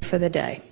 for the day.